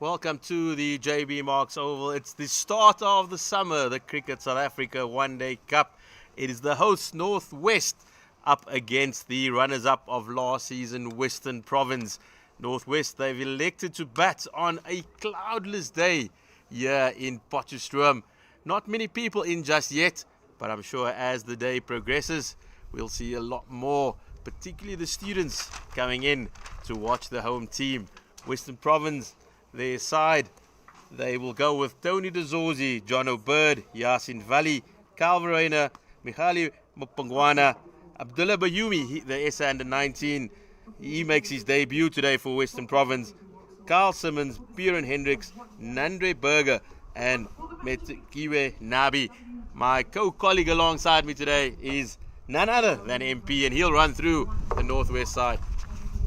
Welcome to the JB Marks Oval. It's the start of the summer, the Cricket South Africa One Day Cup. It is the hosts Northwest up against the runners-up of last season, Western Province. Northwest, they've elected to bat on a cloudless day here in Potchefstroom. Not many people in just yet, but I'm sure as the day progresses, we'll see a lot more, particularly the students coming in to watch the home team. Western Province, their side, they will go with Tony De Zorzi, John O'Bird, Yasin Vali, Kyle Verena, Michali Mupangwana, Abdullah Bayumi, the SA under-19. He makes his debut today for Western Province. Carl Simmons, Bjorn Hendricks, Nandre Berger, and Metikiwe Nabi. My co-colleague alongside me today is none other than MP, and he'll run through the Northwest side.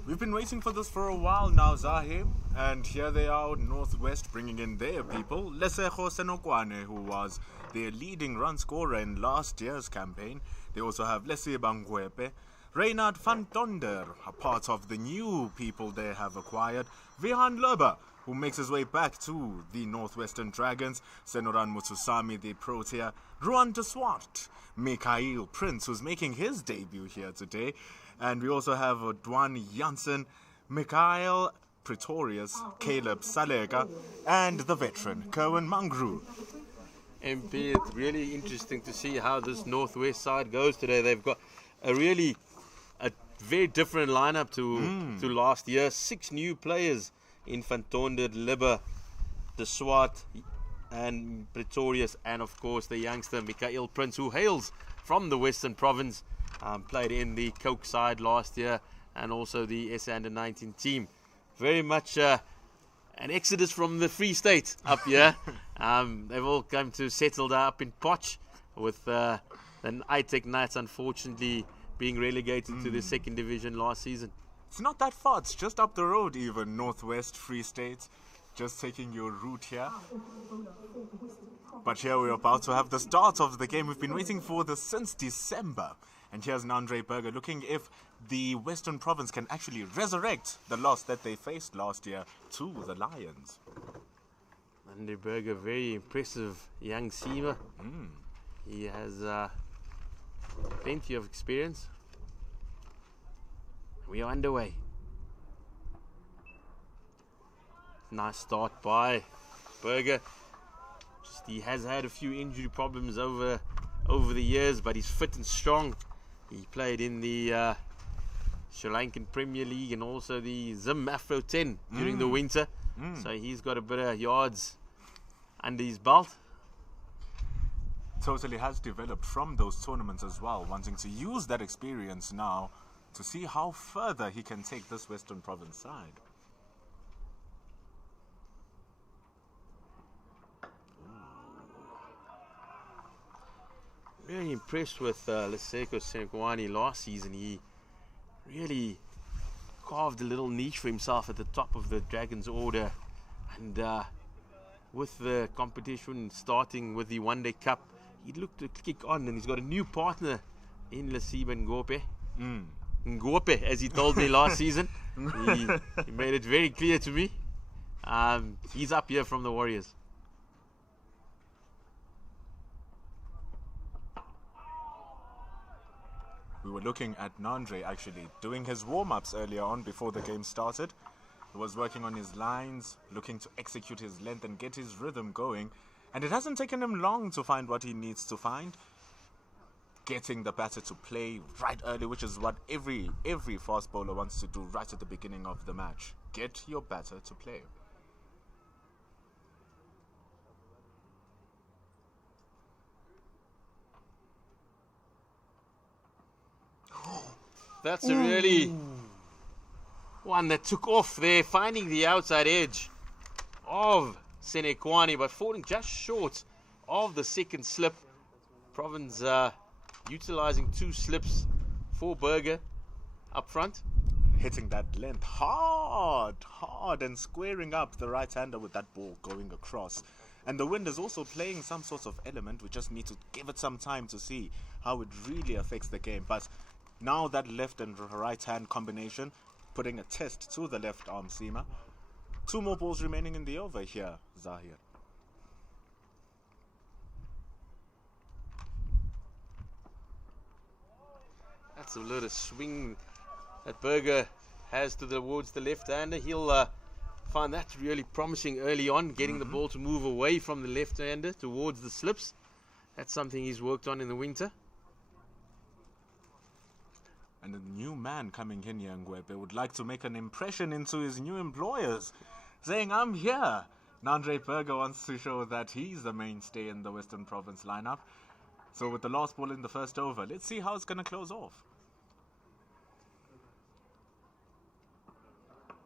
We've been waiting for this for a while now, Zahir, and here they are, Northwest, bringing in their people. Lesego Senokwane, who was their leading run scorer in last year's campaign. They also have Leslie Bangwepe, Reynard van Tonder, a part of the new people they have acquired, Vihan Loba, who makes his way back to the Northwestern Dragons, Senoran Mutusami, the Protea, Ruan de Swart, Mikhail Prince, who's making his debut here today, and we also have Dwan Janssen, Mikhail Pretorius, Caleb Salega, and the veteran, Kerwin Mangru. MP, it's really interesting to see how this Northwest side goes today. They've got a very different lineup to last year. 6 new players in Van Tonder, Libber, De Swart, and Pretorius, and of course the youngster Mikhail Prince, who hails from the Western Province. Played in the Coke side last year and also the SA under-19 team. Very much an exodus from the Free State up here. They've all come to settle up in Potch, with the ITEC Knights unfortunately being relegated to the second division last season. It's not that far, it's just up the road even, Northwest Free State. Just taking your route here. But here we're about to have the start of the game. We've been waiting for this since December. And here's Nandre Berger looking if the Western Province can actually resurrect the loss that they faced last year to the Lions. Nandre Berger, very impressive young seamer. He has plenty of experience. We are underway. Nice start by Berger. He has had a few injury problems over the years, but he's fit and strong. He played in the Sri Lankan Premier League and also the Zim Afro 10 during the winter. So he's got a bit of yards under his belt. Totally has developed from those tournaments as well, wanting to use that experience now to see how further he can take this Western Province side. Very impressed with Lesego Senkwani last season. He really carved a little niche for himself at the top of the Dragons order, and with the competition starting with the One Day Cup, he looked to kick on, and he's got a new partner in Lesiba Ngope. Ngope, as he told me last season. He made it very clear to me. He's up here from the Warriors. We were looking at Nandre actually doing his warm-ups earlier on before the game started. He was working on his lines, looking to execute his length and get his rhythm going. And it hasn't taken him long to find what he needs to find. Getting the batter to play right early, which is what every fast bowler wants to do right at the beginning of the match. Get your batter to play. That's a really one that took off there, finding the outside edge of Senekwani, but falling just short of the second slip. Province utilizing 2 slips for Berger up front. Hitting that length hard, and squaring up the right-hander with that ball going across. And the wind is also playing some sort of element. We just need to give it some time to see how it really affects the game. But now that left and right hand combination, putting a test to the left arm seamer. 2 more balls remaining in the over here, Zahir. That's a little swing that Berger has towards the left-hander. He'll find that really promising early on, getting the ball to move away from the left-hander towards the slips. That's something he's worked on in the winter. And the new man coming in here, Ngwebe, would like to make an impression into his new employers, saying, I'm here. Nandre Berger wants to show that he's the mainstay in the Western Province lineup. So with the last ball in the first over, let's see how it's going to close off.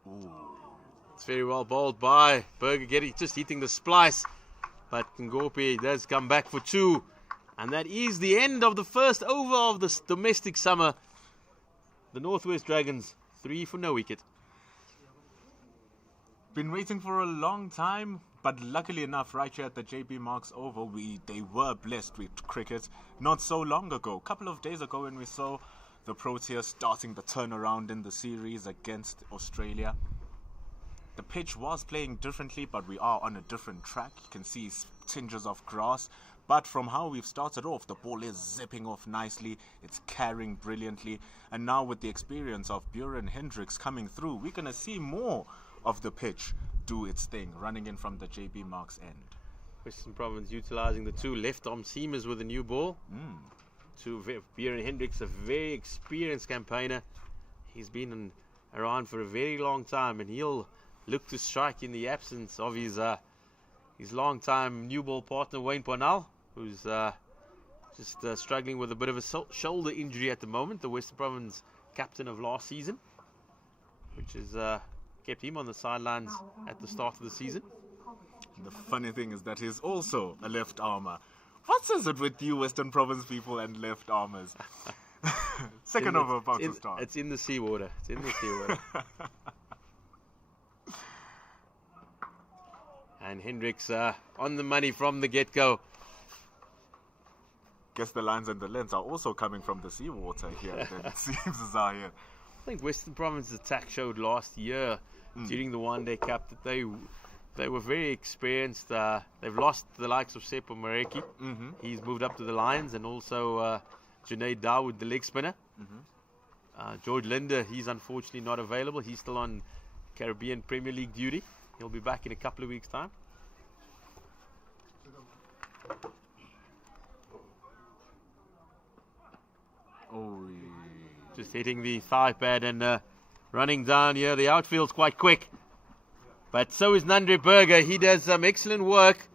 Ooh. It's very well bowled by Berger, just hitting the splice. But Ngope does come back for 2. And that is the end of the first over of this domestic summer. The Northwest Dragons, 3 for no wicket. Been waiting for a long time, but luckily enough, right here at the JB Marks Oval, they were blessed with cricket not so long ago. A couple of days ago when we saw the Proteas starting the turnaround in the series against Australia. The pitch was playing differently, but we are on a different track. You can see tinges of grass. But from how we've started off, the ball is zipping off nicely. It's carrying brilliantly. And now with the experience of Buren Hendricks coming through, we're going to see more of the pitch do its thing, running in from the JB Marks end. Western Province utilising the 2 left-arm seamers with a new ball. Buren Hendricks, a very experienced campaigner. He's been around for a very long time, and he'll look to strike in the absence of his long-time new ball partner, Wayne Parnell, who's just struggling with a bit of a shoulder injury at the moment. The Western Province captain of last season, which has kept him on the sidelines at the start of the season. The funny thing is that he's also a left armer. What is it with you Western Province people and left armers? Second over about to start. It's in the seawater. It's in the seawater. And Hendricks on the money from the get-go. Guess the lines and the lengths are also coming from the seawater here, then it seems, Zahir. I think Western Province's attack showed last year during the one-day cup that they were very experienced. They've lost the likes of Seppo Mareki. He's moved up to the Lions, and also Junaid Dawood, the leg spinner. George Linder, he's unfortunately not available. He's still on Caribbean Premier League duty. He'll be back in a couple of weeks' time. Just hitting the thigh pad and running down here. The outfield's quite quick. But so is Nandre Berger. He does some excellent work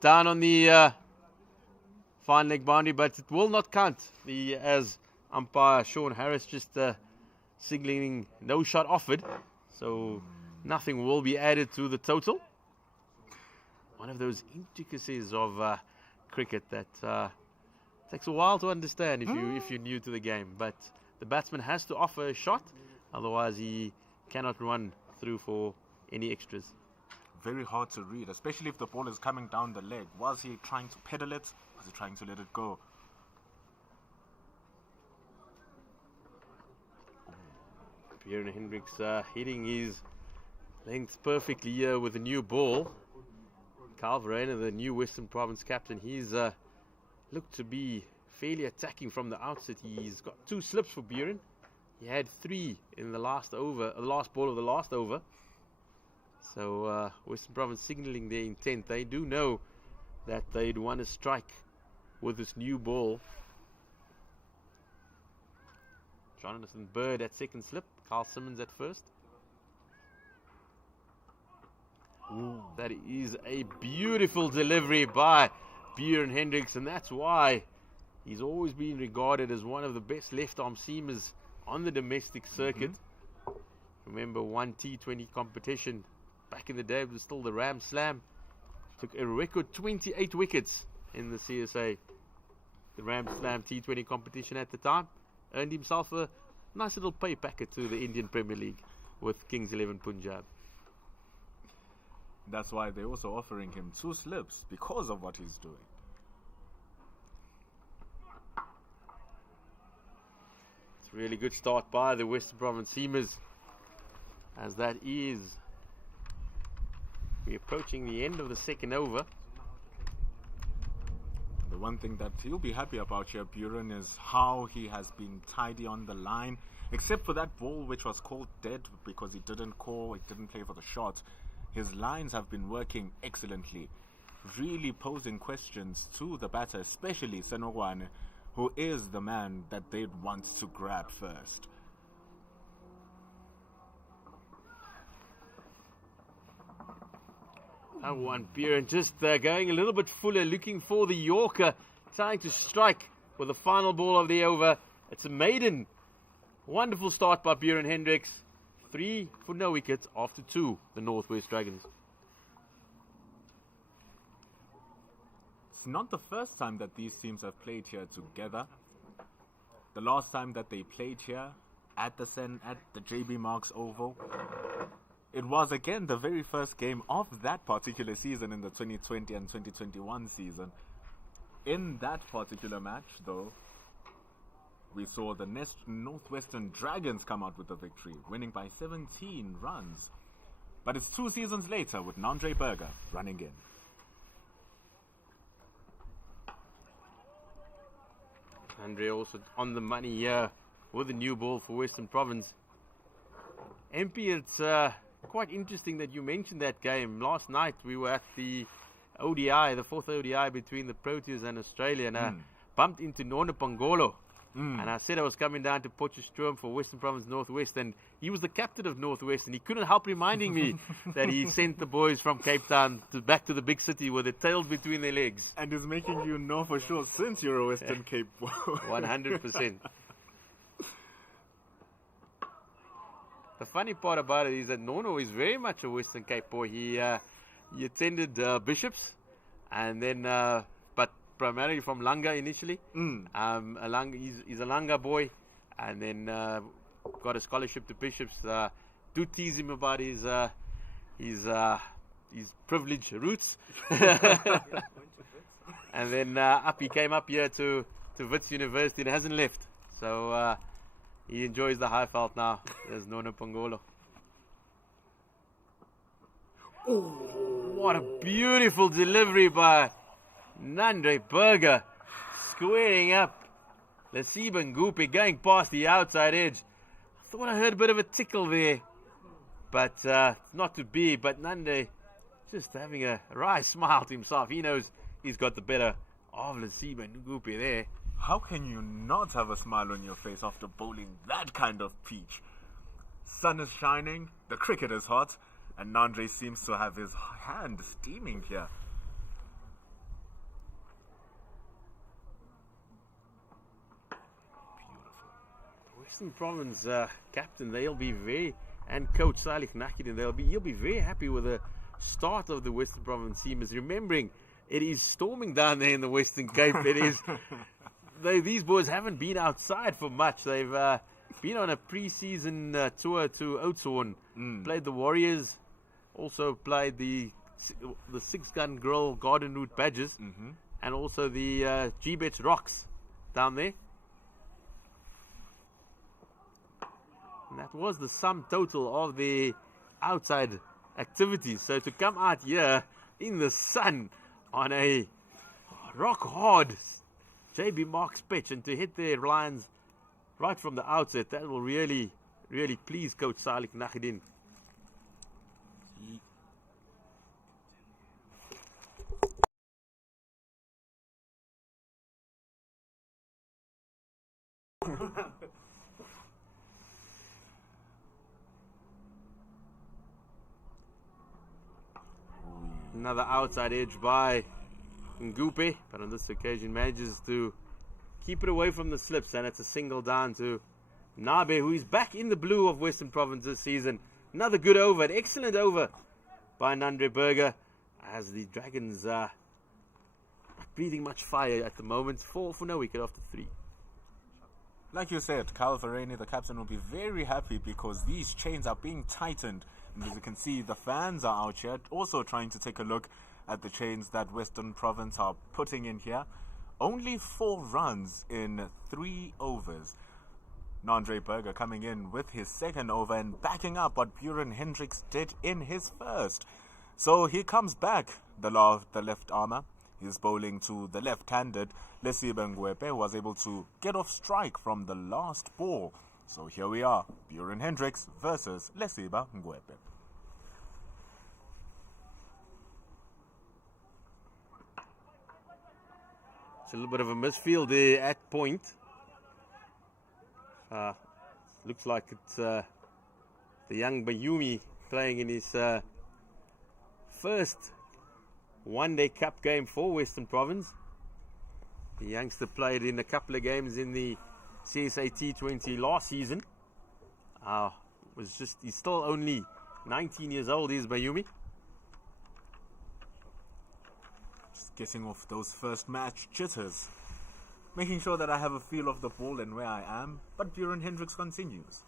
down on the fine leg boundary, but it will not count. As umpire Sean Harris just signaling no shot offered. So nothing will be added to the total. One of those intricacies of cricket that takes a while to understand if you're new to the game. But the batsman has to offer a shot, otherwise he cannot run through for any extras. Very hard to read, especially if the ball is coming down the leg. Was he trying to pedal it? Was he trying to let it go? Buren Hendricks hitting his length perfectly here with a new ball. Carl Verena, the new Western Province captain, he's looked to be fairly attacking from the outset. He's got 2 slips for Buren. He had 3 in the last over, the last ball of the last over. So Western Province signalling their intent. They do know that they'd want to strike with this new ball. Jonathan Bird at second slip. Carl Simmons at first. That is a beautiful delivery by Buren Hendricks, and that's why he's always been regarded as one of the best left-arm seamers on the domestic circuit. Remember, one T20 competition back in the day, it was still the Ram Slam. Took a record 28 wickets in the CSA, the Ram Slam T20 competition at the time. Earned himself a nice little pay packet to the Indian Premier League with Kings 11 Punjab. That's why they're also offering him 2 slips, because of what he's doing. It's a really good start by the Western Province seamers, as that is We're approaching the end of the second over. The one thing that he'll be happy about here, Buren, is how he has been tidy on the line, except for that ball which was called dead because he didn't play for the shot. His lines have been working excellently, really posing questions to the batter, especially Senogwane, who is the man that they'd want to grab first. One Buren just going a little bit fuller, looking for the Yorker, trying to strike with the final ball of the over. It's a maiden. Wonderful start by Buren Hendricks. 3 for no wickets after 2, the Northwest Dragons. It's not the first time that these teams have played here together. The last time that they played here at the JB Marks Oval, it was again the very first game of that particular season in the 2020 and 2021 season. In that particular match, though, we saw the Northwestern Dragons come out with the victory, winning by 17 runs. But it's 2 seasons later with Nandre Burger running in. Andre also on the money here with a new ball for Western Province. MP, it's quite interesting that you mentioned that game. Last night we were at the ODI, the 4th ODI between the Proteas and Australia, and bumped into Nona Pangolo. And I said I was coming down to Potchefstroom for Western Province Northwest, and he was the captain of Northwest, and he couldn't help reminding me that he sent the boys from Cape Town back to the big city with their tails between their legs. And is making you know for sure since you're a Western Cape boy. 100%. The funny part about it is that Nono is very much a Western Cape boy. He attended Bishops, and then but primarily from Langa initially. He's a Langa boy, and then got a scholarship to Bishops. Do tease him about his privileged roots. And then he came up here to Wits University and hasn't left. So he enjoys the high felt now. There's Nono Pangolo. What a beautiful delivery by Nandre Burger. Squaring up Lasiba Ngupi, going past the outside edge. Thought I heard a bit of a tickle there, but not to be. But Nandre just having a wry smile to himself. He knows he's got the better of Lasiba Ngupi there. How can you not have a smile on your face after bowling that kind of peach? Sun is shining, the cricket is hot, and Nandre seems to have his hand steaming here. Beautiful. Western Province captain, they'll be very, and coach Salih Nakidin, he'll be very happy with the start of the Western Province team. Is remembering it is storming down there in the Western Cape. It is. These boys haven't been outside for much. They've been on a pre-season tour to Oudtshoorn, played the Warriors, also played the 6-gun grill Garden Route Badgers, and also the G-Bet Rocks down there. And that was the sum total of the outside activities. So to come out here in the sun on a rock-hard JB Marks pitch and to hit their lines right from the outset, that will really, really please Coach Salih Nakidin. Another outside edge by Ngupe, but on this occasion manages to keep it away from the slips, and it's a single down to Nabe, who is back in the blue of Western Province this season. Another good over, an excellent over by Nandre Burger, as the Dragons are not breathing much fire at the moment. 4 for no wicket after 3. Like you said, Kyle Verreynne, the captain, will be very happy because these chains are being tightened. And as you can see, the fans are out here also trying to take a look at the chains that Western Province are putting in here. Only 4 runs in 3 overs. Nandre Burger coming in with his second over and backing up what Buren Hendricks did in his first. So he comes back, the left armer. He's bowling to the left-handed. Lesiba Ngwepe was able to get off strike from the last ball. So here we are, Buren Hendricks versus Lesiba Ngwepe. It's a little bit of a misfield there at point. Looks like it's the young Bayumi playing in his first one-day cup game for Western Province. The youngster played in a couple of games in the CSA T20 last season. He's still only 19 years old, is Bayumi. Just getting off those first match jitters. Making sure that I have a feel of the ball and where I am. But Buren Hendricks continues.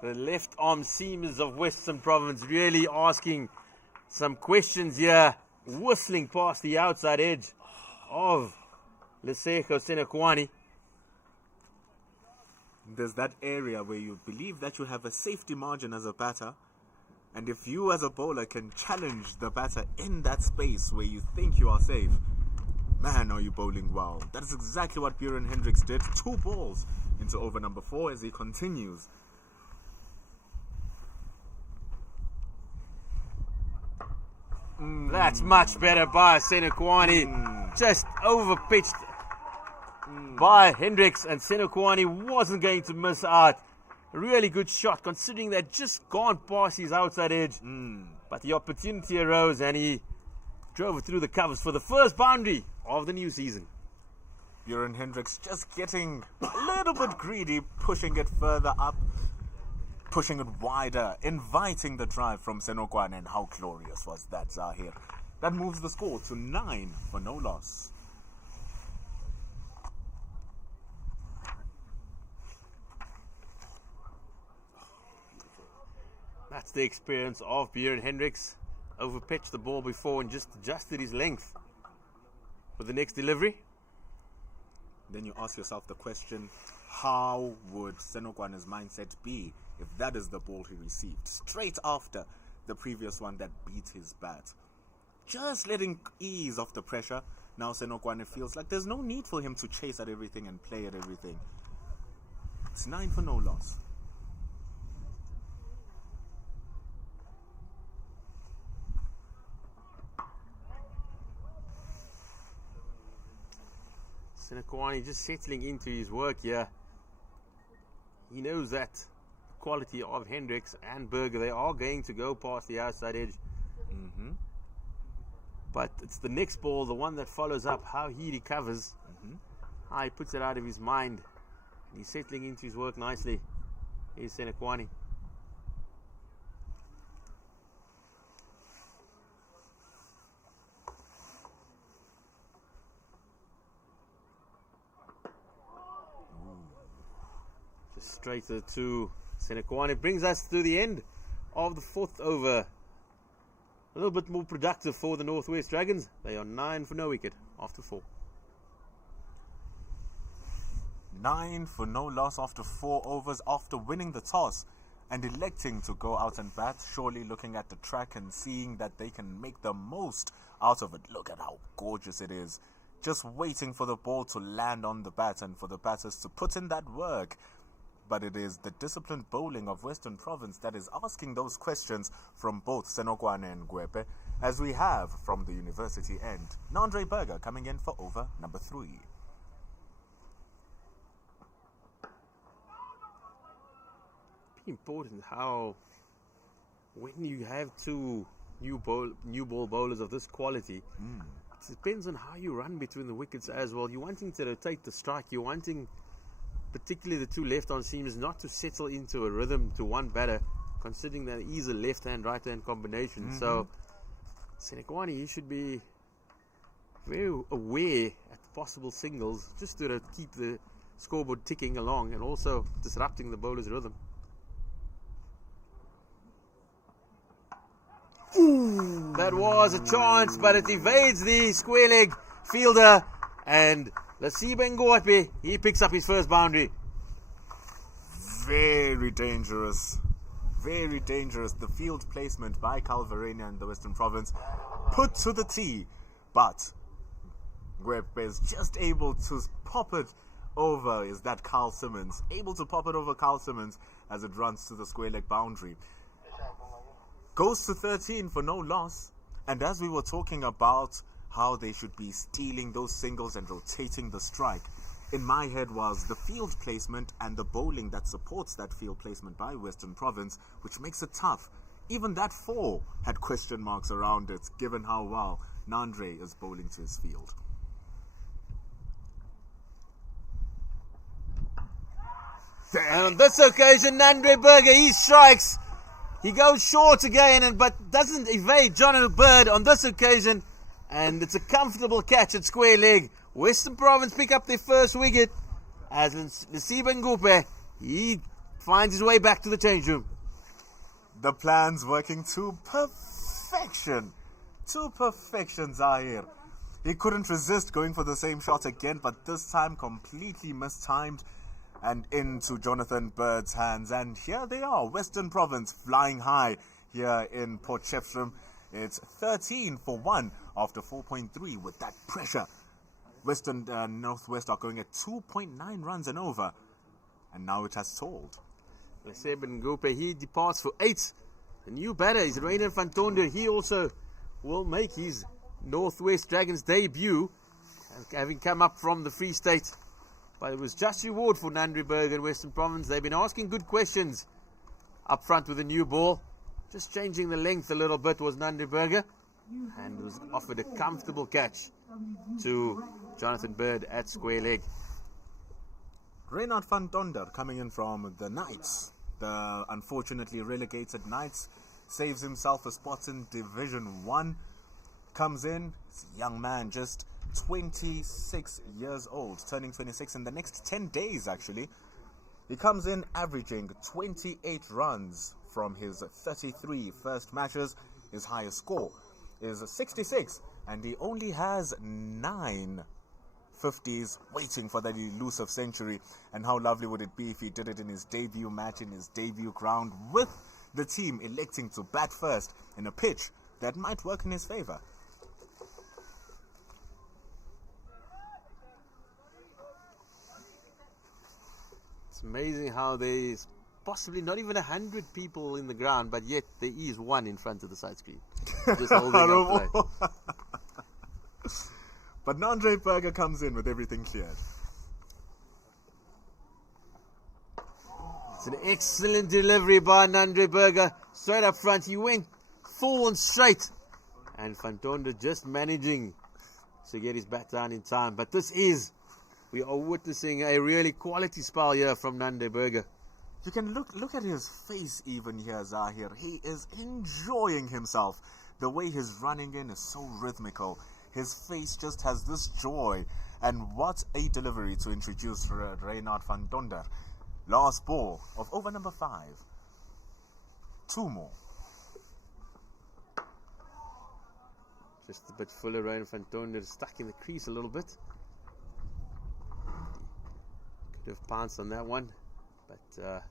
The left arm seamers of Western Province really asking some questions here. Whistling past the outside edge of Lesego Senekwani. There's that area where you believe that you have a safety margin as a batter. And if you as a bowler can challenge the batter in that space where you think you are safe, man, are you bowling well. That is exactly what Buren Hendricks did. 2 balls into over number 4 as he continues. That's much better by Senekwani. Just overpitched by Hendricks, and Senekwani wasn't going to miss out. A really good shot considering that just gone past his outside edge. But the opportunity arose and he drove it through the covers for the first boundary of the new season. Buren Hendricks just getting a little bit greedy, pushing it further up, pushing it wider, inviting the drive from Senokwane. And how glorious was that, Zahir? That moves the score to 9 for no loss. That's the experience of Buren Hendricks. Overpitched the ball before and just adjusted his length for the next delivery. Then you ask yourself the question, how would Senokwane's mindset be if that is the ball he received straight after the previous one that beat his bat? Just letting ease off the pressure. Now Senokwane feels like there's no need for him to chase at everything and play at everything. It's 9 for no loss. Senekwani just settling into his work here. He knows that the quality of Hendricks and Berger, they are going to go past the outside edge. But it's the next ball, the one that follows up, how he recovers, how he puts it out of his mind. And he's settling into his work nicely. Here's Senekwani. Straight to Senekwani. It brings us to the end of the 4th over. A little bit more productive for the Northwest Dragons. They are 9 for no wicket after 4. 9 for no loss after 4 overs, after winning the toss and electing to go out and bat. Surely looking at the track and seeing that they can make the most out of it. Look at how gorgeous it is. Just waiting for the ball to land on the bat and for the batters to put in that work. But it is the disciplined bowling of Western Province that is asking those questions from both Senokwane and Ngwepe, as we have from the university end. Nandre Berger coming in for over number 3. Important how when you have 2 new ball bowlers of this quality, it depends on how you run between the wickets as well. You're wanting to rotate the strike. You're wanting particularly the 2 left-arm seamers not to settle into a rhythm to one batter, considering that he's a left-hand, right-hand combination. So Senekwani, he should be very aware at the possible singles, just to keep the scoreboard ticking along and also disrupting the bowler's rhythm. That was a chance, but it evades the square leg fielder, and Lesiba Ngwepe, he picks up his first boundary. Very dangerous. very dangerous. The field placement by Calverenia in the Western Province put to the tee, but Ngwebe is just able to pop it over. Is that Carl Simmons? Able to pop it over Carl Simmons as it runs to the square leg boundary. Goes to 13 for no loss. And as we were talking about how they should be stealing those singles and rotating the strike, in my head was the field placement and the bowling that supports that field placement by Western Province, which makes it tough. Even that 4 had question marks around it, given how well Nandre is bowling to his field. And on this occasion, Nandre Burger, he strikes. He goes short again, but doesn't evade Jonathan Bird on this occasion. And it's a comfortable catch at square leg. Western Province pick up their first wicket as Nasiba Ngupe, he finds his way back to the change room. The plan's working to perfection. To perfection, Zahir. He couldn't resist going for the same shot again, but this time completely mistimed and into Jonathan Bird's hands. And here they are, Western Province flying high here in Port Shepstone. It's 13 for 1 after 4.3 with that pressure. Western Northwest are going at 2.9 runs and over. And now it has stalled. Leseben Ngupe, he departs for 8. The new batter is Rainer van Tonder. He also will make his Northwest Dragons debut, having come up from the Free State. But it was just reward for Nandre Burger and Western Province. They've been asking good questions up front with a new ball. Just changing the length a little bit was Nandre Burger, and was offered a comfortable catch to Jonathan Bird at square leg. Reinhard van Donder coming in from the Knights. The unfortunately relegated Knights saves himself a spot in Division 1. Comes in, young man, just 26 years old, turning 26 in the next 10 days actually. He comes in averaging 28 runs from his 33 first matches. His highest score is 66, and he only has 9 50s waiting for that elusive century. And how lovely would it be if he did it in his debut match, in his debut ground, with the team electing to bat first in a pitch that might work in his favor. It's amazing how there's possibly not even 100 people in the ground, but yet there is one in front of the side screen, just holding up play. But Nandre Burger comes in with everything cleared. It's an excellent delivery by Nandre Burger. Straight up front, he went full and straight. And Van Tonder just managing to get his bat down in time. But we are witnessing a really quality spell here from Nandre Burger. You can look at his face even here, Zahir. He is enjoying himself. The way he's running in is so rhythmical. His face just has this joy. And what a delivery to introduce Reinhard van Donder. Last ball of over number 5. 2 more. Just a bit fuller. Reinhard van Donder stuck in the crease a little bit. Could have pounced on that one. But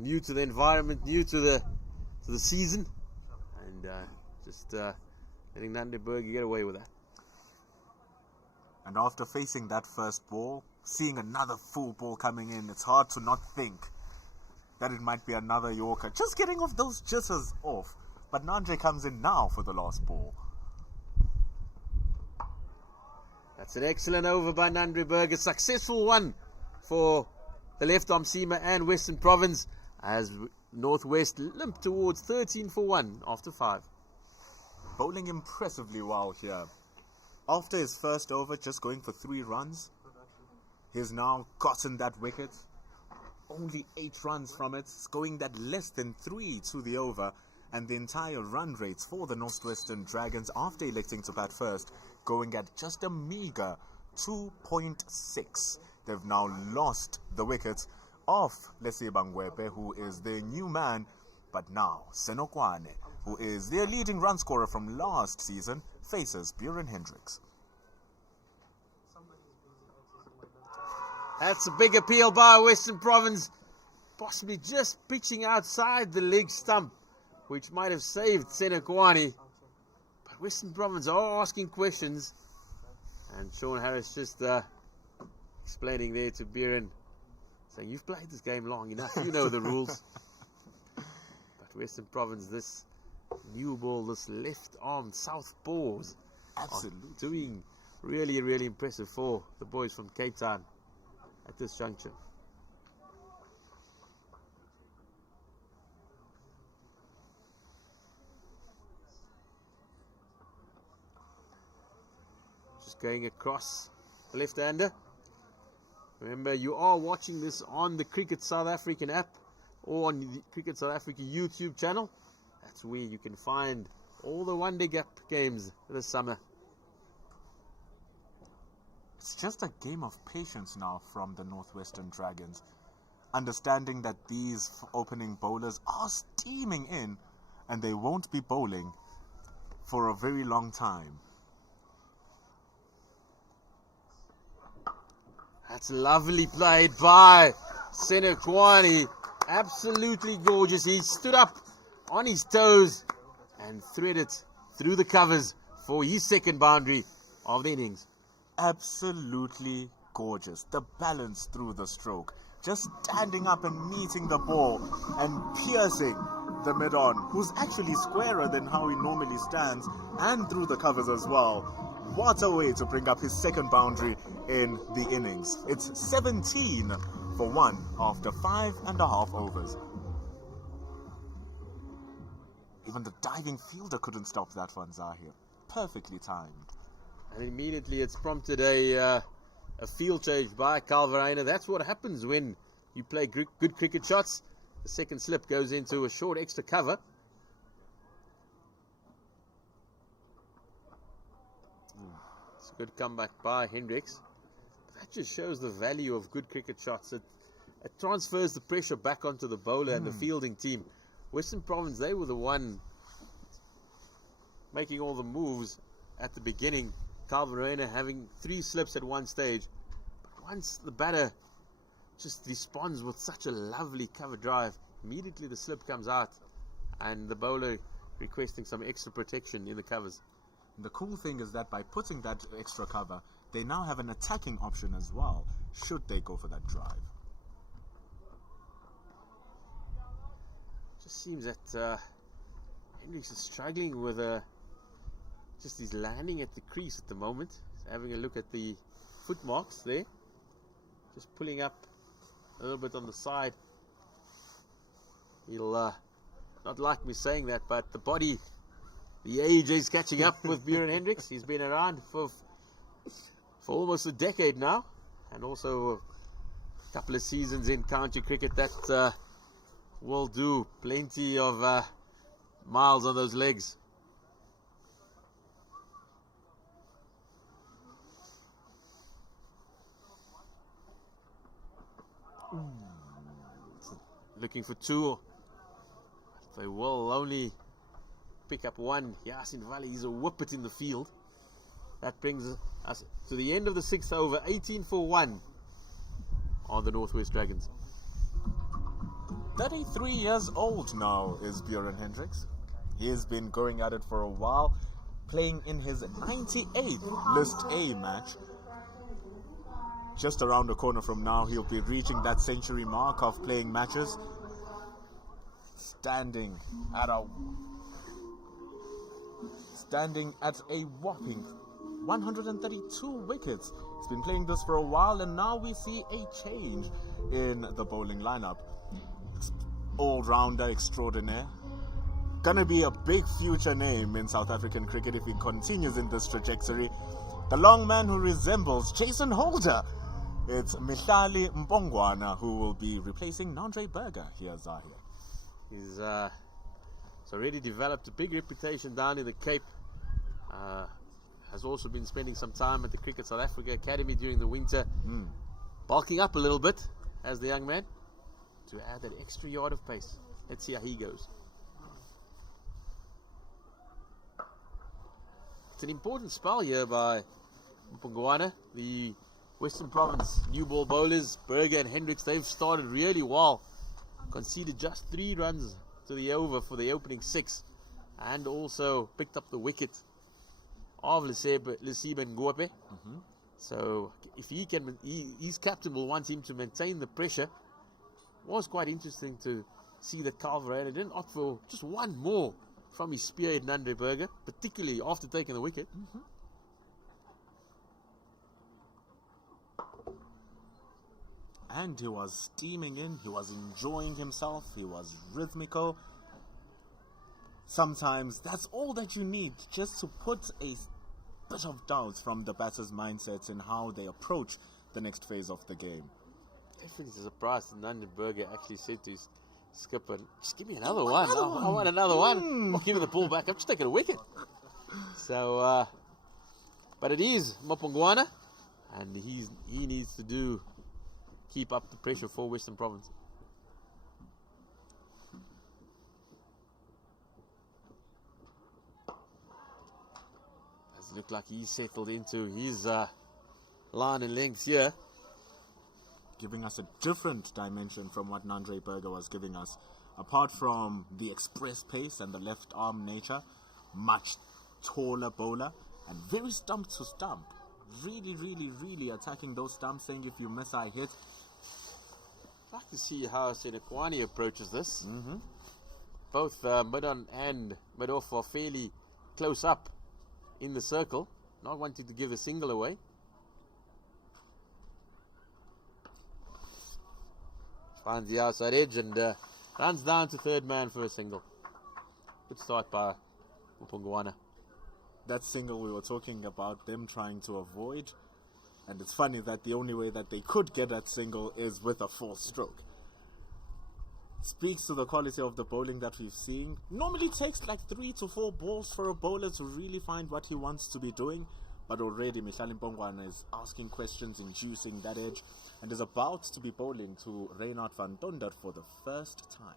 new to the environment, new to the season. And just letting Nandre Burger get away with that. And after facing that first ball, seeing another full ball coming in, it's hard to not think that it might be another Yorker. Just getting off those jitters off. But Nandre comes in now for the last ball. That's an excellent over by Nandre Burger. Successful one for the left arm seamer and Western Province, as Northwest limp towards 13 for 1 after 5. Bowling impressively well here. After his first over, just going for 3 runs, he's now gotten that wicket. Only 8 runs from it. It's going that less than 3 to the over. And the entire run rates for the Northwestern Dragons, after electing to bat first, going at just a meager 2.6. They've now lost the wicket off Leseba Ngwebe, who is their new man. But now, Senokwane, who is their leading run scorer from last season, faces Buren Hendricks. That's a big appeal by Western Province. possibly just pitching outside the leg stump, which might have saved Senekwani. But Western Province are asking questions, and Sean Harris just explaining there to Biren, saying, you've played this game long enough, you know the rules. But Western Province, this new ball, this left-arm southpaws, Absolutely. doing really, really impressive for the boys from Cape Town at this juncture. Just going across the left-hander. Remember, you are watching this on the Cricket South African app or on the Cricket South Africa YouTube channel. That's where you can find all the one-day gap games this summer. It's just a game of patience now from the Northwestern Dragons, understanding that these opening bowlers are steaming in and they won't be bowling for a very long time. That's lovely played by Senekwani. Absolutely gorgeous. He stood up on his toes and threaded through the covers for his second boundary of the innings. Absolutely gorgeous. The balance through the stroke. Just standing up and meeting the ball and piercing the mid-on, who's actually squarer than how he normally stands, and through the covers as well. What a way to bring up his second boundary in the innings. It's 17 for 1 after 5.5 overs. Even the diving fielder couldn't stop that one, Zahir. Perfectly timed. And immediately it's prompted a field change by Calveraina. That's what happens when you play good cricket shots. The second slip goes into a short extra cover. It's a good comeback by Hendricks. That just shows the value of good cricket shots. It transfers the pressure back onto the bowler and the fielding team. Western Province, they were the one making all the moves at the beginning. Calveraina having 3 slips at one stage. But once the batter just responds with such a lovely cover drive, immediately the slip comes out and the bowler requesting some extra protection in the covers. And the cool thing is that by putting that extra cover, they now have an attacking option as well, should they go for that drive. Just seems that Hendricks is struggling with just his landing at the crease at the moment. So having a look at the foot marks there. Just pulling up a little bit on the side. He'll not like me saying that, but the body, the age is catching up with Buren Hendricks. He's been around for almost a decade now, and also a couple of seasons in county cricket. That will do plenty of miles on those legs. Looking for 2. They will only pick up 1. Yasin Valley is a whippet in the field. That brings us to the end of the 6th over. 18 for 1 on the Northwest Dragons. 33 years old now is Buren Hendricks. He has been going at it for a while, playing in his 98th List A match. Just around the corner from now, he'll be reaching that century mark of playing matches. Standing at a whopping 132 wickets. He's been playing this for a while, and now we see a change in the bowling lineup. All-rounder extraordinaire. Gonna be a big future name in South African cricket if he continues in this trajectory. The long man who resembles Jason Holder. It's Mihlali Mbongwana who will be replacing Nandre Berger here, Zahir. He's already developed a big reputation down in the Cape. Has also been spending some time at the Cricket South Africa Academy during the winter. Bulking up a little bit as the young man to add that extra yard of pace. Let's see how he goes. It's an important spell here by Mbongwana. The Western Province new ball bowlers, Berger and Hendricks, they've started really well conceded just 3 runs to the over for the opening 6, and also picked up the wicket of Lesibe Ngope. So if he can, his captain will want him to maintain the pressure. Was quite interesting to see that Carl Verheyen didn't opt for just one more from his spearhead, Nandre Burger, particularly after taking the wicket. And he was steaming in, he was enjoying himself, he was rhythmical. Sometimes that's all that you need, just to put a bit of doubt from the batter's mindsets in how they approach the next phase of the game. Definitely surprised that Nandre Burger actually said to his skipper, just give me another one. I want another one. Or give me the ball back. I'm just taking a wicket. So, but it is Mopongwana, and he needs to keep up the pressure for Western Province. Does look like he's settled into his line and lengths here. Giving us a different dimension from what Nandre Burger was giving us. Apart from the express pace and the left arm nature, much taller bowler and very stump to stump. Really, really, really attacking those stumps, saying if you miss, I hit. I'd like to see how Senekwani approaches this. Both mid-on and mid-off are fairly close up in the circle, not wanting to give a single away. Finds the outside edge and runs down to third man for a single. Good start by Mopongwana. That single we were talking about, them trying to avoid. And it's funny that the only way that they could get that single is with a full stroke. Speaks to the quality of the bowling that we've seen. Normally takes like 3 to 4 balls for a bowler to really find what he wants to be doing. But already Mihlali Mpongwana is asking questions, inducing that edge, and is about to be bowling to Reinhard van Tonder for the first time.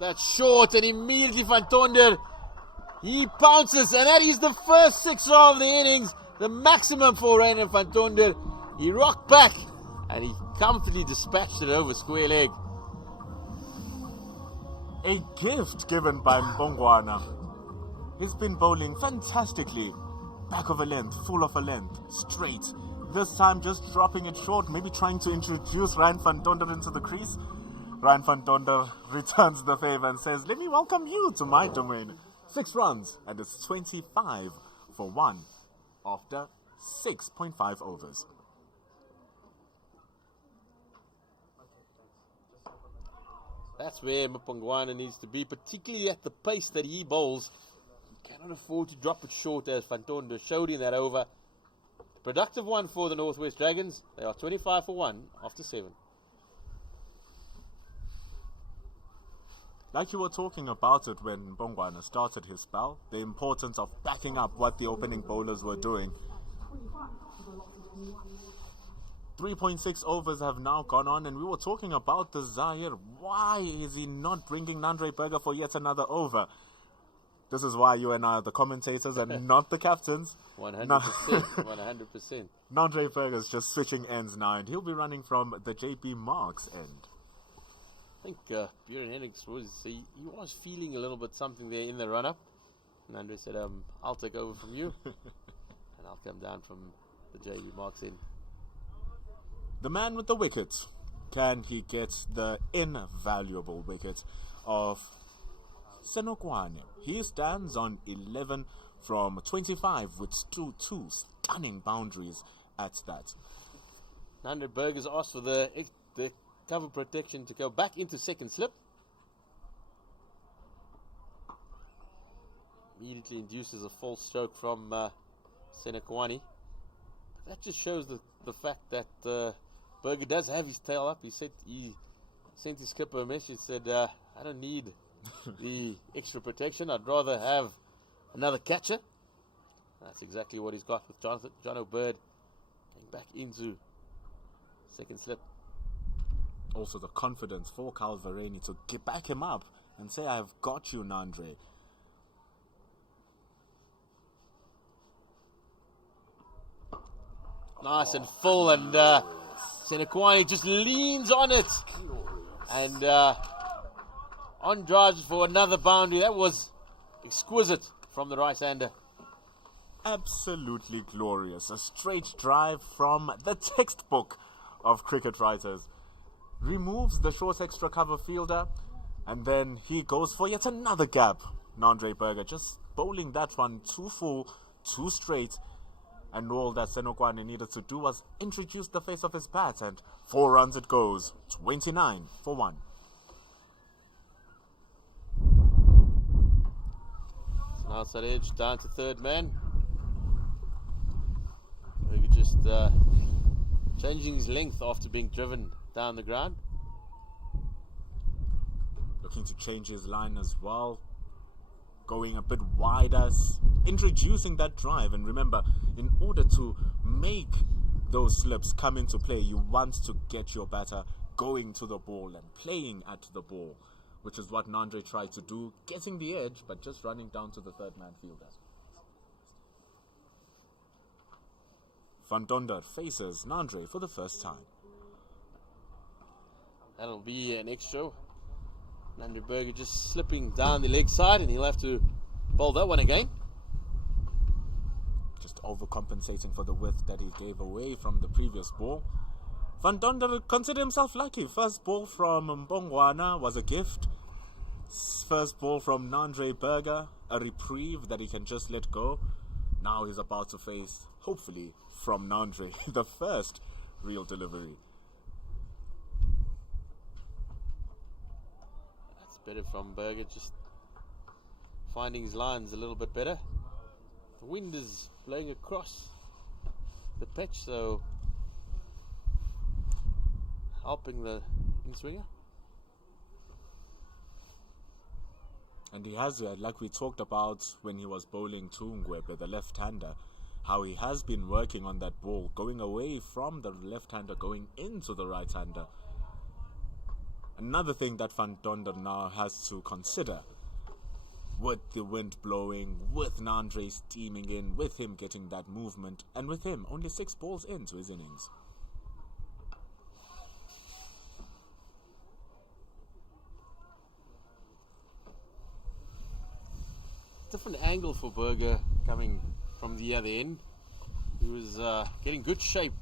That's short, and immediately Van Tonder, he pounces, and that is the first 6 of the innings, the maximum for Reinhard van Tonder. He rocked back, and he comfortably dispatched it over square leg. A gift given by Mpongwana. He's been bowling fantastically. Back of a length, full of a length, straight. This time just dropping it short, maybe trying to introduce Ryan van Tonder into the crease. Ryan van Tonder returns the favor and says, let me welcome you to my domain. 6 runs, and it's 25 for 1 after 6.5 overs. That's where Mpongwana needs to be, particularly at the pace that he bowls. He cannot afford to drop it short, as Van Tonder showed in that over. The productive one for the Northwest Dragons. They are 25 for 1 after 7. Like you were talking about it when Mpongwana started his spell, the importance of backing up what the opening bowlers were doing. 3.6 overs have now gone on, and we were talking about the Zaire. Why is he not bringing Nandre Burger for yet another over? This is why you and I are the commentators and not the captains. 100%. 100%. Nandre Burger's just switching ends now, and he'll be running from the JB Marks end. I think Björn Hendricks he was feeling a little bit something there in the run-up. And Andre said, I'll take over from you. And I'll come down from the JB Marks end. The man with the wicket. Can he get the invaluable wicket of Senokwane? He stands on 11 from 25 with two stunning boundaries at that. Nandre Burger's asked for the cover protection to go back into second slip. Immediately induces a false stroke from Senokwane. That just shows the fact that Burger does have his tail up. He sent his skipper a message, said, I don't need the extra protection. I'd rather have another catcher. That's exactly what he's got with John O'Bird going back into second slip. Also the confidence for Carl Verheyen to back him up and say, I've got you, Nandre. Nice and full, and Senekwane just leans on it. And on drives for another boundary. That was exquisite from the right-hander. Absolutely glorious. A straight drive from the textbook of cricket writers. Removes the short extra cover fielder, and then he goes for yet another gap. Nandre Burger just bowling that one too full, too straight, and all that Senekwane needed to do was introduce the face of his bat, and 4 runs it goes. 29 for 1. So now outside edge down to third man. Maybe just changing his length after being driven down the ground. Looking to change his line as well. Going a bit wider, introducing that drive. And remember, in order to make those slips come into play, you want to get your batter going to the ball and playing at the ball, which is what Nandre tried to do, getting the edge, but just running down to the third man fielder. Van Donder faces Nandre for the first time. That'll be an extra. Nandre Burger just slipping down the leg side, and he'll have to bowl that one again. Just overcompensating for the width that he gave away from the previous ball. Van Donder considered himself lucky. First ball from Mbongwana was a gift. First ball from Nandre Burger, a reprieve that he can just let go. Now he's about to face, hopefully, from Nandre, the first real delivery. That's better from Burger, just finding his lines a little bit better. The wind is blowing across the pitch, so helping the in-swinger. And he has, like we talked about when he was bowling to Ngwebe, the left-hander, how he has been working on that ball, going away from the left-hander, going into the right-hander. Another thing that Van Donder now has to consider, with the wind blowing, with Nandre steaming in, with him getting that movement, and with him only 6 balls into his innings. Different angle for Burger coming from the other end. He was getting good shape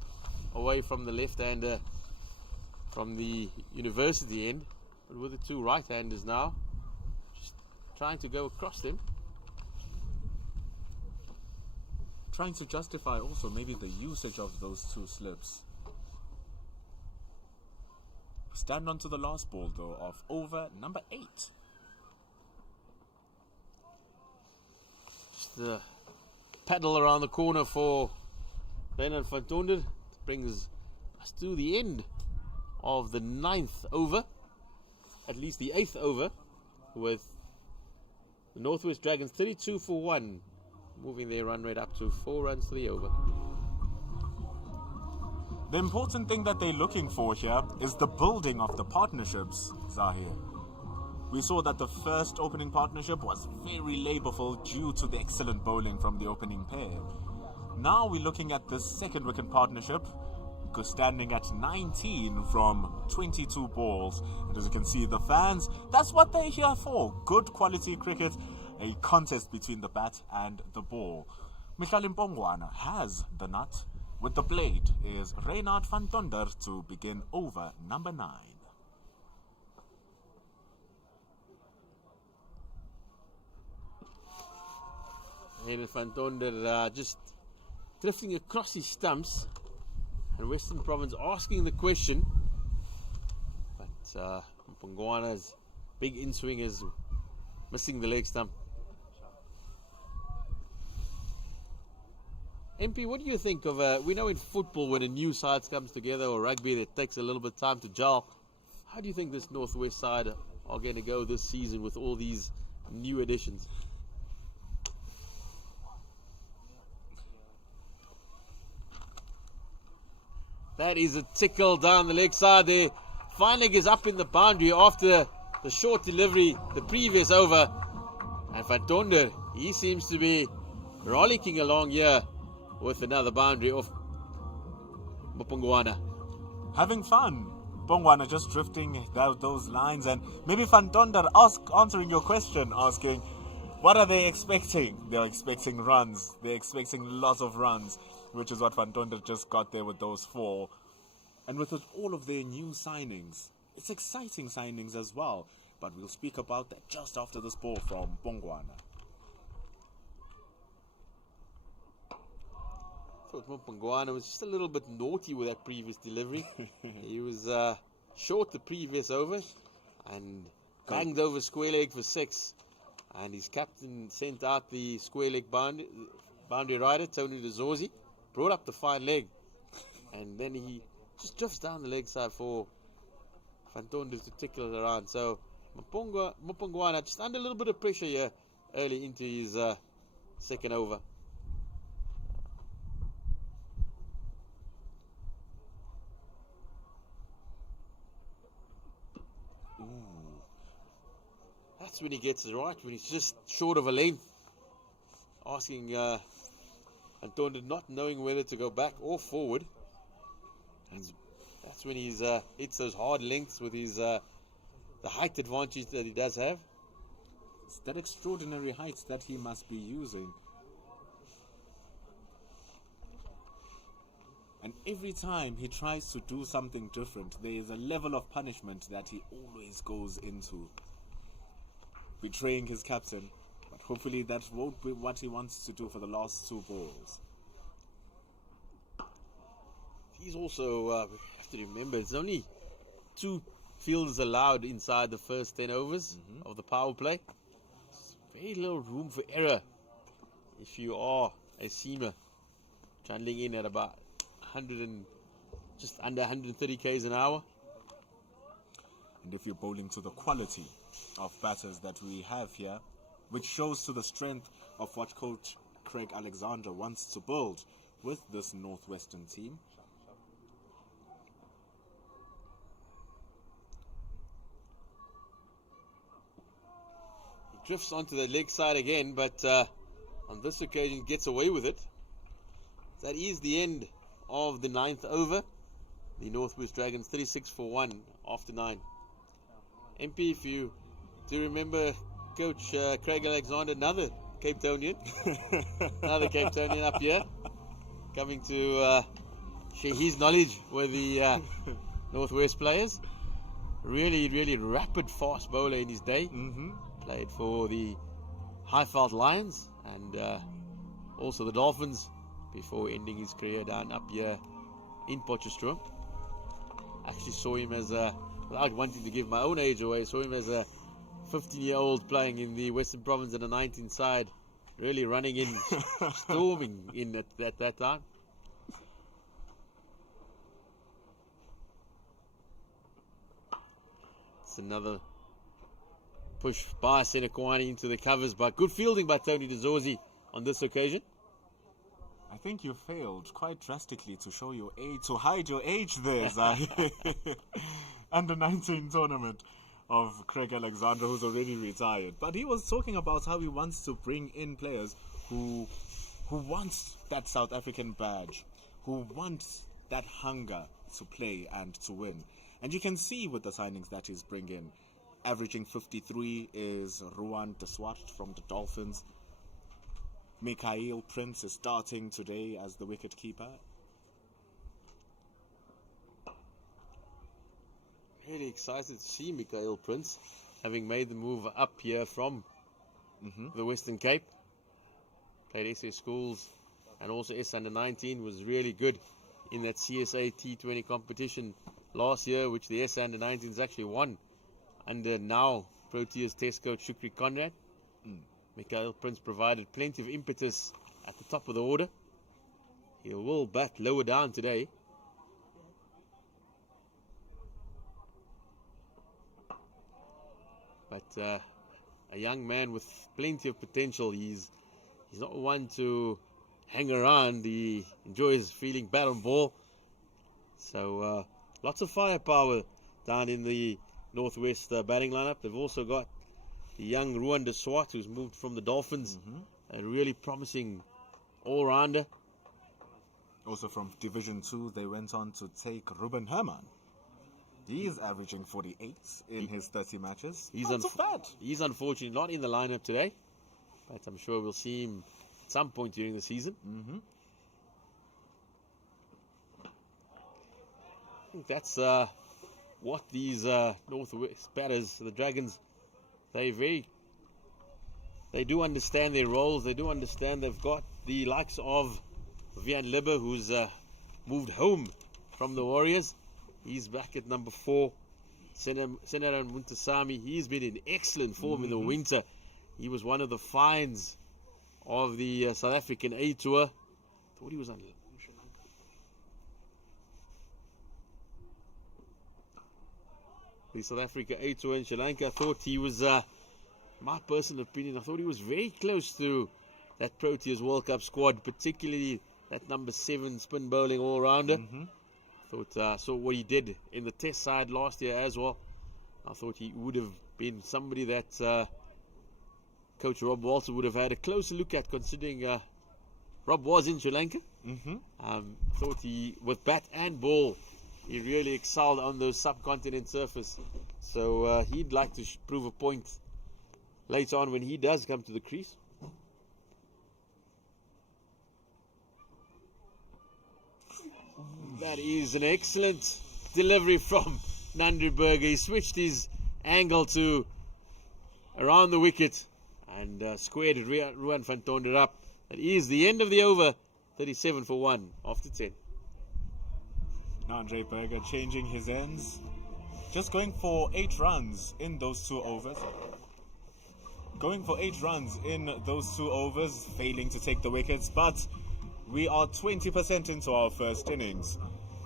away from the left-hander from the university end, but with the 2 right-handers now, just trying to go across them. Trying to justify also maybe the usage of those 2 slips. Stand on to the last ball though of over number 8. The paddle around the corner for Leonard van Tonder brings us to the end of the 9th over, at least the 8th over, with the Northwest Dragons 32 for 1, moving their run rate up to 4 runs to the over. The important thing that they're looking for here is the building of the partnerships, Zahir. We saw that the first opening partnership was very labourful due to the excellent bowling from the opening pair. Now we're looking at the second wicket partnership, standing at 19 from 22 balls. And as you can see, the fans, that's what they're here for. Good quality cricket, a contest between the bat and the ball. Michael Mbongwana has the nut. With the blade is Reynard van Donder to begin over number 9. Reynard van Donder just drifting across his stumps, and Western Province asking the question, but Mbongwana's big in-swing is missing the leg stump. MP, what do you think of, we know in football when a new side comes together, or rugby, that takes a little bit of time to gel. How do you think this Northwest side are going to go this season with all these new additions? That is a tickle down the leg side there. Finding is up in the boundary after the short delivery the previous over. And Van Tonder, he seems to be rollicking along here with another boundary of Mpongwana. Having fun. Pongwana just drifting those lines, and maybe Van Tonder answering your question, asking, what are they expecting? They're expecting runs. They're expecting lots of runs, which is what Van Tonder just got there with those 4. And with all of their new signings, it's exciting signings as well. But we'll speak about that just after this ball from Pongwana. I thought Mpongwana was just a little bit naughty with that previous delivery. He was short the previous over and banged over square leg for 6. And his captain sent out the square leg boundary rider, Tony Dezorzi, brought up the fine leg. And then he just drifts down the leg side for Van Tonder to tickle it around. So Mpongwana just under a little bit of pressure here early into his second over. That's when he gets it right, when he's just short of a length. Asking Van Tonder not knowing whether to go back or forward. And that's when he's hits those hard lengths with his the height advantage that he does have. It's that extraordinary height that he must be using. And every time he tries to do something different, there is a level of punishment that he always goes into. Betraying his captain. But hopefully that won't be what he wants to do for the last 2 balls. He's also, we have to remember, there's only 2 fields allowed inside the first 10 overs of the power play. There's very little room for error if you are a seamer trundling in at about just under 130 k's an hour. And if you're bowling to the quality of batters that we have here, which shows to the strength of what Coach Craig Alexander wants to build with this Northwestern team. He drifts onto the leg side again, but on this occasion gets away with it. That is the end of the 9th over. The Northwest Dragons 36 for 1 after 9. MP, if you do remember Coach Craig Alexander, another Cape Townian, up here, coming to share his knowledge with the Northwest players. Really rapid fast bowler in his day. Played for the Highveld Lions and also the Dolphins before ending his career down up here in Potchefstroom. Actually saw him as without wanting to give my own age away, saw him as a 15-year-old playing in the Western Province in the 19th side, really running in, storming in at that time. It's another push by Senekwani into the covers, but good fielding by Tony Dezorzi on this occasion. I think you failed quite drastically to show your age, to hide your age there, Zai. Under 19 tournament of Craig Alexander, who's already retired. But he was talking about how he wants to bring in players who wants that South African badge, who wants that hunger to play and to win. And you can see with the signings that he's bringing. Averaging 53 is Ruan de Swart from the Dolphins. Mikhail Prince is starting today as the wicket keeper. Really excited to see Mikhail Prince, having made the move up here from the Western Cape. Played SA Schools and also S Under 19, was really good in that CSA T20 competition last year, which the S Under 19s actually won under now Proteas Test coach Shukri Conrad. Mikhail Prince provided plenty of impetus at the top of the order. He will bat lower down today. But a young man with plenty of potential. He's not one to hang around. He enjoys feeling bat on ball. So lots of firepower down in the Northwest batting lineup. They've also got the young Ruan de Swart, who's moved from the Dolphins, a really promising all-rounder. Also from Division 2, they went on to take Ruben Herman. He's averaging 48 in his 30 matches. Not so bad. He's unfortunately not in the lineup today, but I'm sure we'll see him at some point during the season. I think that's what these Northwest batters, the Dragons, they do understand their roles. They do understand they've got the likes of Vian Libber, who's moved home from the Warriors. He's back at number 4. Senator Muntasamy, he's been in excellent form in the winter. He was one of the finds of the South African A Tour. Thought he was on the South Africa A Tour in Sri Lanka. I thought he was, my personal opinion, I thought he was very close to that Proteas World Cup squad, particularly that number 7 spin bowling all-rounder. Thought saw what he did in the test side last year as well. I thought he would have been somebody that Coach Rob Walter would have had a closer look at, considering Rob was in Sri Lanka. Thought he, with bat and ball, he really excelled on those subcontinent surface. So he'd like to prove a point later on when he does come to the crease. That is an excellent delivery from Nandriberger. He switched his angle to around the wicket and squared Ruan van Tonder up. That is the end of the over, 37 for 1 after 10. Nandriberger changing his ends. Just going for 8 runs in those 2 overs. Going for 8 runs in those 2 overs, failing to take the wickets, but we are 20% into our first innings.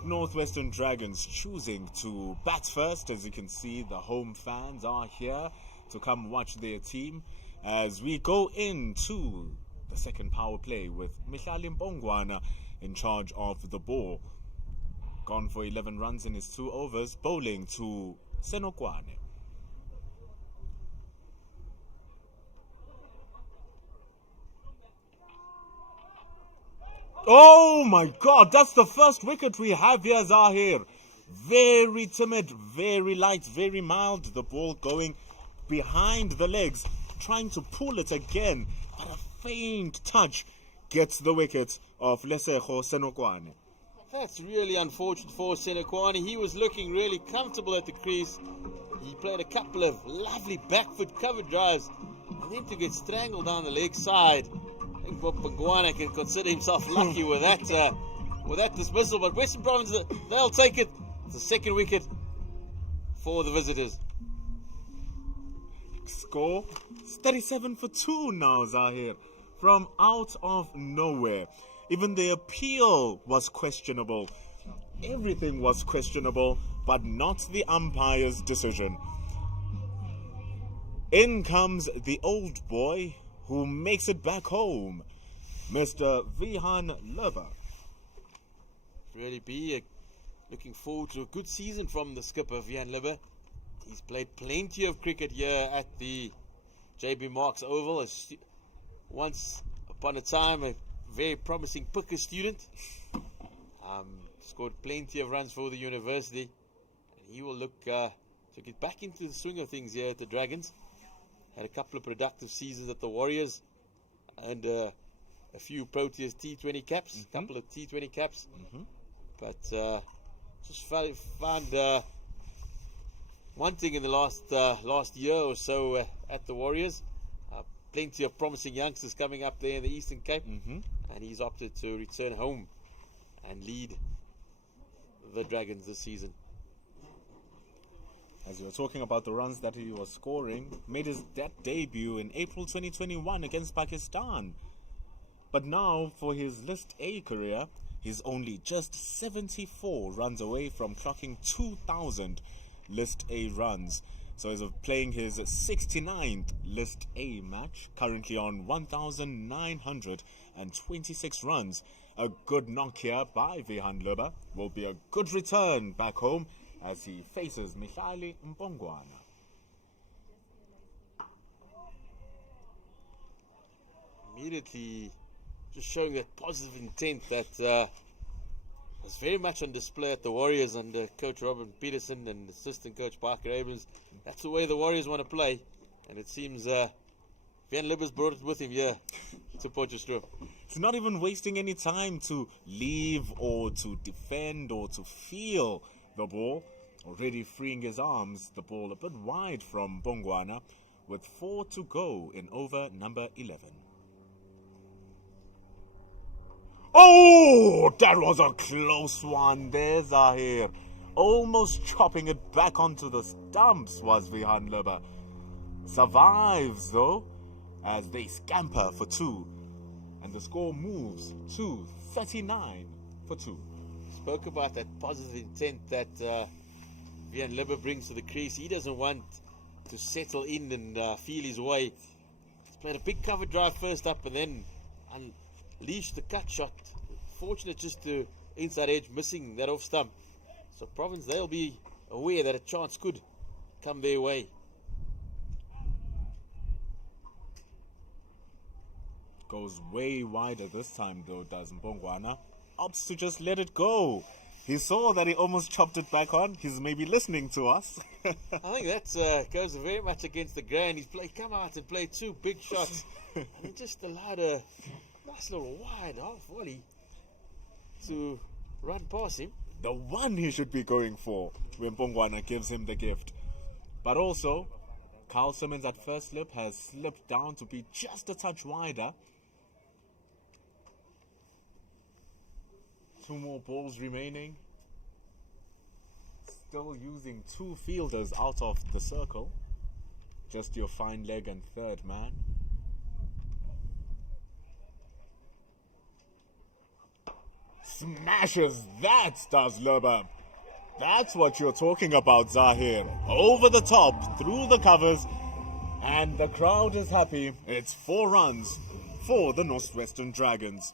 Northwestern Dragons choosing to bat first. As you can see, the home fans are here to come watch their team as we go into the second power play with Mihlali Mpongwana in charge of the ball. Gone for 11 runs in his 2 overs, bowling to Senokwane. Oh my God, that's the first wicket we have here, Zahir. Very timid, very light, very mild. The ball going behind the legs, trying to pull it again, but a faint touch gets the wicket of Lesego Senokwane. That's really unfortunate for Senokwane. He was looking really comfortable at the crease. He played a couple of lovely back foot cover drives, and then to get strangled down the leg side. I think Mpongwana can consider himself lucky with that dismissal, but Western Province, they'll take it. It's the second wicket for the visitors. Score 37 for 2 now, Zahir, from out of nowhere. Even the appeal was questionable. Everything was questionable, but not the umpire's decision. In comes the old boy who makes it back home, Mr. Vihan Lerber. Really be looking forward to a good season from the skipper, Vihan Lerber. He's played plenty of cricket here at the JB Marks Oval. Once upon a time, a very promising Picker student. Scored plenty of runs for the university. And he will look to get back into the swing of things here at the Dragons. Had a couple of productive seasons at the Warriors, and a few Proteas T20 caps, a couple of T20 caps. But just found one thing in the last year or so at the Warriors. Plenty of promising youngsters coming up there in the Eastern Cape, and he's opted to return home and lead the Dragons this season. As you were talking about the runs that he was scoring, made his debut in April 2021 against Pakistan. But now, for his List A career, he's only just 74 runs away from clocking 2,000 List A runs. So he's playing his 69th List A match, currently on 1,926 runs. A good knock here by Vihan Lerber will be a good return back home as he faces Mihlali Mpongwana. Immediately just showing that positive intent that was very much on display at the Warriors under Coach Robin Peterson and assistant coach Parker Abrams. That's the way the Warriors want to play, and it seems Van Libber's brought it with him here to Potchefstroom. He's not even wasting any time to leave or to defend or to feel the ball. Already freeing his arms, the ball a bit wide from Mpongwana with 4 to go in over number 11. Oh, that was a close one there, Zahir. Almost chopping it back onto the stumps was Van Libber. Survives, though, as they scamper for 2. And the score moves to 39 for 2. Spoke about that positive intent that Van Libber brings to the crease. He doesn't want to settle in and feel his way. He's played a big cover drive first up and then unleashed the cut shot. Fortunate just to inside edge, missing that off stump. So Province, they'll be aware that a chance could come their way. Goes way wider this time though, does Mpongwana. Opts to just let it go. He saw that he almost chopped it back on. He's maybe listening to us. I think that goes very much against the grain. He's come out and played 2 big shots. And he just allowed a nice little wide half volley to run past him. The one he should be going for when Mpongwana gives him the gift. But also, Carl Simmons at first slip has slipped down to be just a touch wider. 2 more balls remaining. Still using 2 fielders out of the circle. Just your fine leg and third man. Smashes that, does Loba. That's what you're talking about, Zahir. Over the top, through the covers. And the crowd is happy. It's 4 runs for the Northwestern Dragons.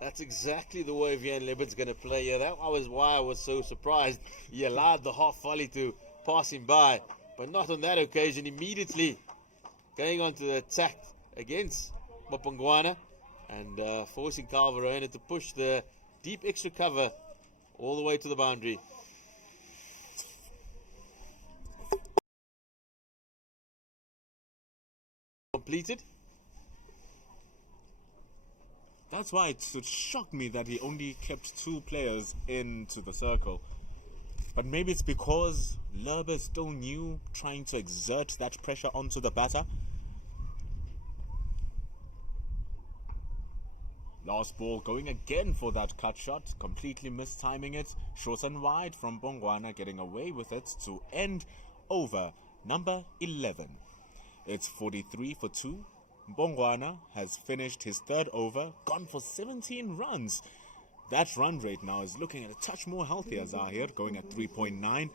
That's exactly the way Van Libber's going to play here. That was why I was so surprised. He allowed the half volley to pass him by, but not on that occasion. Immediately going on to the attack against Mpongwana and forcing Carl Verona to push the deep extra cover all the way to the boundary. Completed. That's why it shocked me that he only kept 2 players into the circle. But maybe it's because Lerber is still new, trying to exert that pressure onto the batter. Last ball going again for that cut shot, completely mistiming it. Short and wide from Mpongwana, getting away with it to end over number 11. It's 43 for 2. Mpongwana has finished his 3rd over, gone for 17 runs. That run rate now is looking at a touch more healthier, Zahir, going at 3.9. I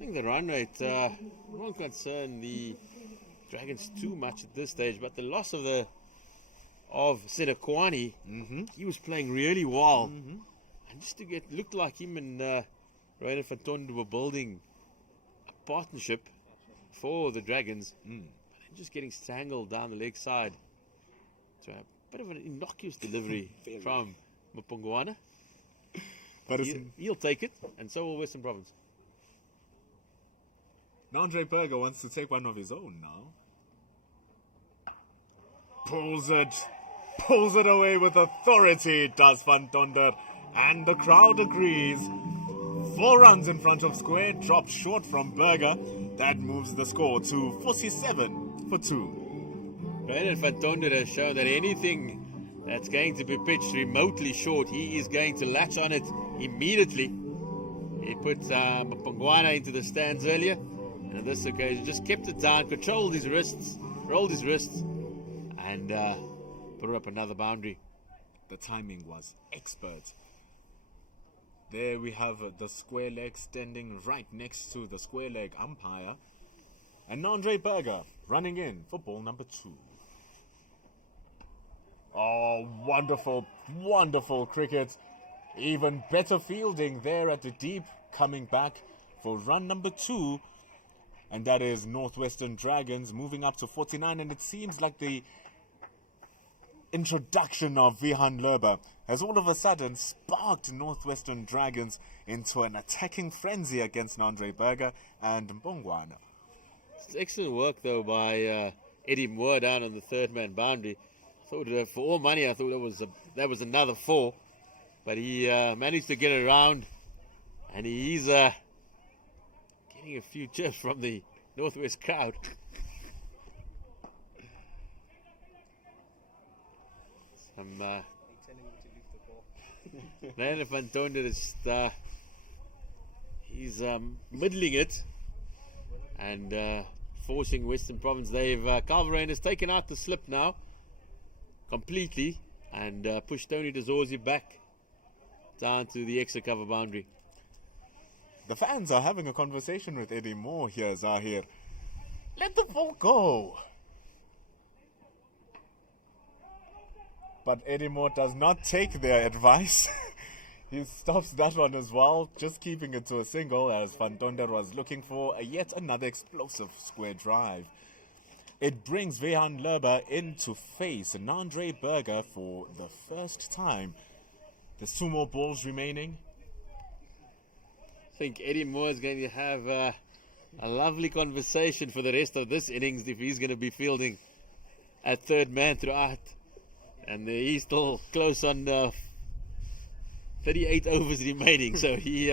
think the run rate won't concern the Dragons too much at this stage, but the loss of Senekwani, he was playing really well. And just to looked like him and Rainer van Tonder were building a partnership for the Dragons. But then just getting strangled down the leg side. So a bit of an innocuous delivery from Mpongwana. But he'll take it, and so will Western Province. Andre Berger wants to take one of his own now. Pulls it away with authority, does Van Tonder, and the crowd agrees. 4 runs in front of square, dropped short from Berger. That moves the score to 47 for 2. Rainer van Tonder has shown that anything that's going to be pitched remotely short, he is going to latch on it immediately. He put Mpongwana into the stands earlier, and on this occasion just kept it down, controlled his wrists, rolled his wrists, and put up another boundary. The timing was expert. There we have the square leg standing right next to the square leg umpire. And Andre Berger running in for ball number 2. Oh, wonderful, wonderful cricket. Even better fielding there at the deep, coming back for run number 2. And that is Northwestern Dragons moving up to 49. And it seems like the introduction of Vihan Lerber has all of a sudden sparked Northwestern Dragons into an attacking frenzy against Andre Berger and Mbongwana. It's excellent work, though, by Eddie Moore down on the third-man boundary. I thought, for all money, I thought that was another 4. But he managed to get around, and he's getting a few chips from the Northwest crowd. Some Leonard van Tonder is he's middling it and forcing Western Province. They've Calverain has taken out the slip now completely and pushed Tony DeZorzi back down to the extra cover boundary. The fans are having a conversation with Eddie Moore here, Zahir. Let the ball go. But Eddie Moore does not take their advice. He stops that one as well, just keeping it to a single as Van Tonder was looking for yet another explosive square drive. It brings Vihan Lerber in to face Andre Berger for the first time. There's 2 more balls remaining. I think Eddie Moore is going to have a lovely conversation for the rest of this innings if he's going to be fielding at third man throughout. And he's still close on 38 overs remaining, so he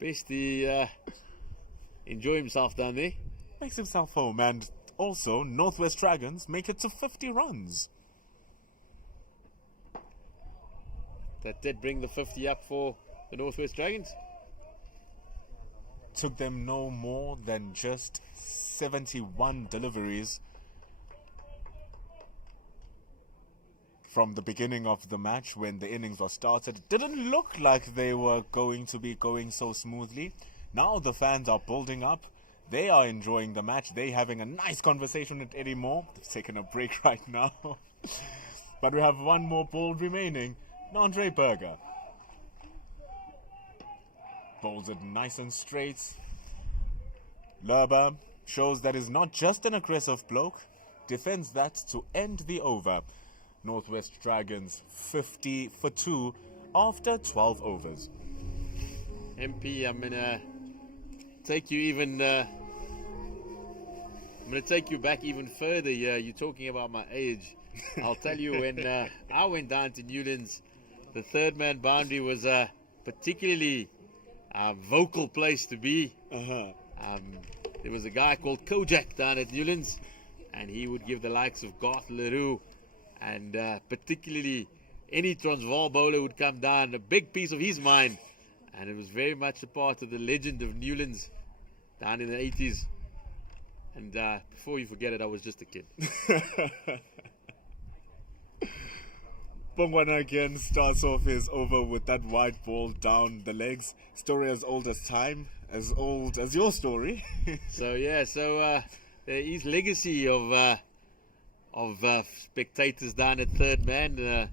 best enjoy himself down there. Makes himself home, and also Northwest Dragons make it to 50 runs. That did bring the 50 up for the Northwest Dragons. Took them no more than just 71 deliveries from the beginning of the match when the innings were started. It didn't look like they were going to be going so smoothly. Now the fans are building up. They are enjoying the match. They having a nice conversation with Eddie Moore. They've taken a break right now. But we have 1 more ball remaining. Andre Berger bowls it nice and straight. Lerber shows that he's not just an aggressive bloke. Defends that to end the over. Northwest Dragons 50 for 2 after 12 overs. MP, I'm gonna take you even. I'm gonna take you back even further here. You're talking about my age. I'll tell you, when I went down to Newlands, the third man boundary was a particularly vocal place to be. There was a guy called Kojak down at Newlands, and he would give the likes of Garth Leroux and particularly any Transvaal bowler would come down, a big piece of his mind. And it was very much a part of the legend of Newlands down in the 80s. And before you forget it, I was just a kid. Mbongwana again starts off his over with that wide ball down the legs. Story as old as time, as old as your story. So his legacy of spectators down at third man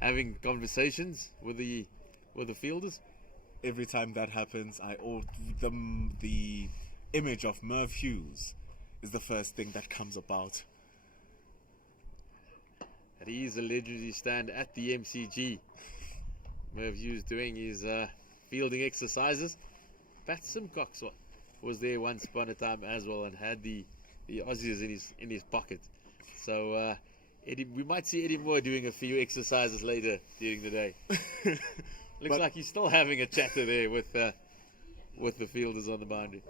having conversations with the fielders. Every time that happens, the image of Merv Hughes is the first thing that comes about. And he's a legendary stand at the MCG. Merv Hughes doing his fielding exercises. Pat Simcox was there once upon a time as well and had the Aussies in his pocket. So we might see Eddie Moore doing a few exercises later during the day. Looks like he's still having a chatter there with the fielders on the boundary.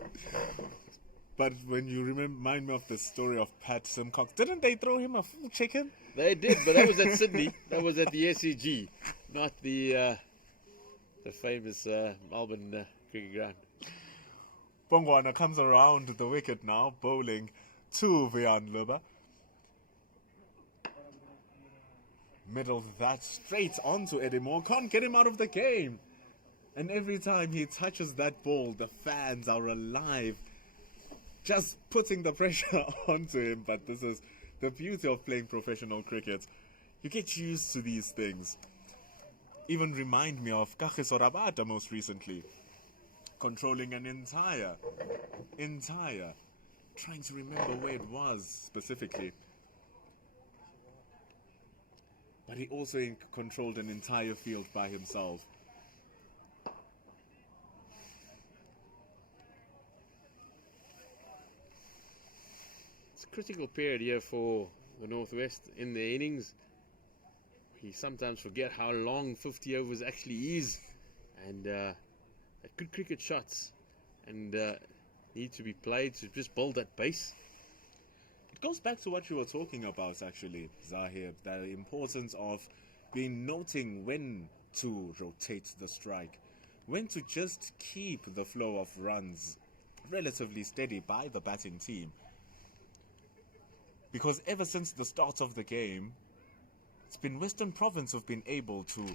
But when you remind me of the story of Pat Simcox, didn't they throw him a full chicken? They did, but that was at Sydney. That was at the SCG, not the famous Melbourne cricket ground. Mbongwana comes around the wicket now, bowling to Vihan Lerber. Middle that straight onto Eddie Moore. Can't get him out of the game. And every time he touches that ball, the fans are alive. Just putting the pressure onto him. But this is the beauty of playing professional cricket. You get used to these things. even remind me of Kagiso Rabada most recently. Controlling an entire, trying to remember where it was specifically. But he also controlled an entire field by himself. It's a critical period here for the Northwest in their innings. We sometimes forget how long 50 overs actually is, and good cricket shots and need to be played to just build that base. It goes back to what you were talking about, actually, Zahir, the importance of noting when to rotate the strike, when to just keep the flow of runs relatively steady by the batting team. Because ever since the start of the game, it's been Western Province who've been able to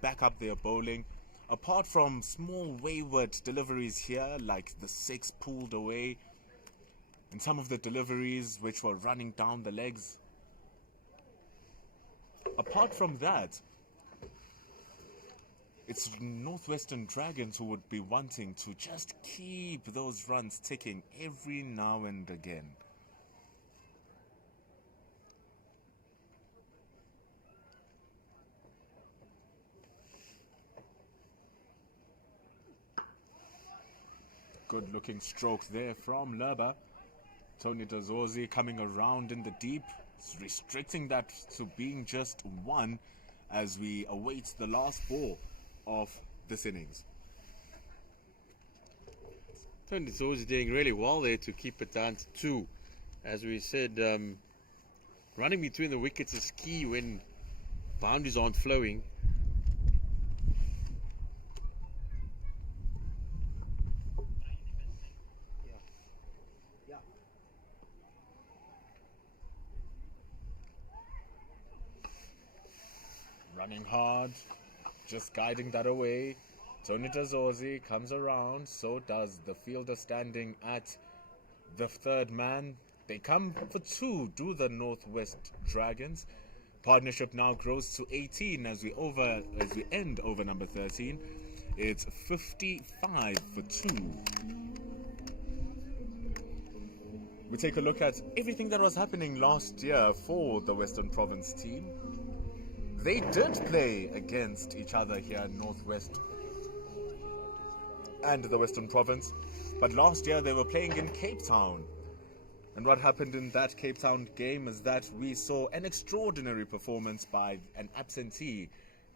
back up their bowling. Apart from small wayward deliveries here, like the 6 pulled away, and some of the deliveries which were running down the legs. Apart from that, it's Northwestern Dragons who would be wanting to just keep those runs ticking every now and again. Good looking stroke there from Lerba. Tony Dazozi coming around in the deep, restricting that to being just 1 as we await the last ball of this innings. Tony Dazozi doing really well there to keep it down to 2. As we said, running between the wickets is key when boundaries aren't flowing. Running hard, just guiding that away. Tony Dazozi comes around, so does the fielder standing at the 3rd man. They come for 2, do the Northwest Dragons. Partnership now grows to 18 as we end over number 13. It's 55 for 2. We take a look at everything that was happening last year for the Western Province team. They did play against each other here in Northwest and the Western Province, but last year they were playing in Cape Town. And what happened in that Cape Town game is that we saw an extraordinary performance by an absentee,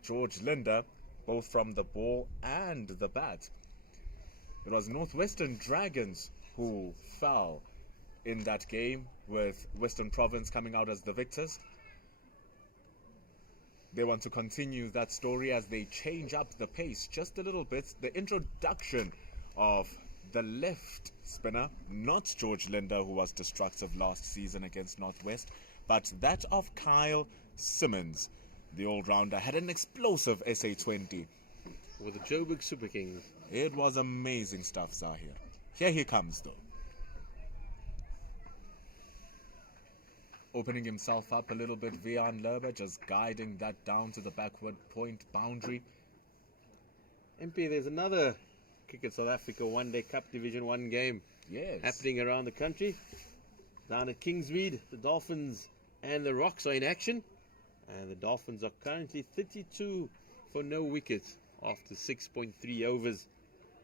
George Linder, both from the ball and the bat. It was Northwestern Dragons who fell in that game, with Western Province coming out as the victors. They want to continue that story as they change up the pace just a little bit. The introduction of the left spinner, not George Linder, who was destructive last season against Northwest, but that of Kyle Simmons. The all-rounder had an explosive SA20. With the Joburg Super Kings. It was amazing stuff, Zahir. Here he comes, though. Opening himself up a little bit, Vian Lerber just guiding that down to the backward point boundary. MP, there's another Cricket South Africa One-Day Cup Division 1 game happening around the country. Down at Kingsmead, the Dolphins and the Rocks are in action. And the Dolphins are currently 32 for no wickets after 6.3 overs.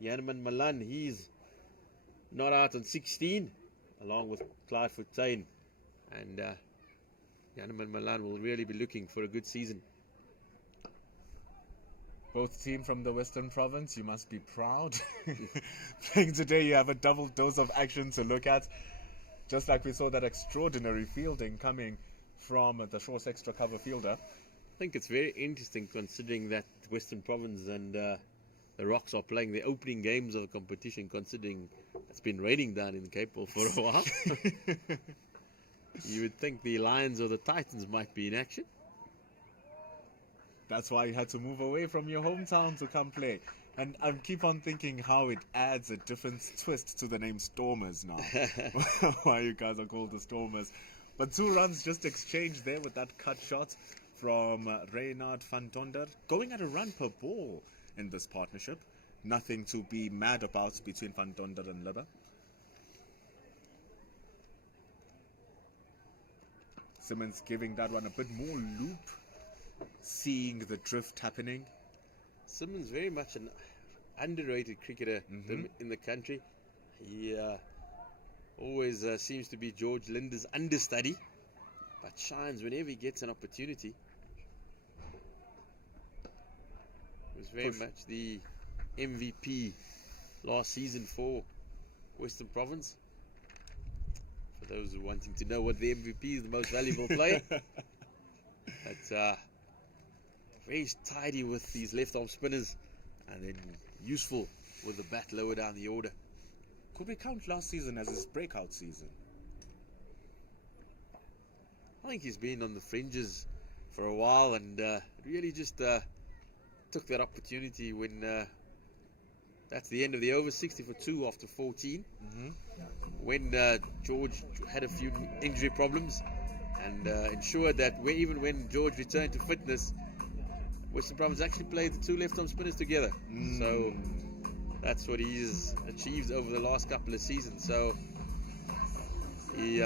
Yaneman Malan, he's not out on 16, along with Clyde Fontaine. And Yaneman Malan will really be looking for a good season. Both teams from the Western Province, you must be proud. Playing today, you have a double dose of action to look at. Just like we saw that extraordinary fielding coming from the Shaw's extra cover fielder. I think it's very interesting considering that Western Province and the Rocks are playing the opening games of the competition, considering it's been raining down in Cape Town for a while. You would think the Lions or the Titans might be in action. That's why you had to move away from your hometown to come play. And I keep on thinking how it adds a different twist to the name Stormers now. Why you guys are called the Stormers. But 2 runs just exchanged there with that cut shot from Reynard van Tonder. Going at a run per ball in this partnership. Nothing to be mad about between van Tonder and Libba. Simmons giving that one a bit more loop. Seeing the drift happening. Simmons very much an underrated cricketer in the country. He always seems to be George Linder's understudy, but shines whenever he gets an opportunity. He was very much the MVP last season for Western Province. For those who are wanting to know what the MVP is, the most valuable player. But very tidy with these left-arm spinners, and then useful with the bat lower down the order. Could we count last season as his breakout season? I think he's been on the fringes for a while, and really just took that opportunity when that's the end of the over, 60 for 2 after 14. When George had a few injury problems, and ensured that even when George returned to fitness, Western Province actually played the 2 left-arm spinners together. So that's what he's achieved over the last couple of seasons. So he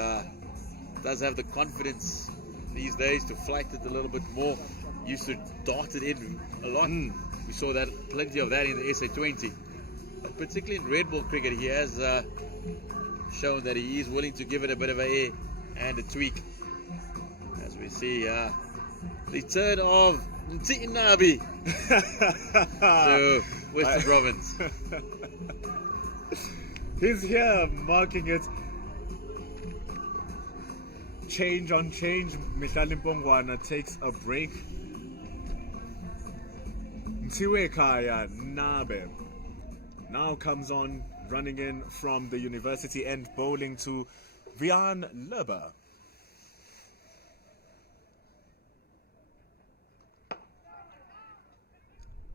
does have the confidence these days to flight it a little bit more. Used to dart it in a lot. We saw that plenty of that in the SA20. But particularly in red ball cricket, he has shown that he is willing to give it a bit of an air and a tweak. As we see, the turn of Ntinabi to Western Province. He's here marking it. Change on change. Mihlali Mpongwana takes a break. Mtiwekaya Nabe now comes on, running in from the university end, bowling to Rian Leber.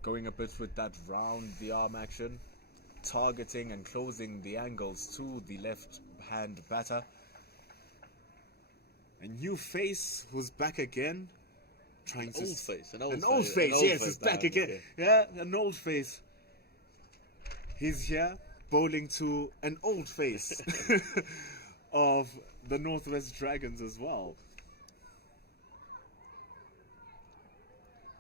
Going a bit with that round the arm action, targeting and closing the angles to the left hand batter. A new face who's back again, trying to An old face, yes, he's back again. Okay. Yeah, an old face. He's here bowling to an old face of the Northwest Dragons as well.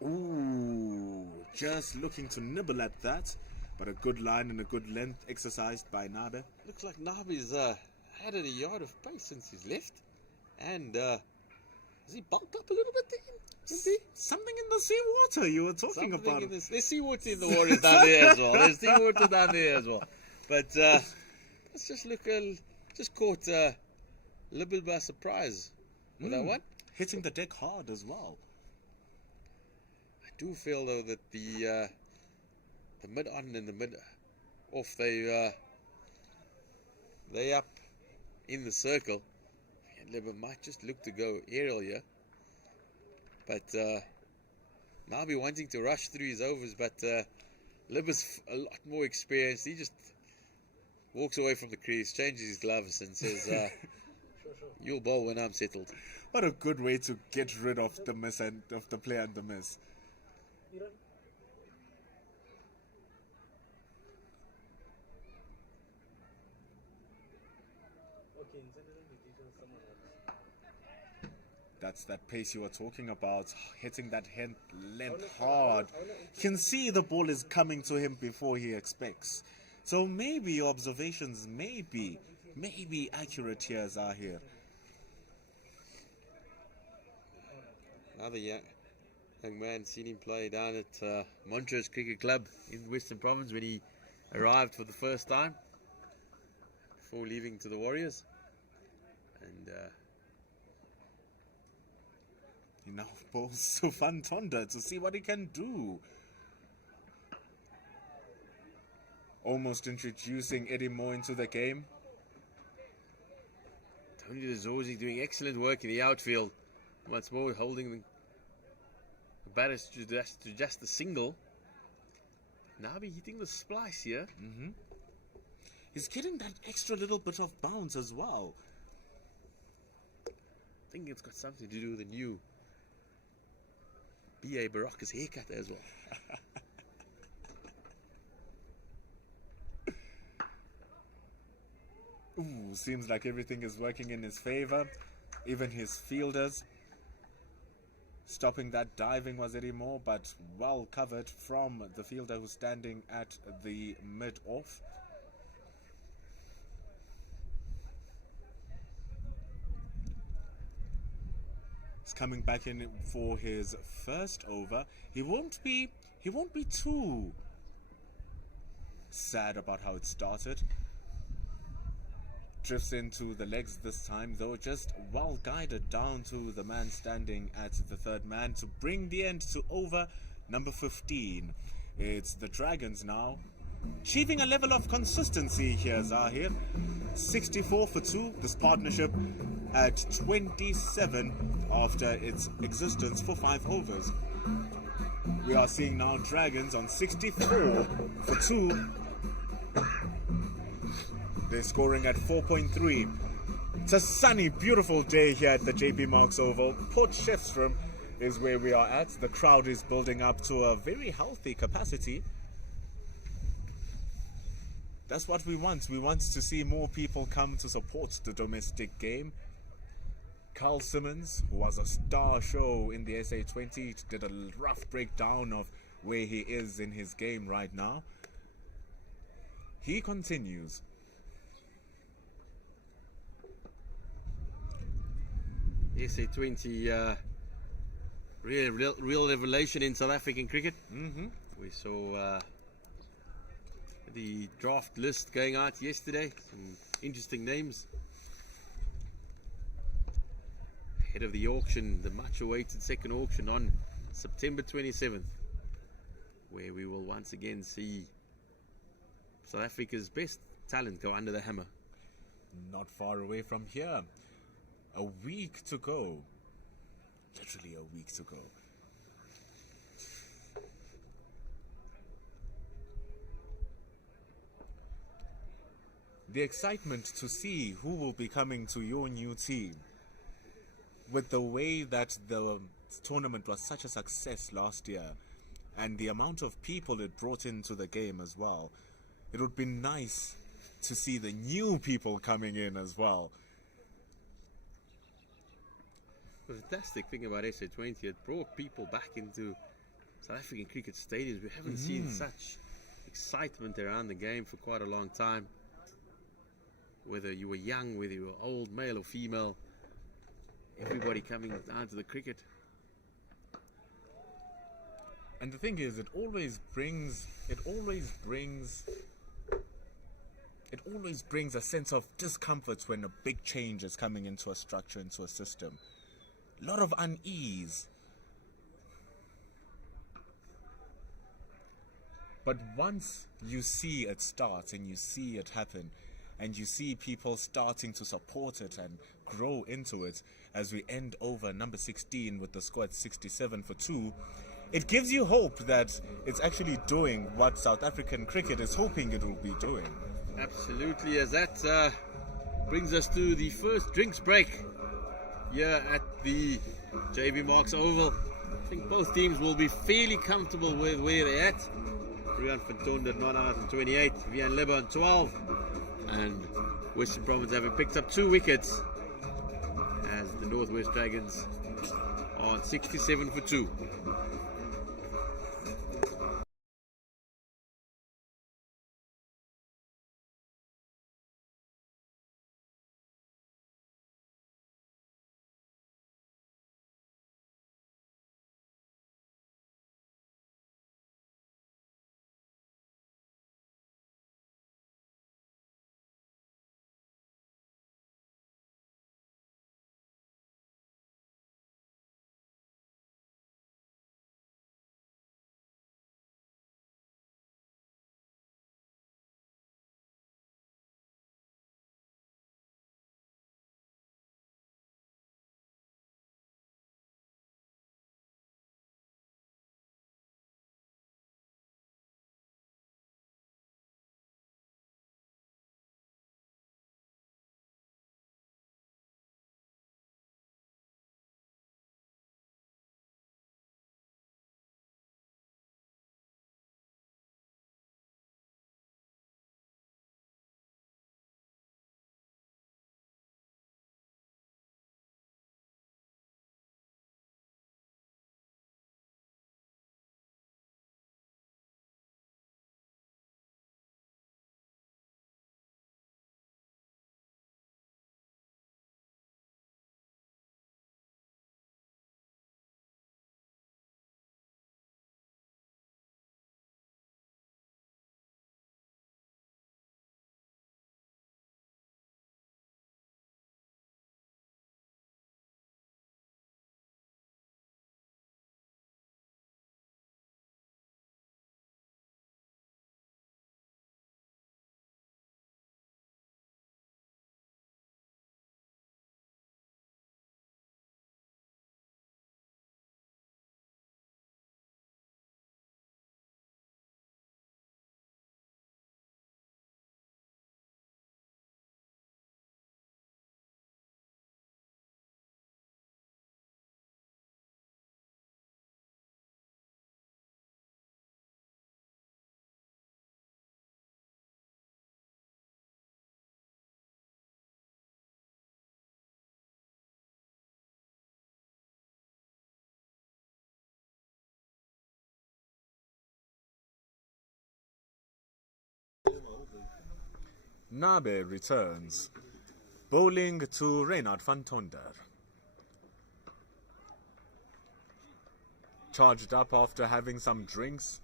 Ooh, just looking to nibble at that, but a good line and a good length exercised by Nabe. Looks like Nabe's added a yard of pace since he's left, and has he bulked up a little bit there? Something in the seawater you were talking about. There's seawater in the waters down there as well. There's seawater down there as well. But let's just look, just caught a little bit by surprise with that one. Hitting the deck hard as well. I do feel though that the mid on and the mid off, they up in the circle. And Libba might just look to go aerial here. But now be wanting to rush through his overs, but Libba's a lot more experienced. He just walks away from the crease, changes his gloves, and says, "You'll bowl when I'm settled." What a good way to get rid of the miss and of the play and the miss. That's that pace you were talking about, hitting that length hard. You can see the ball is coming to him before he expects. So maybe your observations may be accurate here, Zahir. Another young man, seen him play down at Montrose Cricket Club in Western Province when he arrived for the first time before leaving to the Warriors. And he now bowls to Van Tonder to see what he can do. Almost introducing Eddie Moore into the game. Tony Dezorzi doing excellent work in the outfield. Once more holding the batters to just the single. Now be hitting the splice here. He's getting that extra little bit of bounce as well. I think it's got something to do with the new B.A. Baraka's haircut as well. Ooh, seems like everything is working in his favor. Even his fielders. Stopping that diving was anymore, but well covered from the fielder who's standing at the mid-off. He's coming back in for his first over. He won't be too sad about how it started. Drifts into the legs this time, though, just well guided down to the man standing at the third man to bring the end to over number 15. It's the Dragons now, achieving a level of consistency here, Zahir. 64 for 2, this partnership at 27 after its existence for 5 overs. We are seeing now Dragons on 64 for 2. They're scoring at 4.3. It's a sunny, beautiful day here at the JB Marks Oval. Port Shepstrom is where we are at. The crowd is building up to a very healthy capacity. That's what we want. We want to see more people come to support the domestic game. Carl Simmons, who was a star show in the SA20, did a rough breakdown of where he is in his game right now. He continues. SA20, real revelation in South African cricket. We saw the draft list going out yesterday. Some interesting names. Ahead of the auction, the much awaited second auction on September 27th, where we will once again see South Africa's best talent go under the hammer. Not far away from here. A week to go. Literally a week to go. The excitement to see who will be coming to your new team. With the way that the tournament was such a success last year, and the amount of people it brought into the game as well, it would be nice to see the new people coming in as well. The fantastic thing about SA20, it brought people back into South African cricket stadiums. We haven't seen such excitement around the game for quite a long time. Whether you were young, whether you were old, male or female, everybody coming down to the cricket. And the thing is, it always brings a sense of discomfort when a big change is coming into a structure, into a system. A lot of unease. But once you see it start and you see it happen, and you see people starting to support it and grow into it, as we end over number 16 with the score at 67 for 2, it gives you hope that it's actually doing what South African cricket is hoping it will be doing. Absolutely, as that brings us to the first drinks break here at the JB Marks Oval. I think both teams will be fairly comfortable with where they're at. Rian Fantonda at 9 out of 28, Vian Leber on 12, and Western Province having picked up 2 wickets as the Northwest Dragons are on 67 for 2. Nabe returns. Bowling to Reinhard van Tonder. Charged up after having some drinks.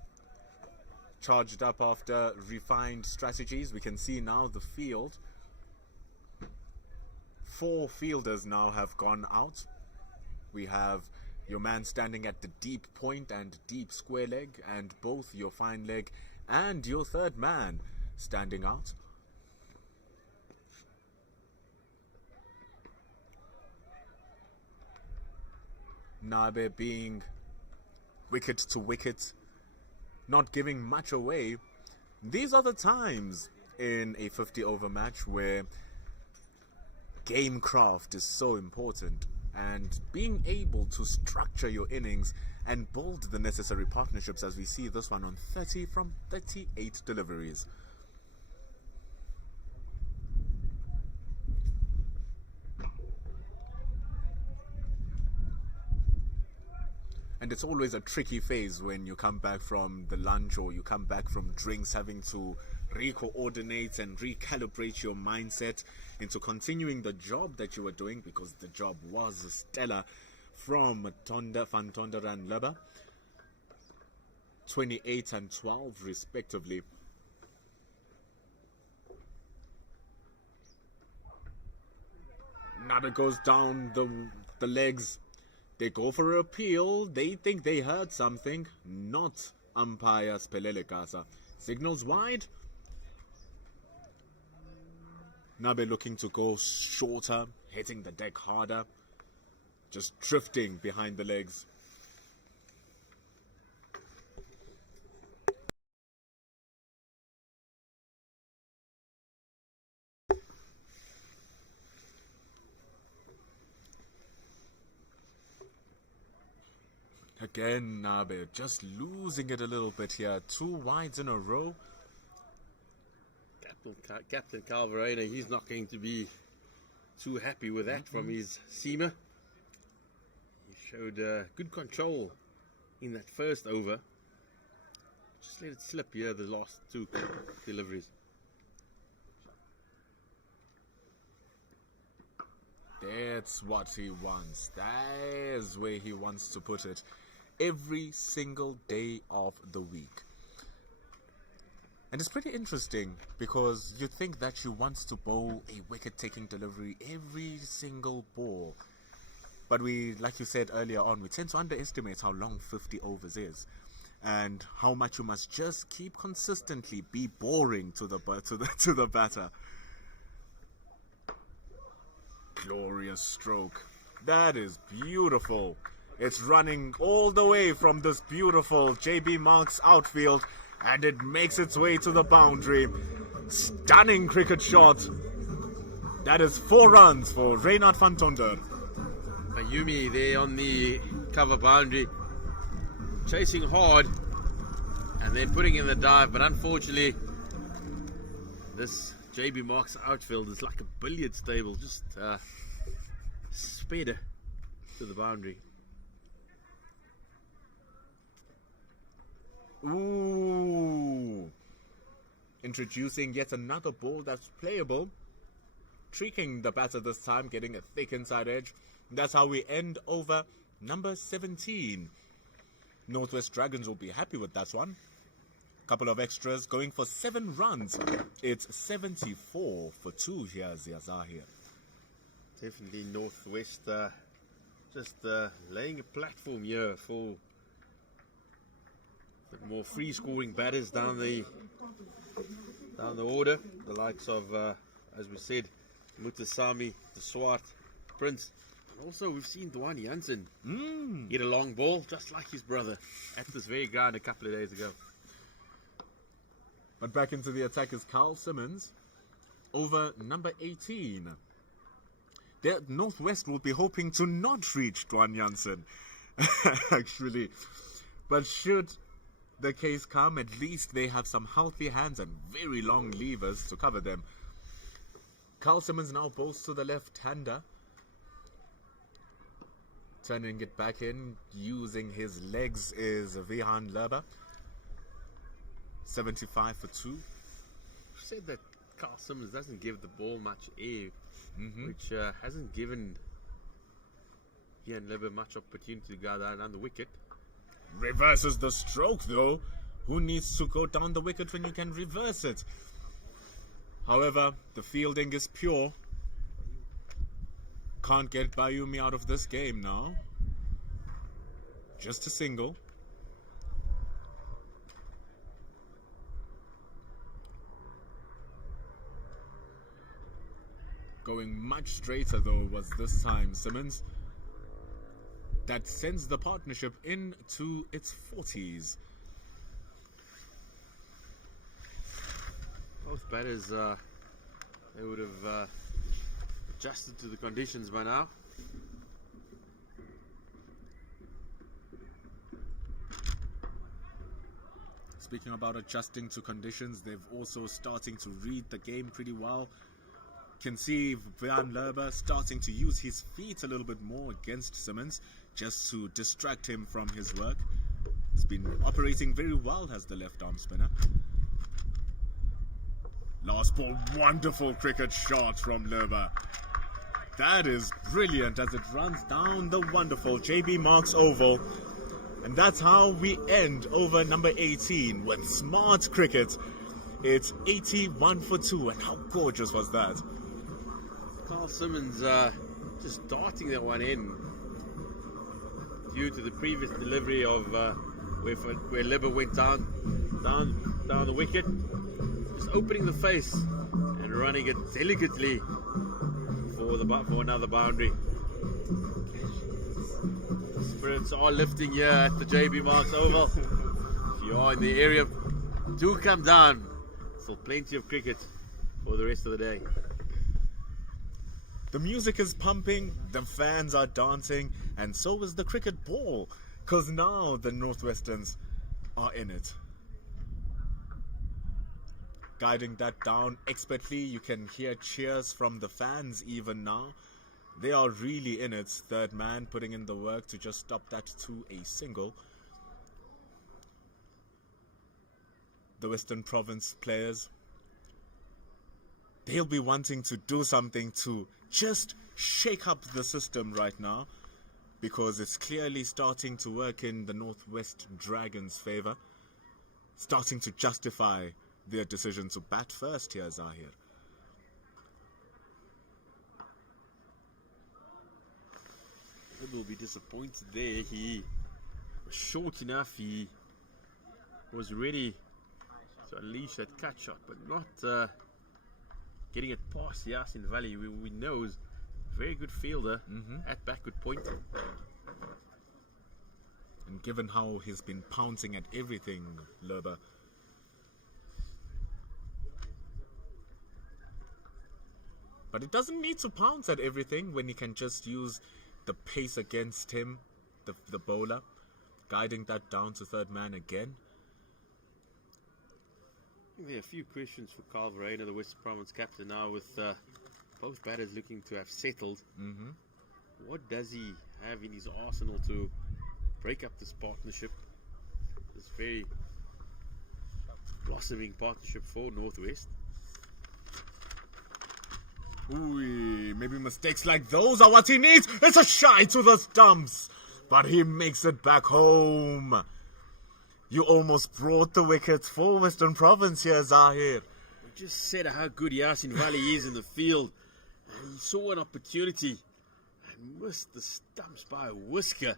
Charged up after refined strategies. We can see now the field. 4 fielders now have gone out. We have your man standing at the deep point and deep square leg, and both your fine leg and your third man standing out. Nabe being wicket to wicket, not giving much away. These are the times in a 50-over match where gamecraft is so important, and being able to structure your innings and build the necessary partnerships, as we see this one on 30 from 38 deliveries. And it's always a tricky phase when you come back from the lunch or you come back from drinks, having to re-coordinate and recalibrate your mindset into continuing the job that you were doing, because the job was stellar from Van Tonder and Leber. 28 and 12 respectively. Nada goes down the legs. They go for an appeal. They think they heard something. Not umpire Spelele Casa. Signals wide. Nabe looking to go shorter, hitting the deck harder. Just drifting behind the legs. Again, Nabe just losing it a little bit here. 2 wides in a row. Captain Calvarena, he's not going to be too happy with that from his seamer. He showed good control in that first over. Just let it slip here, the last 2 deliveries. That's what he wants. That is where he wants to put it. Every single day of the week. And it's pretty interesting, because you'd think that she wants to bowl a wicket-taking delivery every single ball. But we, like you said earlier on, we tend to underestimate how long 50 overs is, and how much you must just keep consistently be boring to the batter. Glorious stroke. That is beautiful. It's running all the way from this beautiful JB Marks outfield, and it makes its way to the boundary. Stunning cricket shot. That is 4 runs for Reinhard van Tonder. Mayumi there on the cover boundary, chasing hard and then putting in the dive, but unfortunately this JB Marks outfield is like a billiards table, just sped to the boundary. Ooh. Introducing yet another ball that's playable. Tricking the batter this time, getting a thick inside edge. That's how we end over number 17. Northwest Dragons will be happy with that one. Couple of extras, going for 7 runs. It's 74 for 2 here, Ziazahir. Definitely Northwest just laying a platform here for the more free scoring batters down the order. The likes of, as we said, Mutasami, the Swart, Prince. And also we've seen Dwayne Jansen hit a long ball just like his brother at this very ground a couple of days ago. But back into the attack is Carl Simmons over number 18. The Northwest will be hoping to not reach Dwayne Jansen, actually. But should the case come, at least they have some healthy hands and very long levers to cover them. Carl Simmons now bowls to the left-hander. Turning it back in, using his legs is Vihan Lerber. 75 for 2. Said that Carl Simmons doesn't give the ball much air, which hasn't given Ian Libber much opportunity to go down the wicket. Reverses the stroke though. Who needs to go down the wicket when you can reverse it? However, the fielding is pure. Can't get Bayumi out of this game now. Just a single. Going much straighter though was this time Simmons. That sends the partnership into its 40s. Both batters, they would have adjusted to the conditions by now. Speaking about adjusting to conditions, they've also starting to read the game pretty well. Can see Van Lerber starting to use his feet a little bit more against Simmons just to distract him from his work. He's been operating very well as the left arm spinner. Last ball, wonderful cricket shot from Lerber. That is brilliant as it runs down the wonderful JB Marks oval. And that's how we end over number 18 with smart cricket. It's 81 for 2, and how gorgeous was that? Carl Simmons just darting that one in due to the previous delivery of where Libber went down the wicket. Just opening the face and running it delicately for another boundary. The spirits are lifting here at the JB Marks Oval. If you are in the area, do come down. Still plenty of cricket for the rest of the day. The music is pumping, the fans are dancing, and so is the cricket ball, because now the Northwesterns are in it. Guiding that down expertly, you can hear cheers from the fans even now. They are really in it. Third man putting in the work to just stop that to a single. The Western Province players, they'll be wanting to do something to just shake up the system right now, because it's clearly starting to work in the Northwest Dragons' favor, starting to justify their decision to bat first here, Zahir. He will be disappointed there. He was short enough. He was ready to unleash that cut shot, but not getting it past Yasin Valley. We know he's a very good fielder at backward point. And given how he's been pouncing at everything, Lerber, but it doesn't need to pounce at everything when he can just use the pace against him, the bowler, guiding that down to third man again. I think there are a few questions for Carl Verheyen, the Western Province captain, now with both batters looking to have settled. What does he have in his arsenal to break up this partnership, this very blossoming partnership for Northwest? Ooh, maybe mistakes like those are what he needs. It's a shy to the stumps, but he makes it back home. You almost brought the wickets for Western Province here, Zahir. We just said how good Yasin Valley is in the field, and he saw an opportunity and missed the stumps by a whisker.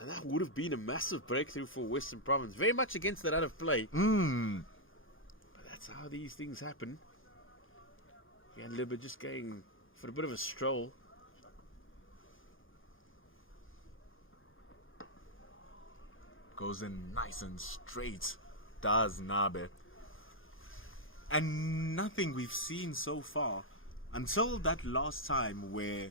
And that would have been a massive breakthrough for Western Province. Very much against that out of play. But that's how these things happen. And Libber just going for a bit of a stroll. Goes in nice and straight, does Nabe. And nothing we've seen so far until that last time where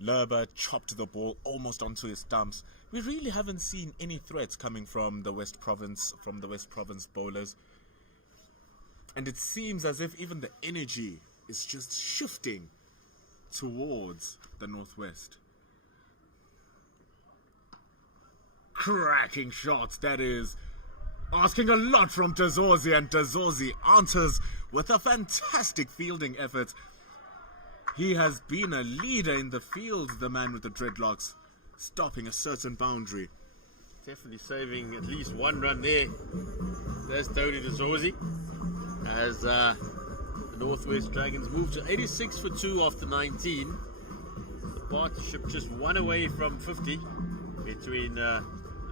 Lerber chopped the ball almost onto his stumps. We really haven't seen any threats coming from the West Province bowlers. And it seems as if even the energy is just shifting towards the Northwest. Cracking shots, that is. Asking a lot from Tazorzi, and Tazorzi answers with a fantastic fielding effort. He has been a leader in the field, the man with the dreadlocks, stopping a certain boundary. Definitely saving at least one run there. There's Tony DeZorzi as the Northwest Dragons move to 86 for 2 after 19. The partnership just one away from 50 between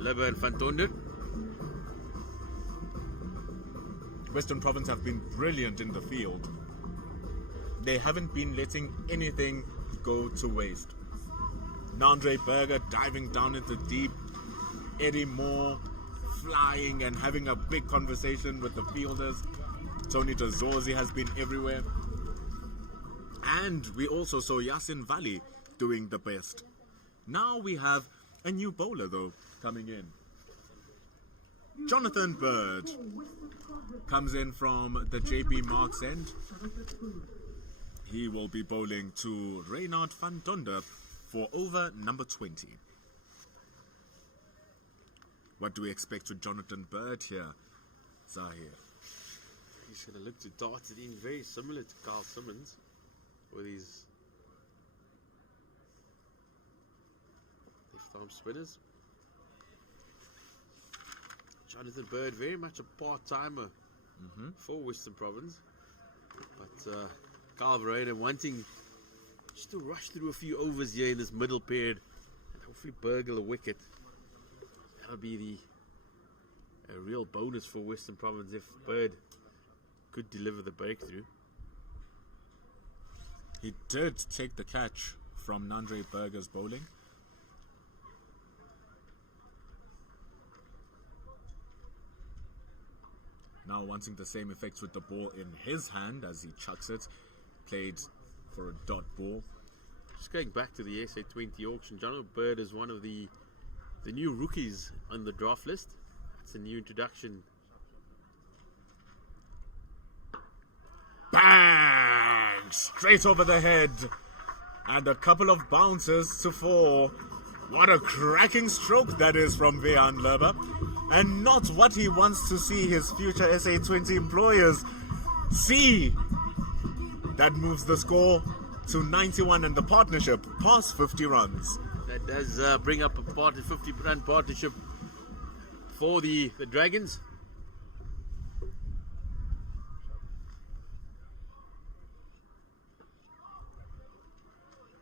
Libba and Van Tonder. Western Province have been brilliant in the field. They haven't been letting anything go to waste. Nandre Berger diving down into deep. Eddie Moore flying and having a big conversation with the fielders. Tony DeZorzi has been everywhere. And we also saw Yasin Valley doing the best. Now we have a new bowler though coming in. Jonathan Bird comes in from the JB Marks end. He will be bowling to Reynard van Donder for over number 20. What do we expect with Jonathan Bird here, Zahir? He's going to look to dart it in very similar to Carl Simmons with his left arm spinners. Jonathan Bird, very much a part-timer for Western Province. But Carl Verena wanting just to rush through a few overs here in this middle period and hopefully burgle a wicket. That'll be a real bonus for Western Province if Bird could deliver the breakthrough. He did take the catch from Nandre Berger's bowling. Now wanting the same effects with the ball in his hand as he chucks it. Played for a dot ball. Just going back to the SA20 auction, Jonathan Bird is one of the new rookies on the draft list. That's a new introduction. Bang! Straight over the head. And a couple of bounces to 4. What a cracking stroke that is from Vehan Lerber. And not what he wants to see his future SA20 employers see. That moves the score to 91 and the partnership past 50 runs. That does bring up a 50-run partnership for the Dragons.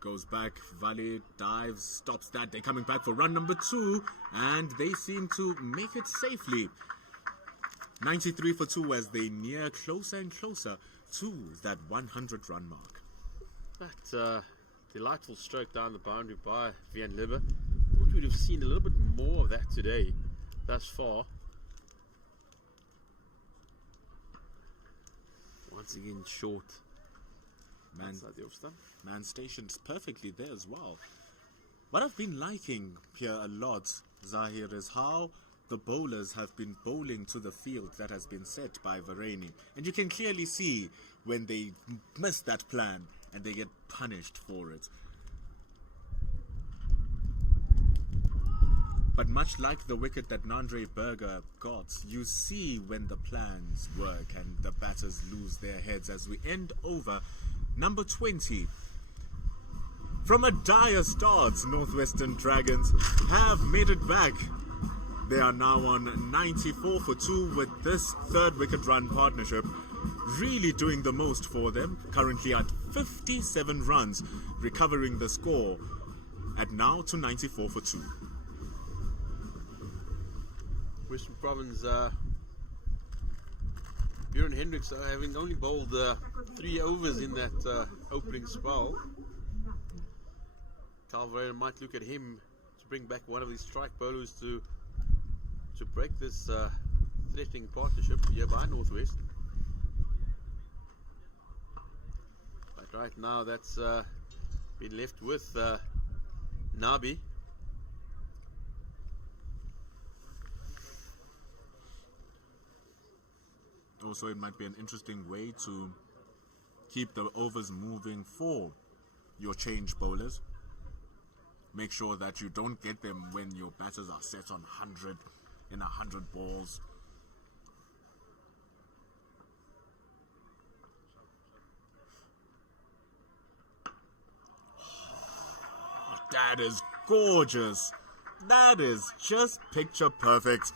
Goes back, Valley dives, stops that. They're coming back for run number 2, and they seem to make it safely. 93 for 2 as they near closer and closer to that 100-run mark. That delightful stroke down the boundary by Vehan Lerber. Thought we'd have seen a little bit more of that today, thus far. Once again, short. Man stationed perfectly there as well. What I've been liking here a lot, Zahir, is how the bowlers have been bowling to the field that has been set by Varane. And you can clearly see when they miss that plan and they get punished for it. But much like the wicket that Nandre Berger got, you see when the plans work and the batters lose their heads as we end over number 20. From a dire start, Northwestern Dragons have made it back. They are now on 94 for 2 with this third wicket run partnership really doing the most for them, currently at 57 runs, recovering the score at now to 94 for 2. Western Province, Bjorn Hendricks having only bowled 3 overs in that opening spell. Calvera might look at him to bring back one of these strike bowlers to break this threatening partnership here by Northwest. But right now that's been left with Nabi. Also, it might be an interesting way to keep the overs moving for your change bowlers. Make sure that you don't get them when your batters are set on 100 in 100 balls. That is gorgeous. That is just picture perfect.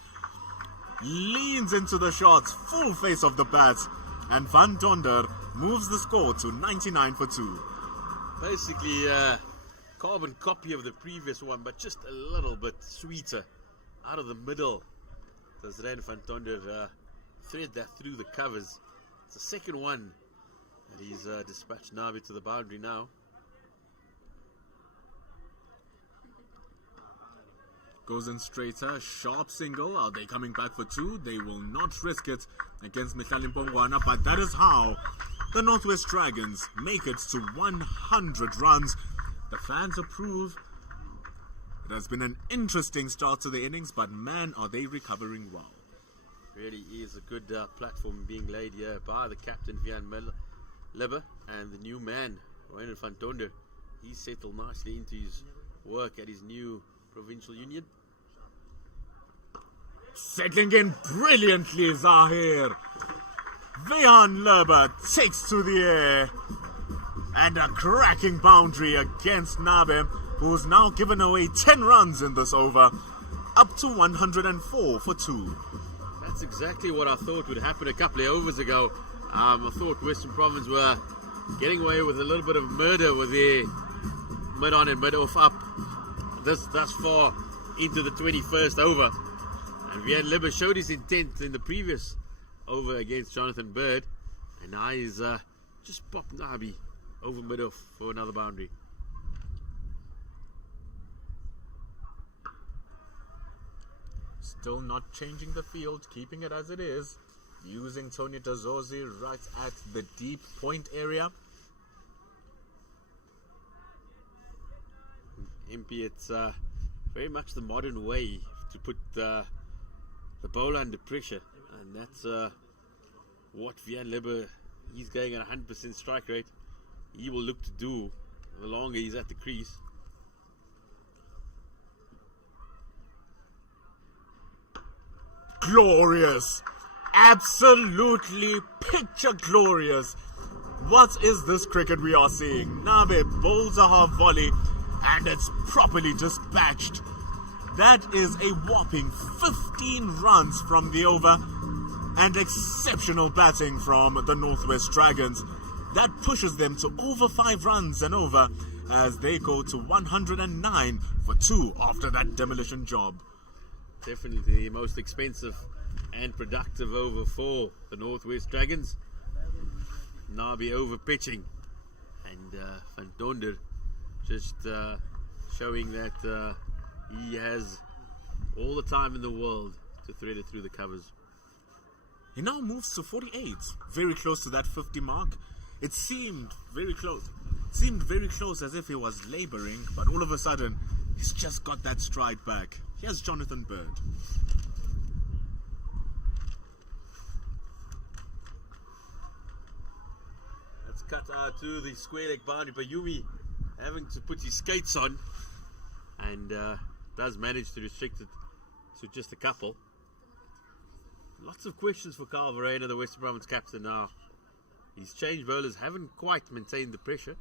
Leans into the shots, full face of the bat, and Van Tonder moves the score to 99 for 2. Basically, carbon copy of the previous one, but just a little bit sweeter. Out of the middle, does Ryan van Tonder thread that through the covers. It's the second one that he's dispatched Nabi to the boundary now. Goes in straighter, sharp single. Are they coming back for 2? They will not risk it against Mihlali Mpongwana, but that is how the Northwest Dragons make it to 100 runs. The fans approve. It has been an interesting start to the innings, but man, are they recovering well. Really is a good platform being laid here by the captain, Vian Libber, and the new man, Ryan van Tonder. He's settled nicely into his work at his new provincial union. Settling in brilliantly, Zahir. Vian Lerber takes to the air. And a cracking boundary against Nabe, who's now given away 10 runs in this over, up to 104 for 2. That's exactly what I thought would happen a couple of overs ago. I thought Western Province were getting away with a little bit of murder with their mid-on and mid-off up thus far into the 21st over. And Vian Libber showed his intent in the previous over against Jonathan Bird, and now he's just popped Nabi over mid-off for another boundary. Still not changing the field, keeping it as it is. Using Tony Dazozi right at the deep point area. MP, it's very much the modern way to put the bowler under pressure, and that's what Vian Libber, he's going at 100% strike rate. He will look to do the longer he's at the crease. Glorious! Absolutely picture glorious! What is this cricket we are seeing? Nabe bowls a half volley and it's properly dispatched. That is a whopping 15 runs from the over and exceptional batting from the Northwest Dragons. That pushes them to over 5 runs and over as they go to 109 for 2 after that demolition job. Definitely the most expensive and productive over for the Northwest Dragons. Nabi over pitching, and Van Tonder just showing that he has all the time in the world to thread it through the covers. He now moves to 48, very close to that 50 mark. It seemed very close. As if he was laboring, but all of a sudden, he's just got that stride back. Here's Jonathan Bird. Let's cut out to the square leg boundary. Bayumi having to put his skates on, and does manage to restrict it to just a couple. Lots of questions for Carl Verreynne, the Western Province captain now. His change bowlers haven't quite maintained the pressure.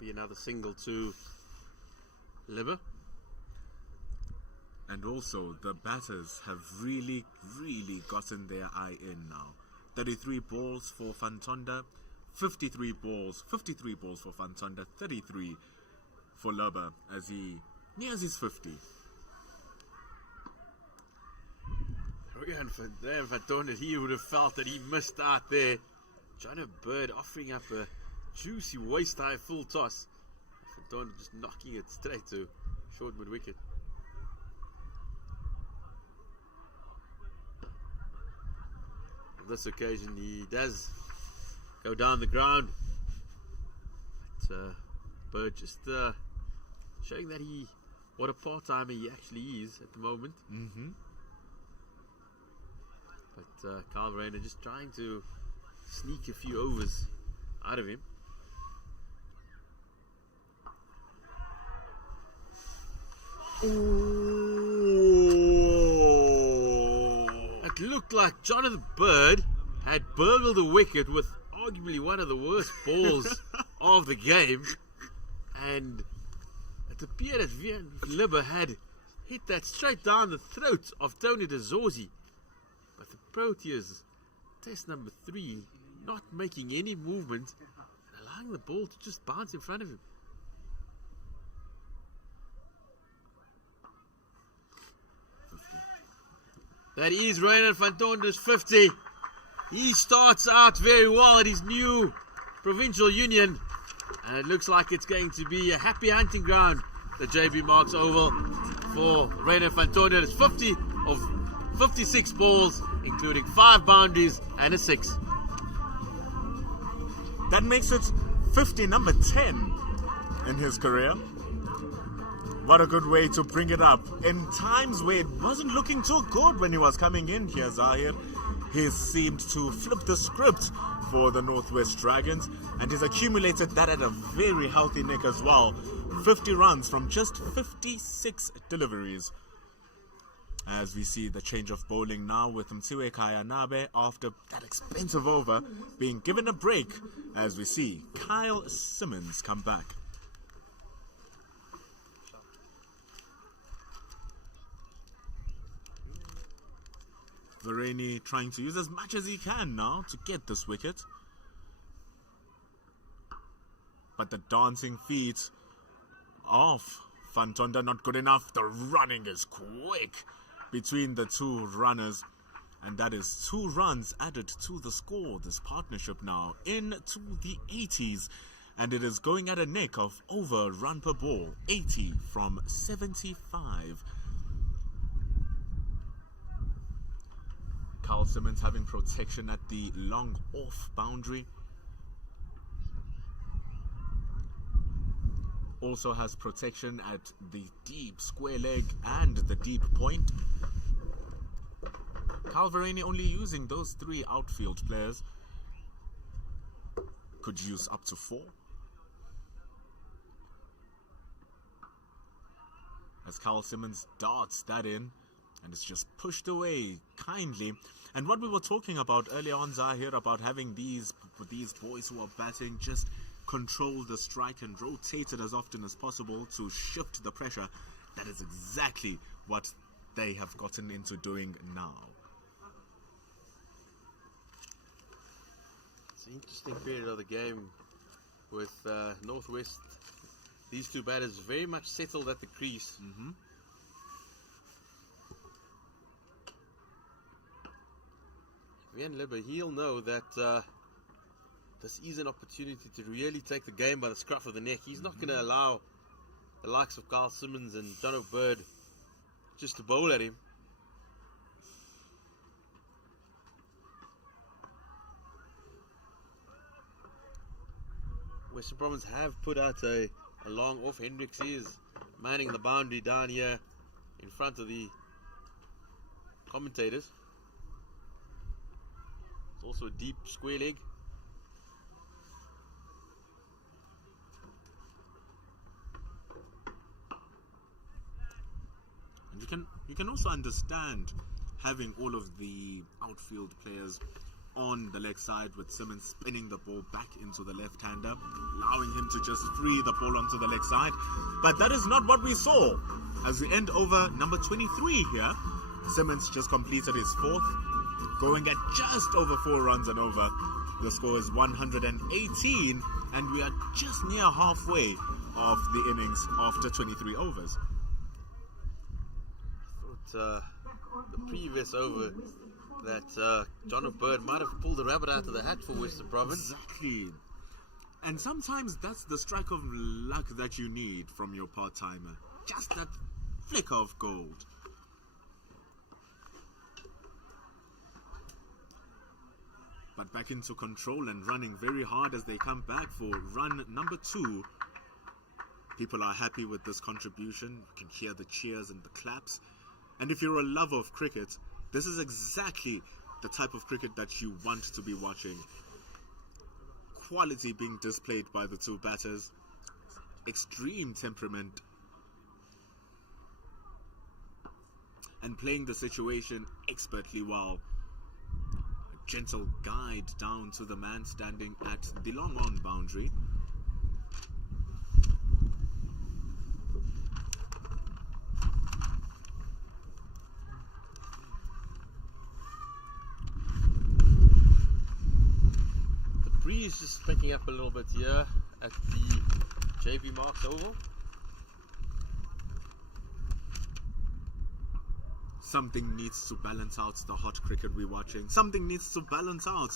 Be another single to Libber. And also, the batters have really gotten their eye in now. 33 balls for Van Tonder, 53 balls for Van Tonder, 33 for Libber as he nears his 50. Van Tonder, he would have felt that he missed out there. Jonathan Bird offering up a juicy waist-high full toss. Van Tonder just knocking it straight to short mid-wicket. On this occasion, he does go down the ground. But Bird just showing that what a part-timer he actually is at the moment. But Carl Verreynne just trying to sneak a few overs out of him. looked like Jonathan Bird had burgled the wicket with arguably one of the worst balls of the game. And it appeared that Vian Libber had hit that straight down the throat of Tony de Zorzi. But the Proteas, test number 3, not making any movement and allowing the ball to just bounce in front of him. That is Reynard van Tonder's 50. He starts out very well at his new provincial union. And it looks like it's going to be a happy hunting ground, the JB Marks Oval, for Reynard van Tonder. It's 50 of 56 balls, including 5 boundaries and a 6. That makes it 50 number 10 in his career. What a good way to bring it up. In times where it wasn't looking too good when he was coming in here, Zahir, he seemed to flip the script for the Northwest Dragons, and he's accumulated that at a very healthy nick as well. 50 runs from just 56 deliveries. As we see the change of bowling now with Mtsiwe Kayanabe after that expensive over being given a break, as we see Kyle Simmons come back. Varane trying to use as much as he can now to get this wicket. But the dancing feet of Van Tonder not good enough. The running is quick between the two runners. And that is 2 runs added to the score. This partnership now into the 80s. And it is going at a nick of over run per ball. 80 from 75. Carl Simmons having protection at the long off boundary. Also has protection at the deep square leg and the deep point. Kyle Varane only using those 3 outfield players. Could use up to 4. As Kyle Simmons darts that in. And it's just pushed away kindly. And what we were talking about earlier on, Zahir, about having these boys who are batting just control the strike and rotate it as often as possible to shift the pressure. That is exactly what they have gotten into doing now. It's an interesting period of the game with Northwest. These 2 batters very much settled at the crease. Vian Libber, he'll know that this is an opportunity to really take the game by the scruff of the neck. He's not going to allow the likes of Carl Simmons and John O'Bird just to bowl at him. Western Province have put out a long off. Hendricks is manning the boundary down here in front of the commentators. It's also a deep square leg. And you can also understand having all of the outfield players on the leg side with Simmons spinning the ball back into the left-hander, allowing him to just free the ball onto the leg side. But that is not what we saw. As we end over number 23 here, Simmons just completed his 4th. Going at just over 4 runs and over. The score is 118, and we are just near halfway of the innings after 23 overs. I thought the previous over that John O'Bird might have pulled the rabbit out of the hat for Western Province. Exactly. And sometimes that's the strike of luck that you need from your part-timer. Just that flick of gold. But back into control and running very hard as they come back for run number 2. People are happy with this contribution. You can hear the cheers and the claps. And if you're a lover of cricket, this is exactly the type of cricket that you want to be watching. Quality being displayed by the 2 batters. Extreme temperament. And playing the situation expertly well. gentle guide down to the man standing at the long on boundary. The breeze is picking up a little bit here at the JB Marks Oval. Something needs to balance out the hot cricket we're watching. Something needs to balance out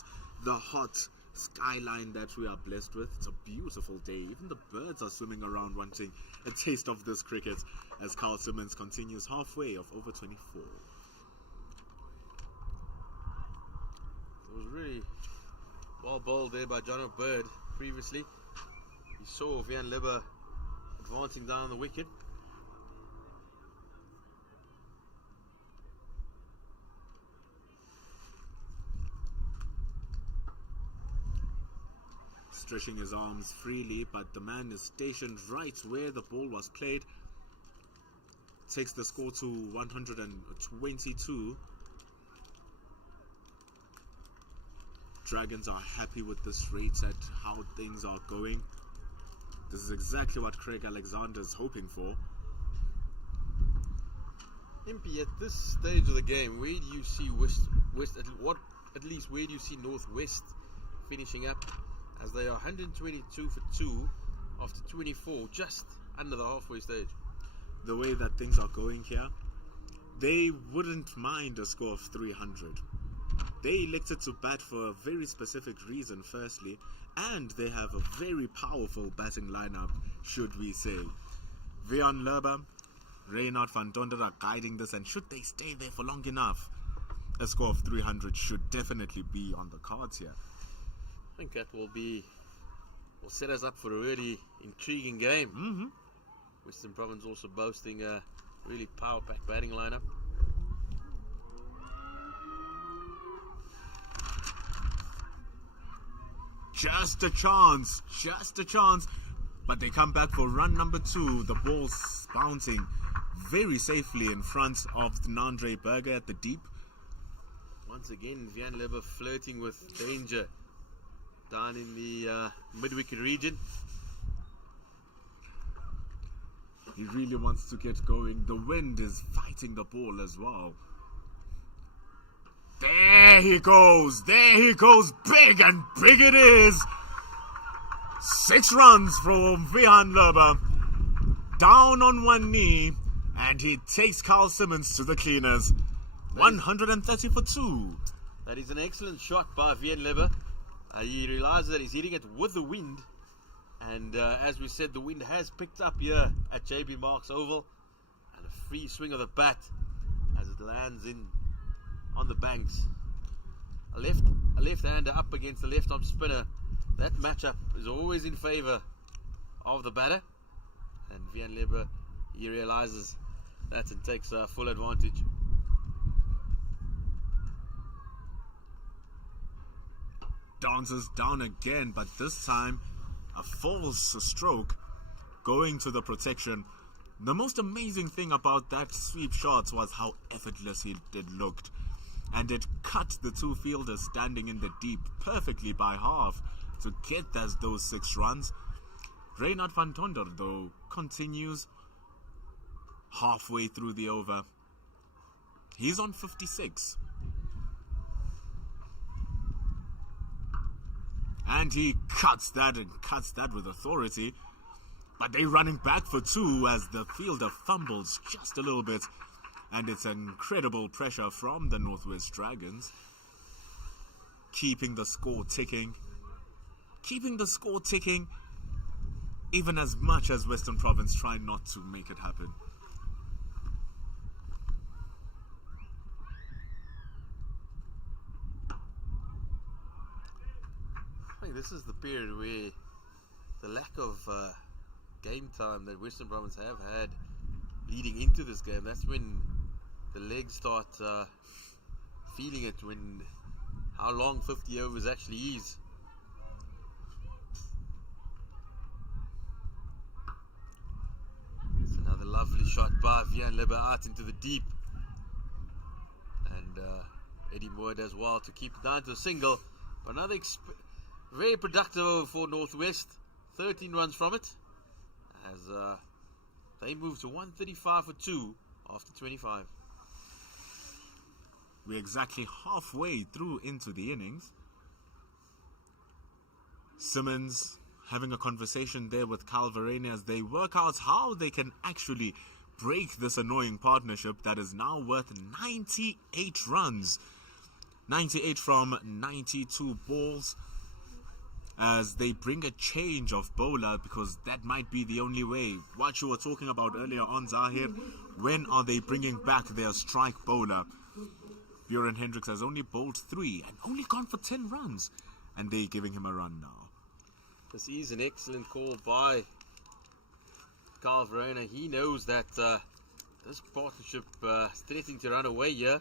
the hot skyline that we are blessed with. It's a beautiful day. Even the birds are swimming around wanting a taste of this cricket as Carl Simmons continues halfway of over 24. It was really well bowled there by John Bird previously. He saw Van Libber advancing down the wicket. Stretching his arms freely, but the man is stationed right where the ball was played. Takes the score to 122. Dragons are happy with this rate at how things are going. This is exactly what Craig Alexander is hoping for. Impy, at this stage of the game, where do you see at least where do you see Northwest finishing up, as they are 122 for 2 after 24, just under the halfway stage? The way that things are going here, they wouldn't mind a score of 300. They elected to bat for a very specific reason, firstly, and they have a very powerful batting lineup, should we say. Vian Lerber, Reynard van Donder are guiding this, and should they stay there for long enough, a score of 300 should definitely be on the cards here. I think that will set us up for a really intriguing game. Western Province also boasting a really power-packed batting lineup. Just a chance, but they come back for run number 2. The ball's bouncing very safely in front of Nandre Berger at the deep. Once again, Van Libber flirting with danger down in the mid-wicket region. He really wants to get going. The wind is fighting the ball as well. There he goes, big and big it is. 6 runs from Vihan Lerber, down on one knee, and he takes Carl Simmons to the cleaners. 130 for 2. That is an excellent shot by Van Libber. He realizes that he's hitting it with the wind, and as we said, the wind has picked up here at JB Marks Oval, and a free swing of the bat as it lands in on the banks. A left-hander up against the left-arm spinner. That matchup is always in favour of the batter, and Van Libber, he realizes that and takes full advantage. Dances down again, but this time a false stroke going to the protection. The most amazing thing about that sweep shot was how effortless it looked, and it cut the 2 fielders standing in the deep perfectly by half to get those 6 runs. Reynard van Tonder, though, continues halfway through the over. He's on 56. And he cuts that with authority. But they're running back for 2 as the fielder fumbles just a little bit. And it's incredible pressure from the Northwest Dragons. Keeping the score ticking. Even as much as Western Province try not to make it happen. I think this is the period where the lack of game time that Western Province have had leading into this game, that's when the legs start feeling it, when how long 50 overs actually is. It's another lovely shot by Van Libber out into the deep, and Eddie Moore does well to keep it down to a single. But another very productive over for Northwest. 13 runs from it. As they move to 135 for 2 after 25. We're exactly halfway through into the innings. Simmons having a conversation there with Calvarene as they work out how they can actually break this annoying partnership that is now worth 98 runs. 98 from 92 balls. As they bring a change of bowler, because that might be the only way. What you were talking about earlier on, Zahir, when are they bringing back their strike bowler? Bjorn Hendricks has only bowled 3 and only gone for 10 runs, and they're giving him a run now. This is an excellent call by Carl Verona. He knows that this partnership is threatening to run away here, and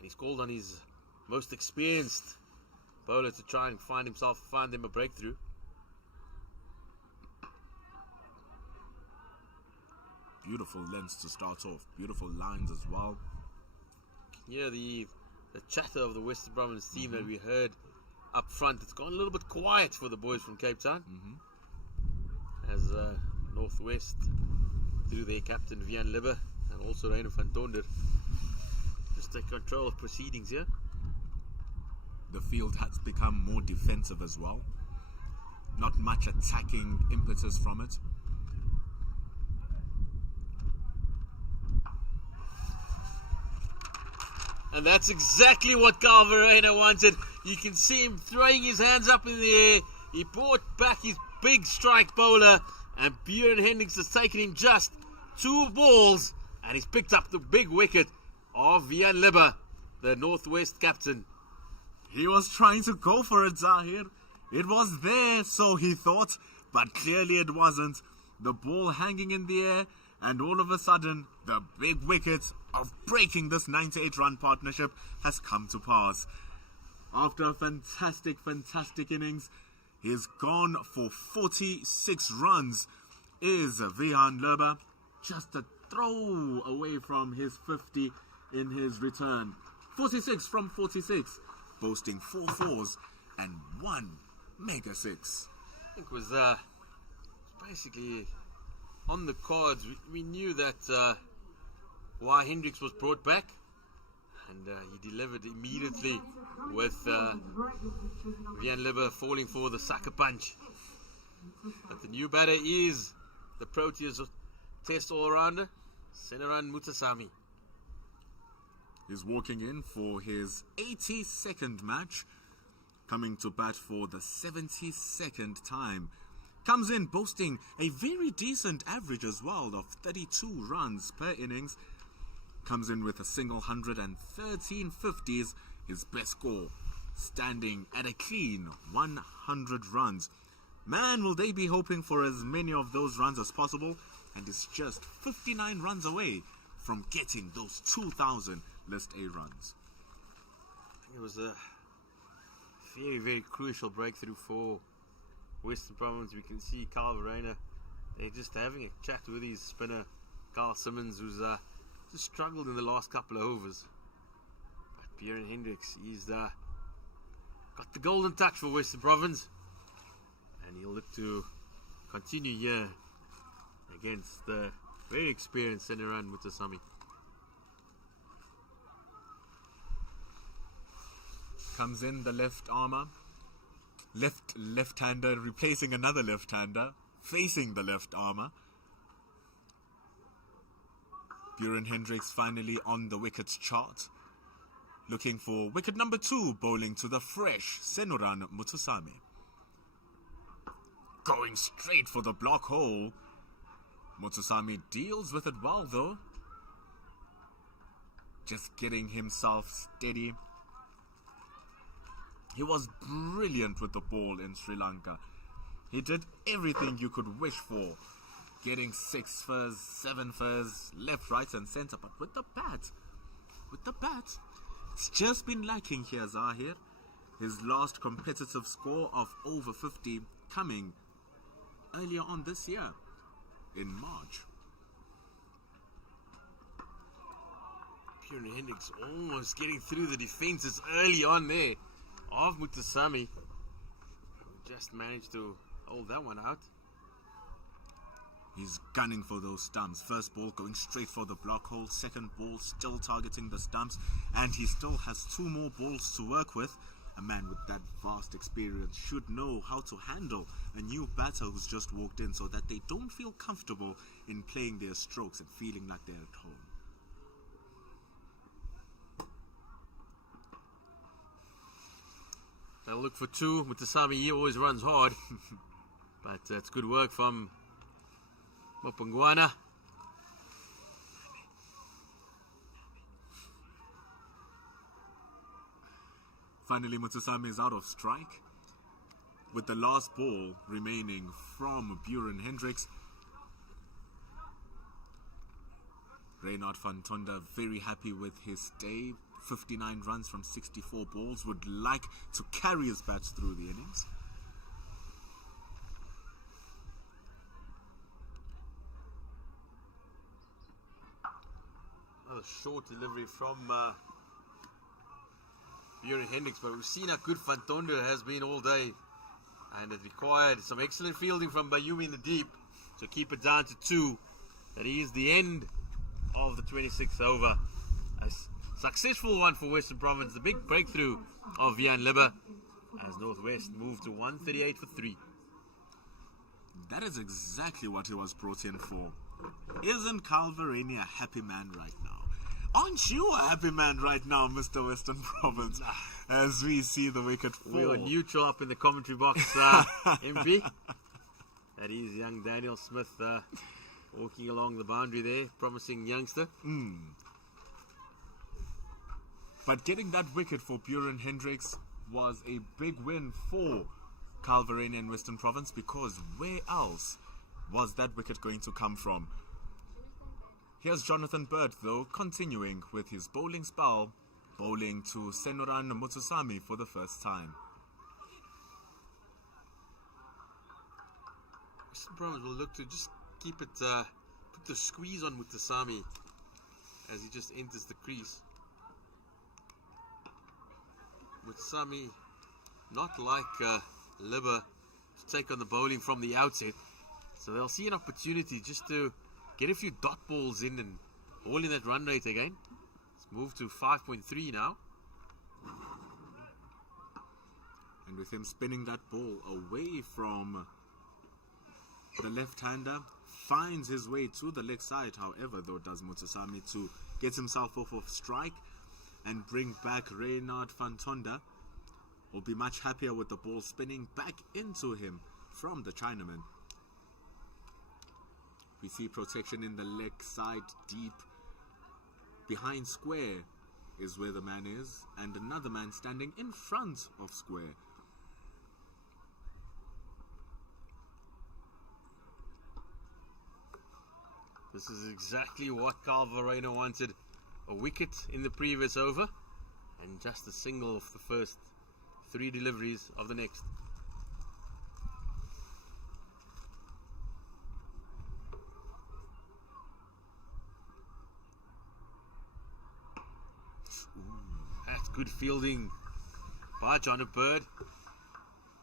he's called on his most experienced bowler to try and find them a breakthrough. Beautiful lengths to start off, beautiful lines as well. Yeah, the chatter of the Western Province team that we heard up front, it's gone a little bit quiet for the boys from Cape Town. As Northwest, through their captain Vian Libbe and also Reino van Donder, just take control of proceedings here. The field has become more defensive as well. Not much attacking impetus from it. And that's exactly what Carl Verena wanted. You can see him throwing his hands up in the air. He brought back his big strike bowler, and Bjorn Hendricks has taken him just 2 balls, and he's picked up the big wicket of Vian Libbe, the Northwest captain. He was trying to go for it, Zahir. It was there, so he thought, but clearly it wasn't. The ball hanging in the air, and all of a sudden, the big wicket of breaking this 98-run partnership has come to pass. After a fantastic innings, he's gone for 46 runs. Is Vian Libbe just a throw away from his 50 in his return? 46 from 46, boasting 4 fours and 1 mega 6. I think it was basically on the cards. We knew that why Hendricks was brought back, and he delivered immediately with Vian Libbe falling for the sucker punch. But the new batter is the Proteas Test all-rounder, Senaran Mutasamy. He's walking in for his 82nd match, coming to bat for the 72nd time. Comes in boasting a very decent average as well of 32 runs per innings. Comes in with a single 113 50s, his best score, standing at a clean 100 runs. Man, will they be hoping for as many of those runs as possible, and it's just 59 runs away from getting those 2,000 List A runs. It was a very crucial breakthrough for Western Province. We can see Carl Verena, they're just having a chat with his spinner, Carl Simmons, who's just struggled in the last couple of overs. But Bjorn Hendricks, he's got the golden touch for Western Province, and he'll look to continue here against the very experienced Senaran Mutasamy. Comes in the left armer, left-hander, replacing another left-hander, facing the left armer. Bjorn Hendricks finally on the wickets chart, looking for wicket number 2, bowling to the fresh Senaran Mutasamy. Going straight for the block hole. Mutasamy deals with it well though. Just getting himself steady. He was brilliant with the ball in Sri Lanka. He did everything you could wish for. Getting 6 furs, 7 furs, left, right and centre. But with the bat, it's just been lacking here, Zahir. His last competitive score of over 50 coming earlier on this year, in March. Bjorn Hendricks almost getting through the defenses early on there of Mutasami. Just managed to hold that one out. He's gunning for those stumps. First ball going straight for the block hole. Second ball still targeting the stumps. And he still has 2 more balls to work with. A man with that vast experience should know how to handle a new batter who's just walked in so that they don't feel comfortable in playing their strokes and feeling like they're at home. They'll look for 2. Mutasami, he always runs hard. But it's good work from Mopangwana. Finally, Mutasami is out of strike. With the last ball remaining from Bjorn Hendricks. Reynard van Tonder very happy with his day. 59 runs from 64 balls. Would like to carry his bats through the innings. Another short delivery from Bjorn Hendricks, but we've seen how good Van Tonder has been all day, and it required some excellent fielding from Bayumi in the deep to keep it down to 2. That is the end of the 26th over. A successful one for Western Province, the big breakthrough of Vian Libber as Northwest moved to 138 for 3. That is exactly what he was brought in for. Isn't Calverani a happy man right now? Aren't you a happy man right now, Mr. Western Province? As we see the wicket fall. We were neutral up in the commentary box, MP. That is young Daniel Smith walking along the boundary there, promising youngster. But getting that wicket for Bjorn Hendricks was a big win for Calverani and Western Province, because where else was that wicket going to come from? Here's Jonathan Bird, though, continuing with his bowling spell, bowling to Senoran Mutasami for the first time. Western Province will look to just keep it, put the squeeze on Mutasami as he just enters the crease. Mutasami, not like Libber, to take on the bowling from the outset. So they'll see an opportunity just to get a few dot balls in and all in that run rate again. Let's move to 5.3 now. And with him spinning that ball away from the left-hander, finds his way to the leg side, however, though, does Mutasami, to get himself off of strike and bring back Reynard van Tonder. Will be much happier with the ball spinning back into him from the Chinaman. We see protection in the leg side, deep behind square is where the man is, and another man standing in front of square. This is exactly what Calverani wanted. A wicket in the previous over and just a single of the first 3 deliveries of the next. That's good fielding by Jonathan Bird.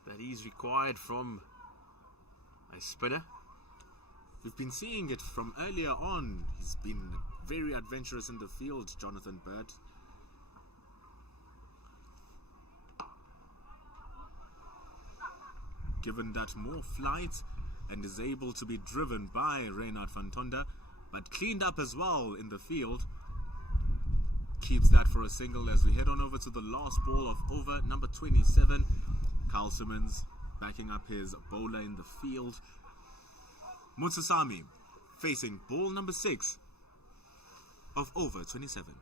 That is required from a spinner. We've been seeing it from earlier on. He's been very adventurous in the field, Jonathan Bird. Given that more flight and is able to be driven by Reynard van Tonder, but cleaned up as well in the field. Keeps that for a single as we head on over to the last ball of over number 27. Carl Simmons backing up his bowler in the field. Mutasami facing ball number 6 of over 27.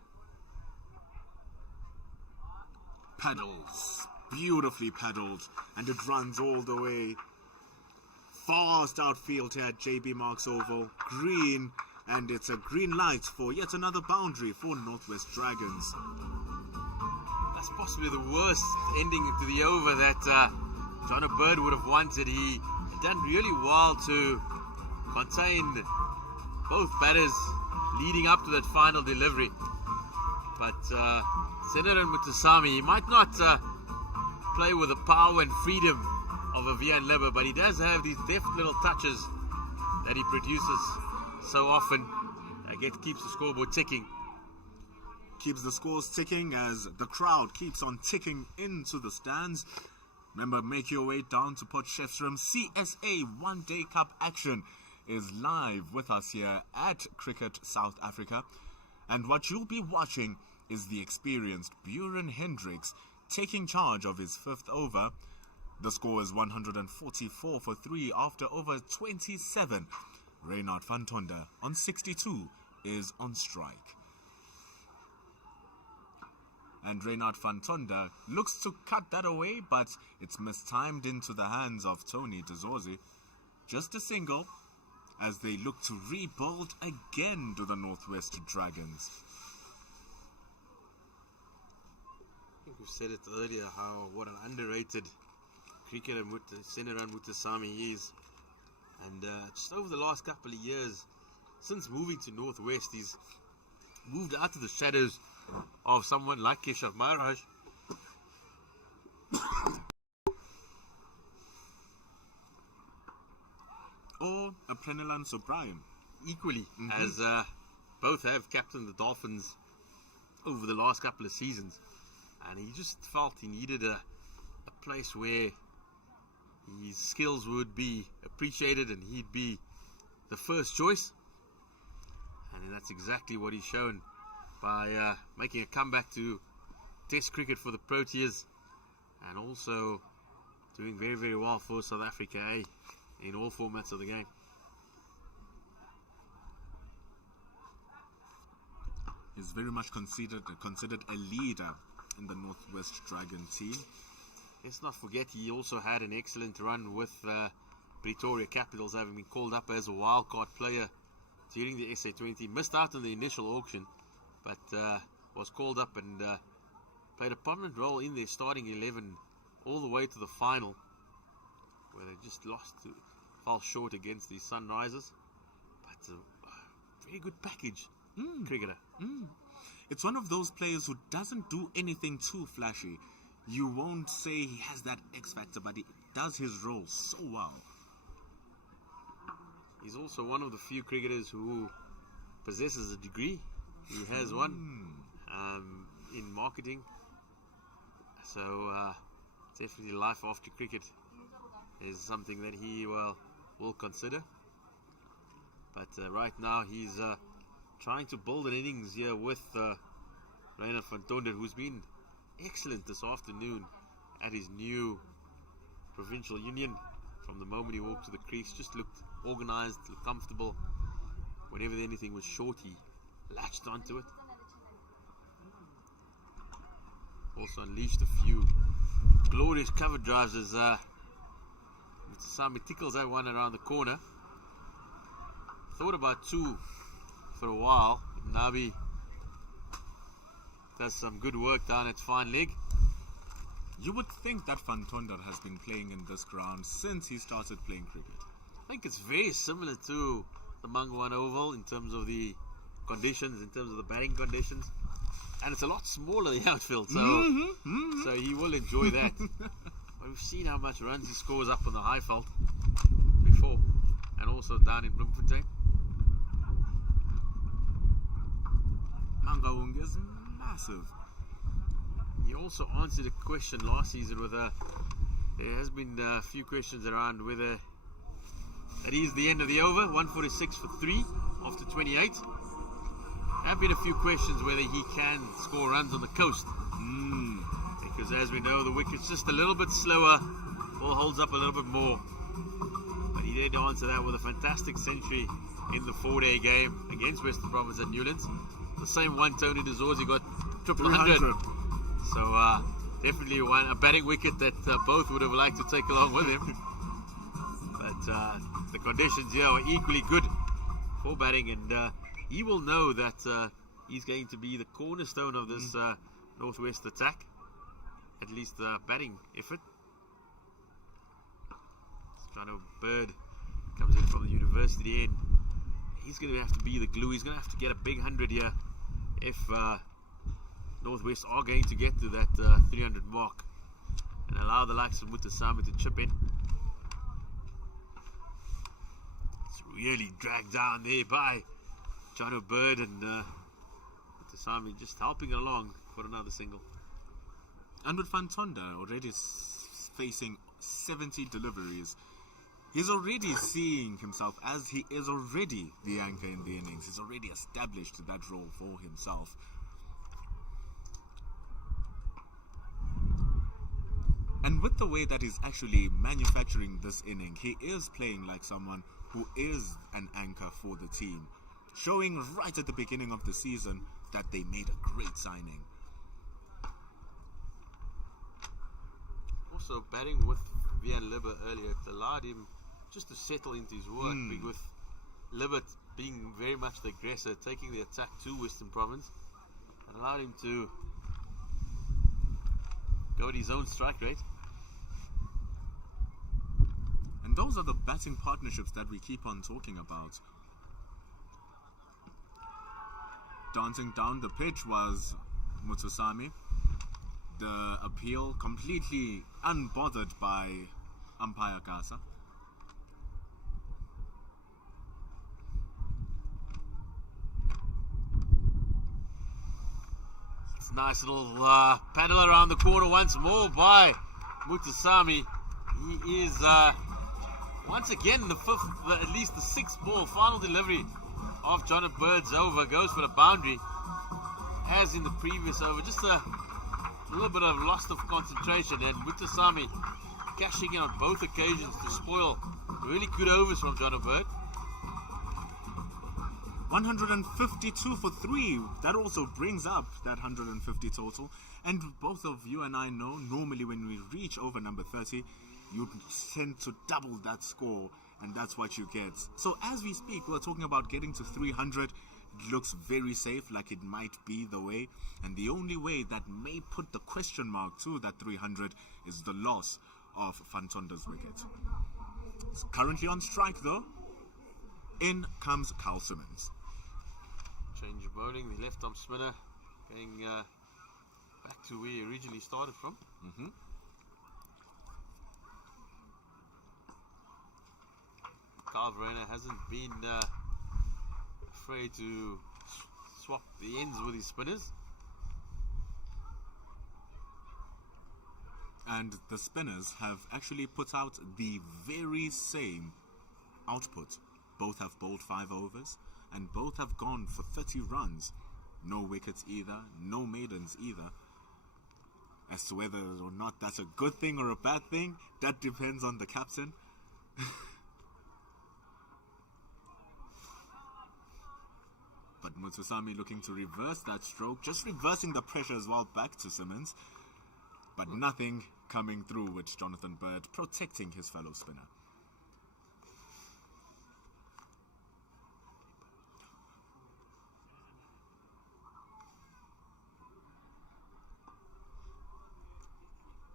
Paddles, beautifully paddled, and it runs all the way. Fast outfield here at JB Marks Oval. Green, and it's a green light for yet another boundary for Northwest Dragons. That's possibly the worst ending to the over that Jonathan Bird would have wanted. He had done really well to contain both batters leading up to that final delivery. But Senator Mutasami, he might not play with the power and freedom of a Vian Liber, but he does have these deft little touches that he produces so often. Keeps the scoreboard ticking. Keeps the scores ticking as the crowd keeps on ticking into the stands. Remember, make your way down to Potchefstroom. CSA One Day Cup action is live with us here at Cricket South Africa. And what you'll be watching is the experienced Buren Hendricks taking charge of his fifth over. The score is 144 for 3 after over 27. Reynard van Tonder on 62 is on strike. And Reynard van Tonder looks to cut that away, but it's mistimed into the hands of Tony Dezorzi. Just a single as they look to rebuild again to the Northwest Dragons. I think we've said it earlier what an underrated cricketer Senaran Mutasami is. And just over the last couple of years, since moving to Northwest, he's moved out of the shadows of someone like Keshav Maharaj. Or a Prenilan Suprayam. Equally, as both have captained the Dolphins over the last couple of seasons. And he just felt he needed a place where his skills would be appreciated and he'd be the first choice. And that's exactly what he's shown by making a comeback to Test cricket for the Proteas, and also doing very, very well for South Africa in all formats of the game. He's very much considered a leader in the Northwest Dragon team. Let's not forget he also had an excellent run with Pretoria Capitals, having been called up as a wildcard player during the SA20. Missed out on the initial auction, but was called up and played a prominent role in their starting 11 all the way to the final, where they just fell short against the Sunrisers. But a very good package cricketer. It's one of those players who doesn't do anything too flashy. You won't say he has that X factor, but he does his role so well. He's also one of the few cricketers who possesses a degree. He has one in marketing. So definitely life after cricket is something that he will consider. But right now he's trying to build an innings here with Reynard van Tonder, who's been excellent this afternoon at his new provincial union. From the moment he walked to the crease, just looked organised, looked comfortable. Whenever anything was short, he latched onto it. Also unleashed a few glorious cover drives as Mutasami tickles that one around the corner. Thought about 2 for a while. Nabi does some good work down its fine leg. You would think that Van Tonder has been playing in this ground since he started playing cricket. I think it's very similar to the Mangwan Oval in terms of the conditions, in terms of the batting conditions. And it's a lot smaller, the outfield, so so he will enjoy that. But we've seen how much runs he scores up on the Highveld before, and also down in Bloemfontein. Mangaung is massive. He also answered a question last season with there has been a few questions around whether it is the end of the over. 146 for 3 after 28. There have been a few questions whether he can score runs on the coast. Because as we know, the wicket's just a little bit slower, ball holds up a little bit more. But he did answer that with a fantastic century in the 4-day game against Western Province at Newlands. The same one Tony Dezorzi got 300. So definitely a batting wicket that both would have liked to take along with him. But the conditions here are equally good for batting, and he will know that he's going to be the cornerstone of this Northwest attack, at least batting effort. This kind of bird comes in from the university end. He's going to have to be the glue. He's going to have to get a big 100 here if Northwest are going to get to that 300 mark and allow the likes of Mutasami to chip in. It's really dragged down there by John O'Bird, and Mutasami just helping along for another single. And with Fantonda already facing 70 deliveries, he's already seeing himself as he is already the anchor in the innings. He's already established that role for himself. And with the way that he's actually manufacturing this inning, he is playing like someone who is an anchor for the team, showing right at the beginning of the season that they made a great signing. Also batting with Vian Libber earlier, it allowed him just to settle into his work, with Libber being very much the aggressor, taking the attack to Western Province, and allowed him to go at his own strike rate. And those are the batting partnerships that we keep on talking about. Dancing down the pitch was Mutusami. The appeal completely unbothered by umpire Kasa. It's a nice little paddle around the corner once more by Mutusami. He is once again the fifth, at least the sixth ball, final delivery of John Bird's over, goes for the boundary, as in the previous over. Just a little bit of loss of concentration, and Mutusami cashing in on both occasions to spoil really good overs from John Bird. 152 for 3. That also brings up that 150 total. And both of you and I know, normally when we reach over number 30, you tend to double that score, and that's what you get. So as we speak, we're talking about getting to 300. It looks very safe, like it might be the way. And the only way that may put the question mark to that 300 is the loss of Fantonda's wicket. It's currently on strike though. In comes Carl Simmons. Change of bowling, the left arm spinner going back to where he originally started from. Carl Verena hasn't been afraid to swap the ends with his spinners. And the spinners have actually put out the very same output. Both have bowled 5 overs, and both have gone for 30 runs. No wickets either, no maidens either. As to whether or not that's a good thing or a bad thing, that depends on the captain. But Mutusami looking to reverse that stroke, just reversing the pressure as well back to Simmons. But nothing coming through with Jonathan Bird protecting his fellow spinner.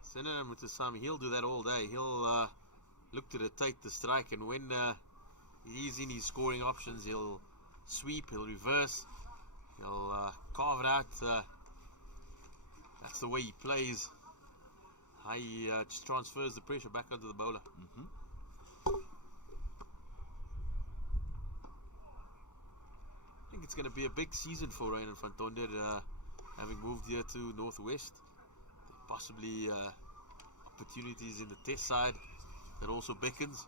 Senator Mutusami, he'll do that all day. He'll look to rotate the strike, and when he's in his scoring options, he'll sweep, he'll reverse, he'll carve it out. That's the way he plays. He just transfers the pressure back onto the bowler. I think it's going to be a big season for Ryan van Tonder, having moved here to Northwest. Possibly opportunities in the test side that also beckons,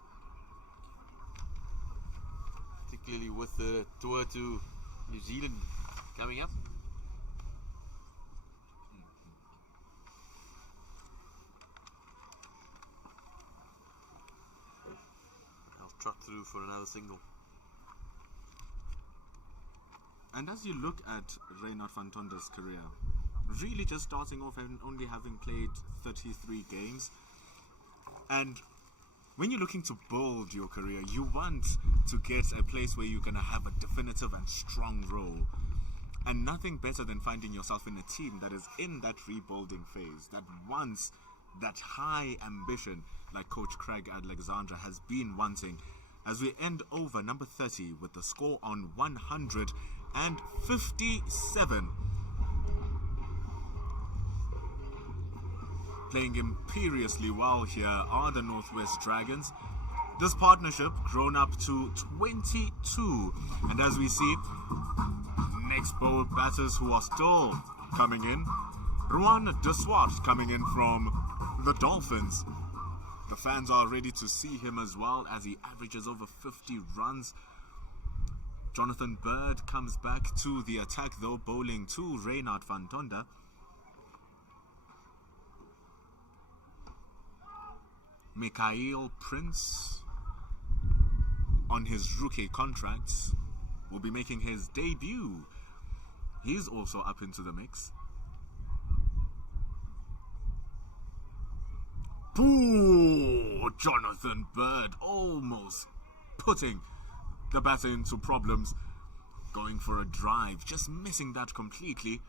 particularly with the tour to New Zealand coming up. I'll trot through for another single. And as you look at Reynard van Tonder's career, really just starting off and only having played 33 games, and when you're looking to build your career, you want to get a place where you're going to have a definitive and strong role. And nothing better than finding yourself in a team that is in that rebuilding phase, that wants that high ambition like Coach Craig Alexandra has been wanting. As we end over number 30 with the score on 157. Playing imperiously well here are the Northwest Dragons. This partnership grown up to 22. And as we see, next bowl batters who are still coming in. Ruan de Swart coming in from the Dolphins. The fans are ready to see him as well as he averages over 50 runs. Jonathan Bird comes back to the attack though, bowling to Reynard van Tonder. Mikhail Prince, on his rookie contract, will be making his debut. He's also up into the mix. Poor Jonathan Bird, almost putting the batter into problems. Going for a drive, just missing that completely.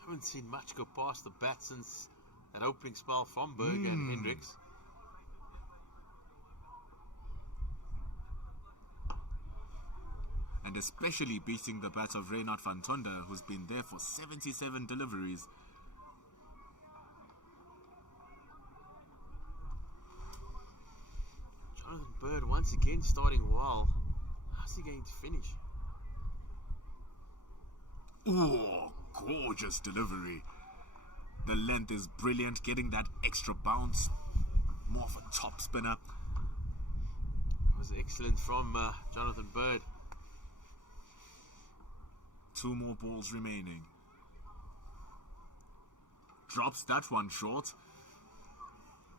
Haven't seen much go past the bat since that opening spell from Berg and Hendricks. And especially beating the bat of Reynard van Tonder, who's been there for 77 deliveries. Jonathan Bird once again starting well. How's he going to finish? Oh, gorgeous delivery. The length is brilliant, getting that extra bounce. More of a top spinner. It was excellent from Jonathan Bird. 2 more balls remaining. Drops that one short.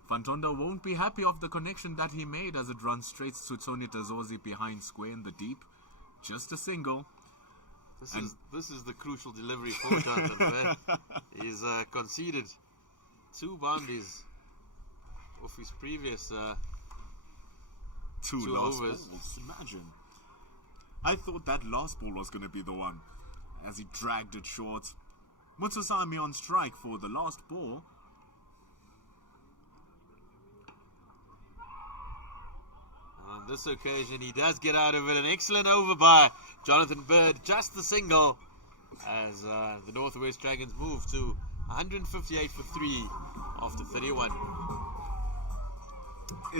Van Tonder won't be happy of the connection that he made as it runs straight to Tony Tazozi behind square in the deep. Just a single. This is the crucial delivery for Jonathan Bird. He's conceded 2 boundaries off his previous 2 overs. Balls. Imagine. I thought that last ball was going to be the one as he dragged it short. Mutsasami on strike for the last ball. On this occasion, he does get out of it. An excellent over by Jonathan Bird. Just the single as the Northwest Dragons move to 158 for 3 after 31. I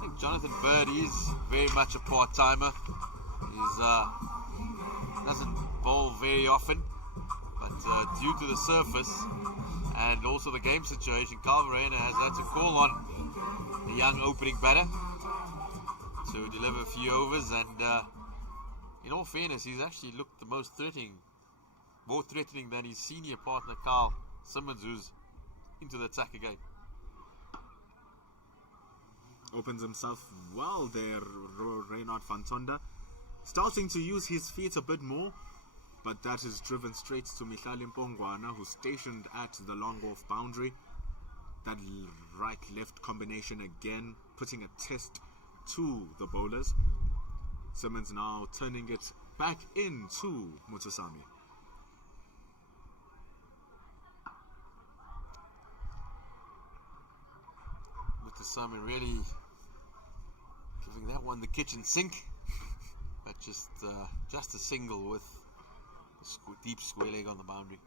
think Jonathan Bird is very much a part-timer. He doesn't bowl very often, but due to the surface and also the game situation, Carl Verena has had to call on the young opening batter to deliver a few overs, and in all fairness, he's actually looked the most threatening, more threatening than his senior partner Carl Simmons, who's into the attack again. Opens himself well there, Reynard van Tonder. Starting to use his feet a bit more, but that is driven straight to Mihlali Mpongwana, who's stationed at the long off boundary. That right-left combination again, putting a test to the bowlers. Simmons now turning it back into Mutsasami. Mutsasami really giving that one the kitchen sink, but just a single with a deep square leg on the boundary.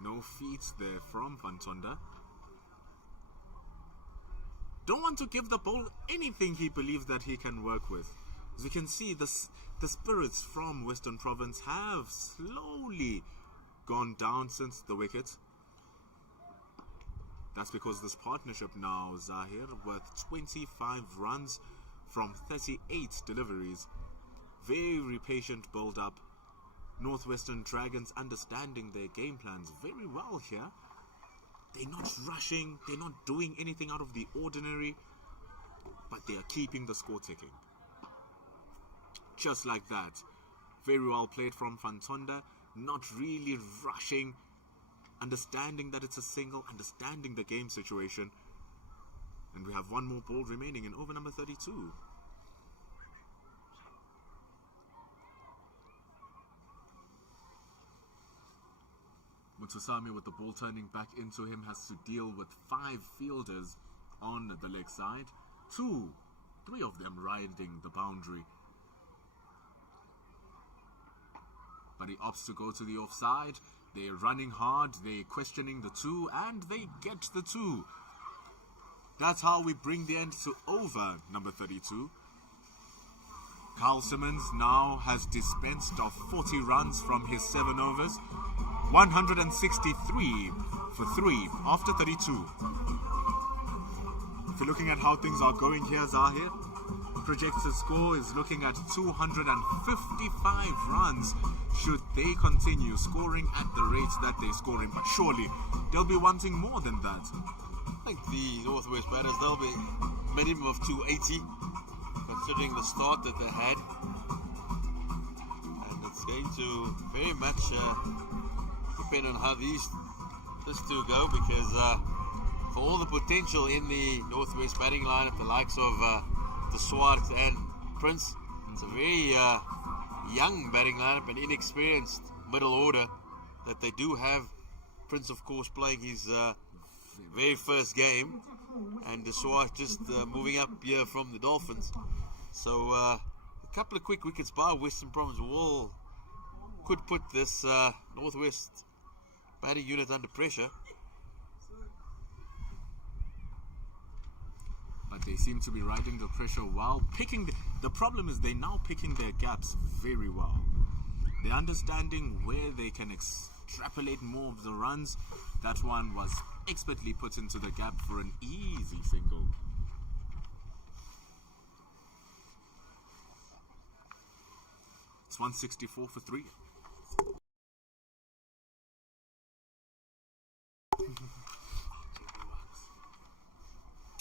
No feet there from Van Tonder. Don't want to give the ball anything he believes that he can work with. As you can see, the spirits from Western Province have slowly gone down since the wicket. That's because this partnership now, Zahir, with 25 runs from 38 deliveries. Very patient build-up. Northwestern Dragons understanding their game plans very well here. They're not rushing, they're not doing anything out of the ordinary, but they are keeping the score ticking. Just like that. Very well played from Van Tonder, not really rushing, understanding that it's a single, understanding the game situation. And we have one more ball remaining in over number 32. Mutsasami, with the ball turning back into him, has to deal with 5 fielders on the leg side. three of them riding the boundary. But he opts to go to the offside. They're running hard, they're questioning the two, and they get the two. That's how we bring the end to over number 32. Carl Simmons now has dispensed of 40 runs from his 7 overs. 163 for 3 after 32. If you're looking at how things are going here, Zahir, projected score is looking at 255 runs should they continue scoring at the rate that they're scoring. But surely they'll be wanting more than that. I think the Northwest batters, they'll be minimum of 280, considering the start that they had. And it's going to very much depend on how these two go, because for all the potential in the Northwest batting lineup, the likes of De Swart and Prince, it's a very young batting lineup and inexperienced middle order that they do have. Prince, of course, playing his very first game, and De Swart just moving up here from the Dolphins. So a couple of quick wickets by Western Province could put this Northwest batting unit under pressure. But they seem to be riding the pressure while picking. The problem is they're now picking their gaps very well. They're understanding where they can extrapolate more of the runs. That one was expertly put into the gap for an easy single. It's 164 for 3.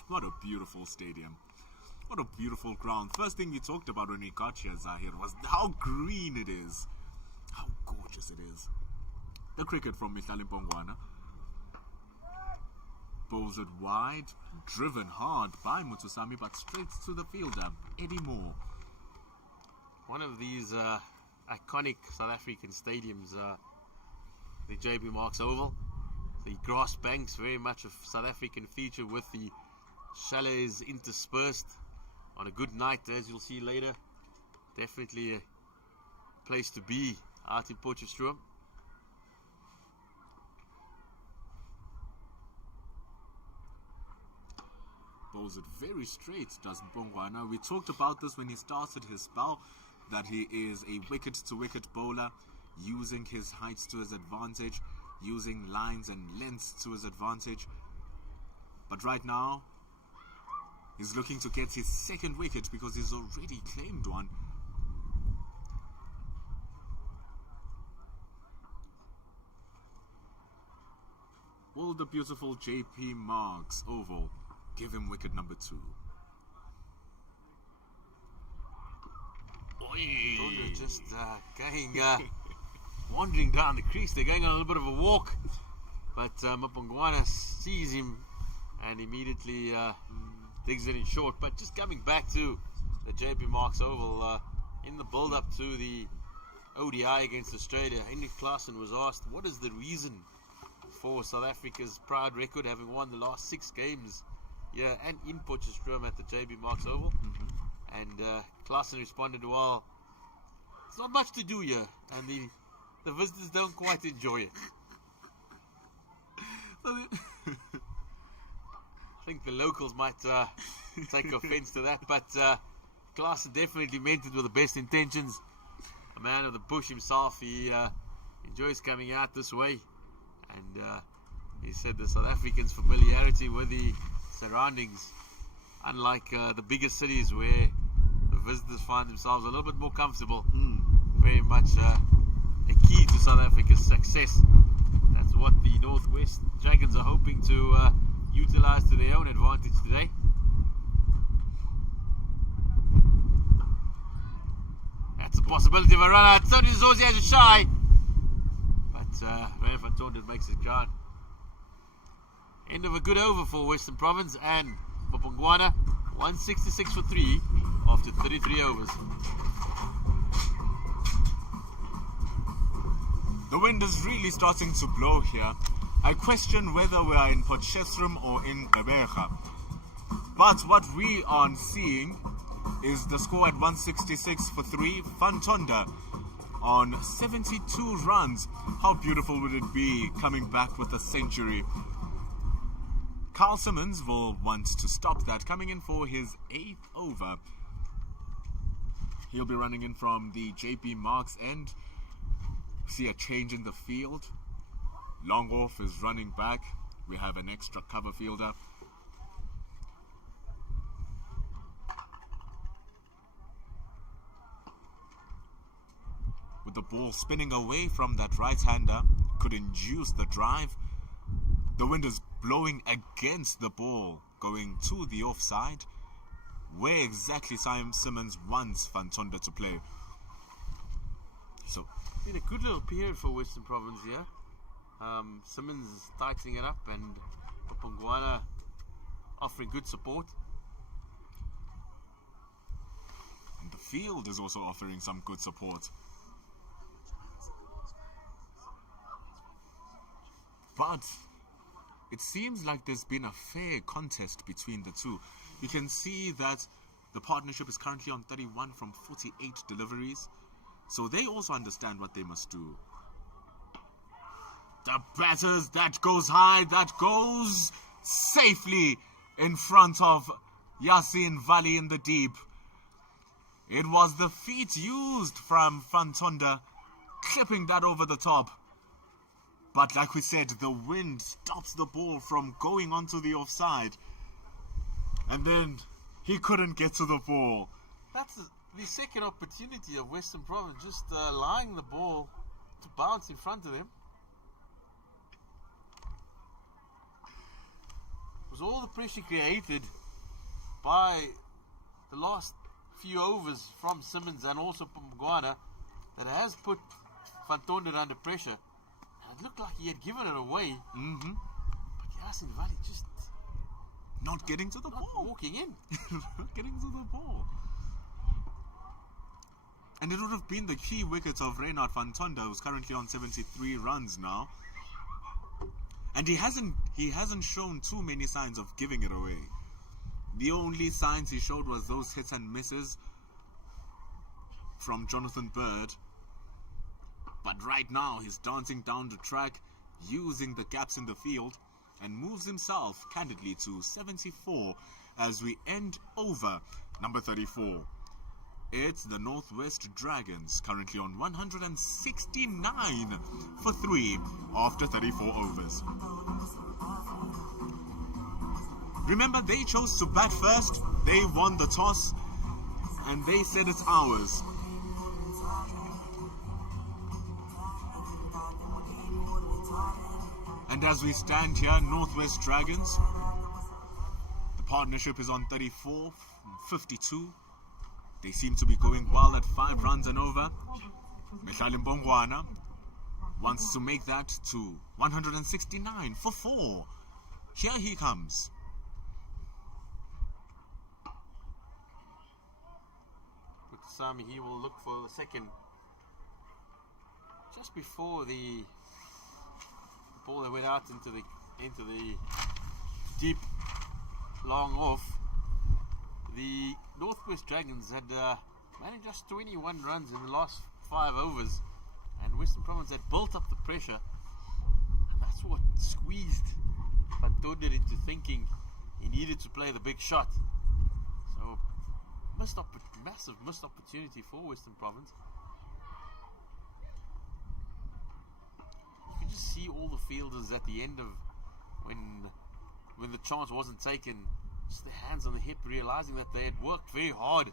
What a beautiful stadium. What a beautiful ground. First thing we talked about when we got here, Zahir, was how green it is. How gorgeous it is. The cricket from Mihlali Mpongwana. Bowls it wide, driven hard by Mutusami, but straight to the fielder, Eddie Moore. One of these iconic South African stadiums, the JB Marks Oval. The grass banks, very much a South African feature, with the chalets interspersed. On a good night, as you'll see later, definitely a place to be out in Potchefstroom. Bowls it very straight, does Mpongwana. We talked about this when he started his spell, that he is a wicket-to-wicket bowler, using his heights to his advantage, using lines and lengths to his advantage. But right now, he's looking to get his second wicket because he's already claimed one. Will the beautiful JP Marks Oval give him wicket number 2? Oi. Just going, wandering down the crease. They're going on a little bit of a walk, but Mpongwana sees him and immediately digs it in short. But just coming back to the JP Marks Oval, in the build-up to the ODI against Australia, Henrik Klaasen was asked, what is the reason for South Africa's proud record, having won the last 6 games here and in Potchefstroom at the JB Marks Oval? And Klaasen responded, well, it's not much to do here, and the visitors don't quite enjoy it. I think the locals might take offense to that, but Klaasen definitely meant it with the best intentions. A man of the bush himself, he enjoys coming out this way, and he said the South Africans' familiarity with the surroundings, unlike the bigger cities where the visitors find themselves a little bit more comfortable, very much a key to South Africa's success. That's what the Northwest Dragons are hoping to utilize to their own advantage today. That's a possibility of a run out. Tony Zosi has a shy, but Van van Tonder makes it count. End of a good over for Western Province, and Mpongwana 166 for 3 after 33 overs. The wind is really starting to blow here. I question whether we are in Potchefstroom or in Gqeberha. But what we aren't seeing is the score at 166 for 3. Fantonda on 72 runs. How beautiful would it be coming back with a century? Carl Simmons will want to stop that, coming in for his 8th over. He'll be running in from the JP Marks end. See a change in the field. Long off is running back. We have an extra cover fielder. With the ball spinning away from that right-hander, could induce the drive. The wind is blowing against the ball, going to the offside, where exactly Simon Simmons wants Fantonda to play. So, been a good little period for Western Province here. Simmons is tightening it up and Papungwana offering good support. And the field is also offering some good support. But it seems like there's been a fair contest between the two. You can see that the partnership is currently on 31 from 48 deliveries. So they also understand what they must do. The batters, that goes high, that goes safely in front of Yasin Valley in the deep. It was the feet used from Fantonda, clipping that over the top. But like we said, the wind stops the ball from going onto the offside. And then he couldn't get to the ball. That's the second opportunity of Western Province, just allowing the ball to bounce in front of them. It was all the pressure created by the last few overs from Simmons and also Papungwana that has put Fantonda under pressure. It looked like he had given it away. Mm-hmm. But Yasin Valley just not getting to the ball. Walking in. Not getting to the ball. And it would have been the key wickets of Reynard Fantonda, who's currently on 73 runs now. And he hasn't shown too many signs of giving it away. The only signs he showed was those hits and misses from Jonathan Bird. But right now, he's dancing down the track, using the gaps in the field, and moves himself candidly to 74 as we end over number 34. It's the Northwest Dragons, currently on 169 for 3 after 34 overs. Remember, they chose to bat first, they won the toss, and they said it's ours. And as we stand here, Northwest Dragons, the partnership is on 34, 52. They seem to be going well at 5 runs and over. Mehlali Mbongwana wants to make that to 169 for 4. Here he comes. With Sami, he will look for the second. Just before the ball that went out into the deep long off, the Northwest Dragons had managed just 21 runs in the last 5 overs, and Western Province had built up the pressure, and that's what squeezed Fantonda into thinking he needed to play the big shot. So massive missed opportunity for Western Province. You could just see all the fielders at the end of when the chance wasn't taken, just the hands on the hip, realizing that they had worked very hard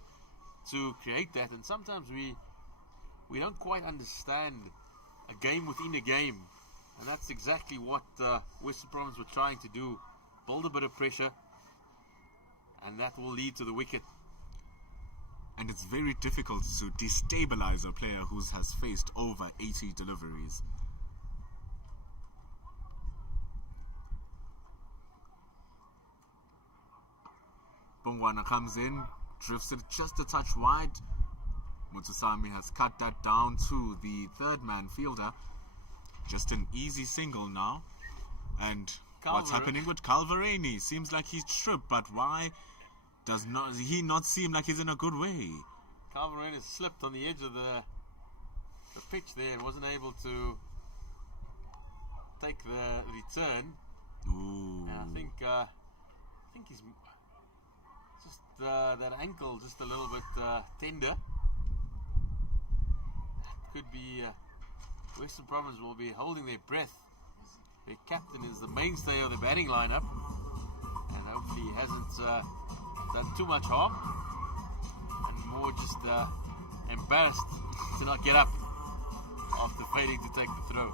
to create that. And sometimes we don't quite understand a game within a game, and that's exactly what Western Province were trying to do: build a bit of pressure, and that will lead to the wicket. And it's very difficult to destabilize a player who has faced over 80 deliveries. Mbongwana comes in, drifts it just a touch wide. Mutusami has cut that down to the third man fielder. Just an easy single now. And what's happening with Calvareni? Seems like he's tripped, but why Does he not seem like he's in a good way? Calvarena slipped on the edge of the pitch there and wasn't able to take the return. Ooh. And I think he's just that ankle just a little bit tender. That could be Western Province will be holding their breath. Their captain is the mainstay of the batting lineup, and hopefully he hasn't done too much harm, and more just embarrassed to not get up after failing to take the throw.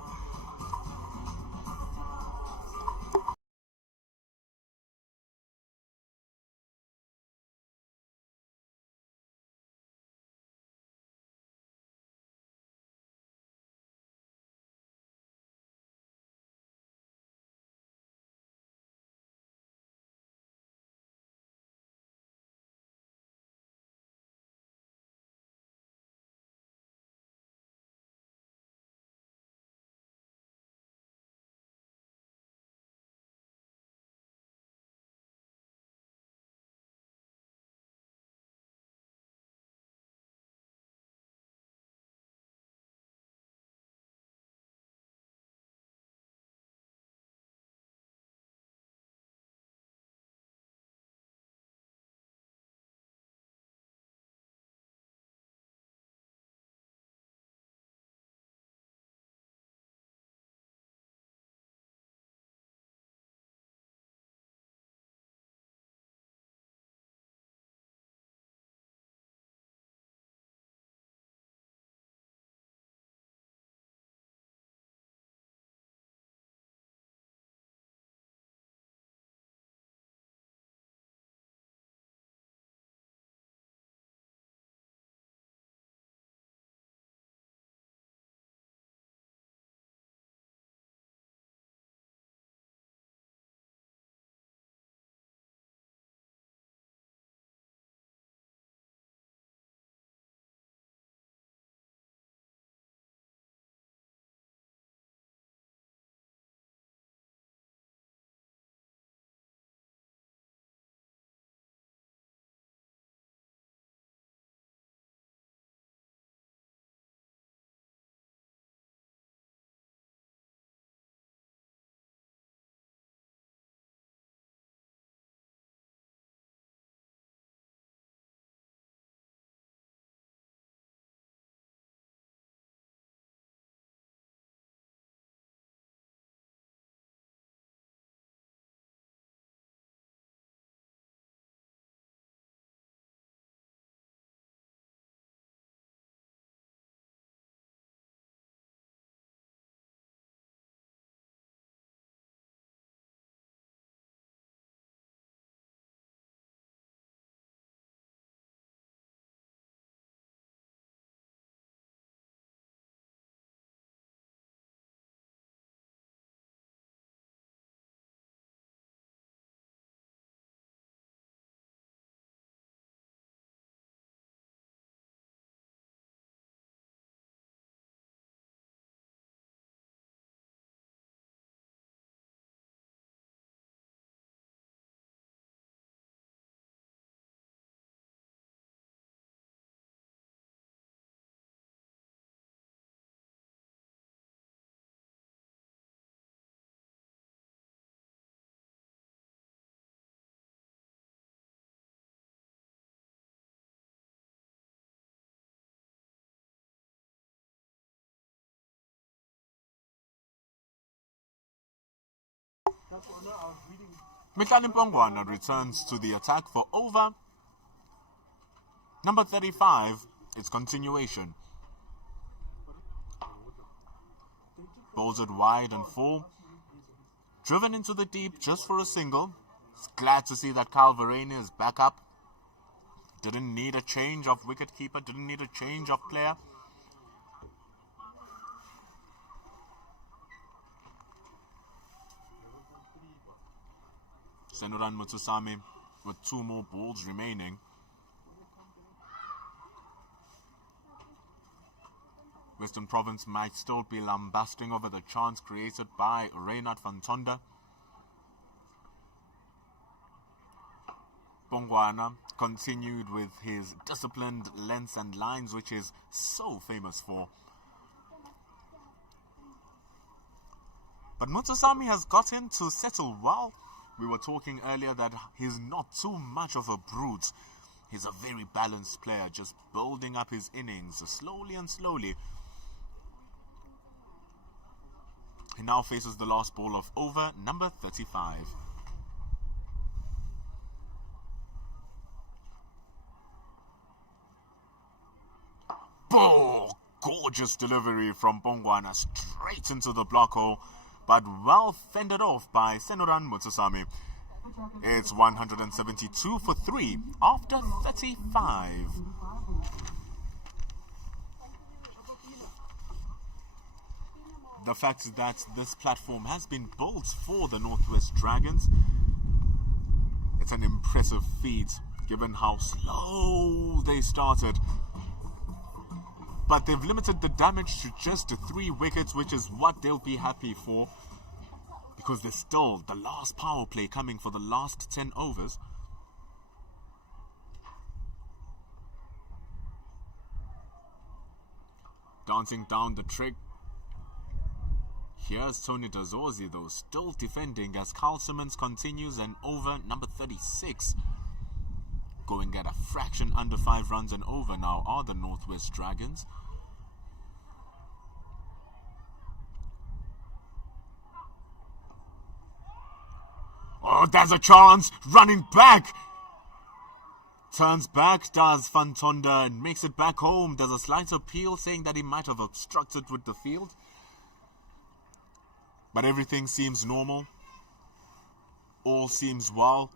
Mikani Pongwana returns to the attack for over. Number 35, its continuation. Bowls it wide and full. Driven into the deep just for a single. Glad to see that Calvarena is back up. Didn't need a change of wicketkeeper, didn't need a change of player. Senuran Mutusami with 2 more balls remaining. Western Province might still be lambasting over the chance created by Reynard van Tonda. Pongwana continued with his disciplined lengths and lines, which is so famous for. But Mutsasami has gotten to settle well. We were talking earlier that he's not too much of a brute. He's a very balanced player, just building up his innings slowly and slowly. He now faces the last ball of over number 35. Oh, gorgeous delivery from Pongwana straight into the block hole, but well fended off by Senoran Mutsasami. It's 172 for 3 after 35. The fact that this platform has been built for the Northwest Dragons, it's an impressive feat given how slow they started. But they've limited the damage to just 3 wickets, which is what they'll be happy for, because there's still the last power play coming for the last 10 overs. Dancing down the trick. Here's Tony Dazorzi though, still defending as Carl Simmons continues, and over number 36. Going at a fraction under 5 runs and over now are the Northwest Dragons. Oh, there's a chance! Running back! Turns back, does Fantonda, and makes it back home. There's a slight appeal saying that he might have obstructed with the field. But everything seems normal. All seems well.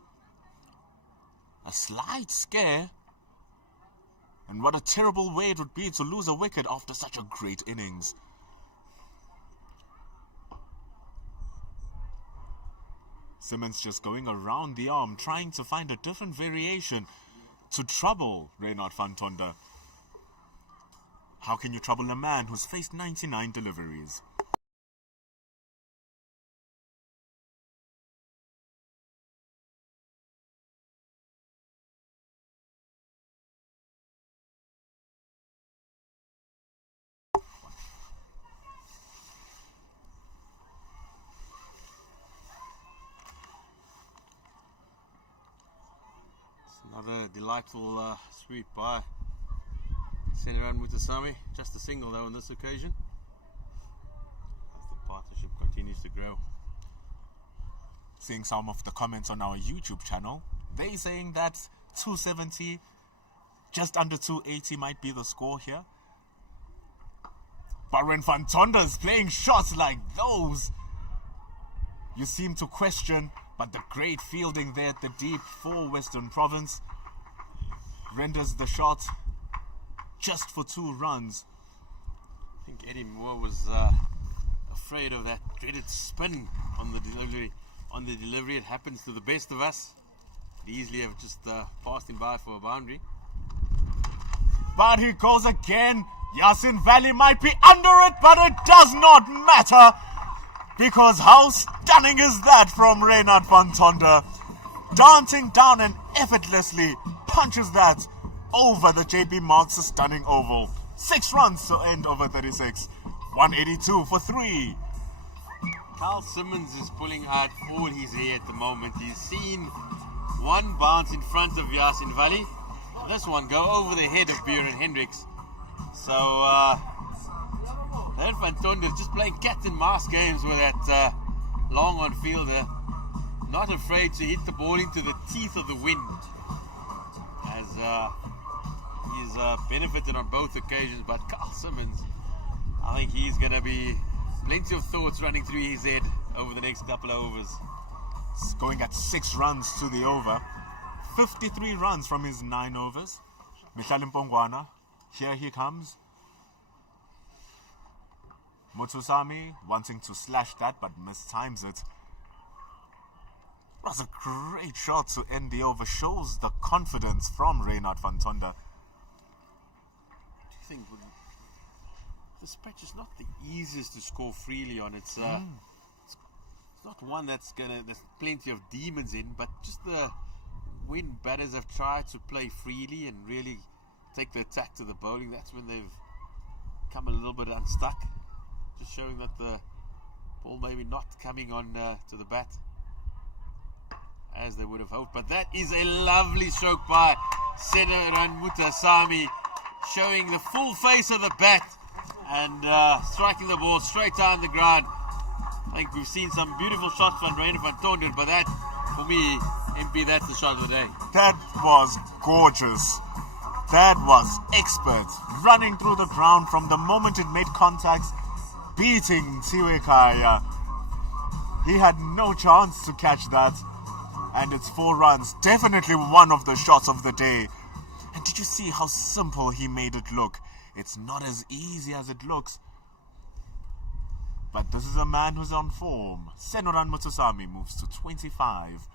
A slight scare. And what a terrible way it would be to lose a wicket after such a great innings. Simmons just going around the arm, trying to find a different variation to trouble Reynard Fantonda. How can you trouble a man who's faced 99 deliveries? Another delightful sweep by Senoran Mutsasami. Just a single though on this occasion, as the partnership continues to grow. Seeing some of the comments on our YouTube channel, they saying that 270, just under 280 might be the score here. But when Fantonda is playing shots like those, you seem to question. But the great fielding there at the deep for Western Province renders the shot just for 2 runs. I think Eddie Moore was afraid of that dreaded spin on the delivery. It happens to the best of us. Could easily have just passed him by for a boundary. But he goes again. Yasin Valley might be under it, but it does not matter. Because how stunning is that from Reynard Fantonda? Dancing down and effortlessly punches that over the JP Marks stunning oval. 6 runs to end over 36. 182 for 3. Carl Simmons is pulling out all his hair at the moment. He's seen one bounce in front of Yasin Valley. This one go over the head of Buren Hendricks. So, Then Fantonda is just playing cat and mouse games with that long on fielder. Not afraid to hit the ball into the teeth of the wind. As he's benefited on both occasions. But Carl Simmons, I think he's going to be plenty of thoughts running through his head over the next couple of overs. It's going at 6 runs to the over. 53 runs from his 9 overs. Michael Pongwana, here he comes. Mutsasami wanting to slash that, but mistimes it. It was a great shot to end the over. Shows the confidence from Reynard Fantonda. Do you think this pitch is not the easiest to score freely on? It's not one there's plenty of demons in, but just the when batters have tried to play freely and really take the attack to the bowling, that's when they've come a little bit unstuck. Just showing that the ball maybe not coming on to the bat as they would have hoped. But that is a lovely stroke by Senoran Mutasamy, showing the full face of the bat and striking the ball straight down the ground. I think we've seen some beautiful shots from Reina van Tonder, but that, for me, MP, that's the shot of the day. That was gorgeous. That was expert. Running through the ground from the moment it made contact, beating Tsiwekaya. He had no chance to catch that. And it's 4 runs. Definitely one of the shots of the day. And did you see how simple he made it look? It's not as easy as it looks. But this is a man who's on form. Senoran Mutasamy moves to 25.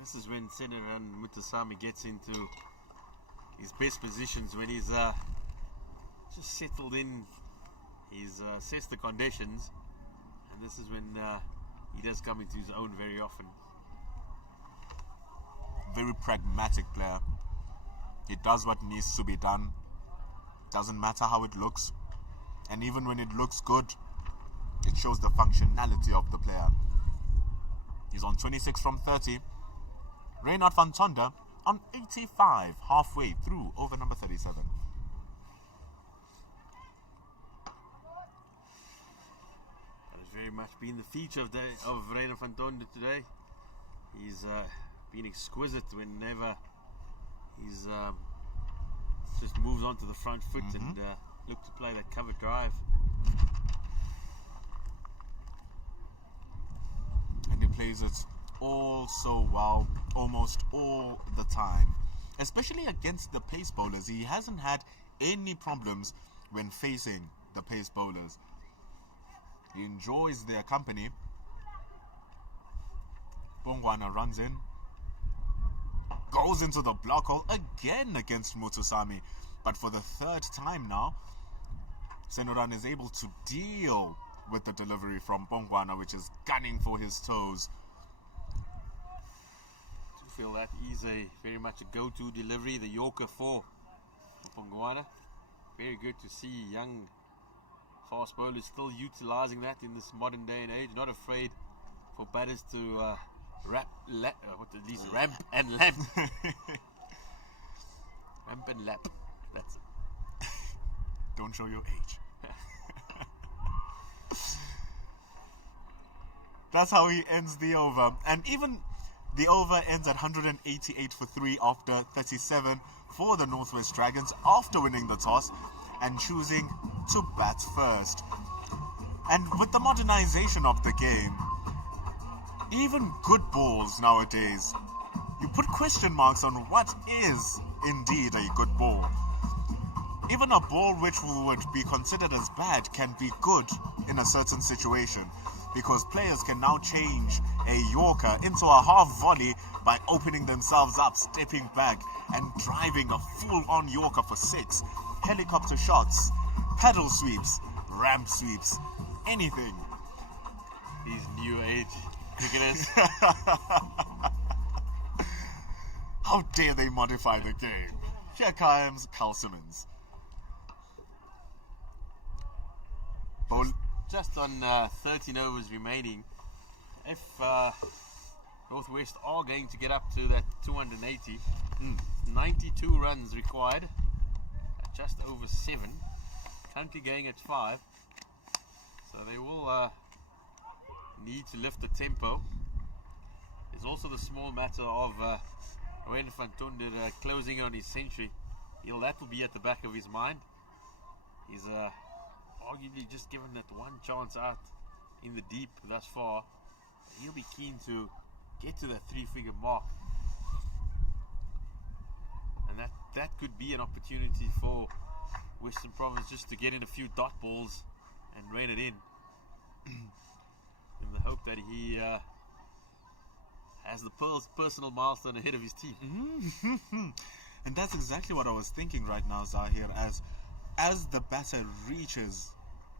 This is when Senoran Mutasamy gets into his best positions, when he's just settled in, he's assessed the conditions, and this is when he does come into his own very often. Very pragmatic player. He does what needs to be done. Doesn't matter how it looks. And even when it looks good, it shows the functionality of the player. He's on 26 from 30. Reynard van Tonder on 85, halfway through over number 37. That has very much been the feature of Reynard van Tonder today. He's been exquisite whenever he's just moves on to the front foot and look to play that cover drive. And he plays it all so well, almost all the time. Especially against the pace bowlers. He hasn't had any problems when facing the pace bowlers. He enjoys their company. Bongwana runs in. Goes into the block hole again against Mutasamy. But for the 3rd time now, Senoran is able to deal with the delivery from Bongwana, which is gunning for his toes. I feel that is very much a go-to delivery, the Yorker for Bongwana. Very good to see young fast bowlers still utilising that in this modern day and age. Not afraid for batters to ramp and lap. Ramp and lap. That's it. Don't show your age. That's how he ends the over. And even the over ends at 188 for 3 after 37 for the Northwest Dragons after winning the toss and choosing to bat first. And with the modernization of the game, even good balls nowadays, you put question marks on what is indeed a good ball. Even a ball which would be considered as bad can be good in a certain situation, because players can now change a Yorker into a half volley by opening themselves up, stepping back and driving a full-on Yorker for 6. Helicopter shots, paddle sweeps, ramp sweeps, anything. These new age cricketers. How dare they modify the game? Here comes Carl Simmons. Just on 13 overs remaining, if Northwest are going to get up to that 280, 92 runs required, at just over 7, currently going at 5, so they will need to lift the tempo. There's also the small matter of Reynard van Tonder closing on his century. That will be at the back of his mind. He's arguably just given that one chance out in the deep thus far. He'll be keen to get to that 3-figure mark, and that could be an opportunity for Western Province just to get in a few dot balls and rein it in the hope that he has the personal milestone ahead of his team. And that's exactly what I was thinking right now, Zahir, as the batter reaches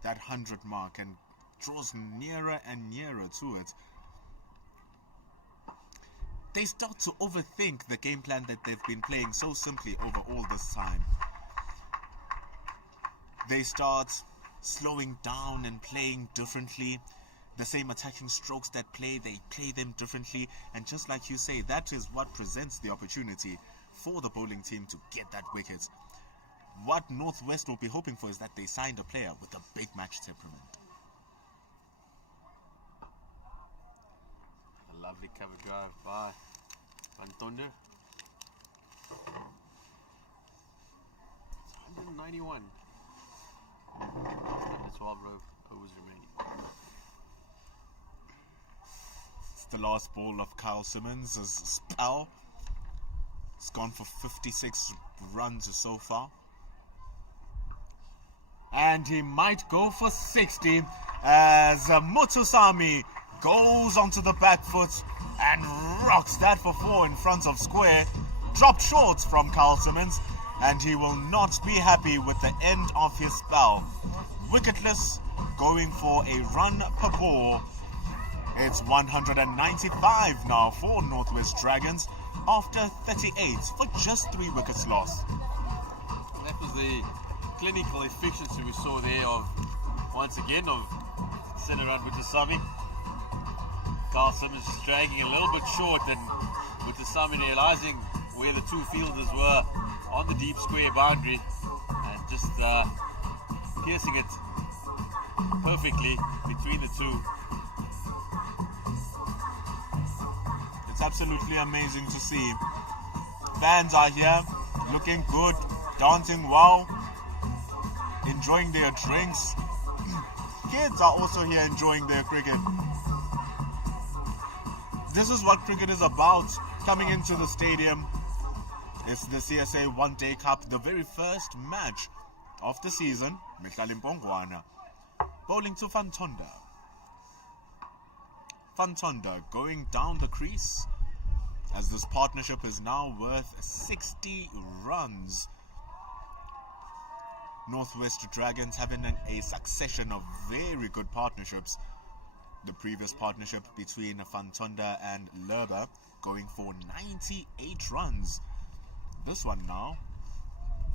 that 100 mark and draws nearer and nearer to it, they start to overthink the game plan that they've been playing so simply over all this time. They start slowing down and playing differently. The same attacking strokes that they play them differently. And just like you say, that is what presents the opportunity for the bowling team to get that wicket. What Northwest will be hoping for is that they signed a player with a big match temperament. A lovely cover drive by Van Tonder. It's 191. That's 12 overs remaining. It's the last ball of Kyle Simmons' spell. It's gone for 56 runs so far. And he might go for 60 as Mutusami goes onto the back foot and rocks that for 4 in front of square. Dropped short from Kyle Simmons, and he will not be happy with the end of his spell. Wicketless, going for a run per ball. It's 195 now for Northwest Dragons after 38 for just 3 wickets lost. That was the clinical efficiency we saw there of, once again, of centre run Mutusami. Carl Simmons just dragging a little bit short, and Mutusami realising where the 2 fielders were on the deep square boundary and just piercing it perfectly between the 2. It's absolutely amazing to see. Fans are here, looking good, dancing well, enjoying their drinks. Kids are also here enjoying their cricket. This is what cricket is about. Coming into the stadium, it's the CSA One Day Cup, the very first match of the season. Mhlalimpongwana bowling to Van Tonder. Van Tonder going down the crease as this partnership is now worth 60 runs. Northwest Dragons having a succession of very good partnerships. The previous partnership between Van Tonder and Lerber going for 98 runs. This one now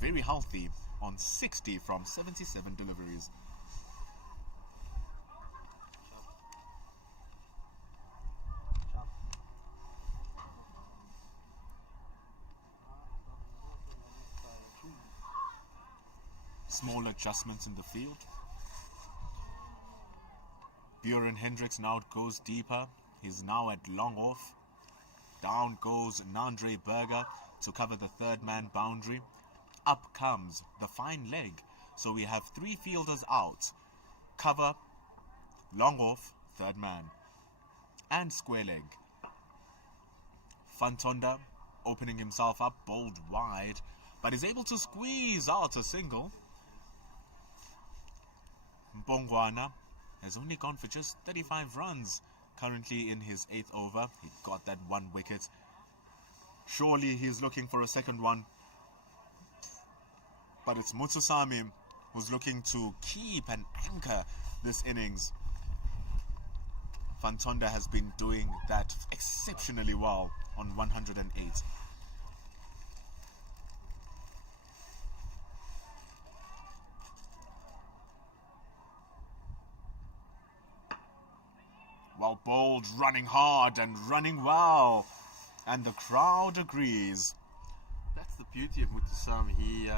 very healthy on 60 from 77 deliveries. Small adjustments in the field. Buren Hendricks now goes deeper. He's now at long off. Down goes Nandre Berger to cover the 3rd man boundary. Up comes the fine leg. So we have 3 fielders out. Cover, long off, 3rd man. And square leg. Van Tonder opening himself up, bowled wide, but is able to squeeze out a single. Mpongwana has only gone for just 35 runs. Currently in his 8th over. He got that 1 wicket. Surely he's looking for a second one. But it's Mutusami who's looking to keep and anchor this innings. Van Tonder has been doing that exceptionally well on 108. Well bowled, running hard and running well. And the crowd agrees. That's the beauty of Mutusami. He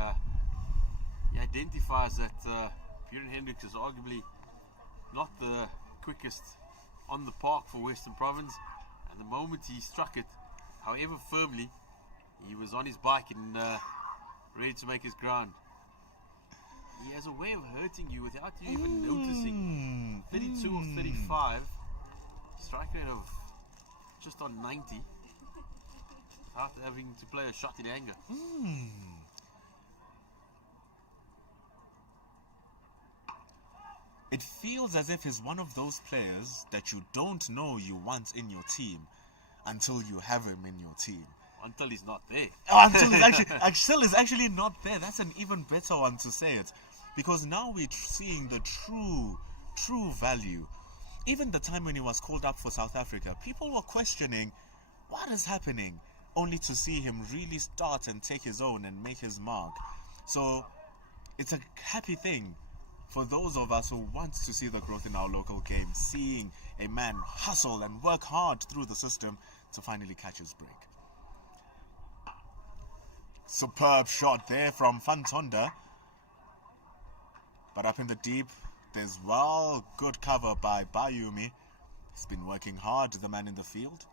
identifies that Buren Hendricks is arguably not the quickest on the park for Western Province. And the moment he struck it, however firmly, he was on his bike and ready to make his ground. He has a way of hurting you without you even noticing. 32 of 35. Strike rate of just on 90 without having to play a shot in anger. It feels as if he's one of those players that you don't know you want in your team until you have him in your team. Until he's not there. Until he's actually not there. That's an even better one to say it. because now we're seeing the true value. Even the time when he was called up for South Africa, people were questioning what is happening, only to see him really start and take his own and make his mark. So it's a happy thing for those of us who want to see the growth in our local game, seeing a man hustle and work hard through the system to finally catch his break. Superb shot there from Fantonda. But up in the deep, there's good cover by Bayumi. He's been working hard, the man in the field.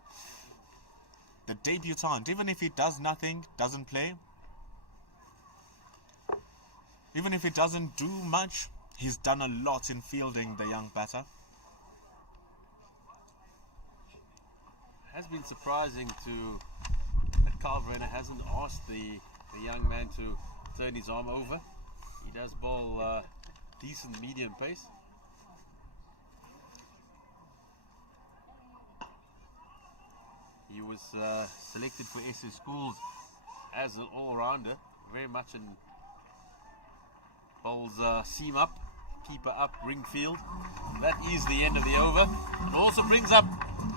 The debutant, even if he does nothing, doesn't play, even if he doesn't do much, he's done a lot in fielding the young batter. Has been surprising that Carl Verena hasn't asked the young man to turn his arm over. He does bowl decent medium pace. He was selected for SS Schools as an all-rounder, very much in bowls seam up, keeper up, ring field. That is the end of the over. It also brings up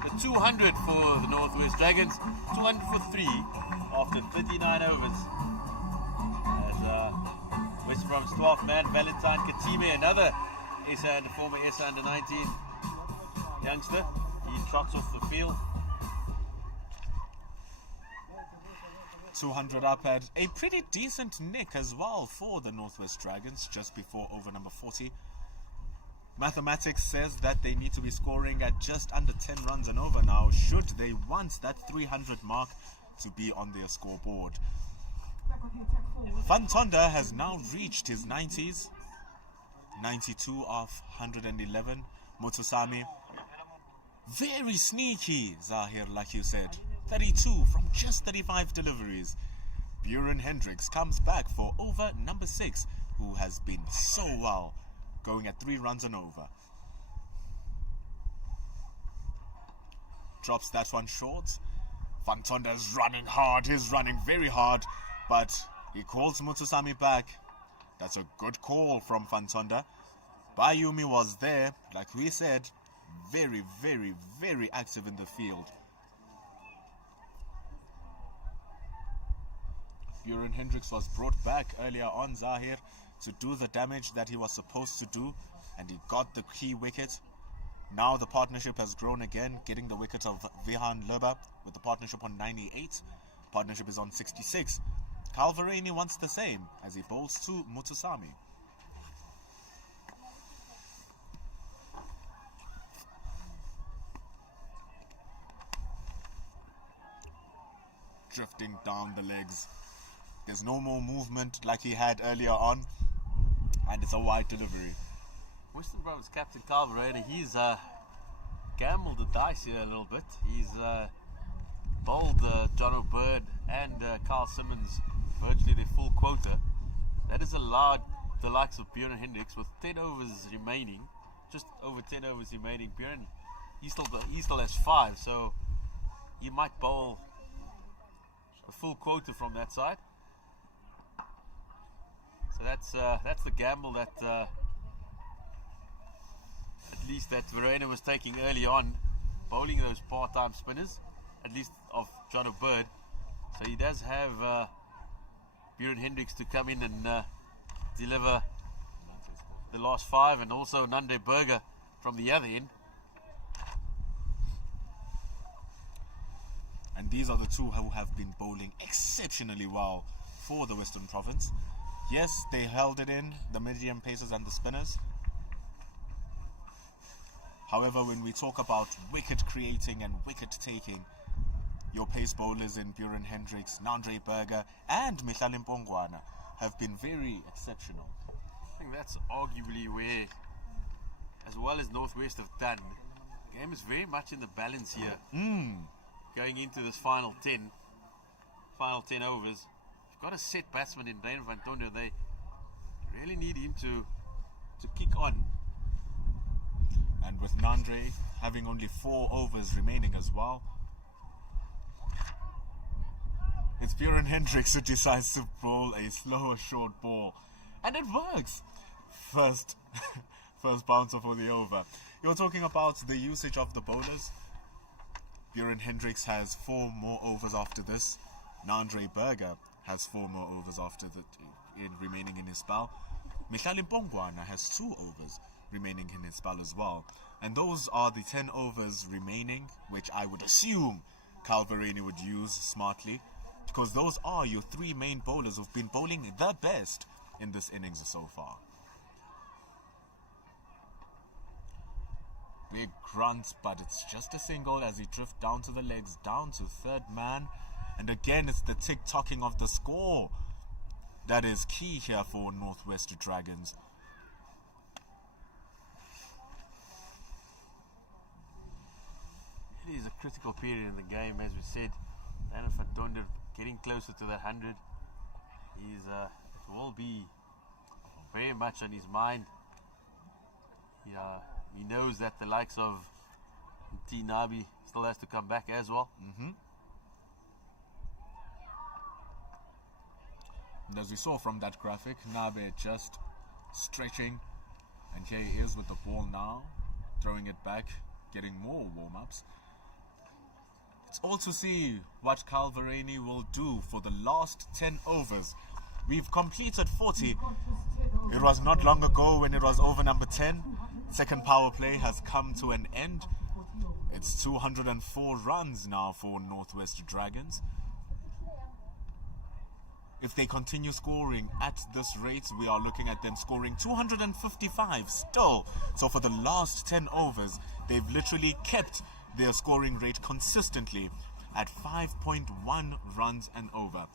the 200 for the Northwest Dragons, 200 for 3 after 39 overs. As West Brom's 12th man, Valentine Katime, another former SA under-19 youngster, he trots off the field. 200 up at a pretty decent nick as well for the Northwest Dragons, just before over number 40. Mathematics says that they need to be scoring at just under 10 runs and over now, should they want that 300 mark to be on their scoreboard. Fantonda has now reached his 90s, 92 off 111. Motusami, very sneaky, Zahir, like you said. 32 from just 35 deliveries. Buren Hendricks comes back for over number 6, who has been so well, going at 3 runs and over. Drops that one short. Fantonda's running hard. He's running very hard, but he calls Motusami back. That's a good call from Fantonda. Bayumi was there, like we said, very, very, very active in the field. Buren Hendricks was brought back earlier on, Zahir, to do the damage that he was supposed to do, and he got the key wicket. Now the partnership has grown again, getting the wicket of Vihan Leba with the partnership on 98. Partnership is on 66. Calvareni wants the same as he bowls to Motusami. Drifting down the legs. There's no more movement like he had earlier on, and it's a wide delivery. Western Brom's captain Carl Verena, he's gambled the dice here a little bit. He's bowled John O'Byrne and Carl Simmons virtually their full quota. That has allowed the likes of Buren Hendricks, with 10 overs remaining, just over 10 overs remaining. Buren, he still has 5, so he might bowl a full quota from that side. So that's the gamble that at least that Verena was taking early on, bowling those part-time spinners, at least of John O'Byrne. So he does have Buren Hendricks to come in and deliver the last 5, and also Nande Berger from the other end. And these are the two who have been bowling exceptionally well for the Western Province. Yes, they held it in, the medium pacers and the spinners. However, when we talk about wicket creating and wicket taking, your pace bowlers in Buren Hendricks, Nandre Berger and Mihlali Mpongwana have been very exceptional. I think that's arguably where, as well as Northwest have done, the game is very much in the balance here. Going into this final 10 overs. You've got a set batsman in Dane van Tonder. They really need him to kick on. And with Nandre having only 4 overs remaining as well, it's Buren Hendricks who decides to bowl a slower short ball. And it works. first first bouncer for the over. You're talking about the usage of the bowlers. Buren Hendricks has 4 more overs after this. Nandre Berger has 4 more overs after remaining in his spell. Mihlali Mpongwana has 2 overs remaining in his spell as well. And those are the 10 overs remaining, which I would assume Calverini would use smartly, because those are your 3 main bowlers who've been bowling the best in this innings so far. Big grunt, but it's just a single as he drifts down to the legs, down to third man. And again, it's the tick-tocking of the score that is key here for Northwest Dragons. It is a critical period in the game, as we said. Daniel van Tonder getting closer to that 100. It will be very much on his mind. He knows that the likes of T. Nabi still has to come back as well. And as we saw from that graphic, Nabe just stretching, and here he is with the ball now, throwing it back, getting more warm-ups. It's all to see what Calverini will do for the last 10 overs. We've completed 40. It was not long ago when it was over number 10. Second power play has come to an end. It's 204 runs now for Northwest Dragons. If they continue scoring at this rate, we are looking at them scoring 255 still. So for the last 10 overs, they've literally kept their scoring rate consistently at 5.1 runs and over.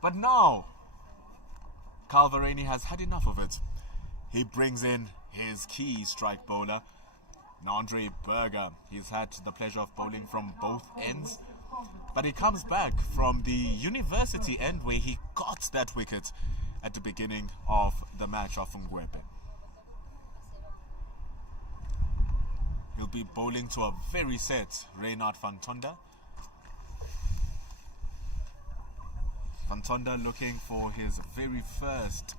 But now, Calverini has had enough of it. He brings in his key strike bowler, Nandre Berger. He's had the pleasure of bowling from both ends, but he comes back from the university end where he got that wicket at the beginning of the match of Ngwepe. He'll be bowling to a very set Reynard van Tonder. Van Tonder looking for his very first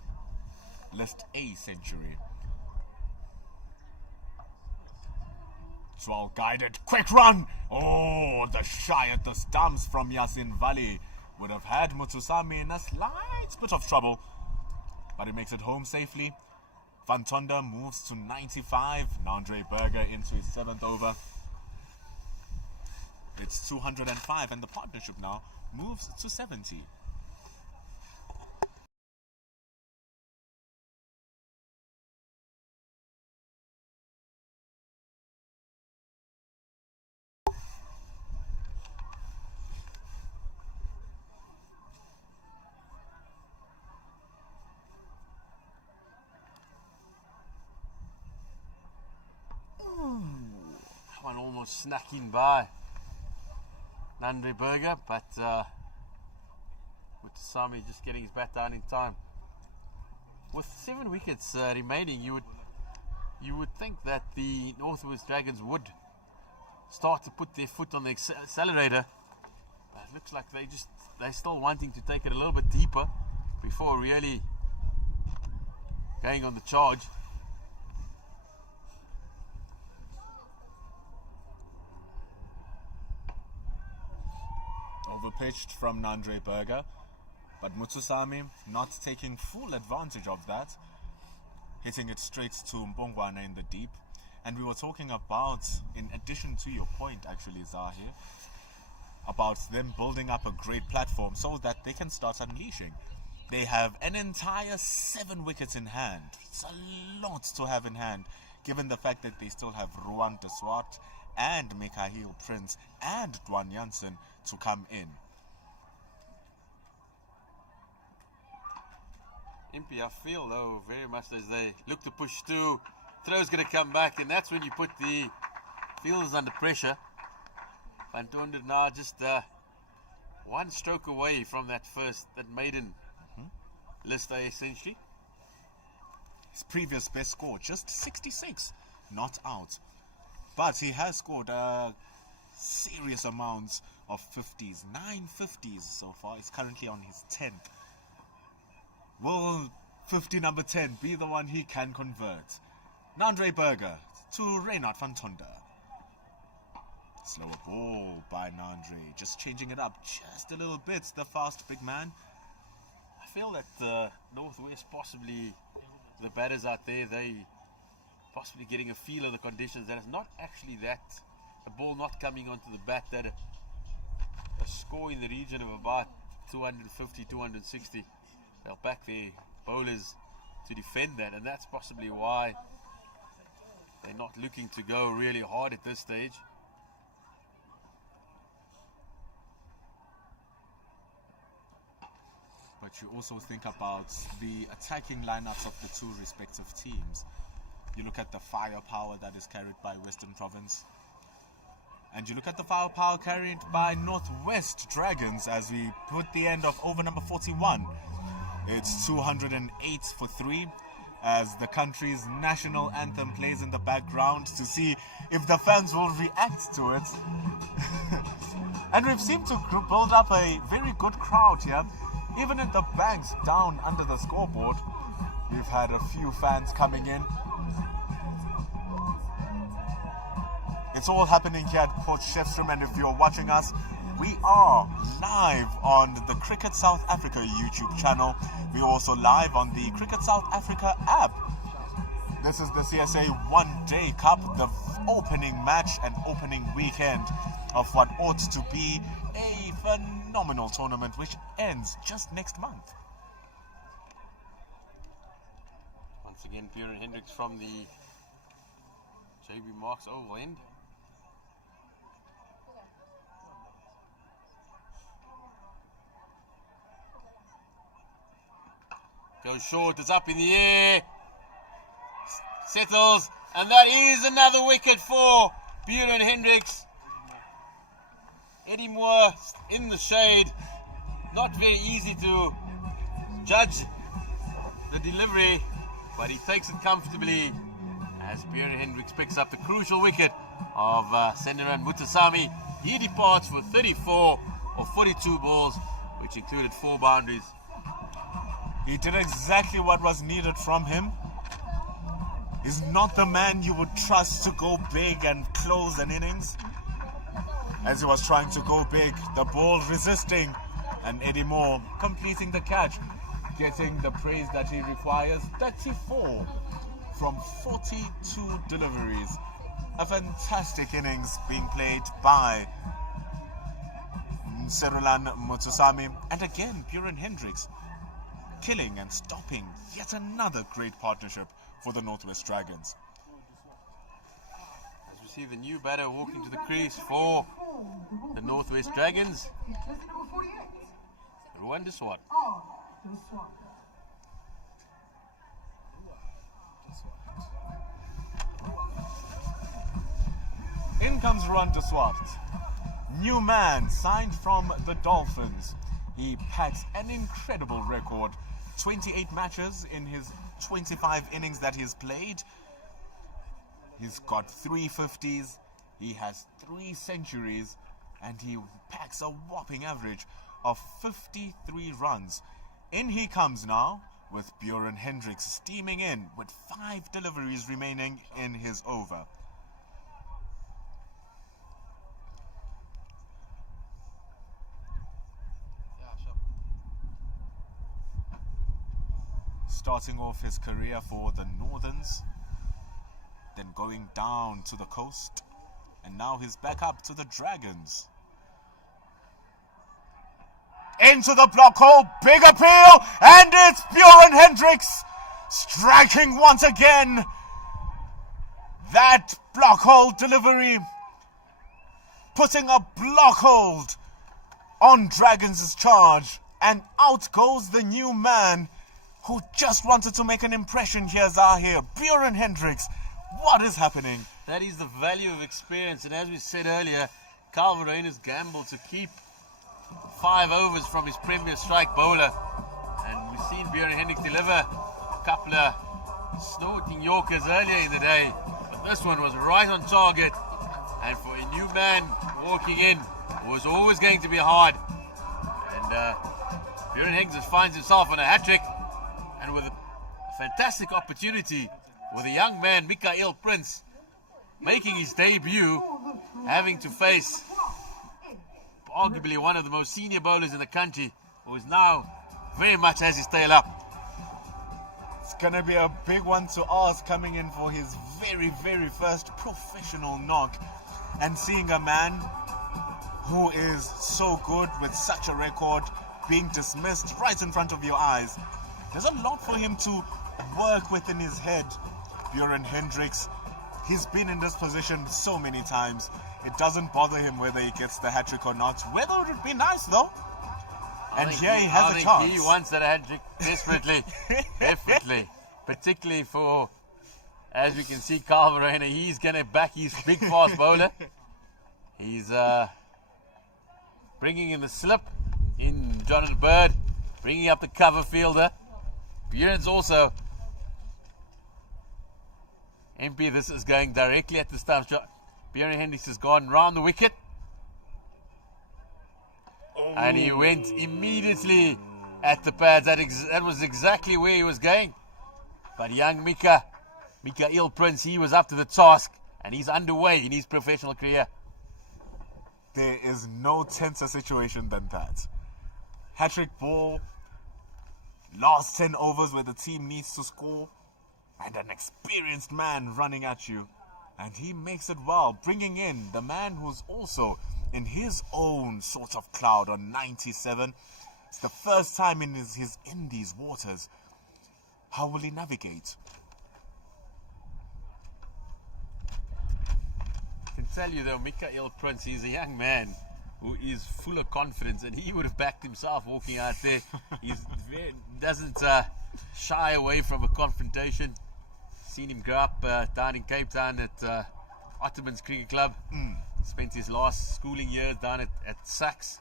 List A century. It's well guided. Quick run! Oh, the shy at the stumps from Yasin Valley would have had Mutusami in a slight bit of trouble, but he makes it home safely. Van Tonder moves to 95. Nandre Berger into his 7th over. It's 205 and the partnership now moves to 70. One almost snuck in by Nandre Berger, but Mutusami just getting his bat down in time. With 7 wickets remaining, you would think that the Northwest Dragons would start to put their foot on the accelerator. But it looks like they're still wanting to take it a little bit deeper before really going on the charge. Overpitched from Nandre Berger, but Mutusami not taking full advantage of that, hitting it straight to Mpongwana in the deep. And we were talking about, in addition to your point actually, Zahir, about them building up a great platform so that they can start unleashing. They have an entire 7 wickets in hand. It's a lot to have in hand, given the fact that they still have Ruan de Swart and Mikhail Prince and Dwan Janssen to come in. Impy, I feel though very much as they look to push through. Throw's going to come back, and that's when you put the fielders under pressure. Van Tonder now just 1 stroke away from that maiden List A century. His previous best score, just 66, not out. But he has scored serious amounts of 50s, 9 50s so far. He's currently on his 10th. Will 50 number 10 be the one he can convert. Nandre Berger to Reinhard van Tonder. Slower ball by Nandre, just changing it up just a little bit, the fast big man. I feel that Northwest, possibly the batters out there, they possibly getting a feel of the conditions, that it's not actually that a ball not coming onto the bat, that a score in the region of about 250, 260, they'll back their bowlers to defend that, and that's possibly why they're not looking to go really hard at this stage. But you also think about the attacking lineups of the two respective teams. You look at the firepower that is carried by Western Province, and you look at the firepower carried by Northwest Dragons as we put the end of over number 41. It's 208 for 3 as the country's national anthem plays in the background to see if the fans will react to it. And we've seemed to build up a very good crowd here. Even in the banks down under the scoreboard, we've had a few fans coming in. It's all happening here at Port Shepstone, and if you're watching us, we are live on the Cricket South Africa YouTube channel. We're also live on the Cricket South Africa app. This is the CSA One Day Cup, the opening match and opening weekend of what ought to be a phenomenal tournament which ends just next month. Once again, Bjorn Hendricks from the JB Marks Oval end. Goes short, it's up in the air, settles, and that is another wicket for Bjorn Hendricks. Eddie Moore in the shade, not very easy to judge the delivery, but he takes it comfortably as Bjorn Hendricks picks up the crucial wicket of Senderan Mutasamy. He departs for 34 of 42 balls, which included 4 boundaries. He did exactly what was needed from him. He's not the man you would trust to go big and close an innings. As he was trying to go big, the ball resisting, and Eddie Moore completing the catch, getting the praise that he requires. 34 from 42 deliveries. A fantastic innings being played by Serulan Mutusami, and again Bjorn Hendricks killing and stopping yet another great partnership for the Northwest Dragons. As we see the new batter walking to the crease for the Northwest Dragons, Ruan Deswat. In comes Ruan Deswat. New man signed from the Dolphins. He packs an incredible record. 28 matches in his 25 innings that he's played. He's got 3 50s, he has 3 centuries, and he packs a whopping average of 53 runs. In he comes now with Bjorn Hendricks steaming in with 5 deliveries remaining in his over. Starting off his career for the Northerns, then going down to the coast, and now he's back up to the Dragons. Into the block hole, big appeal, and it's Bjorn Hendricks striking once again. That block hole delivery, putting a block hold on Dragons' charge, and out goes the new man who just wanted to make an impression here, Zahir. Bjorn Hendricks, what is happening? That is the value of experience, and as we said earlier, Carl Verena's gamble to keep 5 overs from his premier strike bowler, and we've seen Bjorn Hendricks deliver a couple of snorting Yorkers earlier in the day, but this one was right on target, and for a new man walking in, it was always going to be hard, and Bjorn Hendricks finds himself on a hat-trick. And with fantastic opportunity with a young man, Mikael Prince, making his debut, having to face arguably one of the most senior bowlers in the country, who is now very much has his tail up. It's going to be a big one to ask, coming in for his very, very first professional knock, and seeing a man who is so good with such a record being dismissed right in front of your eyes. There's a lot for him to work with in his head. Bjorn Hendricks, he's been in this position so many times. It doesn't bother him whether he gets the hat-trick or not. Weather would be nice though. And here he has a chance. I think he wants that hat-trick desperately. Definitely. Particularly for, as we can see, Carl Verena, he's going to back his big fast bowler. He's bringing in the slip in Jonathan Bird, bringing up the cover fielder. Bjorn's also MP. This is going directly at the stump shot. Bjorn Hendricks has gone round the wicket. Oh. And he went immediately at the pads. That was exactly where he was going. But young Mikael Prince, he was up to the task. And he's underway in his professional career. There is no tenser situation than that. Hat-trick ball, last 10 overs where the team needs to score, and an experienced man running at you. And he makes it well, bringing in the man who's also in his own sort of cloud on 97. It's the first time he's in these waters. How will he navigate? I can tell you though, Mikael Prince, he's a young man who is full of confidence, and he would have backed himself walking out there. He doesn't shy away from a confrontation. Seen him grow up down in Cape Town at Ottoman's Cricket Club. Spent his last schooling years down at Sachs,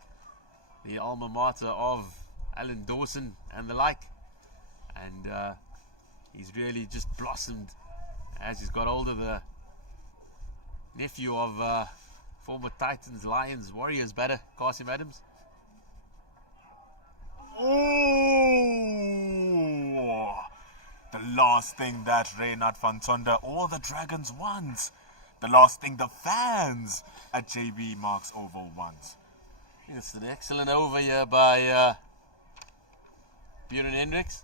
the alma mater of Alan Dawson and the like. And he's really just blossomed as he's got older. The nephew of former Titans, Lions, Warriors batter Kasim Adams. Oh, the last thing that Reynard van Tonder or the Dragons want. The last thing the fans at JB Marks Oval want. It's an excellent over here by Bjorn Hendricks.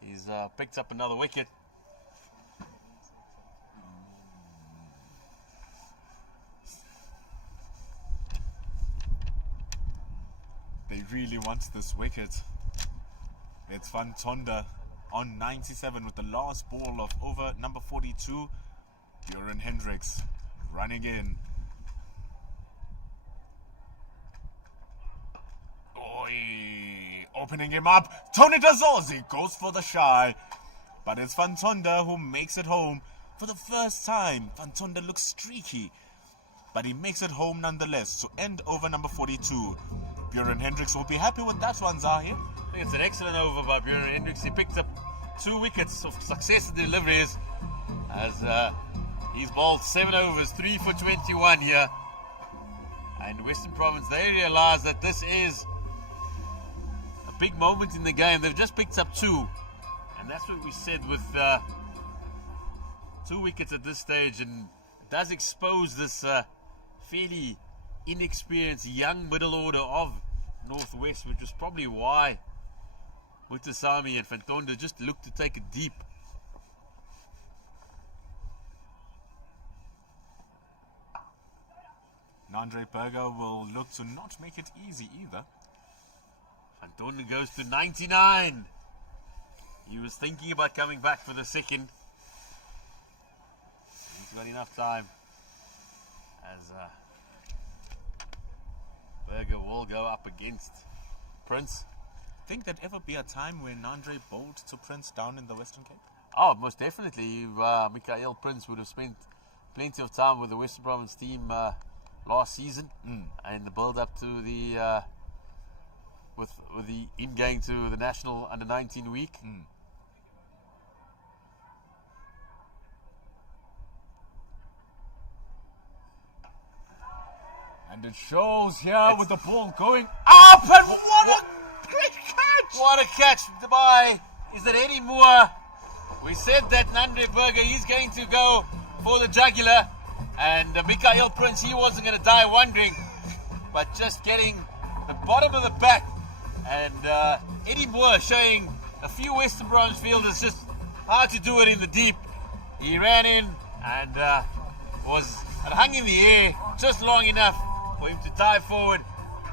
He's picked up another wicket. They really want this wicket. It's Van Tonder on 97 with the last ball of over number 42. Bjorn Hendricks running in. Oi, opening him up. Tony Dazorzi goes for the shy. But it's Van Tonder who makes it home for the first time. Van Tonder looks streaky, but he makes it home nonetheless to end over number 42. Bjorn Hendricks will be happy with that one, Zahir. I think it's an excellent over by Bjorn Hendricks. He picked up 2 wickets of successive deliveries as he's bowled 7 overs, 3 for 21 here. And Western Province, they realise that this is a big moment in the game. They've just picked up 2. And that's what we said with 2 wickets at this stage. And it does expose this fairly inexperienced young middle order of Northwest, which was probably why Mutasami and Fantonda just looked to take it deep. Andre Berger will look to not make it easy either. Fantonda goes to 99. He was thinking about coming back for the second. He's got enough time as Berger will go up against Prince. Think there'd ever be a time when Andre bowled to Prince down in the Western Cape? Oh, most definitely. Mikael Prince would have spent plenty of time with the Western Province team last season, and the build up to the with the him going to the national under-19 week. And it shows here with the ball going up, and what a great catch! What a catch by is that Eddie Moore. We said that Nandre Berger, he's going to go for the jugular, and Mikael Prince, he wasn't going to die wondering, but just getting the bottom of the pack, and Eddie Moore showing a few Western Province fielders just how to do it in the deep. He ran in and hung in the air just long enough for him to dive forward,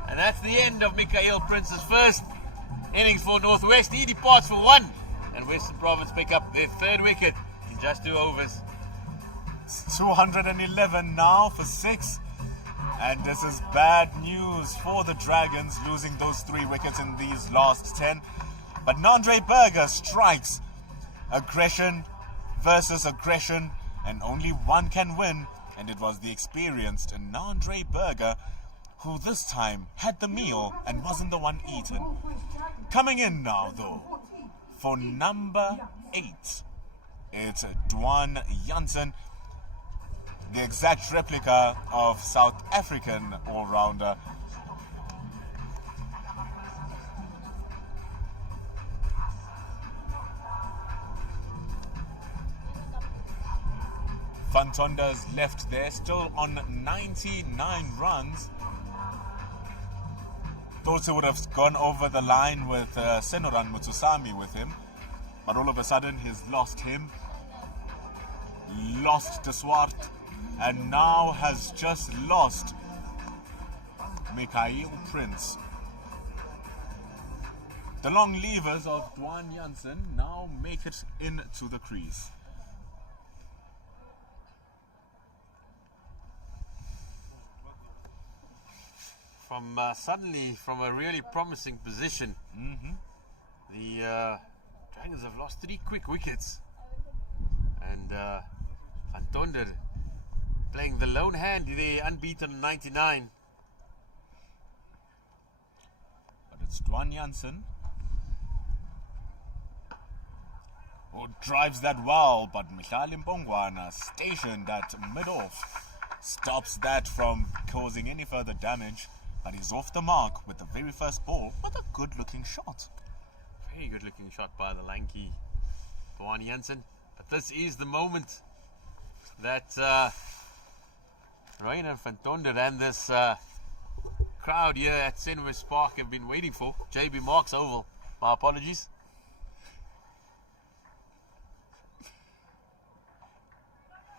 and that's the end of Mikael Prince's first innings for Northwest. He departs for one, and Western Province pick up their third wicket in just 2 overs. It's 211 now for 6. And this is bad news for the Dragons, losing those 3 wickets in these last 10. But Nandre Berger strikes. Aggression versus aggression, and only one can win. And it was the experienced Nandre Berger who this time had the meal and wasn't the one eaten. Coming in now, though, for number 8, it's Dwan Jansen, the exact replica of South African all-rounder. Van Tonder's left there, still on 99 runs. Thought he would have gone over the line with Senoran Mutusami with him, but all of a sudden he's lost him, lost De Swart, and now has just lost Mikael Prince. The long levers of Dwan Jansen now make it into the crease. Suddenly from a really promising position, the Dragons have lost 3 quick wickets, and Van Tonder playing the lone hand, the unbeaten 99. But it's Dwan Jansen who drives that well, but Michal Mbongwana, stationed at mid-off, stops that from causing any further damage. But he's off the mark with the very first ball. What a good-looking shot. Very good-looking shot by the lanky Dwan Jansen. But this is the moment that Rainer van Tonder and this crowd here at Senwest Park have been waiting for. JB Marks Oval. My apologies.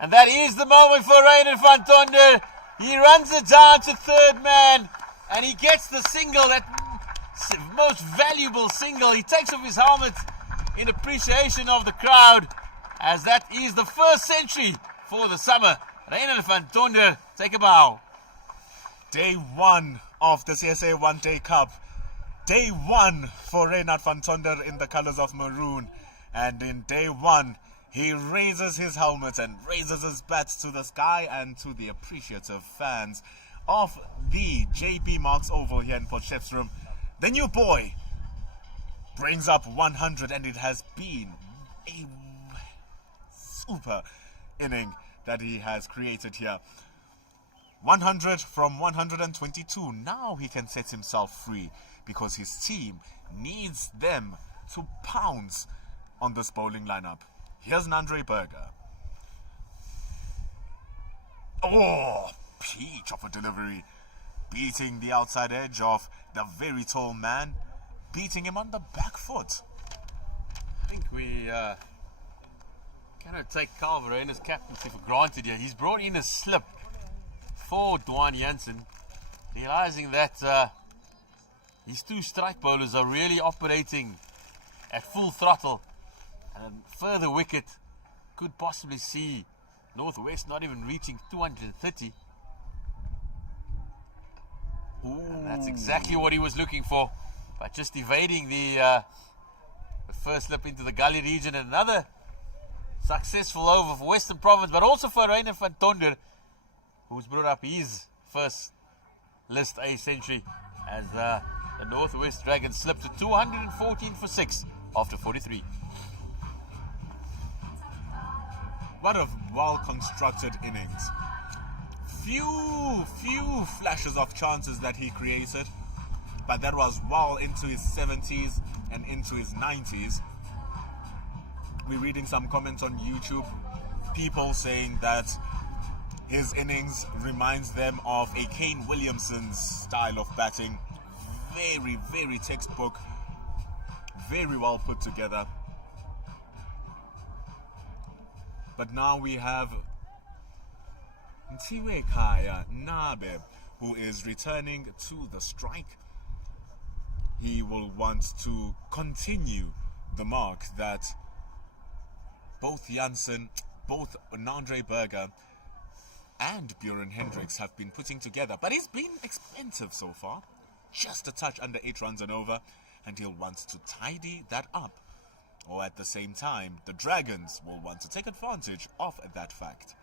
And that is the moment for Rainer van Tonder. He runs it down to third man, and he gets the single, that most valuable single. He takes off his helmet in appreciation of the crowd, as that is the first century for the summer. Rainer van Tonder, take a bow. Day 1 of the CSA One Day Cup. Day 1 for Reinhard van Tonder in the colors of maroon. And in day 1, he raises his helmet and raises his bats to the sky and to the appreciative fans of the JB Marks Oval here in Potchefstroom. The new boy brings up 100, and it has been a super inning that he has created here. 100 from 122. Now he can set himself free because his team needs them to pounce on this bowling lineup. Here's Nandre Berger. Oh, peach of a delivery. Beating the outside edge of the very tall man. Beating him on the back foot. I think we cannot take Carl Verena's captaincy for granted here. He's brought in a slip for Dwan Jansen, realizing that his 2 strike bowlers are really operating at full throttle. And a further wicket could possibly see Northwest not even reaching 230. And that's exactly what he was looking for, but just evading the first slip into the gully region. And another successful over for Western Province, but also for Rainer van Tonder, who's brought up his first list A century as the Northwest Dragons slipped to 214 for 6 after 43. What a well-constructed innings. Few flashes of chances that he created, but that was well into his 70s and into his 90s. we're reading some comments on YouTube. People saying that his innings reminds them of a Kane Williamson's style of batting. Very, very textbook. Very well put together. But now we have Ntiwekaya Nabe, who is returning to the strike. He will want to continue the mark that both Janssen, both Andre Berger and Buren Hendricks have been putting together. But he's been expensive so far. Just a touch under 8 runs and over. And he'll want to tidy that up. Or at the same time, the Dragons will want to take advantage of that fact.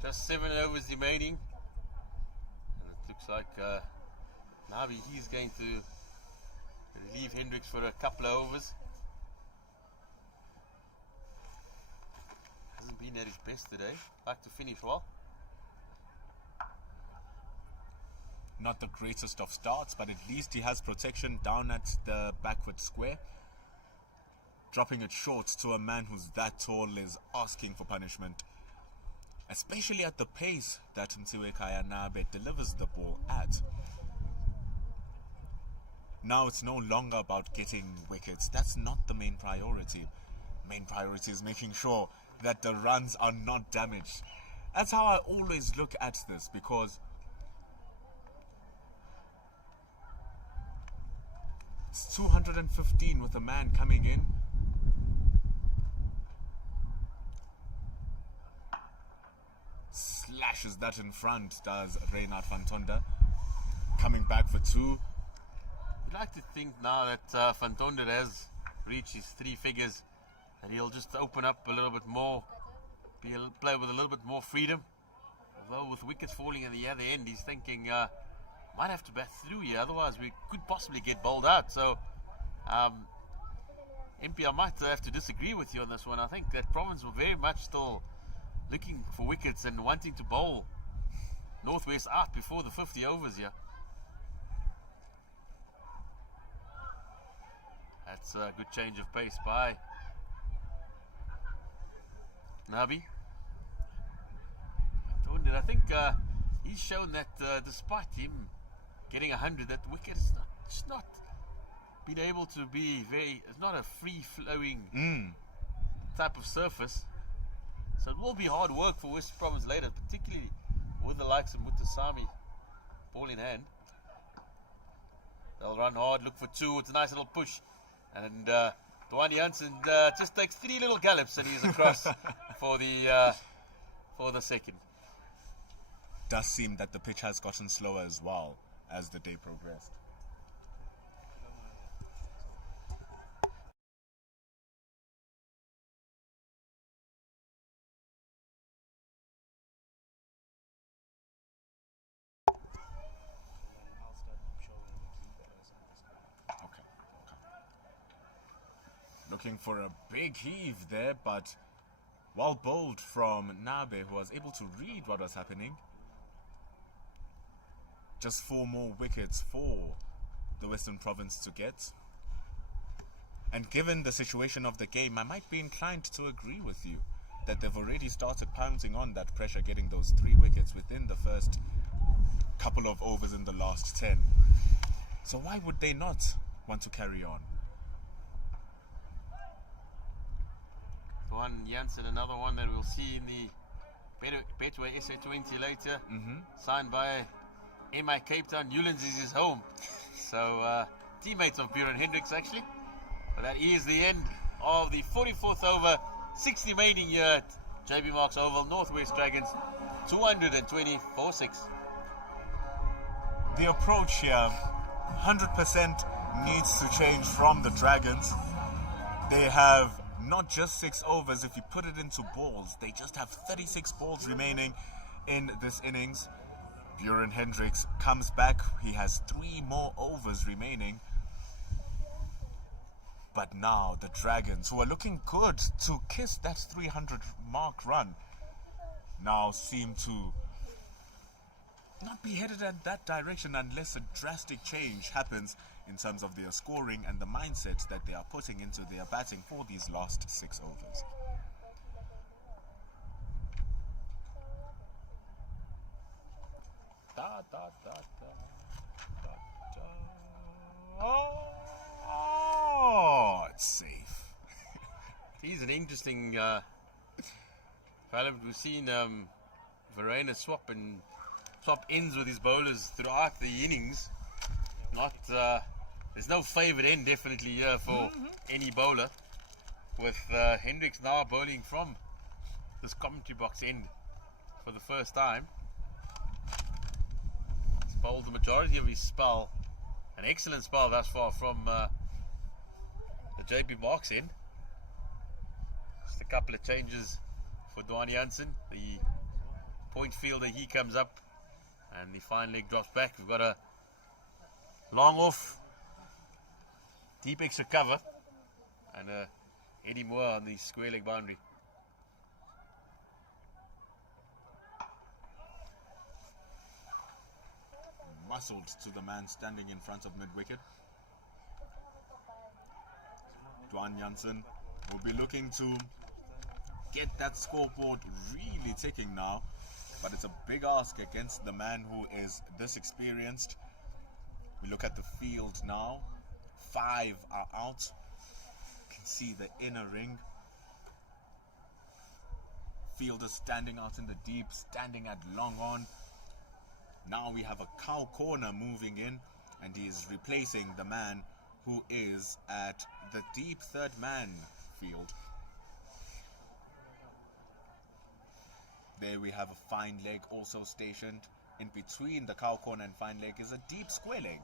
Just 7 overs remaining. And it looks like Nabi, he's going to leave Hendricks for a couple of overs. Hasn't been at his best today. Like to finish well. Not the greatest of starts, but at least he has protection down at the backward square. Dropping it short to a man who's that tall is asking for punishment. Especially at the pace that Ntiwekaya Nabe delivers the ball at. Now it's no longer about getting wickets. That's not the main priority. Main priority is making sure that the runs are not damaged. That's how I always look at this, because it's 215 with a man coming in. Slashes that in front, does Reynard van Tonder. Coming back for 2. You'd like to think now that Van Tonder has reached his 3 figures, that he'll just open up a little bit more, play with a little bit more freedom. Although with wickets falling at the other end, he's thinking might have to bat through here, otherwise we could possibly get bowled out. So MP, I might have to disagree with you on this one. I think that Province were very much still looking for wickets and wanting to bowl Northwest out before the 50 overs here. That's a good change of pace by Nabi. I think he's shown that despite him getting 100, that wicket is not been able to be it's not a free-flowing type of surface. So it will be hard work for West Province later, particularly with the likes of Mutasami ball in hand. They'll run hard, look for 2. It's a nice little push. And Dwayne Janssen just takes 3 little gallops and he's across for the second. Does seem that the pitch has gotten slower as well as the day progressed. Looking for a big heave there, but well bowled from Nabe, who was able to read what was happening. Just 4 more wickets for the Western Province to get. And given the situation of the game, I might be inclined to agree with you that they've already started pouncing on that pressure, getting those 3 wickets within the first couple of overs in the last 10. So why would they not want to carry on? One Janssen, another one that we'll see in the Betway SA20 later. Signed by MI Cape Town. Newlands is his home. So teammates of Buren Hendricks actually. But that is the end of the 44th over, 60 remaining here at JB Marks Oval. Northwest Dragons 220-6. The approach here 100% needs to change from the Dragons. They have not just 6 overs. If you put it into balls, they just have 36 balls remaining in this innings. Buren Hendricks comes back. He has 3 more overs remaining. But now the Dragons, who are looking good to kiss that 300 mark run, now seem to not be headed in that direction unless a drastic change happens in terms of their scoring and the mindset that they are putting into their batting for these last 6 overs. Da, da, da, da, da, da. Oh, it's safe. He's an interesting fella. We've seen Verena swap ends with his bowlers throughout the innings. There's no favourite end definitely here for any bowler. With Hendricks now bowling from this commentary box end for the first time. He's bowled the majority of his spell. An excellent spell thus far from the JB Marks end. Just a couple of changes for Dwan Jansen. The point fielder, he comes up and the fine leg drops back. We've got a long off, deep extra cover and Eddie Moore on the square leg boundary. Muscled to the man standing in front of mid-wicket. Dwan Jansen will be looking to get that scoreboard really ticking now, but it's a big ask against the man who is this experienced. We look at the field now. 5 are out. You can see the inner ring. Fielders standing out in the deep, standing at long on. Now we have a cow corner moving in, and he is replacing the man who is at the deep third man field. There we have a fine leg also stationed. In between the cow corner and fine leg is a deep square leg.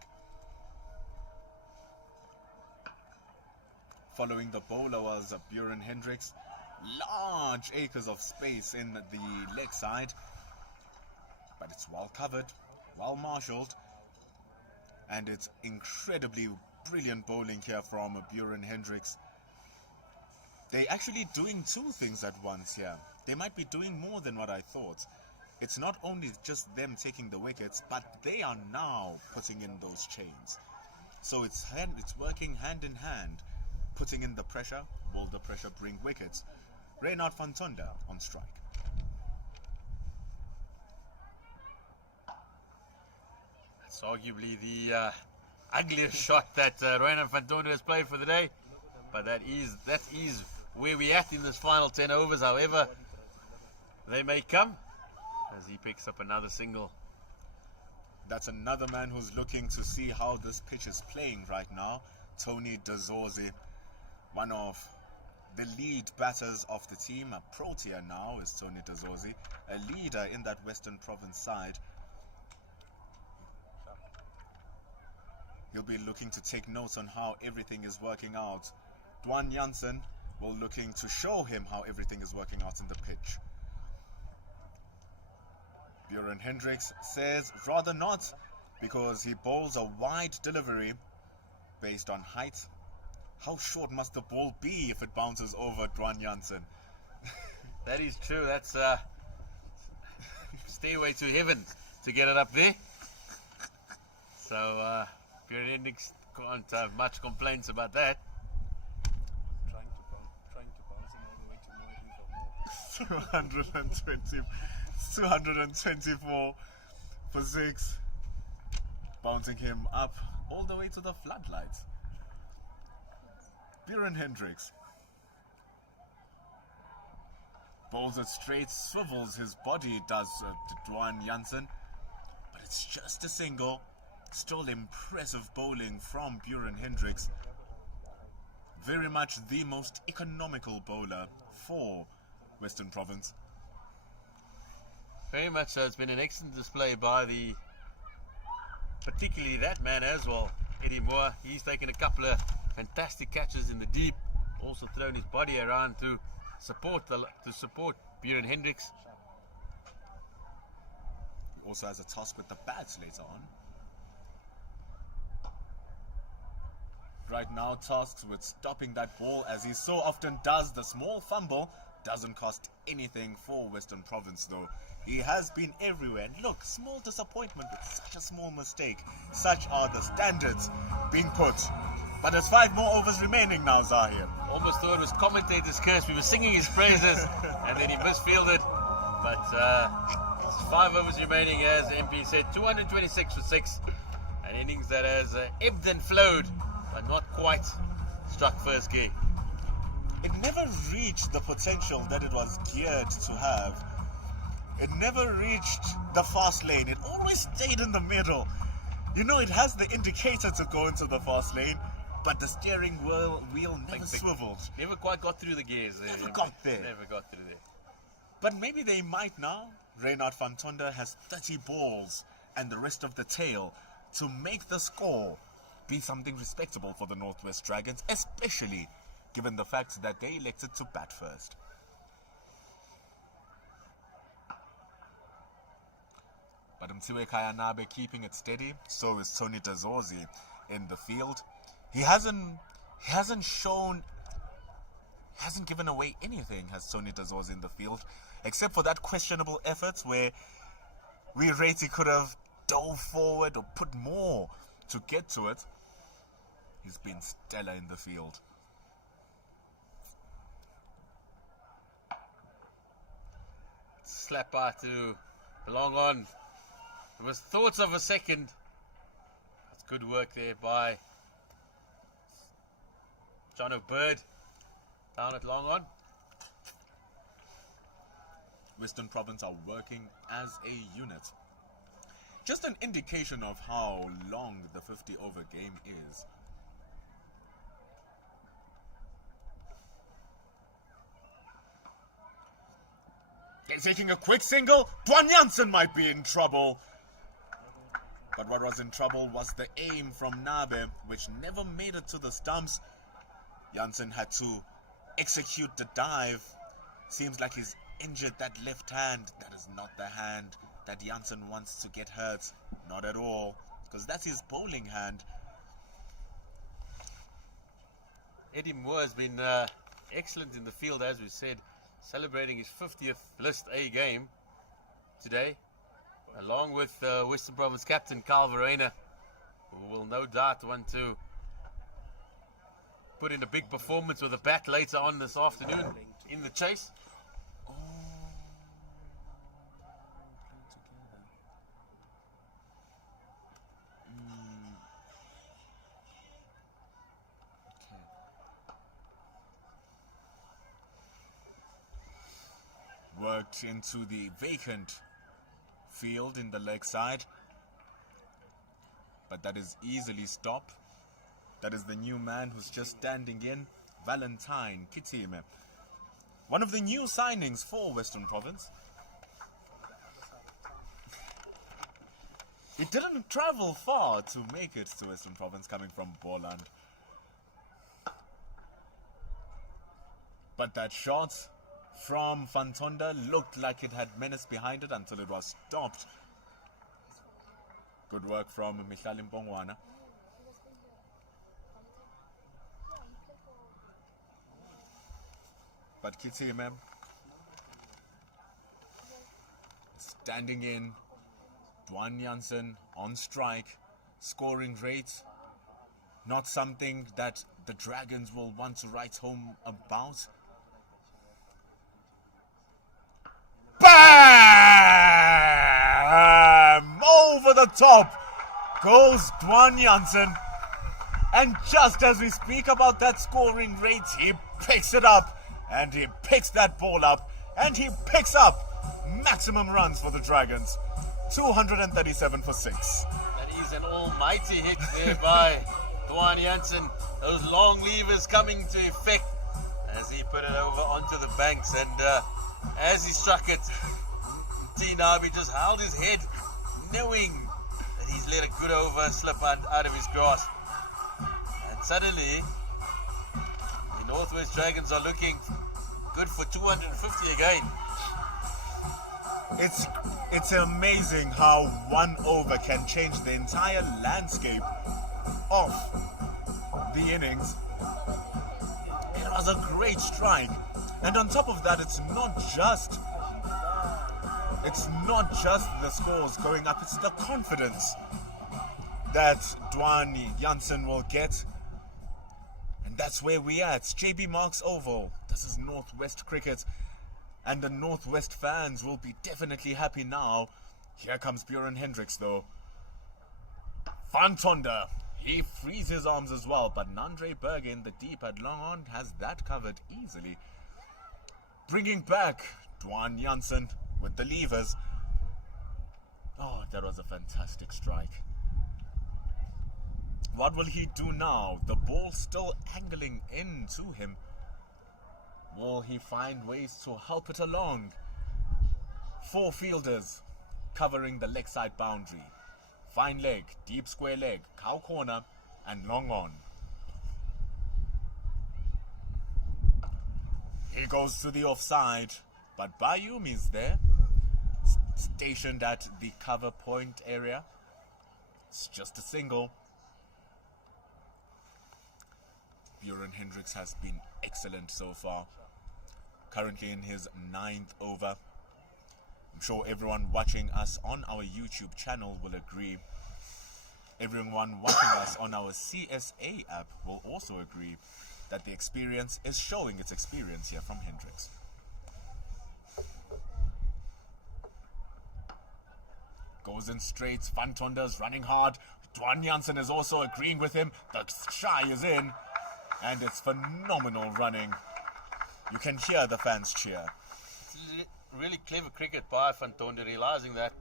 Following the bowler was Buren Hendricks. Large acres of space in the leg side, but it's well covered, well marshalled, and it's incredibly brilliant bowling here from Buren Hendricks. They're actually doing 2 things at once here. They might be doing more than what I thought. It's not only just them taking the wickets, but they are now putting in those chains. So it's working hand in hand, putting in the pressure. Will the pressure bring wickets? Reynard van Tonder on strike. It's arguably the ugliest shot that Reynard van Tonder has played for the day, but that is where we're at in this final 10 overs. However, they may come as he picks up another single. That's another man who's looking to see how this pitch is playing right now. Tony Dazorzi, one of the lead batters of the team. A Protea now is Tony Dazorzi, a leader in that Western Province side. He'll be looking to take notes on how everything is working out. Dwan Jansen will looking to show him how everything is working out in the pitch. Buren Hendricks says rather not, because he bowls a wide delivery based on height. How short must the ball be if it bounces over Dwan Jansen? That is true. That's stairway to heaven to get it up there. So Buren Hendricks can't have much complaints about that. Trying to bounce him all the way to more even for more. 224 for 6. Bouncing him up all the way to the floodlights. Buren Hendricks bowls it straight, swivels his body, does to Dwan Jansen, but it's just a single. Still impressive bowling from Buren Hendricks. Very much the most economical bowler for Western Province. Very much so. It's been an excellent display by particularly that man as well, Eddie Moore. He's taken a couple of fantastic catches in the deep, also thrown his body around to support Buren Hendricks. He also has a task with the bats later on. Right now, tasks with stopping that ball, as he so often does. The small fumble doesn't cost anything for Western Province though. He has been everywhere. And look, small disappointment with such a small mistake. Such are the standards being put. But there's 5 more overs remaining now, Zahir. Almost thought it was commentator's curse. We were singing his praises and then he misfielded. But 5 overs remaining, as MP said, 226 for 6. An innings that has ebbed and flowed, but not quite struck first gear. It never reached the potential that it was geared to have. It never reached the fast lane. It always stayed in the middle. You know, it has the indicator to go into the fast lane, but the steering wheel never swiveled. Never quite got through the gears. Never got there. Never got through there. But maybe they might now. Reynard van Tonder has 30 balls and the rest of the tail to make the score be something respectable for the Northwest Dragons, especially given the fact that they elected to bat first. But Mtiwe Kayanabe keeping it steady, so is Tony Dazozi in the field. He hasn't given away anything, has Tony Dazozi in the field, except for that questionable effort where we rate he could have dove forward or put more to get to it. He's been stellar in the field. Slap by to belong on. There was thoughts of a second. That's good work there by John O'Bird. Down at long on. Western Province are working as a unit. Just an indication of how long the 50-over game is. They're taking a quick single. Dwan Jansen might be in trouble. But what was in trouble was the aim from Nabe, which never made it to the stumps. Jansen had to execute the dive. Seems like he's injured that left hand. That is not the hand that Jansen wants to get hurt. Not at all. Because that's his bowling hand. Eddie Moore has been excellent in the field, as we said, celebrating his 50th List A game today, along with Western Province captain Carl Verena, who will no doubt want to put in a big performance with a bat later on this afternoon in the chase. Worked into the vacant field in the leg side, but that is easily stopped. That is the new man who's just standing in, Valentine Kitime, one of the new signings for Western Province. It didn't travel far to make it to Western Province, coming from Borland. But that shot from Van Tonder looked like it had menace behind it until it was stopped. Good work from Michal Mpongwana. But Kitime standing in. Dwan Jansen on strike. Scoring rate, not something that the Dragons will want to write home about. Bam! Over the top goes Dwan Jansen. And just as we speak about that scoring rate, he picks it up. And he picks that ball up. And he picks up maximum runs for the Dragons. 237 for 6. That is an almighty hit there by Dwan Jansen. Those long levers coming to effect as he put it over onto the banks. And as he struck it, Tinabi just held his head, knowing that he's let a good over slip out of his grasp. And suddenly, the Northwest Dragons are looking good for 250 again. It's amazing how one over can change the entire landscape of the innings. It was a great strike. And on top of that, it's not just the scores going up, it's the confidence that Dwan Jansen will get. And that's where we are. It's JB Marks Oval. This is Northwest Cricket. And the Northwest fans will be definitely happy now. Here comes Bjorn Hendricks though. Van Tonder, he frees his arms as well, but Nandre Berg in the deep at long on has that covered easily. Bringing back Dwan Jansen with the levers. Oh, that was a fantastic strike. What will he do now? The ball still angling into him. Will he find ways to help it along? 4 fielders covering the leg side boundary. Fine leg, deep square leg, cow corner, and long on. He goes to the offside, but Bayum is there, stationed at the cover point area. It's just a single. Bjorn Hendricks has been excellent so far. Currently in his 9th over. I'm sure everyone watching us on our YouTube channel will agree. Everyone watching us on our CSA app will also agree that the experience is showing its experience here from Hendricks. Goes in straight. Van Tonder's running hard. Dwan Jansen is also agreeing with him. The shy is in. And it's phenomenal running. You can hear the fans cheer. It's really clever cricket by Van Tonder, realizing that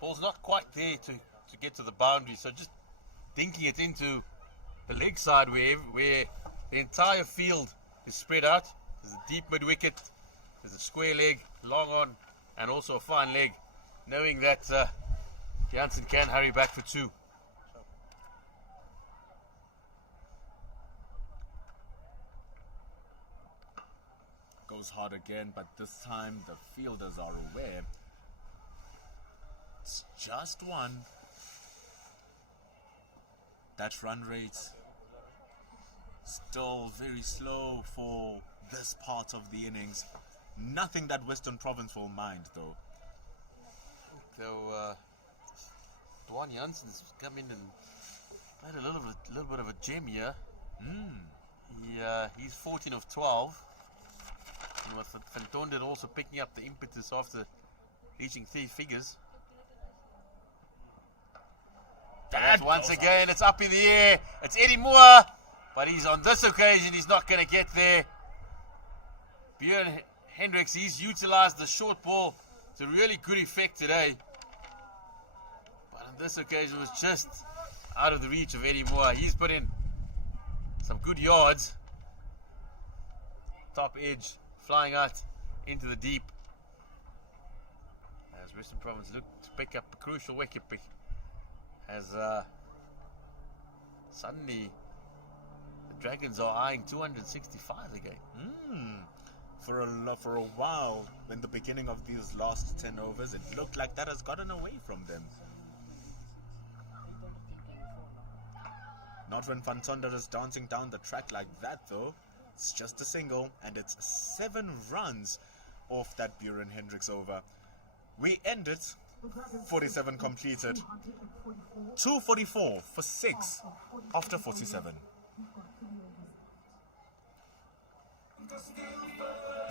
ball's not quite there to get to the boundary, so just dinking it into the leg side where the entire field is spread out. There's a deep mid wicket, there's a square leg, long on, and also a fine leg, knowing that Jansen can hurry back for 2. Goes hard again, but this time the fielders are aware. It's just 1. That run rate still very slow for this part of the innings. Nothing that Western Province will mind though. So Dwan Jansen's come in and made a little bit of a gem here. He's 14 of 12. And with Van Tonder also picking up the impetus after reaching 3 figures. And once again, it's up in the air. It's Eddie Moore, but on this occasion, he's not going to get there. Bjorn Hendricks, he's utilized the short ball to really good effect today. But on this occasion, it was just out of the reach of Eddie Moore. He's put in some good yards. Top edge, flying out into the deep. As Western Province look to pick up a crucial wicket pick. As suddenly the Dragons are eyeing 265 again. For a while, in the beginning of these last 10 overs, it looked like that has gotten away from them. Not when Van Tonder is dancing down the track like that though. It's just a single, and it's 7 runs off that Bjorn Hendricks over. We end it 47 completed. 244 for 6 after 47.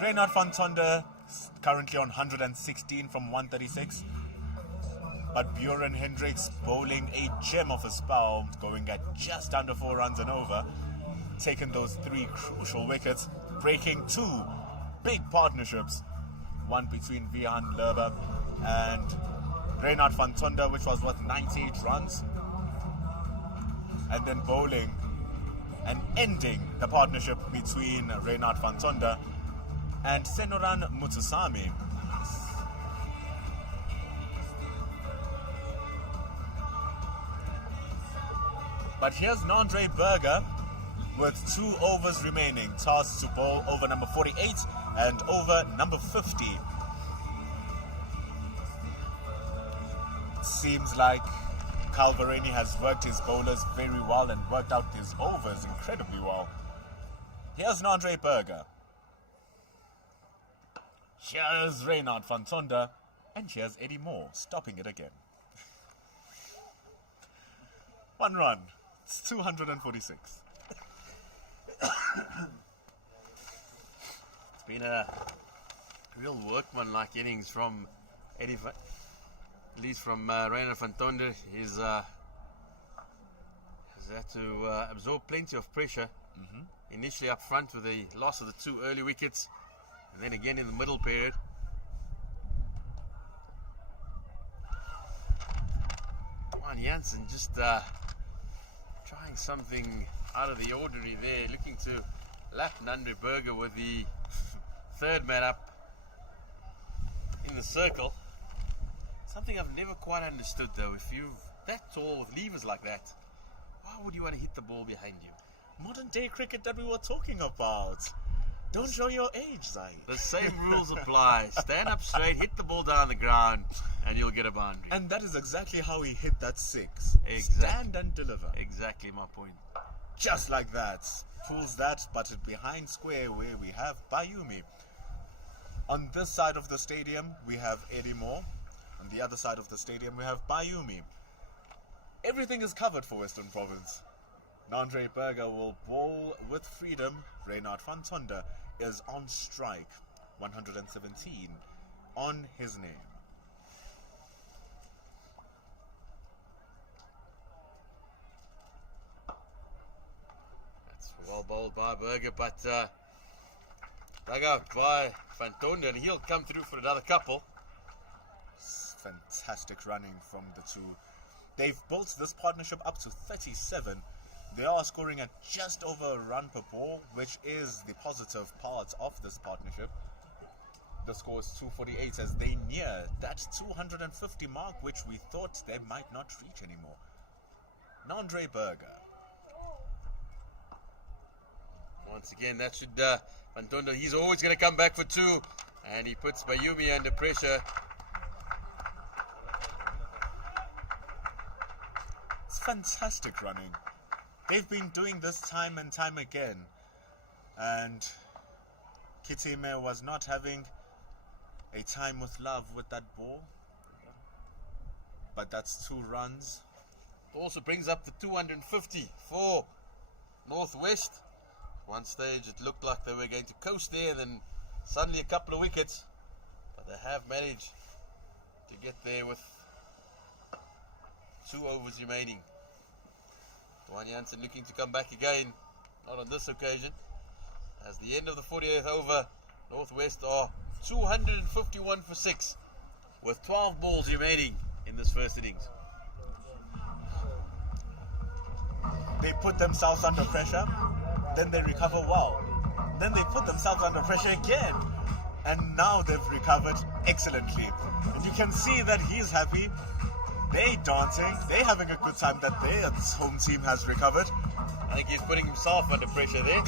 Reynard van Tonder currently on 116 from 136. But Bjorn Hendricks bowling a gem of a spell, going at just under 4 runs and over. Taking those 3 crucial wickets, breaking 2 big partnerships. One between Vihan Lerber and Reynard van Tonder, which was 98 runs. And then bowling and ending the partnership between Reynard van Tonder and Senoran Mutusami. But here's Nandre Berger with 2 overs remaining, tasked to bowl over number 48 and over number 50. Seems like Calvareni has worked his bowlers very well and worked out his overs incredibly well. Here's Nandre Berger. Here's Reynard van Tonder, and here's Eddie Moore stopping it again. 1 run. It's 246. It's been a real workman-like innings from Eddie, at least from Reynard van Tonder. He's had to absorb plenty of pressure. Initially up front with the loss of the 2 early wickets, and then again in the middle period. Juan Jansen just trying something out of the ordinary there, looking to lap Nandre Berger with the 3rd man up in the circle. Something I've never quite understood though. If you're that tall with levers like that, why would you want to hit the ball behind you? Modern day cricket that we were talking about. Don't show your age, Zahid. The same rules apply. Stand up straight, hit the ball down the ground, and you'll get a boundary. And that is exactly how he hit that 6. Exactly. Stand and deliver. Exactly my point. Just like that. Pulls that, but behind square where we have Bayumi. On this side of the stadium, we have Eddie Moore. On the other side of the stadium, we have Bayumi. Everything is covered for Western Province. Nandre Berger will bowl with freedom. Reynard van Tonder is on strike. 117 on his name. That's well bowled by Berger, but dug out by van Tonder, and he'll come through for another couple. Fantastic running from the two. They've built this partnership up to 37. They are scoring at just over a run per ball, which is the positive part of this partnership. The score is 248 as they near that 250 mark, which we thought they might not reach anymore. Nandre Berger. Once again, that should van Tonder, he's always going to come back for 2, and he puts Bayumi under pressure. It's fantastic running. They've been doing this time and time again, and Kitime was not having a time with love with that ball, but that's 2 runs. Also brings up the 250 for Northwest. One stage it looked like they were going to coast there, and then suddenly a couple of wickets, but they have managed to get there with 2 overs remaining. Juan Jansen looking to come back again, not on this occasion. As the end of the 48th over, Northwest are 251 for 6, with 12 balls remaining in this first innings. They put themselves under pressure, then they recover well. Then they put themselves under pressure again, and now they've recovered excellently. And you can see that he's happy. They dancing, they having a good time that their home team has recovered. I think he's putting himself under pressure there.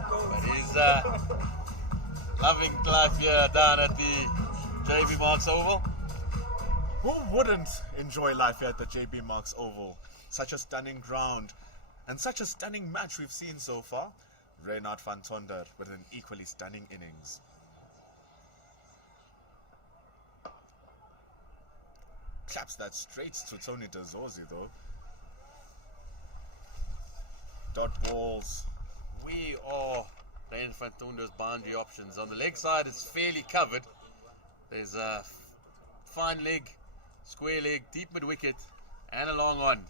But he's loving life here down at the JB Marks Oval. Who wouldn't enjoy life here at the JB Marks Oval? Such a stunning ground and such a stunning match we've seen so far. Reynard van Tonder with an equally stunning innings. Claps that straight to Tony Dazorzi though. Dot balls. We are Reynard van Tonder's boundary options. On the leg side, it's fairly covered. There's a fine leg, square leg, deep mid wicket, and a long on.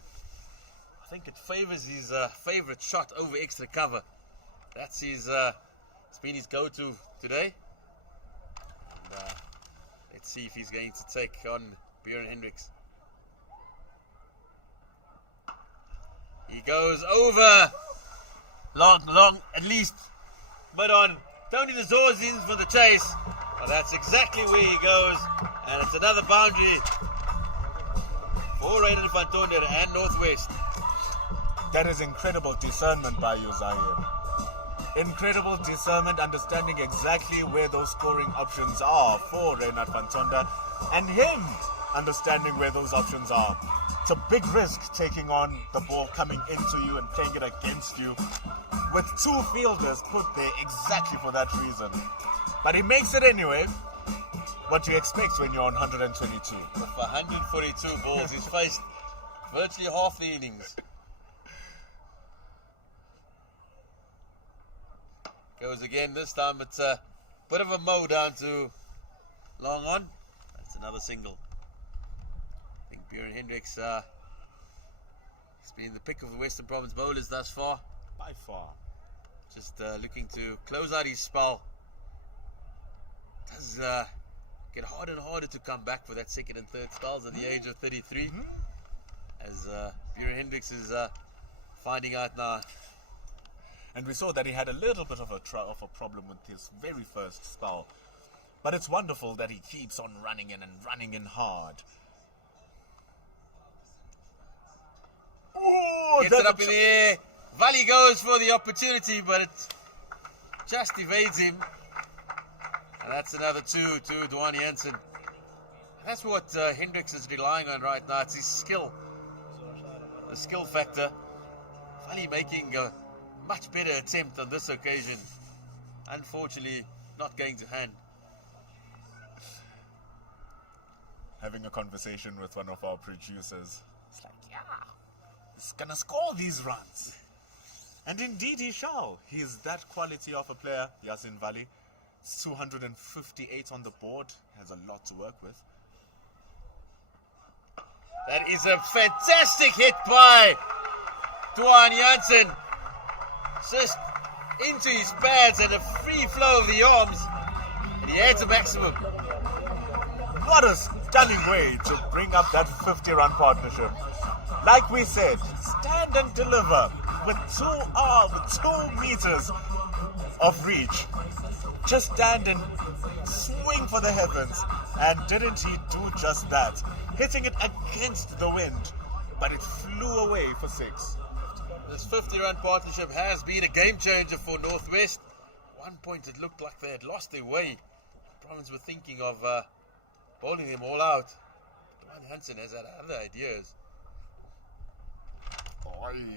I think it favours his favourite shot over extra cover. That's his. It's been his go-to today. And, let's see if he's going to take on Bjorn Hendricks. He goes over. Long, at least. But on Tony Dazor's in for the chase. Well, that's exactly where he goes. And it's another boundary for Reynard van Tonder and Northwest. That is incredible discernment by you, Zahir. Incredible discernment, understanding exactly where those scoring options are for Reynard van Tonder, and him understanding where those options are. It's a big risk taking on the ball coming into you and playing it against you with two fielders put there exactly for that reason. But he makes it anyway. What do you expect when you're on 122? With 142 balls, he's faced virtually half the innings. Goes again this time, it's a bit of a mow down to long on. That's another single. I think Bjorn Hendricks has been the pick of the Western Province bowlers thus far. By far. Just looking to close out his spell. Does get harder and harder to come back for that second and third spells at the age of 33. As Bjorn Hendricks is finding out now. And we saw that he had a little bit of a problem with his very first spell. But it's wonderful that he keeps on running in and running in hard. Ooh, Gets it up in the air. Valley goes for the opportunity, but it just evades him. And that's another 2 to Dwayne Jansen. That's what Hendricks is relying on right now. It's his skill. The skill factor. Valley making a much better attempt on this occasion. Unfortunately, not going to hand. Having a conversation with one of our producers. It's like, yeah, he's gonna score these runs. And indeed he shall. He is that quality of a player, Yasin Valley. It's 258 on the board. Has a lot to work with. That is a fantastic hit by Dwayne Jansen. Just into his pads and a free flow of the arms. And he adds a maximum. What a stunning way to bring up that 50-run partnership. Like we said, stand and deliver with 2 meters of reach. Just stand and swing for the heavens. And didn't he do just that? Hitting it against the wind, but it flew away for 6. This 50-run partnership has been a game changer for Northwest. At one point it looked like they had lost their way. The Province were thinking of bowling them all out. Dwayne Hansen has had other ideas.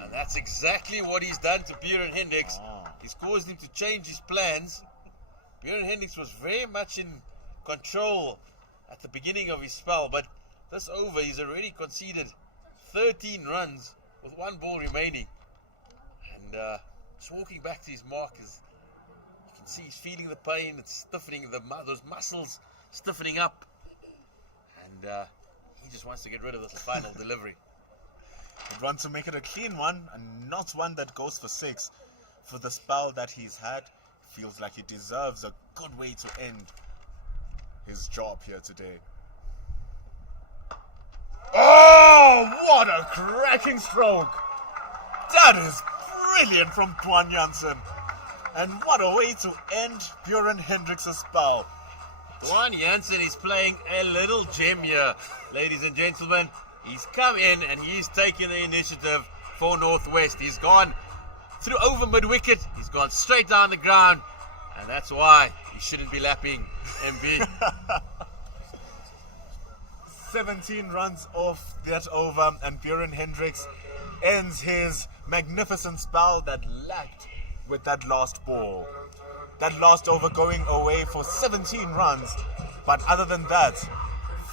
And that's exactly what he's done to Bjorn Hendricks. He's caused him to change his plans. Bjorn Hendricks was very much in control at the beginning of his spell, but this over he's already conceded 13 runs with 1 ball remaining. And just walking back to his markers, you can see he's feeling the pain. It's stiffening, those muscles stiffening up. And he just wants to get rid of this final delivery. He'd want to make it a clean one and not one that goes for 6. For the spell that he's had, feels like he deserves a good way to end his job here today. Oh, what a cracking stroke! That is brilliant from Dwayne Jansen. And what a way to end Bjorn Hendricks' spell. Dwayne Jansen is playing a little gem here, ladies and gentlemen. He's come in and he's taken the initiative for Northwest. He's gone through over mid-wicket. He's gone straight down the ground. And that's why he shouldn't be lapping MB. 17 runs off that over, and Bjorn Hendricks ends his magnificent spell that lacked with that last ball. That last over going away for 17 runs. But other than that,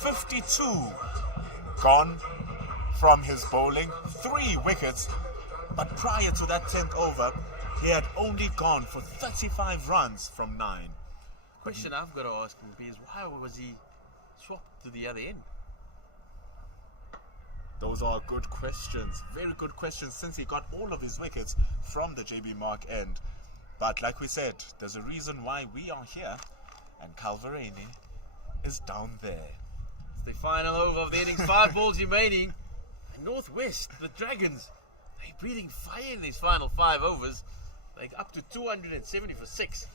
52 gone from his bowling, 3 wickets. But prior to that 10th over, he had only gone for 35 runs from 9. Question I've got to ask him is, why was he swapped to the other end? Those are good questions. Very good questions, since he got all of his wickets from the JB Mark end. But like we said, there's a reason why we are here, and Calverani is down there. It's the final over of the innings, 5 balls remaining. And Northwest, the Dragons, they're breathing fire in these final 5 overs. They're up to 270 for 6.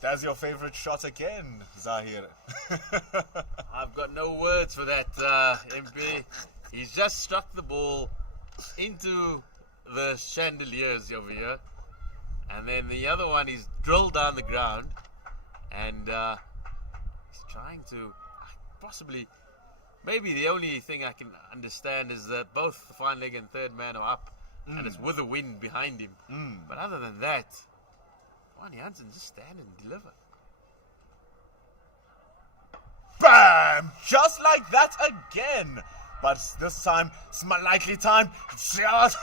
That's your favorite shot again, Zahir. I've got no words for that, MP. He's just struck the ball into the chandeliers over here. And then the other one is drilled down the ground. And he's trying to possibly... Maybe the only thing I can understand is that both the fine leg and third man are up. And it's with the wind behind him. But other than that, Juan Janssen just stand and deliver. Bam! Just like that again. But this time, slightly timed. Just,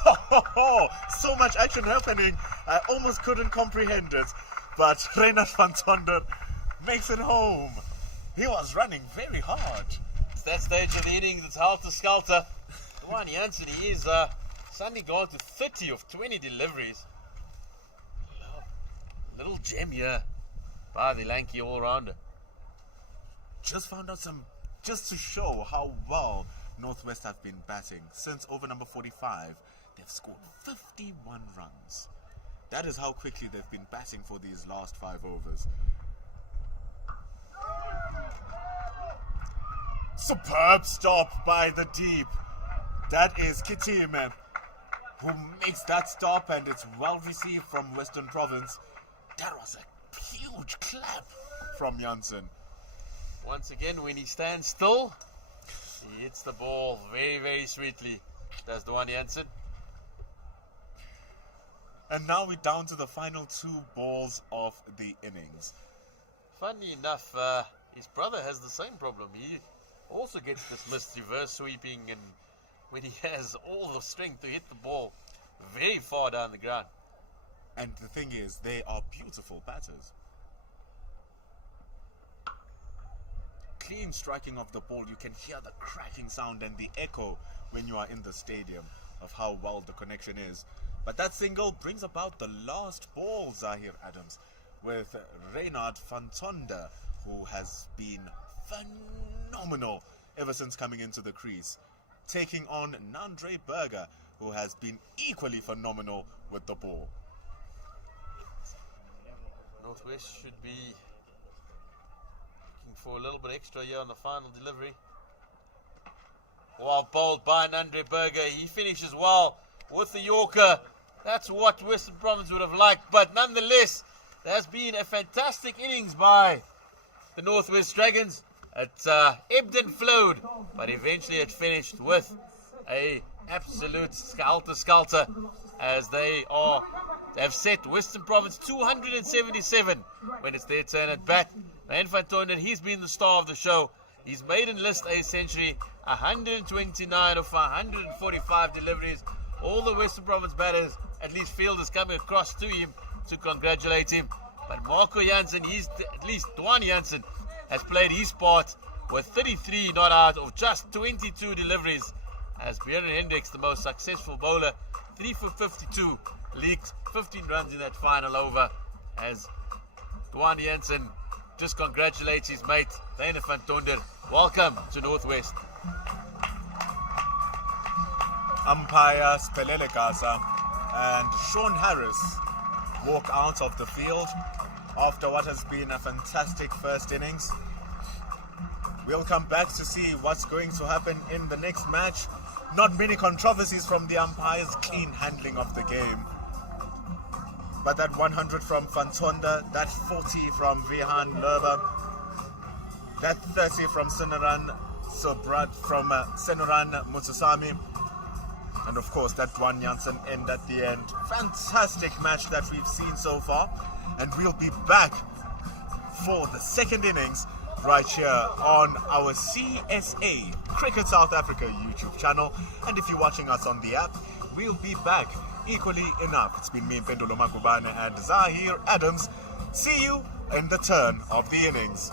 so much action happening. I almost couldn't comprehend it. But Reinhard van Tonder makes it home. He was running very hard. It's that stage of the innings. It's helter-skelter. Juan Janssen, he is suddenly gone to 30 of 20 deliveries. Little gem here by the lanky all-rounder. Just found out just to show how well Northwest have been batting. Since over number 45, they've scored 51 runs. That is how quickly they've been batting for these last 5 overs. Superb stop by the deep. That is Kitime, who makes that stop, and it's well received from Western Province. That was a huge clap from Janssen. Once again, when he stands still, he hits the ball very, very sweetly. Does the Juan Janssen. And now we're down to the final 2 balls of the innings. Funny enough, his brother has the same problem. He also gets dismissed reverse sweeping, and when he has all the strength to hit the ball very far down the ground. And the thing is, they are beautiful batters. Clean striking of the ball, you can hear the cracking sound and the echo when you are in the stadium of how well the connection is. But that single brings about the last ball, Zahir Adams, with Reinhard van Tonder, who has been phenomenal ever since coming into the crease, taking on Nandre Berger, who has been equally phenomenal with the ball. Northwest should be looking for a little bit extra here on the final delivery. Well bowled by Nandre Berger. He finishes well with the Yorker. That's what Western Province would have liked. But nonetheless, there has been a fantastic innings by the Northwest Dragons. It ebbed and flowed, but eventually it finished with a absolute skelter as they have set Western Province 277 when it's their turn at bat. Reinhard van Tonder, he's been the star of the show. His maiden list a century, 129 of 145 deliveries. All the Western Province batters, at least fielders, coming across to him to congratulate him. But Marco Janssen, at least Juan Janssen, has played his part with 33 not out of just 22 deliveries. As Björn Hendricks, the most successful bowler, 3 for 52, leaked 15 runs in that final over. As Juan Janssen just congratulates his mate, Reinhard van Tonder. Welcome to Northwest. Umpire Spelele Gaza and Sean Harris walk out of the field after what has been a fantastic first innings. We'll come back to see what's going to happen in the next match. Not many controversies from the umpires, clean handling of the game. But that 100 from Van Tonder, that 40 from Vihan Lerber, that 30 from Senuran Sobrat from Senuran Mutusami, and of course that Juan Janssen end at the end. Fantastic match that we've seen so far, and we'll be back for the second innings right here on our CSA Cricket South Africa YouTube channel. And if you're watching us on the app, we'll be back equally enough. It's been me, Pendulo Makubane, and Zahir Adams. See you in the turn of the innings.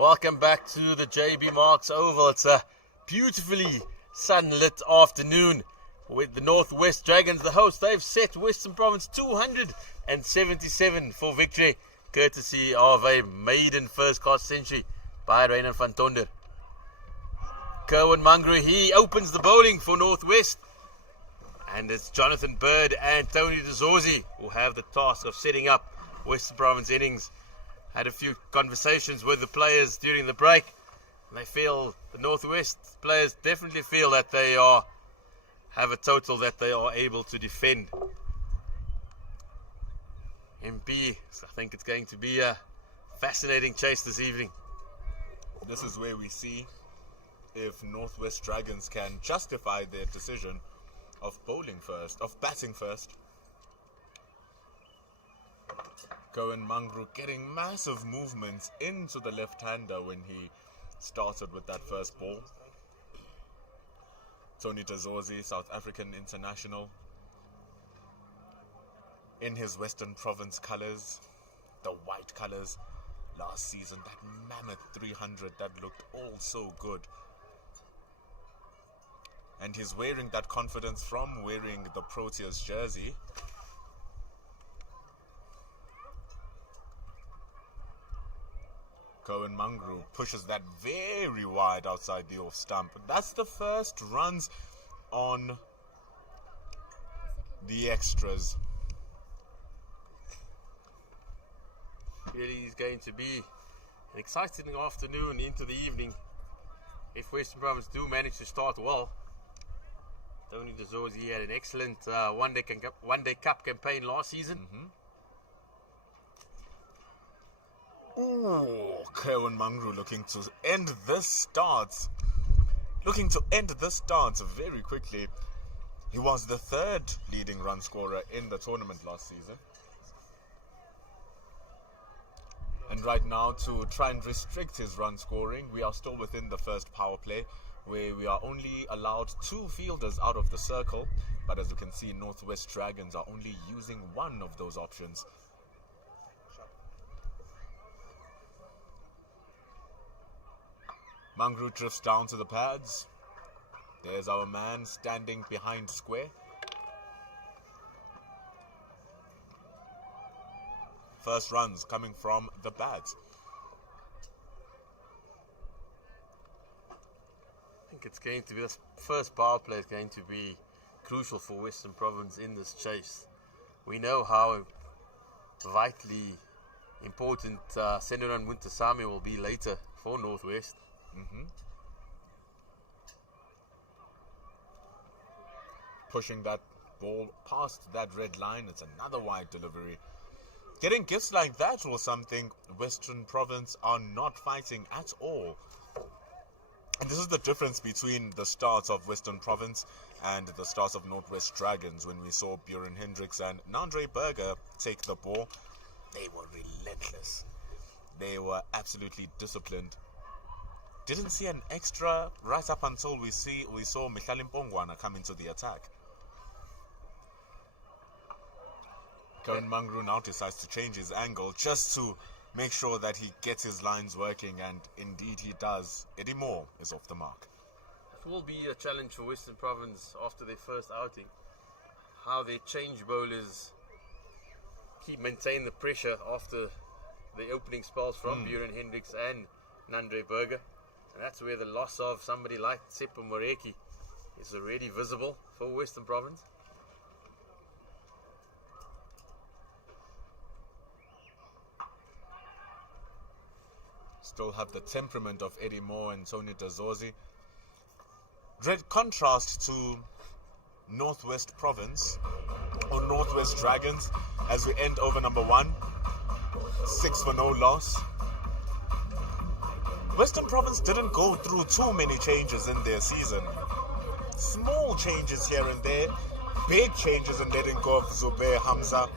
Welcome back to the JB Marks Oval. It's a beautifully sunlit afternoon with the Northwest Dragons, the host. They've set Western Province 277 for victory, courtesy of a maiden first-class century by Renan van Tonder. Kerwin Mangru, he opens the bowling for Northwest. And it's Jonathan Bird and Tony DeZorzi who have the task of setting up Western Province innings. Had a few conversations with the players during the break. And they feel, the Northwest players definitely feel that they have a total that they are able to defend. MP, I think it's going to be a fascinating chase this evening. This is where we see if Northwest Dragons can justify their decision of batting first. Cohen Mangru getting massive movements into the left-hander when he started with that first ball. Tony DeZorzi, South African international, in his Western Province colours, the white colours. Last season, that mammoth 300 that looked all so good. And he's wearing that confidence from wearing the Proteas jersey. Cohen Mangru pushes that very wide outside the off stump. That's the first runs on the extras. Really is going to be an exciting afternoon into the evening if Western Province do manage to start well. Tony DeZorzi had an excellent one-day cup campaign last season. Ooh, Kerwin Mangru looking to end this start very quickly. He was the third leading run scorer in the tournament last season. And right now, to try and restrict his run scoring, we are still within the first power play, where we are only allowed 2 fielders out of the circle. But as you can see, Northwest Dragons are only using one of those options. Mangru drifts down to the pads. There's our man standing behind square. First runs coming from the bats. I think it's going to be, this first power play is going to be crucial for Western Province in this chase. We know how vitally important Senuran Muntasame will be later for Northwest. Pushing that ball past that red line. It's another wide delivery. Getting gifts like that was something Western Province are not fighting at all. And this is the difference between the starts of Western Province and the starts of Northwest Dragons. When we saw Buren Hendricks and Nandre Berger take the ball, they were relentless. They were absolutely disciplined. Didn't see an extra right up until we saw Mihlali Mpongwana come into the attack. Karen Mangru now decides to change his angle just to make sure that he gets his lines working, and indeed he does. Eddie Moore is off the mark. It will be a challenge for Western Province after their first outing. How their change bowlers maintain the pressure after the opening spells from Buren Hendricks and Nandre Berger. And that's where the loss of somebody like Tsepo Moreki is already visible for Western Province. Still have the temperament of Eddie Moore and Tony DeZorzi. Dread contrast to Northwest Province or Northwest Dragons as we end over number 1. 6 for no loss. Western Province didn't go through too many changes in their season. Small changes here and there, big changes in letting go of Zubair Hamza,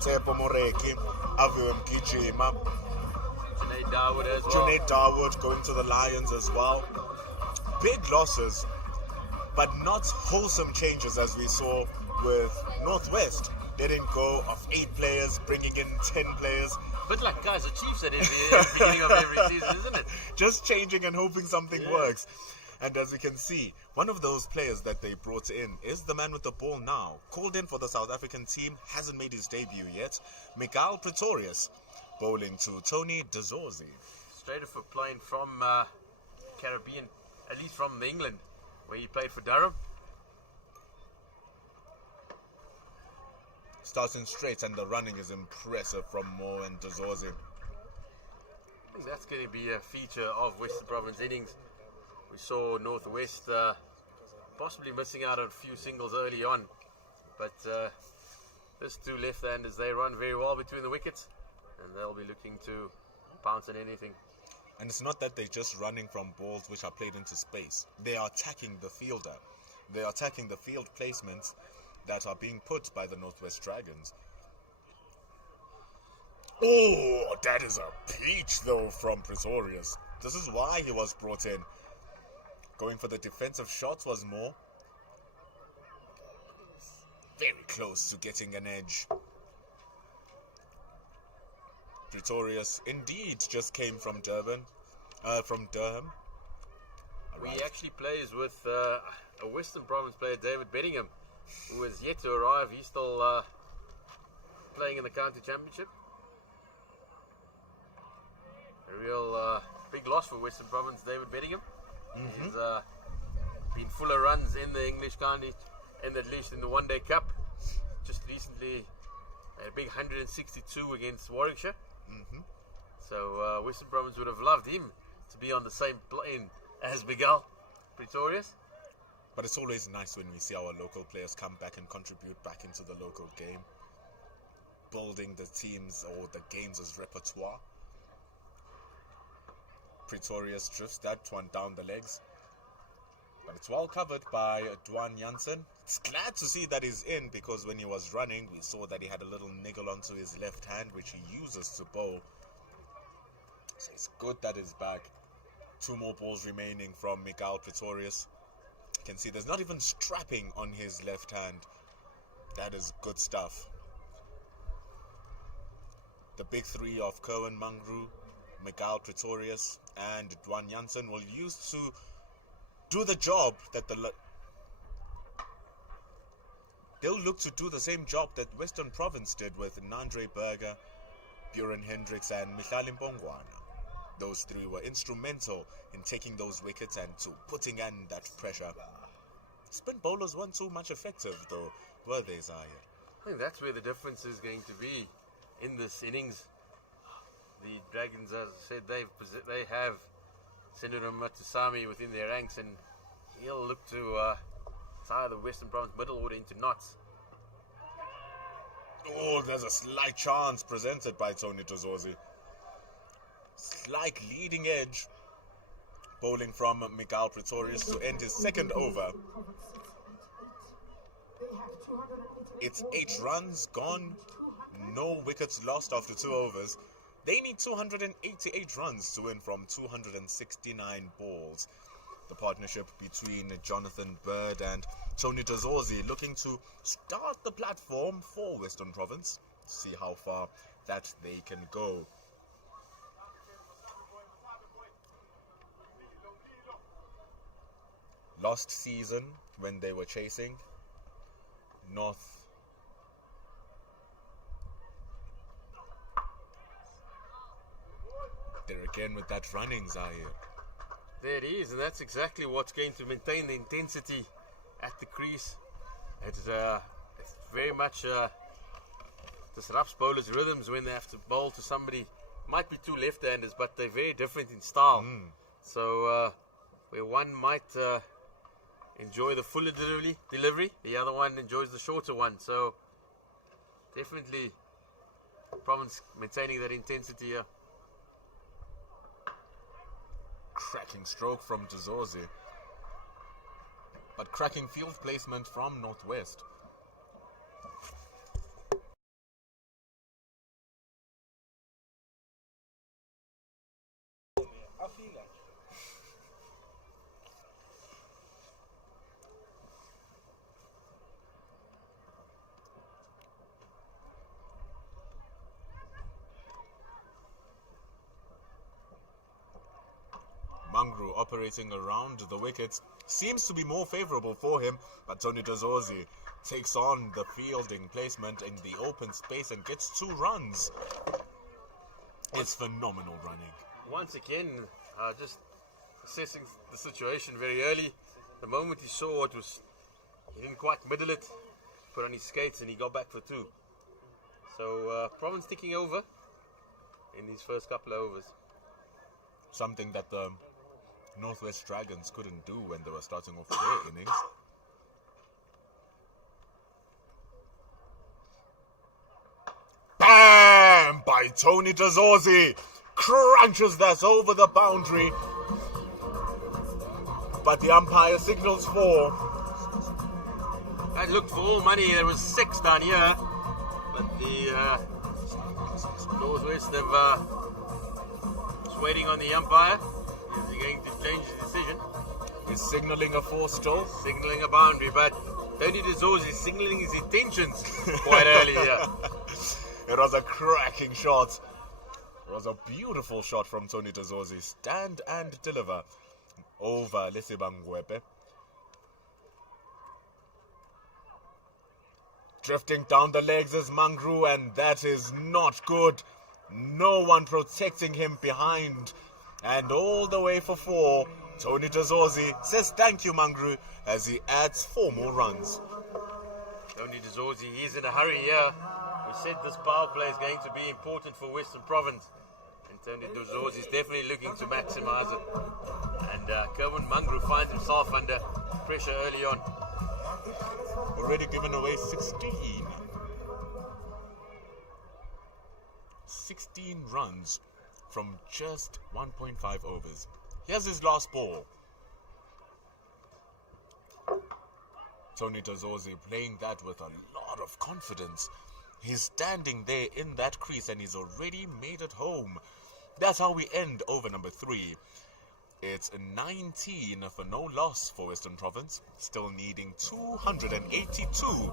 Tsepo Moreki, Aviwe Mgijima, Junaid Dawood going to the Lions as well. Big losses, but not wholesome changes as we saw with Northwest. letting go of 8 players, bringing in 10 players, Bit like Kaiser Chiefs at the beginning of every season, isn't it? just changing and hoping something works. And as we can see, one of those players that they brought in is the man with the ball now. Called in for the South African team, hasn't made his debut yet. Miguel Pretorius, bowling to Tony Dezorzi. Straight off a plane from Caribbean, at least from England, where he played for Durham. Starting straight, and the running is impressive from Mo and Dezorzi. I think that's going to be a feature of Western Province innings. We saw Northwest possibly missing out on a few singles early on, but these two left-handers, they run very well between the wickets, and they'll be looking to pounce on anything. And it's not that they're just running from balls which are played into space. They are attacking the fielder. They are attacking the field placements that are being put by the Northwest Dragons. Oh, that is a peach though from Pretorius. This is why he was brought in. Going for the defensive shots was more. Very close to getting an edge. Pretorius indeed just came from Durham. We actually plays with a Western Province player, David Bedingham, who is yet to arrive. He's still playing in the county championship. A real big loss for Western Province, David Bedingham. He's been full of runs in the English county, and at least in the One Day Cup. Just recently, a big 162 against Warwickshire. So Western Province would have loved him to be on the same plane as Miguel Pretorius. But it's always nice when we see our local players come back and contribute back into the local game, building the teams or the games as repertoire. Pretorius drifts that one down the legs, but it's well covered by Dwan Janssen. It's glad to see that he's in, because when he was running, we saw that he had a little niggle onto his left hand, which he uses to bowl. So it's good that he's back. 2 more balls remaining from Miguel Pretorius. You can see there's not even strapping on his left hand. That is good stuff. The big 3 of Kerwin Mangru, Miguel Pretorius, and Dwan Janssen will use to do the job that they'll look to do the same job that Western Province did with Nandre Berger, Buren Hendricks, and Michal Mpongwana. Those 3 were instrumental in taking those wickets and to putting in that pressure. Spin bowlers weren't too much effective though, were they, Zahir? I think that's where the difference is going to be in this innings. The Dragons, as I said, they have Senator Matusami within their ranks, and he'll look to tie the Western Province middle order into knots. Oh, there's a slight chance presented by Tony Dezorzi. Slight leading edge bowling from Miguel Pretorius to end his second over. It's 8 runs gone, no wickets lost after 2 overs. They need 288 runs to win from 269 balls. The partnership between Jonathan Bird and Tony Dezorzi looking to start the platform for Western Province. See how far that they can go. Last season, when they were chasing, North there again with that running, Zahir. There it is, and that's exactly what's going to maintain the intensity at the crease. It's very much disrupts bowlers' rhythms when they have to bowl to somebody. Might be 2 left-handers, but they're very different in style. So where one might enjoy the fuller delivery, the other one enjoys the shorter one. So definitely Province maintaining that intensity here. Cracking stroke from Dezorzi, but cracking field placement from Northwest. operating around the wickets seems to be more favourable for him, but Tony Dazorzi takes on the fielding placement in the open space and gets 2 runs. It's phenomenal running. Once again, just assessing the situation very early. The moment he saw it was, he didn't quite middle it, put on his skates and he got back for 2. So Province ticking over in these first couple of overs. Something that the Northwest Dragons couldn't do when they were starting off their innings. Bam! By Tony Dazorzi. Crunches that over the boundary. But the umpire signals 4. That looked for all money. There was 6 down here. But the Northwest have just waiting on the umpire. Is he going to change his decision? He's signalling a 4 still. Signaling a boundary, but Tony Dazorzi is signaling his intentions quite early here. It was a cracking shot. It was a beautiful shot from Tony Dazorzi. Stand and deliver over Lesibangwepe. Drifting down the legs is Mangru, and that is not good. No one protecting him behind. And all the way for 4, Tony Dazorzi says thank you, Mangru, as he adds 4 more runs. Tony Dazorzi, he's in a hurry here. We said this power play is going to be important for Western Province. And Tony Dazorzi is definitely looking to maximize it. And Kerwin Mangru finds himself under pressure early on. Already given away 16. 16 runs from just 1.5 overs. Here's his last ball. Tony Dazorzi playing that with a lot of confidence. He's standing there in that crease and he's already made it home. That's how we end over number 3. It's 19 for no loss for Western Province, still needing 282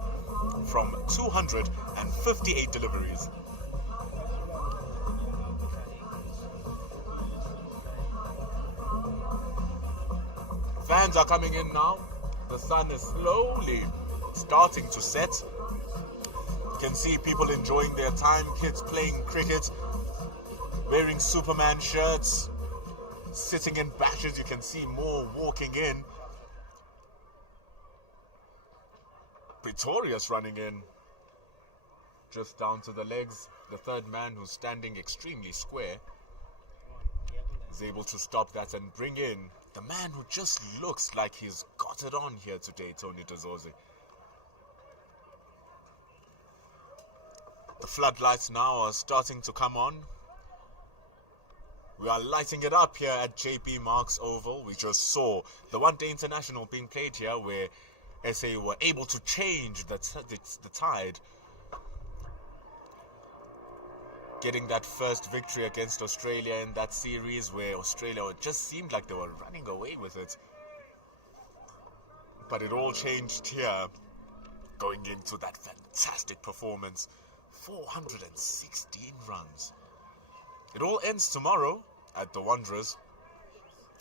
from 258 deliveries. Fans are coming in now. The sun is slowly starting to set. You can see people enjoying their time, kids playing cricket, wearing Superman shirts, sitting in batches. You can see more walking in. Pretorius running in, just down to the legs. The third man, who's standing extremely square, is able to stop that and bring in the man who just looks like he's got it on here today, Tony Dazorzi. The floodlights now are starting to come on. We are lighting it up here at JP Marks Oval. We just saw the one-day international being played here where SA were able to change the tide. Getting that first victory against Australia in that series where Australia just seemed like they were running away with it. But it all changed here, going into that fantastic performance. 416 runs. It all ends tomorrow at the Wanderers.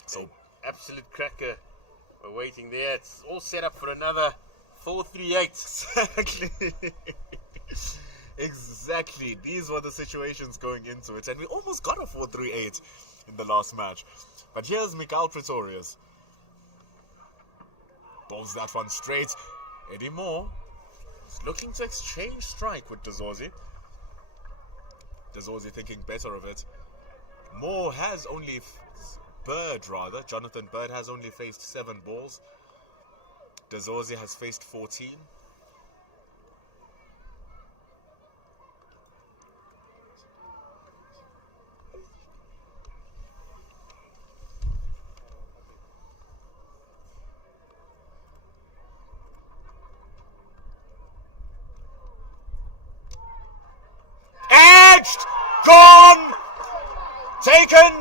So absolute cracker. We're waiting there. It's all set up for another 438. Exactly. Exactly. These were the situations going into it. And we almost got a 438 in the last match. But here's Mikael Pretorius. Bowls that one straight. Eddie Moore is looking to exchange strike with Dazorzi. Dazorzi thinking better of it. Moore has only... Jonathan Bird has only faced 7 balls. Dazorzi has faced 14. Gone! Taken!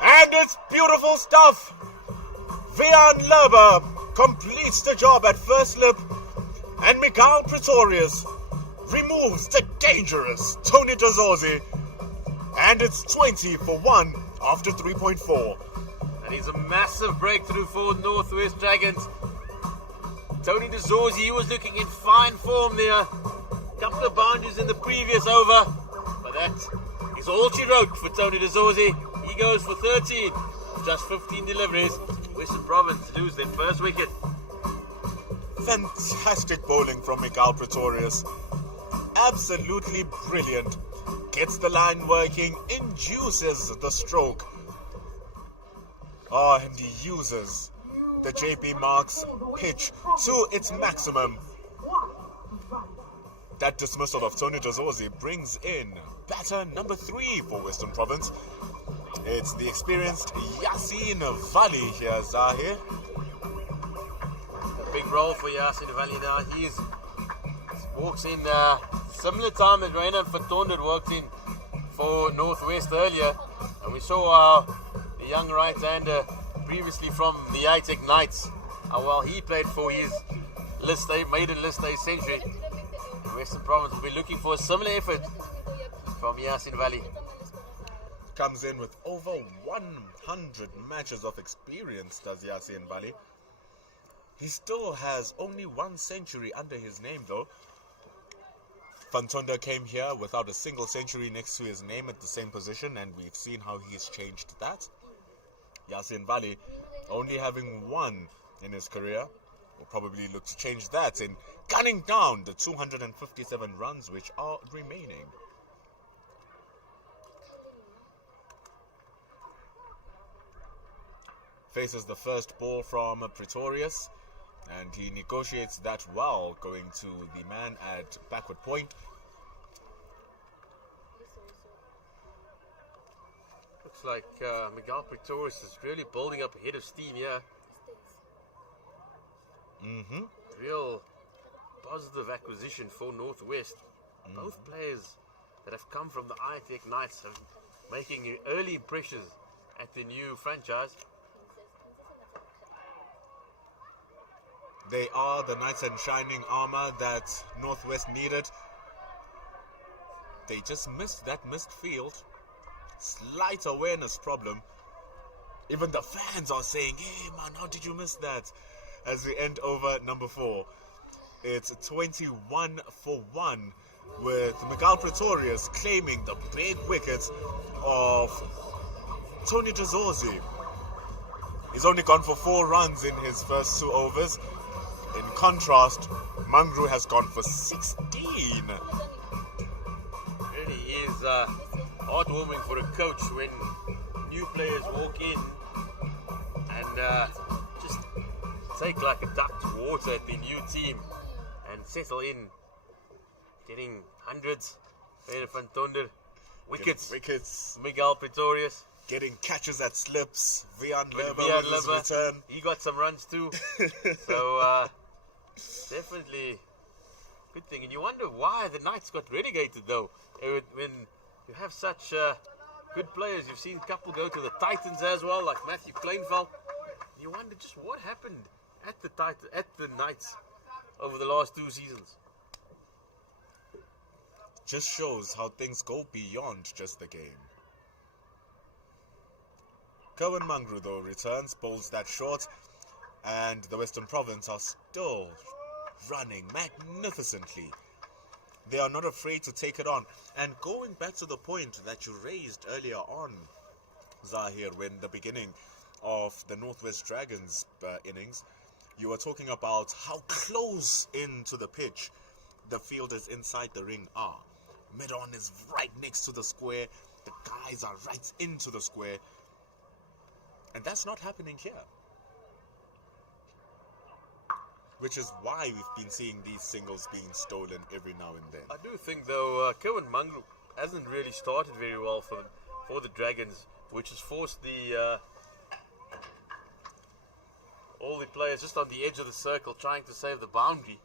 And it's beautiful stuff! Vian Lerber completes the job at first slip, and Mikael Pretorius removes the dangerous Tony Dazorzi, and it's 20 for 1 after 3.4. That is a massive breakthrough for Northwest Dragons. Tony DeZorzi, he was looking in fine form there. Couple of boundaries in the previous over, but that is all she wrote for Tony DeZorzi. He goes for 13 of just 15 deliveries. Western Province lose their first wicket. Fantastic bowling from Miguel Pretorius. Absolutely brilliant. Gets the line working, induces the stroke. And he uses the JB Marks pitch to its maximum. That dismissal of Tony DeZorzi brings in batter number 3 for Western Province. It's the experienced Yasin Vali here, Zahir. A big role for Yasin Vali now. He walks in similar time as Rainan Fatondar walked in for Northwest earlier. And we saw the young right-hander previously from the ITEC Knights, how well he played for his maiden List A century. Western Province will be looking for a similar effort from Yasin Vali. Comes in with over 100 matches of experience, does Yasin Vali. He still has only 1 century under his name though. Fantonda came here without a single century next to his name at the same position, and we've seen how he's changed that. Yasin Vali only having 1 in his career. Will probably look to change that in gunning down the 257 runs which are remaining. Faces the first ball from Pretorius, and he negotiates that well, going to the man at backward point. Looks like Miguel Pretorius is really building up a head of steam here. Real positive acquisition for Northwest. Both players that have come from the ITEC Knights are making early impressions at the new franchise. They are the knights in shining armor that Northwest needed. They just missed that missed field. Slight awareness problem. Even the fans are saying, hey man, how did you miss that? As we end over number 4. It's 21 for 1 with Miguel Pretorius claiming the big wicket of Tony DeZorzi. He's only gone for 4 runs in his first 2 overs. In contrast, Mangru has gone for 16. Really is heartwarming for a coach when new players walk in and just take like a duck to water at the new team and settle in, getting hundreds. Fantonda, wickets. Miguel Pretorius getting catches at slips. Vian Lever Vian with his Lever, return. he got some runs too. So definitely good thing. And you wonder why the Knights got relegated though. When you have such good players, you've seen a couple go to the Titans as well, like Matthew Kleinveld. You wonder just what happened at the Knights over the last 2 seasons. Just shows how things go beyond just the game. Kerwin Mangru though returns, bowls that short, and the Western Province are still running magnificently. They are not afraid to take it on. And going back to the point that you raised earlier on, Zahir, when the beginning of the Northwest Dragons innings, you were talking about how close into the pitch the fielders inside the ring are. Mid-on is right next to the square. The guys are right into the square. And that's not happening here. Which is why we've been seeing these singles being stolen every now and then. I do think though, Kerwin Mangru hasn't really started very well for the Dragons, which has forced all the players just on the edge of the circle trying to save the boundary,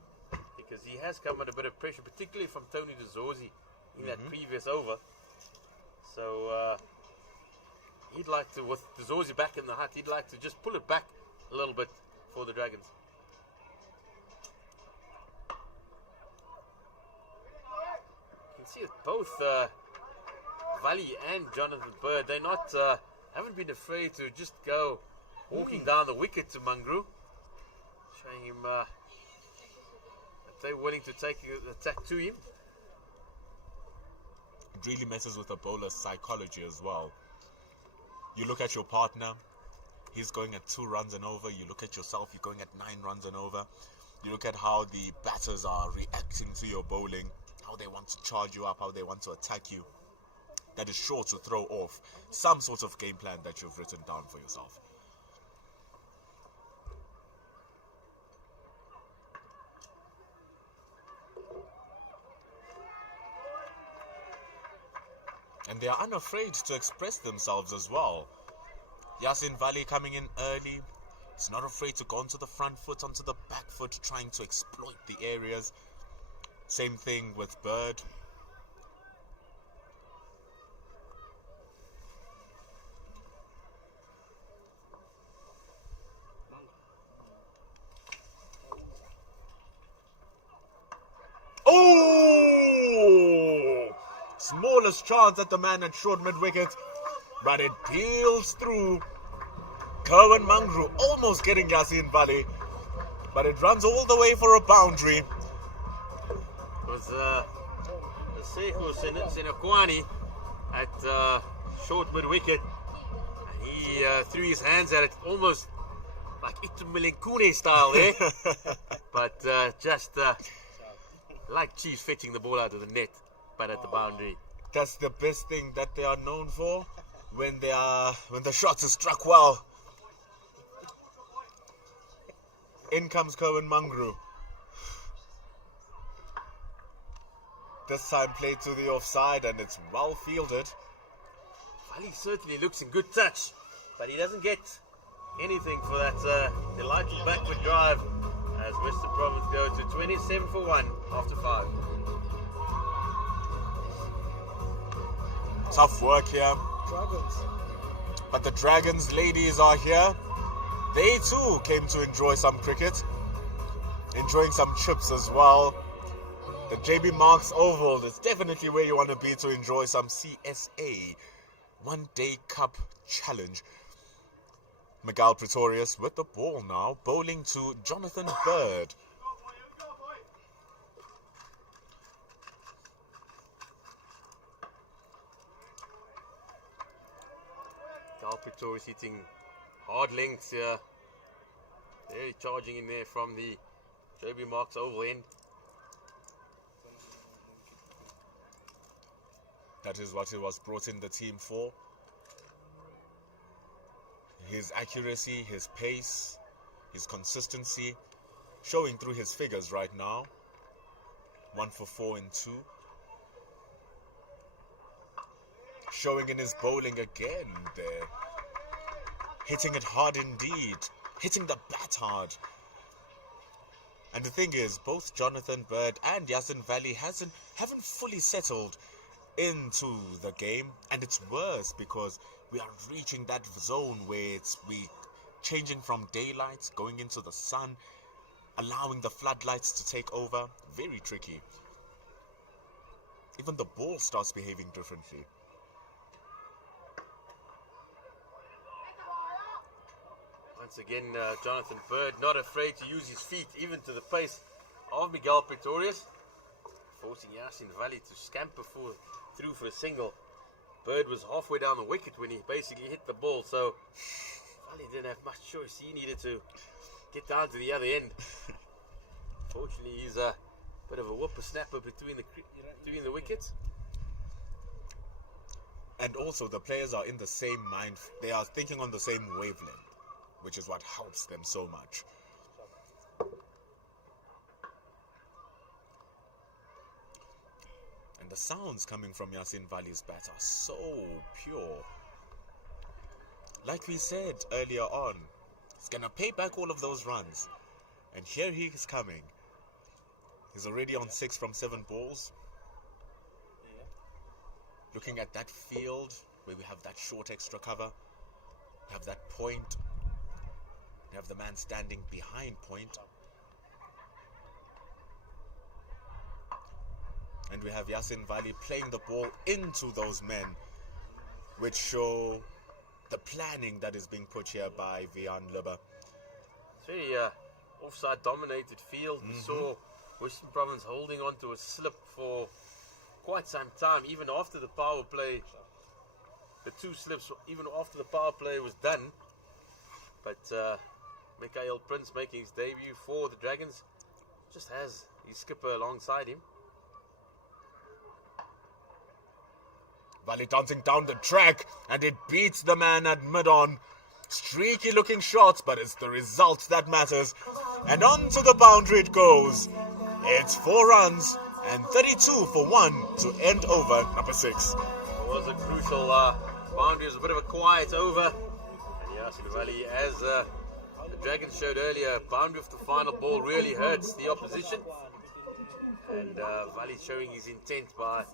because he has come under a bit of pressure, particularly from Tony DeZorzi in that previous over. So he'd like to, with DeZorzi back in the hut, he'd like to just pull it back a little bit for the Dragons. You can see that both Valley and Jonathan Bird, they're not haven't been afraid to just go walking down the wicket to Mangru, showing him that they're willing to take the attack to him. It really messes with a bowler's psychology as well. You look at your partner, he's going at 2 runs and over. You look at yourself, you're going at 9 runs and over. You look at how the batters are reacting to your bowling, how they want to charge you up, how they want to attack you. That is sure to throw off some sort of game plan that you've written down for yourself. And they are unafraid to express themselves as well. Yasin Valley coming in early. He's not afraid to go onto the front foot, onto the back foot, trying to exploit the areas. Same thing with Bird. Oh! Smallest chance at the man at short mid-wicket, but it peels through. Kerwin Mangru almost getting Yasin Valley, but it runs all the way for a boundary. It was Seiko Senakwani at short mid-wicket. He threw his hands at it almost like Itumelekune style there. But just like Chiefs fetching the ball out of the net, but at the boundary. That's the best thing that they are known for, when the shots are struck well. In comes Kerwin Mangru. This time played to the offside, and it's well fielded. Well, he certainly looks in good touch, but he doesn't get anything for that delightful backward drive as Western Province go to 27 for 1 after 5. Tough work here. Dragons. But the Dragons ladies are here. They too came to enjoy some cricket. Enjoying some chips as well. The JB Marks Oval is definitely where you want to be to enjoy some CSA One Day Cup Challenge. Miguel Pretorius with the ball now, bowling to Jonathan Bird. Pretorius hitting hard lengths here. They're charging in there from the JB Marks Oval end. That is what he was brought in the team for. His accuracy, his pace, his consistency, showing through his figures right now. 1 for 4 in 2. Showing in his bowling again there. Hitting it hard indeed. Hitting the bat hard. And the thing is, both Jonathan Bird and Yasin Valley haven't fully settled into the game. And it's worse because we are reaching that zone where we changing from daylight, going into the sun, allowing the floodlights to take over. Very tricky. Even the ball starts behaving differently. Once again, Jonathan Bird not afraid to use his feet, even to the pace of Miguel Pretorius, forcing Yasin Valley to scamper through for a single. Bird was halfway down the wicket when he basically hit the ball, so Valley didn't have much choice. He needed to get down to the other end. Fortunately, he's a bit of a whippersnapper between the wickets. And also, the players are in the same mind. They are thinking on the same wavelength, which is what helps them so much. And the sounds coming from Yasin Valley's bat are so pure. Like we said earlier on, he's going to pay back all of those runs. And here he is coming. He's already on 6 from 7 balls. Looking at that field where we have that short extra cover. We have that point. We have the man standing behind point. And we have Yasin Valley playing the ball into those men, which show the planning that is being put here by Vian Lubber. It's very offside dominated field. We saw Western Province holding on to a slip for quite some time, even after the power play. The two slips, even after the power play was done. But Mikhail Prince making his debut for the Dragons just has his skipper alongside him. Valley dancing down the track, and it beats the man at mid-on. Streaky looking shots, but it's the result that matters. And on to the boundary it goes. It's 4 runs and 32 for 1 to end over number 6. It was a crucial boundary. It was a bit of a quiet over. And yes, Valley, as the Dragons showed earlier, boundary of the final ball really hurts the opposition. And Valley showing his intent by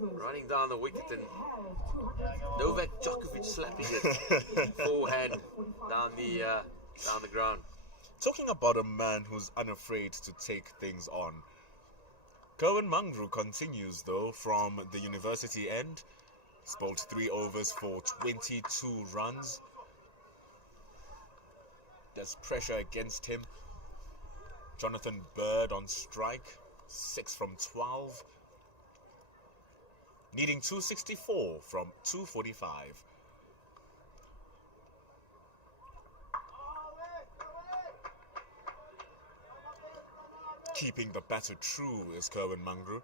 running down the wicket, and Novak Djokovic slapping it forehand down the ground. Talking about a man who's unafraid to take things on. Cohen Mangru continues though from the university end. He's bowled 3 overs for 22 runs. There's pressure against him. Jonathan Bird on strike, 6 from 12. Needing 264 from 245. Keeping the batter true is Kerwin Mangru.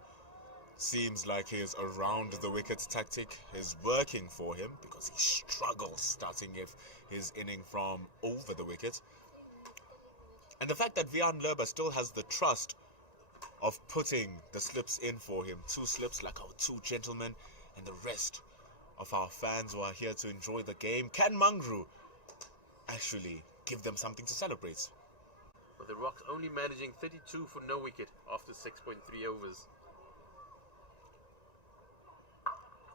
Seems like his around the wickets tactic is working for him, because he struggles starting his inning from over the wicket. And the fact that Vian Lubber still has the trust of putting the slips in for him. 2 slips like our 2 gentlemen, and the rest of our fans who are here to enjoy the game. Can Mangru actually give them something to celebrate? But the Rocks only managing 32 for no wicket after 6.3 overs.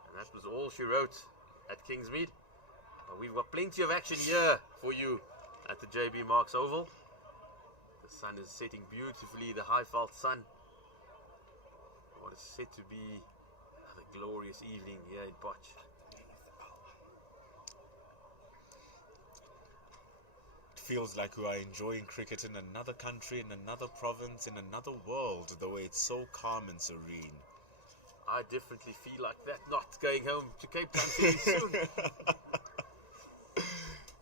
And that was all she wrote at Kingsmead. But we've got plenty of action here for you at the JB Marks Oval. The sun is setting beautifully, the high-felt sun. What is said to be another glorious evening here in Potch. It feels like we are enjoying cricket in another country, in another province, in another world, the way it's so calm and serene. I definitely feel like that, not going home to Cape Town very soon.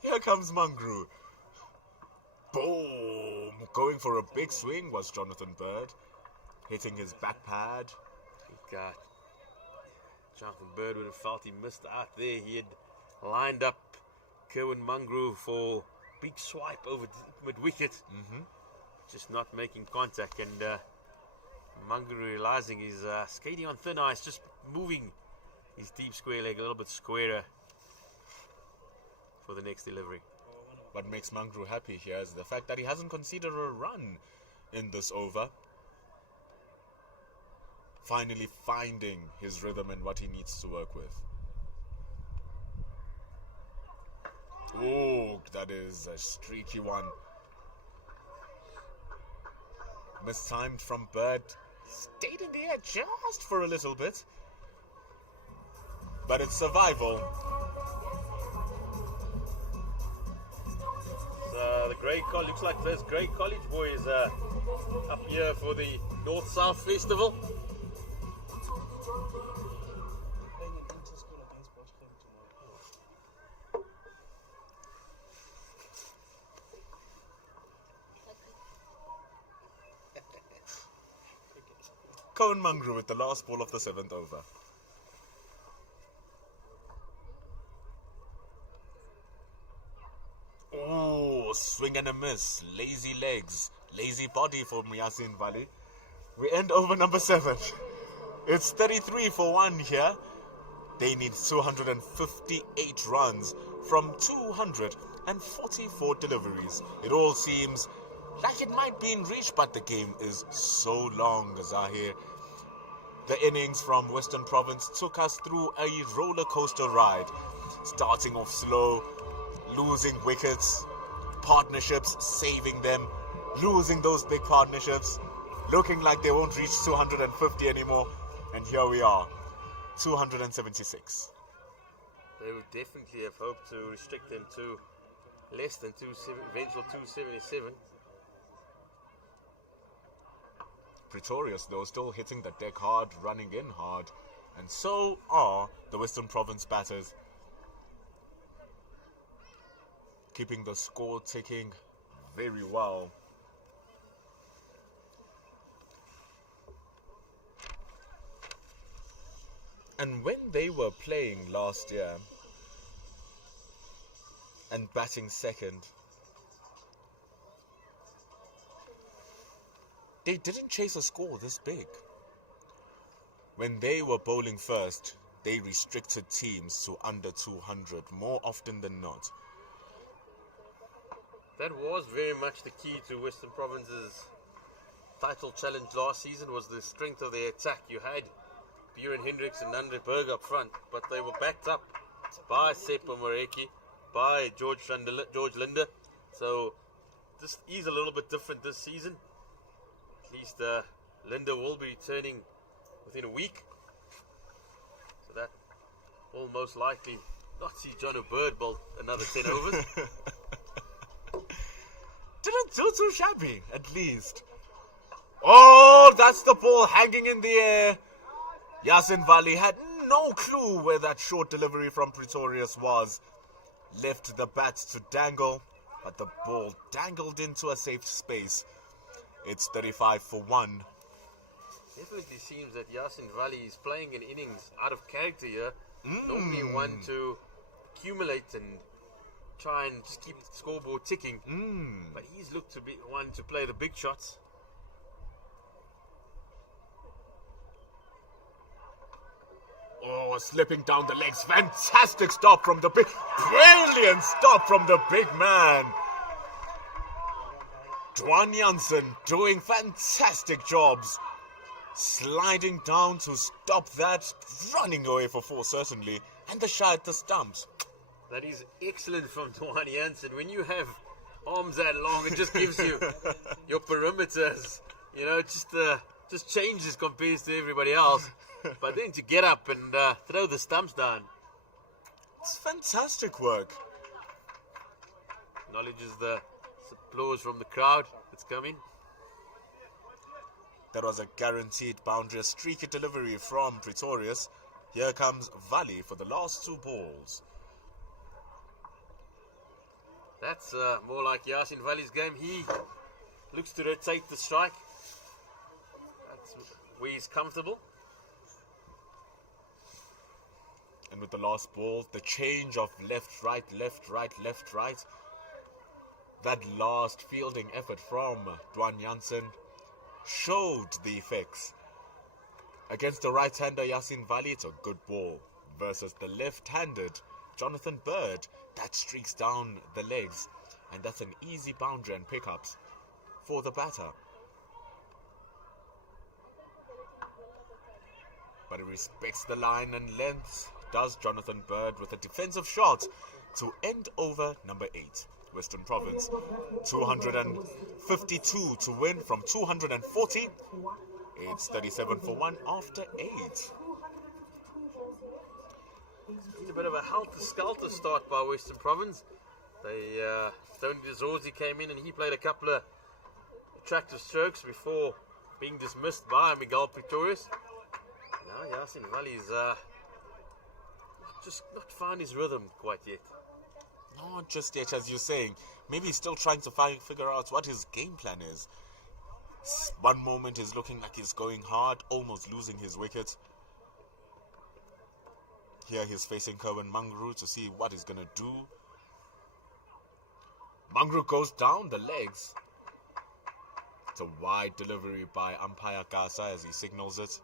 Here comes Mangru. Boom! Going for a big swing was Jonathan Bird. Hitting his back pad. I think Jonathan Bird would have felt he missed out there. He had lined up Kerwin Mangru for big swipe over mid-wicket. Just not making contact, and Mangru realizing he's skating on thin ice, just moving his deep square leg a little bit squarer for the next delivery. What makes Mangru happy here is the fact that he hasn't conceded a run in this over. Finally finding his rhythm and what he needs to work with. Oh, that is a streaky one. Mistimed from Bird. Stayed in the air just for a little bit. But it's survival. The Grey College, looks like those Grey College boys up here for the North-South Festival. Cohen Mangru with the last ball of the 7th over. Oh, swing and a miss. Lazy legs. Lazy body for Yasin Valley. We end over number 7. It's 33 for 1 here. They need 258 runs from 244 deliveries. It all seems like it might be in reach, but the game is so long, Zahir. The innings from Western Province took us through a roller coaster ride. Starting off slow, losing wickets, partnerships saving them, losing those big partnerships, looking like they won't reach 250 anymore, and here we are, 276. They would definitely have hoped to restrict them to less than eventual 277. Pretorius, though, still hitting the deck hard, running in hard, and so are the Western Province batters, keeping the score ticking very well. And when they were playing last year and batting second, they didn't chase a score this big. When they were bowling first, they restricted teams to under 200 more often than not. That was very much the key to Western Province's title challenge last season, was the strength of their attack. You had Buren Hendricks and Nandre Berg up front, but they were backed up by Seppo Moreki, by George Linder. So this is a little bit different this season. At least Linder will be returning within a week. So that will most likely not see John O'Bird bowl another 10 overs. Didn't do too shabby, at least. Oh, that's the ball hanging in the air. Yasin Vali had no clue where that short delivery from Pretorius was. Left the bat to dangle, but the ball dangled into a safe space. It's 35 for 1. Definitely seems that Yasin Vali is playing an innings out of character here. Normally one to accumulate and try and just keep the scoreboard ticking. But he's looked to be one to play the big shots. Oh, slipping down the legs. Fantastic stop from the big... Brilliant stop from the big man. Dwan Janssen doing fantastic jobs. Sliding down to stop that. Running away for 4, certainly. And the shot at the stumps. That is excellent from Dwan Janssen. When you have arms that long, it just gives you your perimeters. You know, it just changes compared to everybody else. But then to get up and throw the stumps down. It's fantastic work. Acknowledges the applause from the crowd that's coming. That was a guaranteed boundary, a streaky delivery from Pretorius. Here comes Vali for the last 2 balls. That's more like Yasin Vali's game. He looks to rotate the strike. That's where he's comfortable. And with the last ball, the change of left, right, left, right, left, right. That last fielding effort from Dwan Janssen showed the effects. Against the right-hander Yasin Vali, it's a good ball. Versus the left-handed Jonathan Bird, that streaks down the legs. And that's an easy boundary and pickups for the batter. But he respects the line and length, does Jonathan Bird, with a defensive shot to end over number 8. Western Province, 252 to win from 240. It's 37 for 1 after 8. It's a bit of a helter-skelter start by Western Province. Tony Dzorzi came in and he played a couple of attractive strokes before being dismissed by Miguel Pretorius. Now Yasin Vali's just not found his rhythm quite yet. Not just yet, as you're saying. Maybe he's still trying to figure out what his game plan is. One moment he's looking like he's going hard, almost losing his wicket. Here he's facing Kerwin Mangru to see what he's going to do. Mangru goes down the legs. It's a wide delivery by umpire Gasa as he signals it.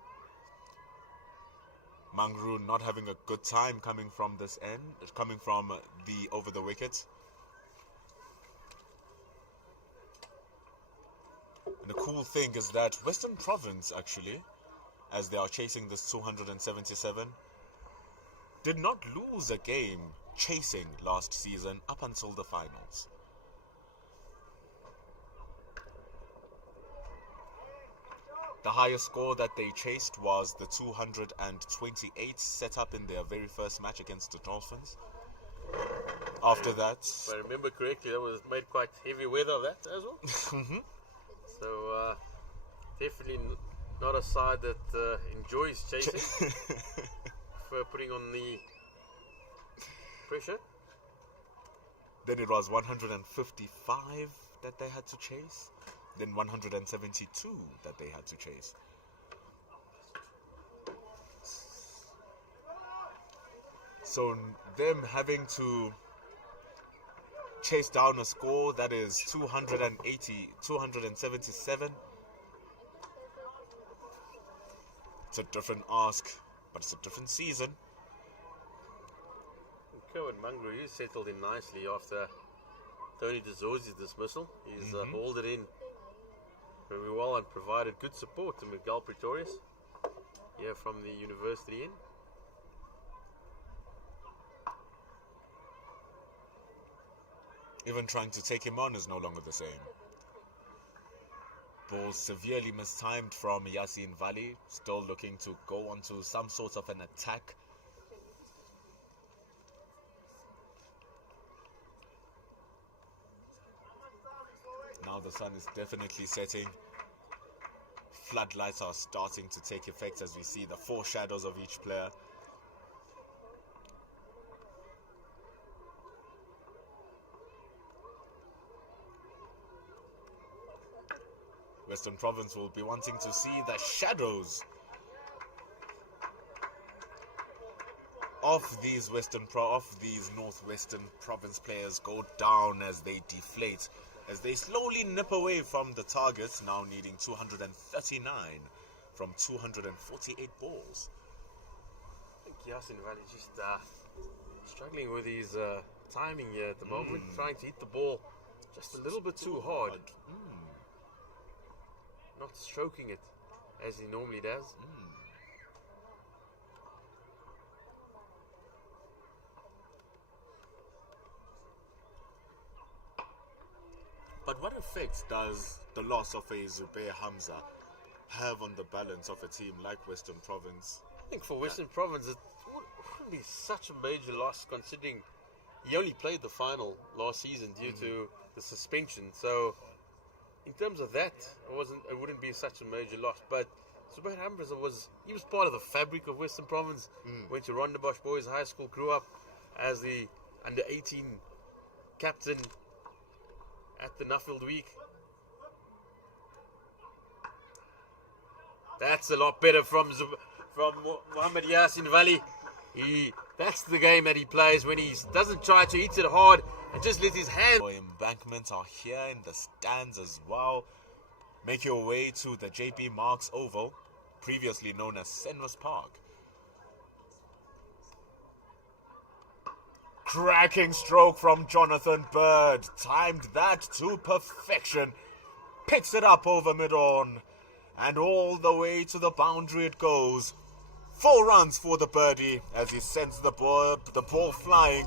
Mangru not having a good time coming from this end, coming from the over the wicket. And the cool thing is that Western Province actually, as they are chasing this 277, did not lose a game chasing last season up until the finals. The highest score that they chased was the 228 set up in their very first match against the Dolphins. After that, If I remember correctly, that was made quite heavy weather of that as well. So definitely not a side that enjoys chasing. For putting on the pressure. then it was 155 that they had to chase. Then 172 that they had to chase. So them having to chase down a score that is 277. It's a different ask, but it's a different season. Cohen Mungru, he's settled in nicely after Tony DeZorzi's dismissal. He's hauled it in very well and provided good support to Miguel Pretorius here from the university in. Even trying to take him on is no longer the same. Ball severely mistimed from Yasin Vali, still looking to go onto some sort of an attack. Now the sun is definitely setting. Floodlights are starting to take effect as we see the foreshadows of each player. Western Province will be wanting to see the shadows of these Northwestern Province players go down as they deflate, as they slowly nip away from the targets, now needing 239 from 248 balls. I think Yasin Valley just struggling with his timing here at the moment, trying to hit the ball just a little bit too hard. Not stroking it as he normally does. But what effects does the loss of a Zubair Hamza have on the balance of a team like Western Province? I think for Western Province, it wouldn't be such a major loss considering he only played the final last season due to the suspension. So, in terms of that, it wouldn't be such a major loss. But Zubair Hamza was part of the fabric of Western Province. Went to Rondebosch Boys High School, grew up as the under 18 captain at the Nuffield Week. That's a lot better from Mohamed Yasin Vali. That's the game that he plays when he doesn't try to hit it hard and just let his hands. Embankment are here in the stands as well. Make your way to the JP Marks Oval, previously known as Senwas Park. Cracking stroke from Jonathan Bird. Timed that to perfection. Picks it up over mid-on. And all the way to the boundary it goes. 4 runs for the birdie as he sends the ball flying.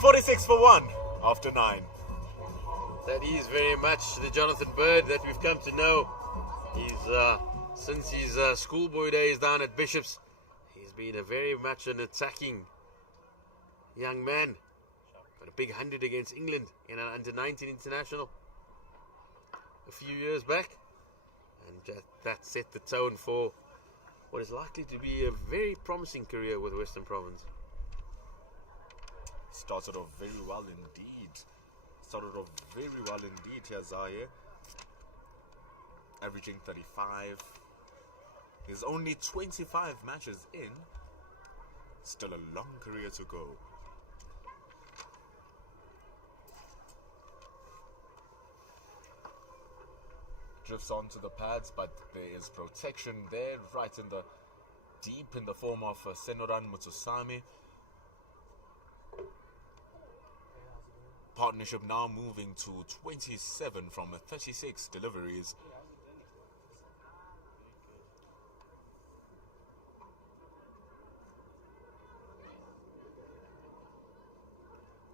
46 for 1 after 9. That is very much the Jonathan Bird that we've come to know. He's since his schoolboy days down at Bishops, he's been very much an attacking young man. Got a big 100 against England in an under-19 international a few years back. And that set the tone for what is likely to be a very promising career with Western Province. Started off very well indeed. Here, Zahir. Averaging 35. He's only 25 matches in. Still a long career to go. Drifts onto the pads, but there is protection there, right in the deep in the form of Senoran Mutusami. Partnership now moving to 27 from 36 deliveries.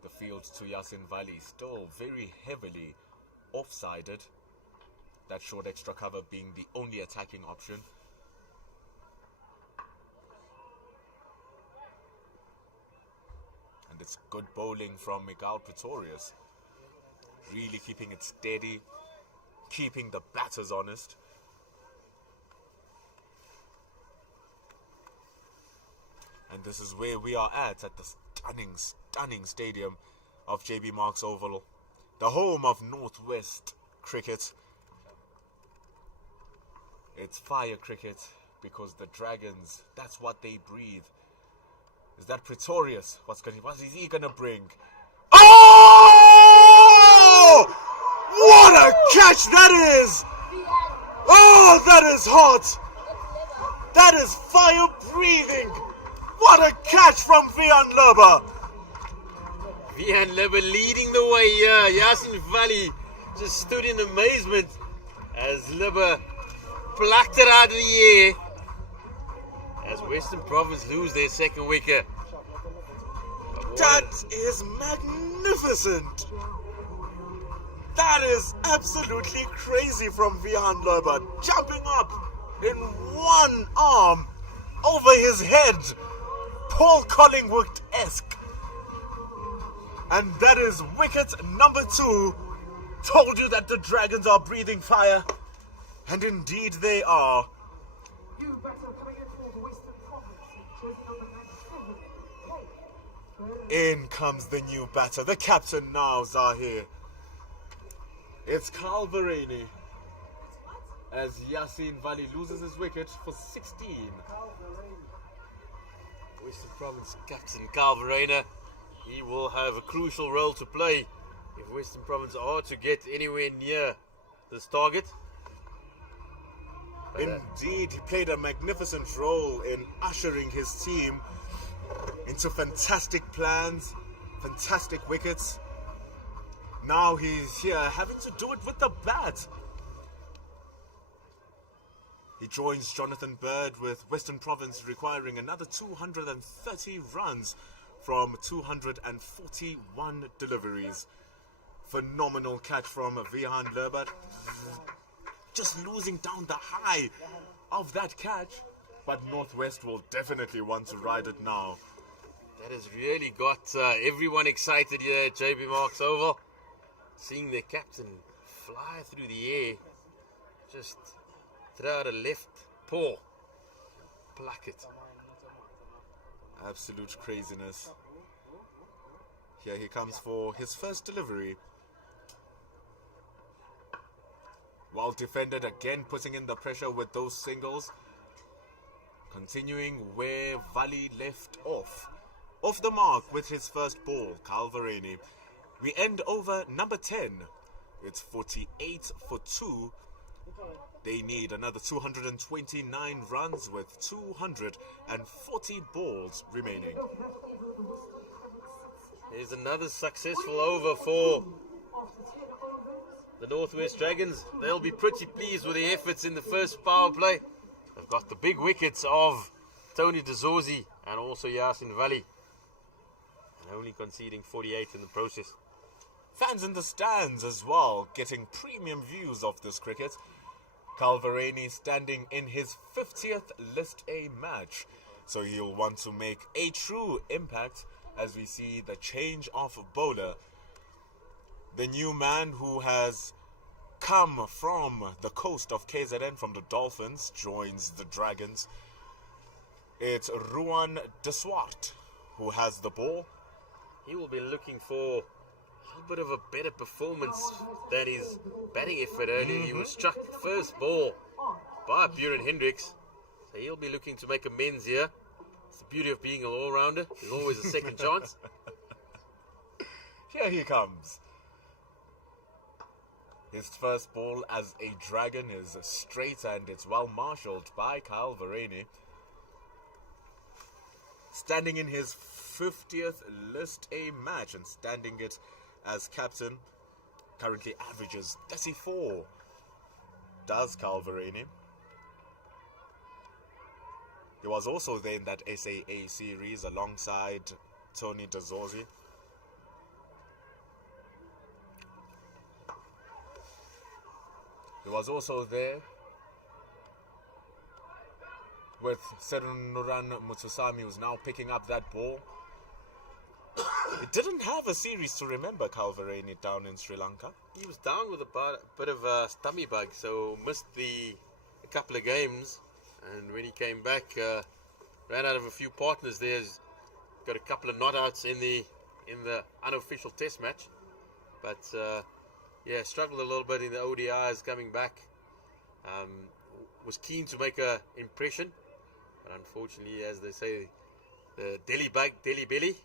The field to Yasin Vali still very heavily offsided. that short extra cover being the only attacking option. And it's good bowling from Miguel Pretorius. Really keeping it steady, keeping the batters honest. And this is where we are at the stunning stadium of JB Marks Oval, the home of Northwest cricket. It's fire cricket because the Dragons, that's what they breathe. Is that Pretorius? What is he gonna bring? Oh! What a catch that is! Oh, that is hot! That is fire breathing! What a catch from Vian Lubber! Vian Lubber leading the way here. Yasin Valley just stood in amazement as Lubber plucked it out of the air as Western Province lose their second wicket. That is magnificent! That is absolutely crazy from Vian Lubber, jumping up in one arm over his head, Paul Collingwood-esque. And that is wicket number 2. Told you that the Dragons are breathing fire, and indeed they are. In comes the new batter, the captain now, Zahir. It's Carl Varane as Yasin Valley loses his wicket for 16. Western Province captain Carl Varane, he will have a crucial role to play if Western Province are to get anywhere near this target. But, indeed, he played a magnificent role in ushering his team into fantastic plans, fantastic wickets. Now he's here having to do it with the bat. He joins Jonathan Bird with Western Province requiring another 230 runs from 241 deliveries. Phenomenal catch from Vihan Lubber. Just losing down the high of that catch. But Northwest will definitely want to ride it now. that has really got everyone excited here at JB Marks Oval. Seeing their captain fly through the air, just throw out a left paw, pluck it. Absolute craziness. Here he comes for his first delivery. Well defended again, putting in the pressure with those singles. Continuing where Valley left off. Off the mark with his first ball, Calvarani. We end over number 10. It's 48 for 2. They need another 229 runs with 240 balls remaining. Here's another successful over for the Northwest Dragons. They'll be pretty pleased with the efforts in the first power play. They've got the big wickets of Tony DeZorzi and also Yasin Valley, and only conceding 48 in the process. Fans in the stands as well, getting premium views of this cricket. Calvarani standing in his 50th List A match, so he'll want to make a true impact as we see the change of bowler. The new man who has come from the coast of KZN, from the Dolphins, joins the Dragons. It's Ruan de Swart who has the ball. He will be looking for a little bit of a better performance than his batting effort earlier. He was struck first ball by Buren Hendricks, so he'll be looking to make amends here. It's the beauty of being an all-rounder. There's always a second chance. Here he comes. His first ball as a Dragon is straight and it's well marshalled by Kyle Varane. Standing in his 50th List A match and standing it as captain, currently averages 34. Does Kyle Varane. He was also there in that SAA series alongside Tony DeZorzi. He was also there with Serunuran Mutsusami, who's now picking up that ball. He didn't have a series to remember, Calvarani, down in Sri Lanka. He was down with a bit of a stomach bug, so missed a couple of games. And when he came back, ran out of a few partners there. He's got a couple of not outs in the unofficial test match. But struggled a little bit in the ODIs coming back. Was keen to make an impression. But unfortunately, as they say, the Delhi belly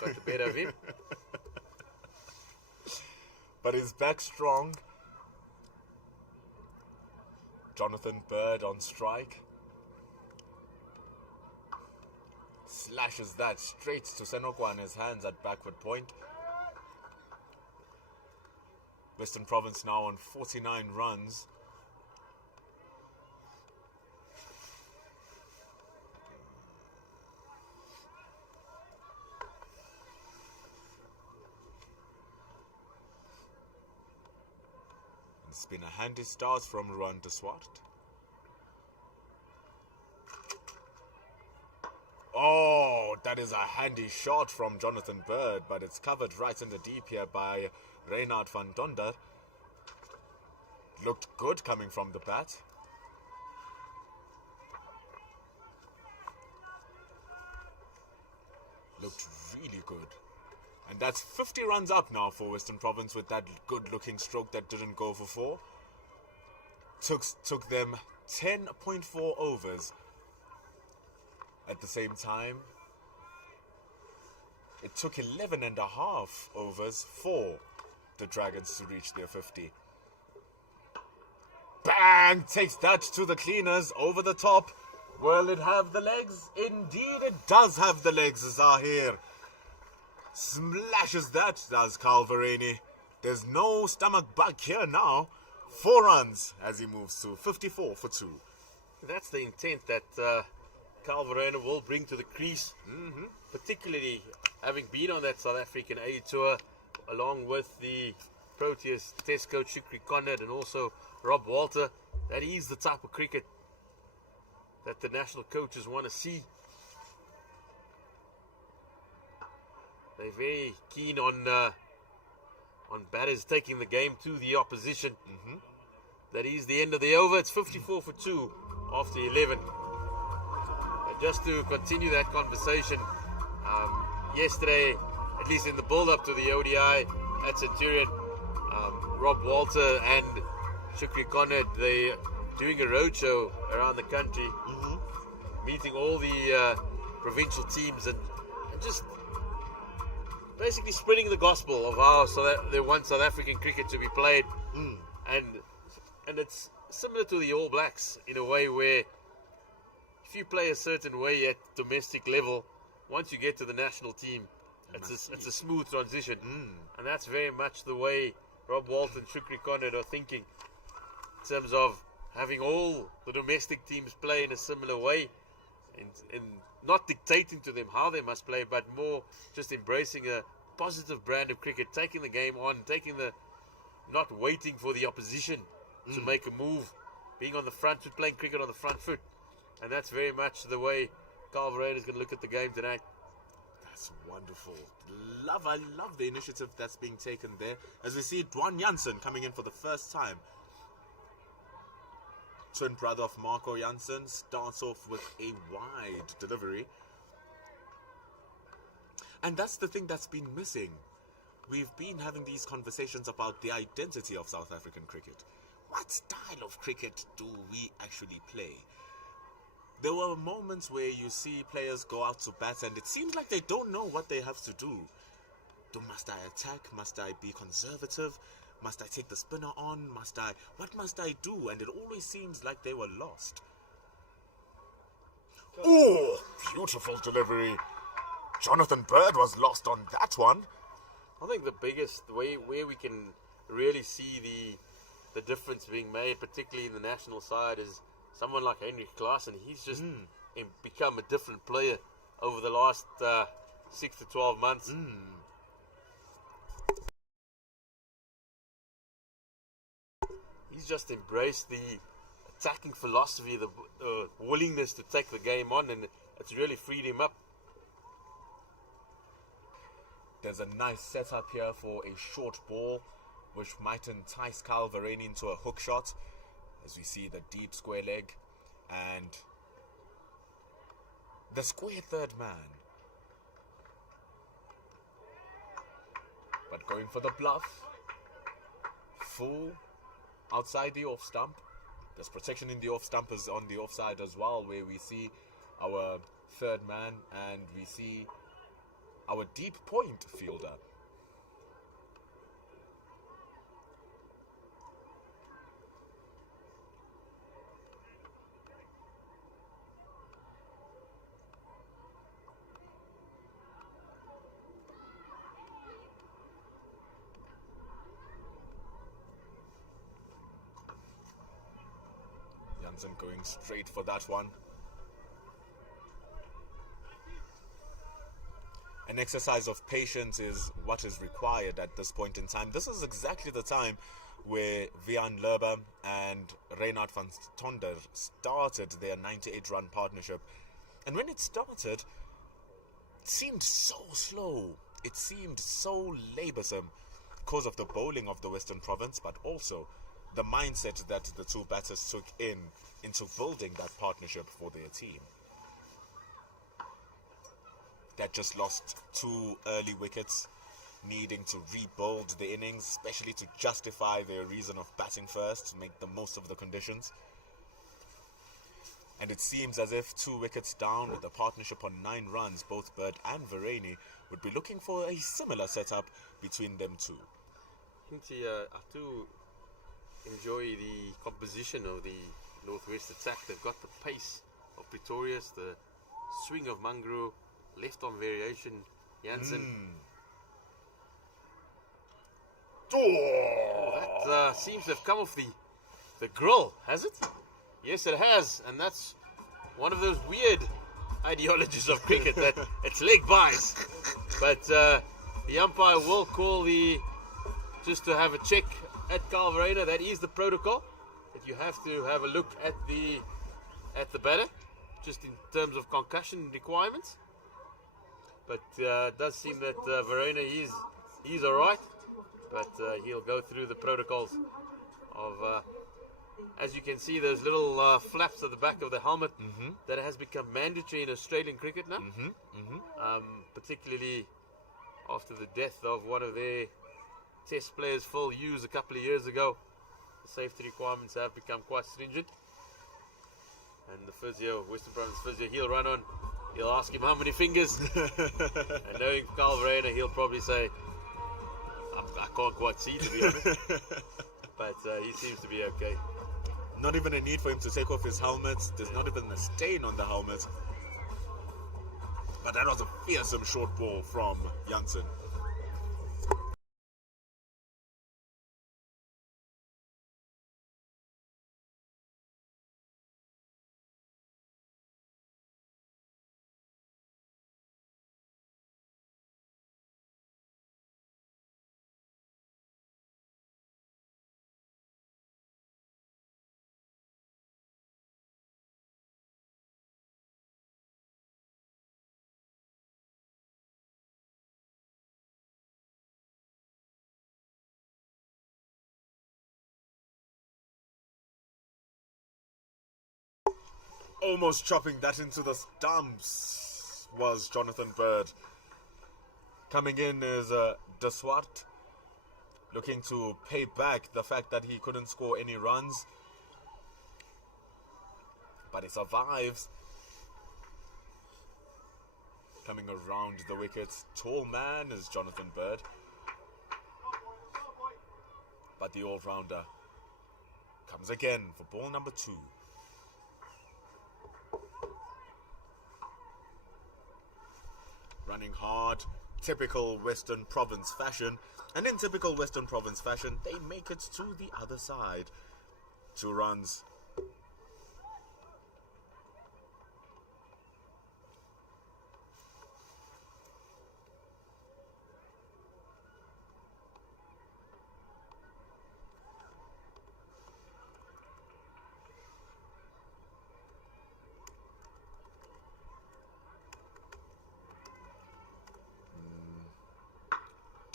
got the better of him. But he's back strong. Jonathan Bird on strike. Slashes that straight to Senokwane's hands at backward point. Western Province now on 49 runs. It's been a handy start from Ruan de Swart. Oh, that is a handy shot from Jonathan Bird, but it's covered right in the deep here by Reynard van Donder. Looked good coming from the bat. Looked really good. And that's 50 runs up now for Western Province with that good-looking stroke that didn't go for 4. Took them 10.4 overs. At the same time, it took 11 and a half overs for the Dragons to reach their 50. Bang! Takes that to the cleaners over the top. Will it have the legs? Indeed it does have the legs, Zahir. Slashes that, does Calvarani. There's no stomach bug here now. 4 runs as he moves to 54 for 2. That's the intent that Calvarani will bring to the crease, particularly having been on that South African A tour, along with the Proteas test coach Shukri Conrad and also Rob Walter. That is the type of cricket that the national coaches want to see. They're very keen on batters taking the game to the opposition. That is the end of the over. It's 54 for 2 after 11. But just to continue that conversation, yesterday, at least in the build-up to the ODI at Centurion, Rob Walter and Shukri Conrad, they're doing a roadshow around the country, meeting all the provincial teams and just basically spreading the gospel of how they want South African cricket to be played. And it's similar to the All Blacks in a way where if you play a certain way at domestic level, once you get to the national team, it's a smooth transition. And that's very much the way Rob Walton and Shukri Conrad are thinking, in terms of having all the domestic teams play in a similar way, and not dictating to them how they must play, but more just embracing a positive brand of cricket, taking the game on, not waiting for the opposition to make a move, being on the front foot, playing cricket on the front foot. And that's very much the way Calvarani is going to look at the game tonight. That's wonderful. I love the initiative that's being taken there. As we see Dwan Janssen coming in for the first time. Twin brother of Marco Janssen starts off with a wide delivery. And that's the thing that's been missing. We've been having these conversations about the identity of South African cricket. What style of cricket do we actually play? There were moments where you see players go out to bat and it seems like they don't know what they have to do. Must I attack? Must I be conservative? Must I take the spinner on? What must I do? And it always seems like they were lost. Oh, beautiful delivery. Jonathan Bird was lost on that one. I think the biggest way where we can really see the difference being made, particularly in the national side, is someone like Henrik Klaasen. He's just become a different player over the last 6 to 12 months. he's just embraced the attacking philosophy, the willingness to take the game on, and it's really freed him up. There's a nice setup here for a short ball, which might entice Kyle Verreynne into a hook shot, as we see the deep square leg, and the square third man. But going for the bluff, full outside the off stump. There's protection in the off stump as on the offside as well, where we see our third man and we see our deep point fielder. Jansen going straight for that one. An exercise of patience is what is required at this point in time. This is exactly the time where Vian Lerber and Reinhard van Tonder started their 98-run partnership. And when it started, it seemed so slow. It seemed so laborsome because of the bowling of the Western Province, but also the mindset that the two batters took into building that partnership for their team. That just lost 2 early wickets, needing to rebuild the innings, especially to justify their reason of batting first, to make the most of the conditions. And it seems as if 2 wickets down with the partnership on 9 runs, both Bird and Verreynne would be looking for a similar setup between them two. I think I do enjoy the composition of the Northwest attack. They've got the pace of Pretorius, the swing of Mangro, left arm variation, Jansen. That seems to have come off the grill, has it? Yes, it has, and that's one of those weird ideologies of cricket that it's leg buys. But the umpire will call just to have a check at Kyle Verreynne. That is the protocol, that you have to have a look at the batter, just in terms of concussion requirements. But it does seem that Verreynne, he's all right, but he'll go through the protocols of, as you can see, those little flaps at the back of the helmet that has become mandatory in Australian cricket now, particularly after the death of one of their test players, Phil Hughes, a couple of years ago. The safety requirements have become quite stringent. And the physio, Western Province physio, he'll run on. He'll ask him how many fingers. And knowing Kyle Verreynne, he'll probably say, I can't quite see, to be honest. But he seems to be okay. Not even a need for him to take off his helmet. There's not even a stain on the helmet. But that was a fearsome short ball from Jansen. Almost chopping that into the stumps was Jonathan Bird. Coming in is De Swart, looking to pay back the fact that he couldn't score any runs. But he survives. Coming around the wickets, tall man is Jonathan Bird. But the all-rounder comes again for ball number 2. Running hard, typical Western Province fashion. And in typical Western Province fashion, they make it to the other side. 2 runs.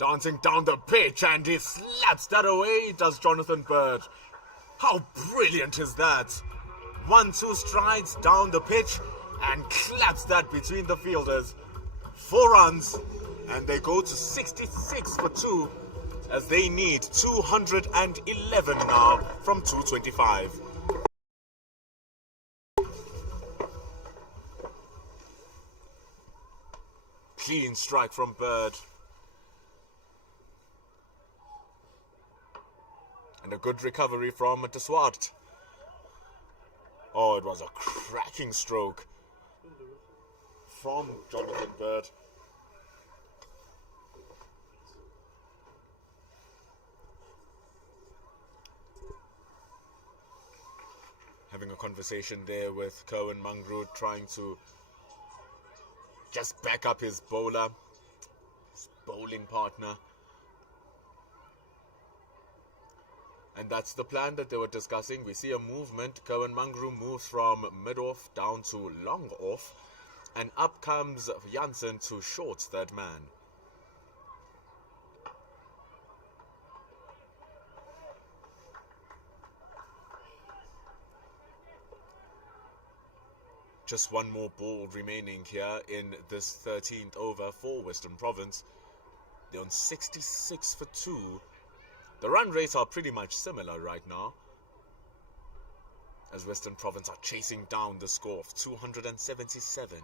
Dancing down the pitch, and he slaps that away, does Jonathan Bird. How brilliant is that? 1-2 strides down the pitch and claps that between the fielders. 4 runs, and they go to 66 for 2 as they need 211 now from 225. Clean strike from Bird. And a good recovery from de Swart. Oh, it was a cracking stroke from Jonathan Bird. Having a conversation there with Cohen Mangru, trying to just back up his bowler, his bowling partner. And that's the plan that they were discussing. We see a movement. Cohen Mangru moves from mid-off down to long-off. And up comes Janssen to short that man. Just one more ball remaining here in this 13th over for Western Province. They're on 66 for 2. The run rates are pretty much similar right now, as Western Province are chasing down the score of 277.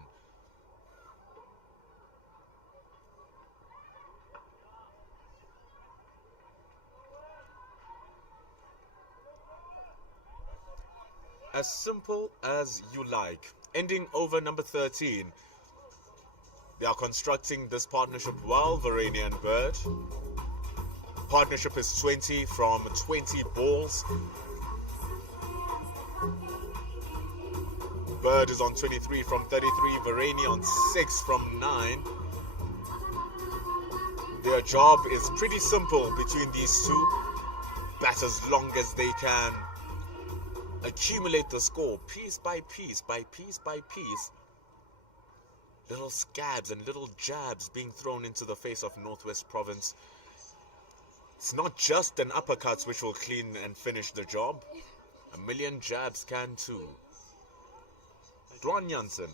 As simple as you like. Ending over number 13. They are constructing this partnership well, Varane and Bird. Partnership is 20 from 20 balls. Bird is on 23 from 33. Varane on 6 from 9. Their job is pretty simple between these two. Bat as long as they can. Accumulate the score piece by piece by piece by piece. Little scabs and little jabs being thrown into the face of Northwest Province. It's not just an uppercut which will clean and finish the job. A million jabs can too. Dwan Janssen.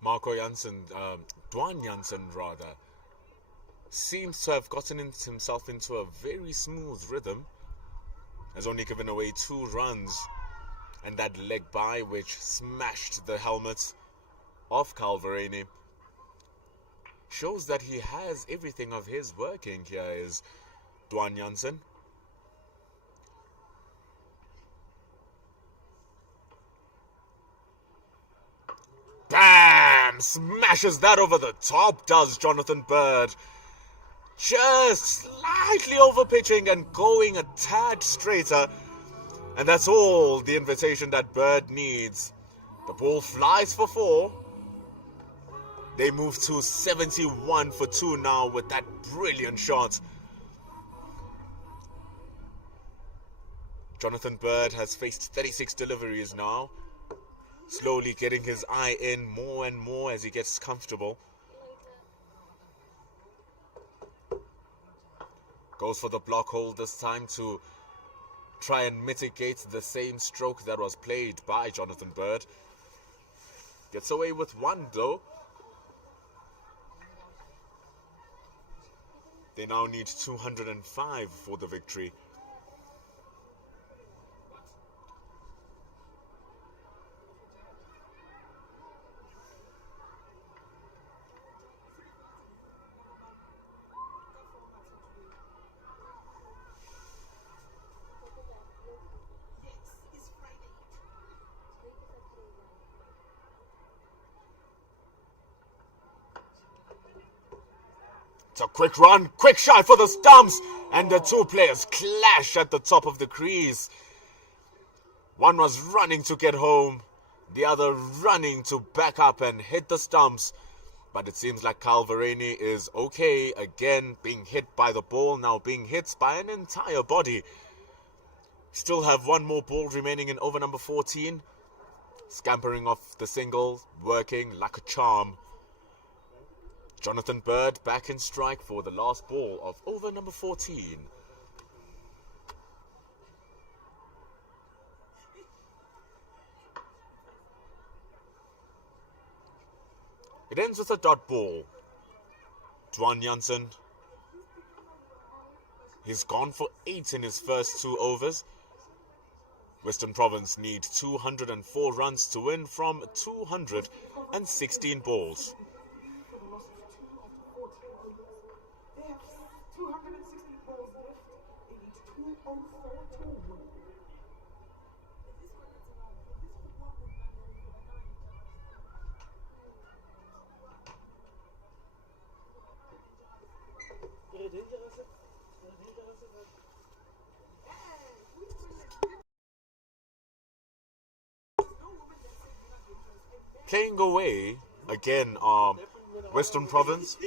Marco Janssen, Dwan Janssen rather, seems to have gotten himself into a very smooth rhythm. Has only given away 2 runs, and that leg by which smashed the helmet of Calvarene shows that he has everything of his working here is Dwan Janssen. Bam! Smashes that over the top, does Jonathan Bird. Just slightly over pitching and going a tad straighter. And that's all the invitation that Bird needs. The ball flies for 4. They move to 71 for 2 now with that brilliant shot. Jonathan Bird has faced 36 deliveries now. Slowly getting his eye in more and more as he gets comfortable. Goes for the block hold this time to try and mitigate the same stroke that was played by Jonathan Bird. Gets away with 1 though. They now need 205 for the victory. It's a quick run, quick shot for the stumps, and the two players clash at the top of the crease. One was running to get home, the other running to back up and hit the stumps. But it seems like Calverani is okay again, being hit by the ball, now being hit by an entire body. Still have one more ball remaining in over number 14. Scampering off the single, working like a charm. Jonathan Bird back in strike for the last ball of over number 14. It ends with a dot ball. Dwan Janssen. He's gone for 8 in his first 2 overs. Western Province need 204 runs to win from 216 balls. Playing away again are Western Province.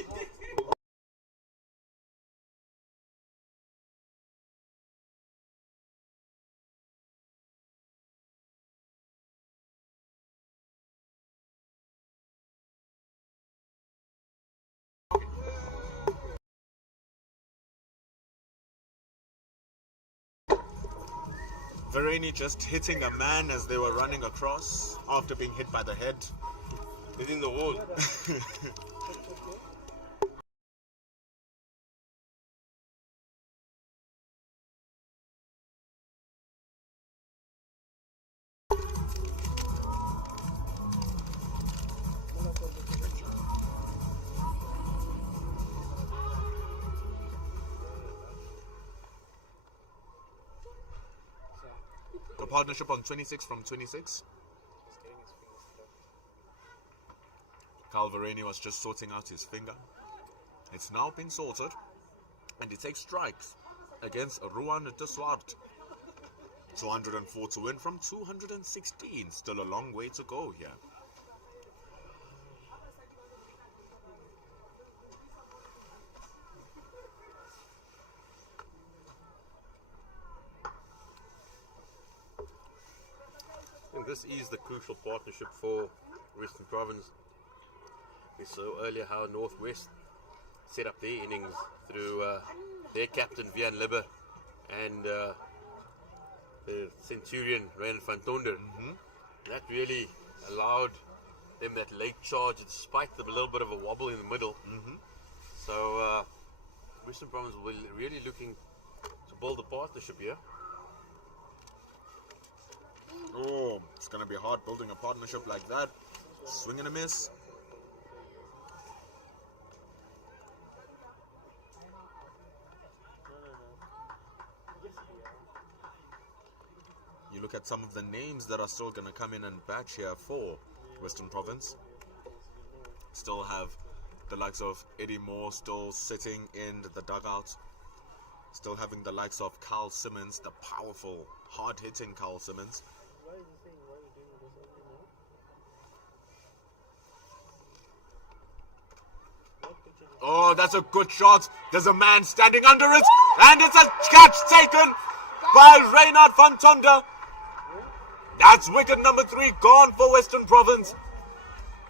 Vereni just hitting a man as they were running across after being hit by the head. Hitting the wall. The partnership on 26 from 26. Calverani was just sorting out his finger. It's now been sorted, and he takes strikes against Ruan de Swart. 204 to win from 216. Still a long way to go here. I think this is the crucial partnership for Western Province. We saw earlier how Northwest set up their innings through their captain Vian Libber and the Centurion Ryan van Tonder. That really allowed them that late charge despite a little bit of a wobble in the middle. So Western Province will be really looking to build a partnership here. Oh, it's going to be hard building a partnership like that. Swing and a miss. You look at some of the names that are still going to come in and batch here for Western Province. Still have the likes of Eddie Moore still sitting in the dugout. Still having the likes of Carl Simmons, the powerful, hard-hitting Carl Simmons. Oh, that's a good shot. There's a man standing under it, and it's a catch taken by Reynard van Tonder. That's wicket number 3 gone for Western Province.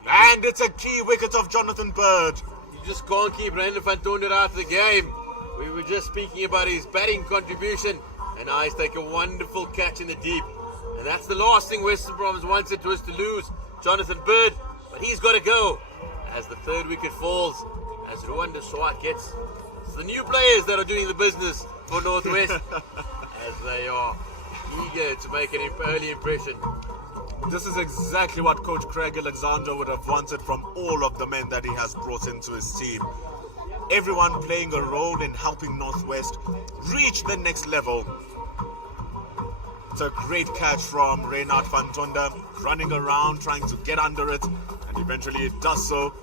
And it's a key wicket of Jonathan Bird. You just can't keep Randall van Tonder out of the game. We were just speaking about his batting contribution, and now he's taken a wonderful catch in the deep. And that's the last thing Western Province wanted was to lose Jonathan Bird, but he's got to go as the 3rd wicket falls, as Ruan de Swart gets. It's the new players that are doing the business for Northwest, as they are eager to make an early impression. This is exactly what Coach Craig Alexander would have wanted from all of the men that he has brought into his team. Everyone playing a role in helping Northwest reach the next level. It's a great catch from Reynard van Tonder, running around, trying to get under it, and eventually it does so.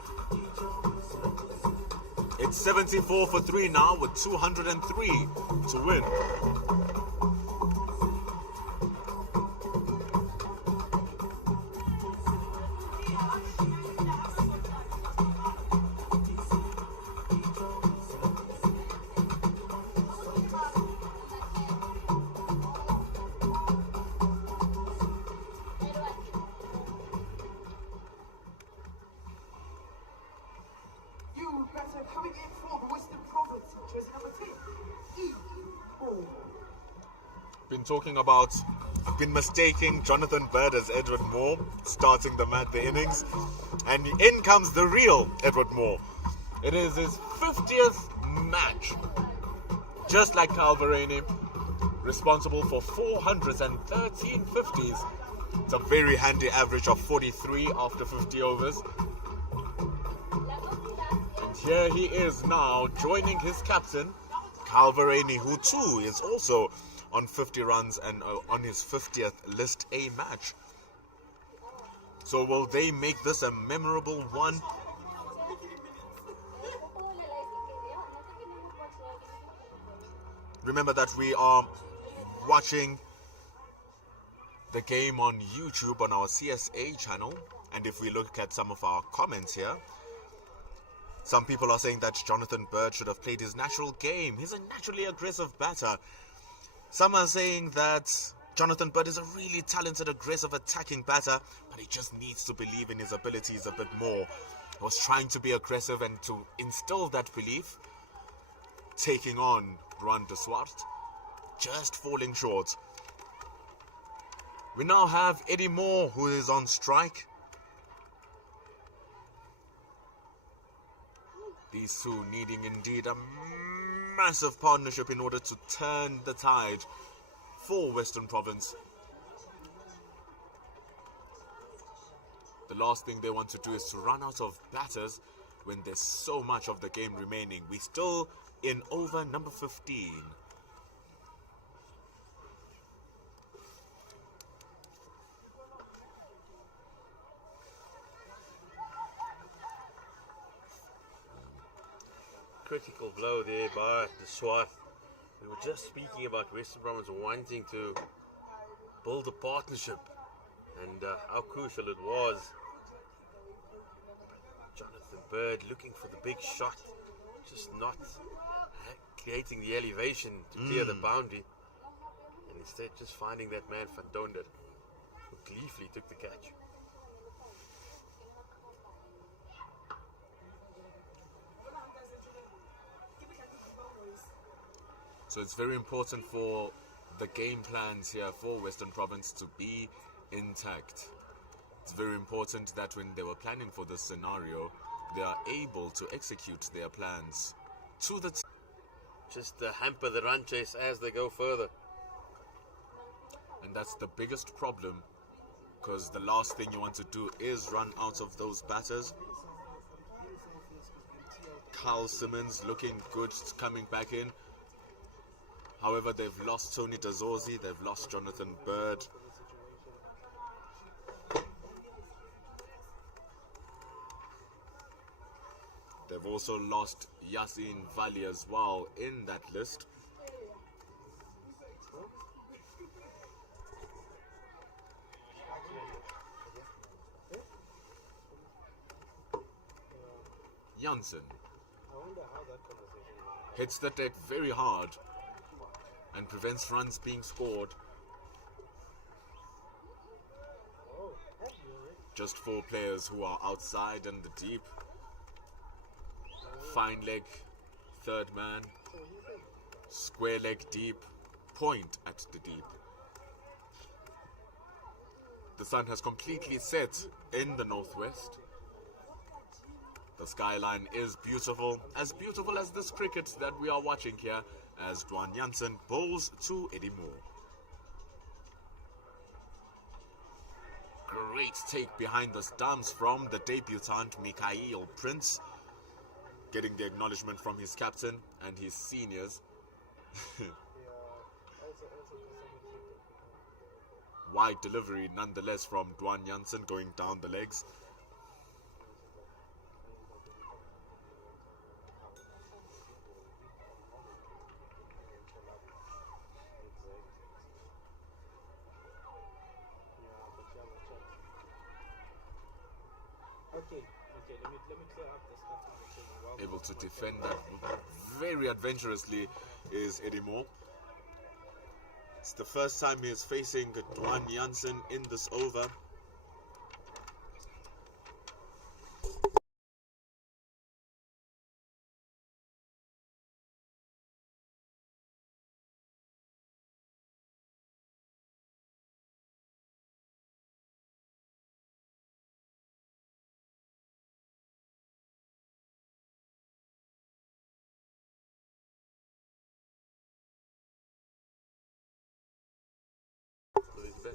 It's 74 for 3 now with 203 to win. You better coming in for the Western Province, jersey number 10. I've been mistaking Jonathan Bird as Edward Moore, starting the innings, and in comes the real Edward Moore. It is his 50th match, just like Calvarani, responsible for 413 50s. It's a very handy average of 43 after 50 overs. And here he is now joining his captain, Calvarani, who too is also on 50 runs and on his 50th List A match. So will they make this a memorable one? Remember that we are watching the game on YouTube on our CSA channel, and if we look at some of our comments here, some people are saying that Jonathan Bird should have played his natural game. He's a naturally aggressive batter. Some are saying that Jonathan Bird is a really talented, aggressive, attacking batter, but he just needs to believe in his abilities a bit more. He was trying to be aggressive and to instill that belief, taking on Juan de Swart, just falling short. We now have Eddie Moore, who is on strike. These two needing indeed a massive partnership in order to turn the tide for Western Province. The last thing they want to do is to run out of batters when there's so much of the game remaining. We're still in over number 15. Critical blow there by the Swat. We were just speaking about Western Province wanting to build a partnership and how crucial it was. Jonathan Bird looking for the big shot, just not creating the elevation to clear the boundary, and instead just finding that man Van Donder, who gleefully took the catch. So it's very important for the game plans here for Western Province to be intact. It's very important that when they were planning for this scenario, they are able to execute their plans to the Just hamper the run chase as they go further. and that's the biggest problem, because the last thing you want to do is run out of those batters. Carl Simmons looking good coming back in. However, they've lost Tony Dazorzi, they've lost Jonathan Bird. They've also lost Yasin Vali as well in that list. Janssen hits the deck very hard and prevents runs being scored. Just 4 players who are outside in the deep. Fine leg, third man. Square leg deep, point at the deep. The sun has completely set in the northwest. The skyline is beautiful as this cricket that we are watching here, as Dwan Janssen bowls to Eddie Moore. Great take behind the stumps from the debutant Mikhail Prince, getting the acknowledgement from his captain and his seniors. Wide delivery nonetheless from Dwan Janssen, going down the legs. Okay, let me clear up this stuff. Able to defend that very adventurously is Eddie Moore. It's the first time he is facing Dwan Janssen in this over. Just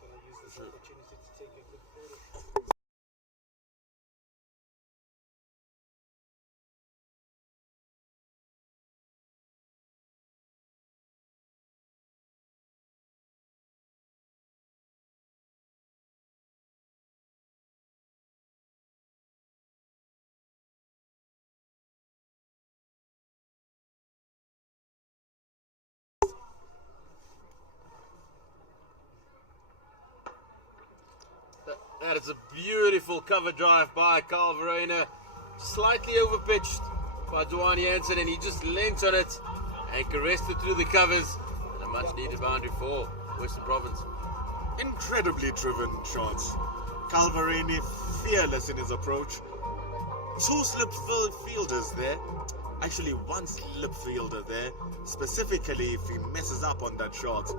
gonna use this opportunity to take a good photo. That is a beautiful cover drive by Carl Verena. Slightly overpitched by Dwan Janssen, and he just leant on it and caressed it through the covers. And a much needed boundary for Western Province. Incredibly driven shots. Calverini fearless in his approach. Two slip fielders there. Actually, one slip fielder there. Specifically, if he messes up on that shot.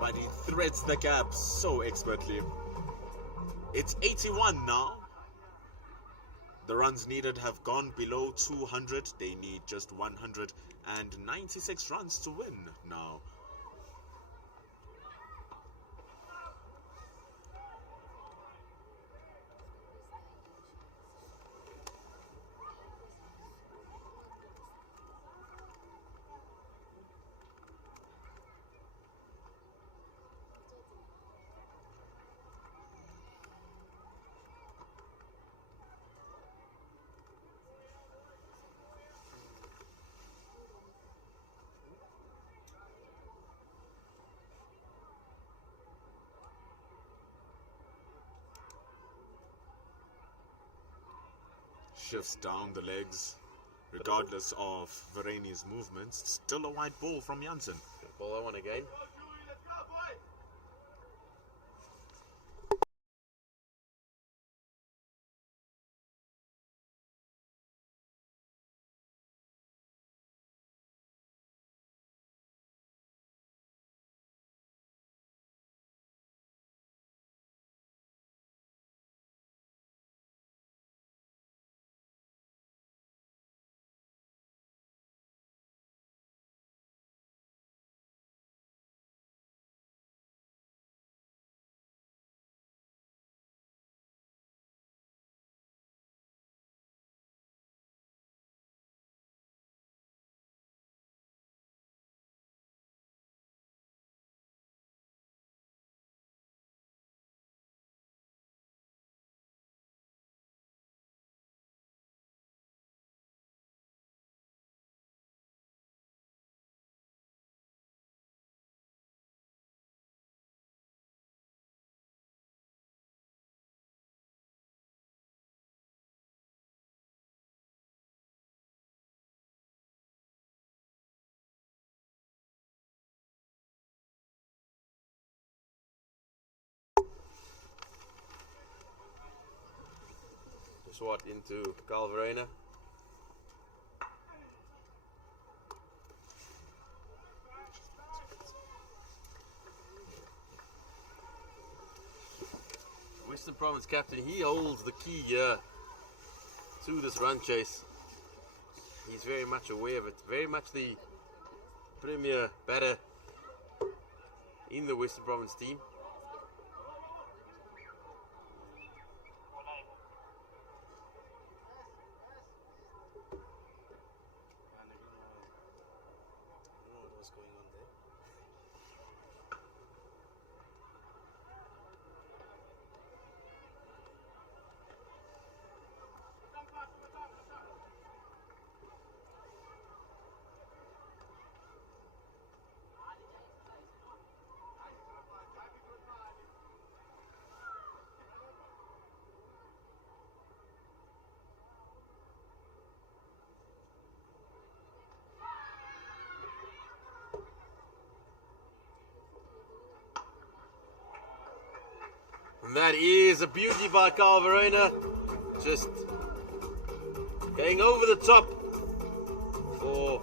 But he threads the gap so expertly. It's 81 now. The runs needed have gone below 200. They need just 196 runs to win now. Shifts down the legs, regardless of Vereni's movements. Still a wide ball from Janssen. Ball that one again. Swat into Carl Verena. Western Province captain, he holds the key here to this run chase. He's very much aware of it. Very much the premier batter in the Western Province team. And that is a beauty by Carl Verena. Just going over the top for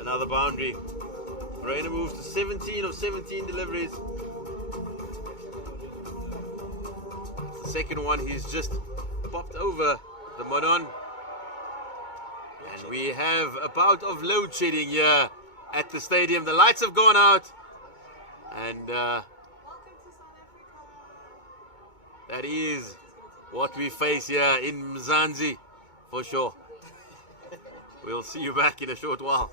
another boundary. Verena moves to 17 of 17 deliveries. The second one, he's just popped over the Monon. And we have a bout of load shedding here at the stadium. The lights have gone out. And that is what we face here in Mzansi, for sure. We'll see you back in a short while.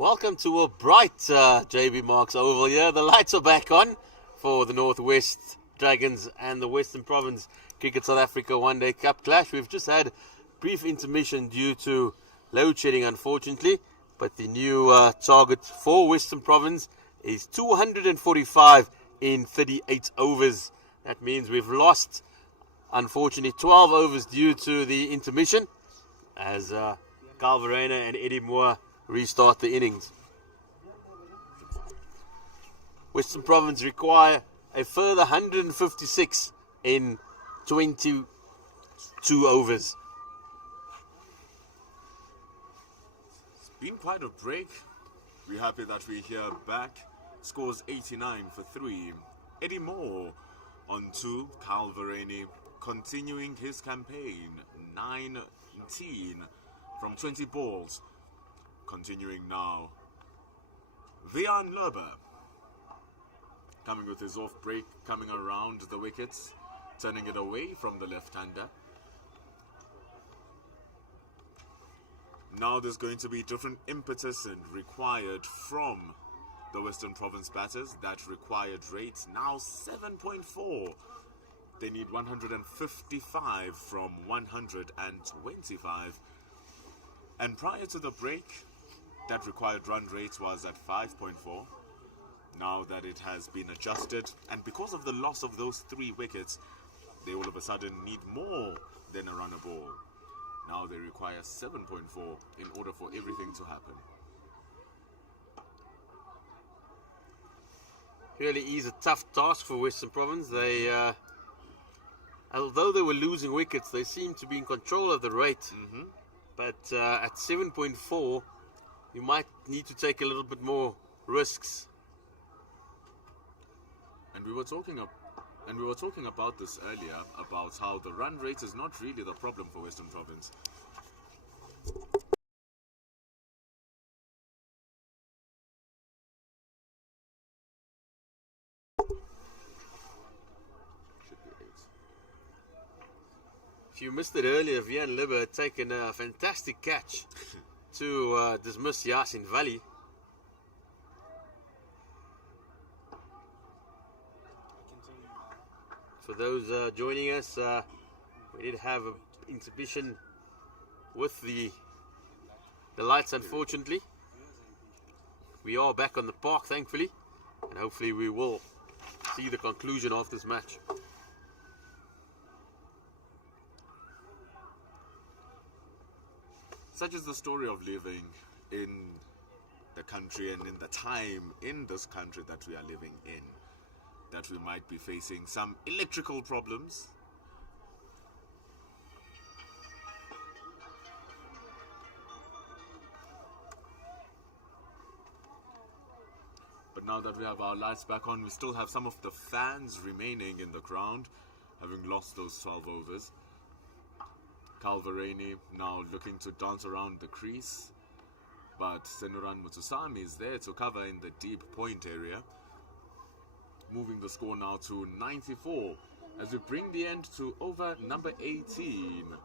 Welcome to a bright JB Marks Oval here. The lights are back on for the Northwest Dragons and the Western Province Cricket South Africa One Day Cup clash. We've just had brief intermission due to load shedding, unfortunately, but the new target for Western Province is 245 in 38 overs. That means we've lost, unfortunately, 12 overs due to the intermission as Carl Verena and Eddie Moore restart the innings. Western Province require a further 156 in 22 overs. It's been quite a break. We're happy that we're here back. Scores 89 for 3. Eddie Moore on 2. Carl Verena continuing his campaign. 19 from 20 balls. Continuing now, Vian Lerber coming with his off break, coming around the wickets, turning it away from the left-hander. Now there's going to be different impetus and required from the Western Province batters. That required rate now 7.4. They need 155 from 125. And prior to the break, that required run rate was at 5.4. Now that it has been adjusted, and because of the loss of those 3 wickets, they all of a sudden need more than a runner ball. Now they require 7.4 in order for everything to happen. Really is a tough task for Western Province. They, although they were losing wickets, they seem to be in control of the rate. But at 7.4, you might need to take a little bit more risks. And we were talking about this earlier, about how the run rate is not really the problem for Western Province. If you missed it earlier, Vian Lerber had taken a fantastic catch to dismiss Yasin Valley. For those joining us, we did have an intermission with the lights, unfortunately. We are back on the park, thankfully, and hopefully we will see the conclusion of this match. Such is the story of living in the country and in the time in this country that we are living in, that we might be facing some electrical problems. But now that we have our lights back on, we still have some of the fans remaining in the ground, having lost those 12 overs. Carl Verena now looking to dance around the crease, but Senuran Mutusami is there to cover in the deep point area, moving the score now to 94 as we bring the end to over number 18.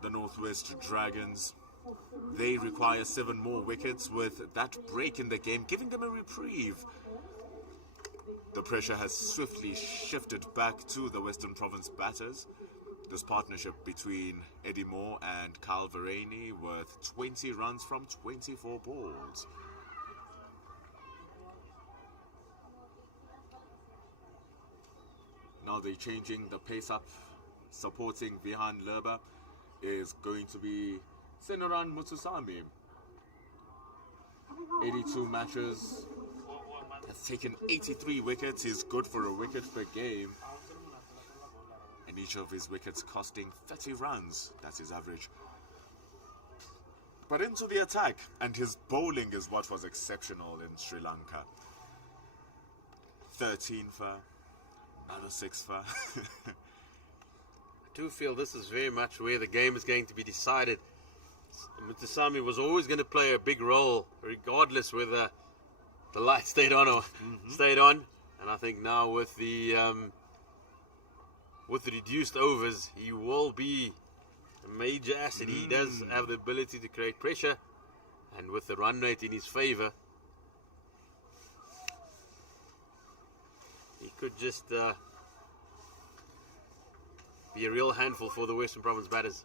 The Northwest Dragons, they require 7 more wickets with that break in the game, giving them a reprieve. The pressure has swiftly shifted back to the Western Province batters. This partnership between Eddie Moore and Carl Verena worth 20 runs from 24 balls. Now they're changing the pace up. Supporting Vihan Lerber is going to be Senuran Mutusami. 82 matches, has taken 83 wickets. He's good for a wicket per game. And each of his wickets costing 30 runs. That's his average. But into the attack, and his bowling is what was exceptional in Sri Lanka. 13 for, another 6 for. I do feel this is very much where the game is going to be decided. Mutusami was always going to play a big role, regardless whether the light stayed on or stayed on. And I think now with the reduced overs, he will be a major asset. He does have the ability to create pressure, And with the run rate in his favor, he could just be a real handful for the Western Province batters.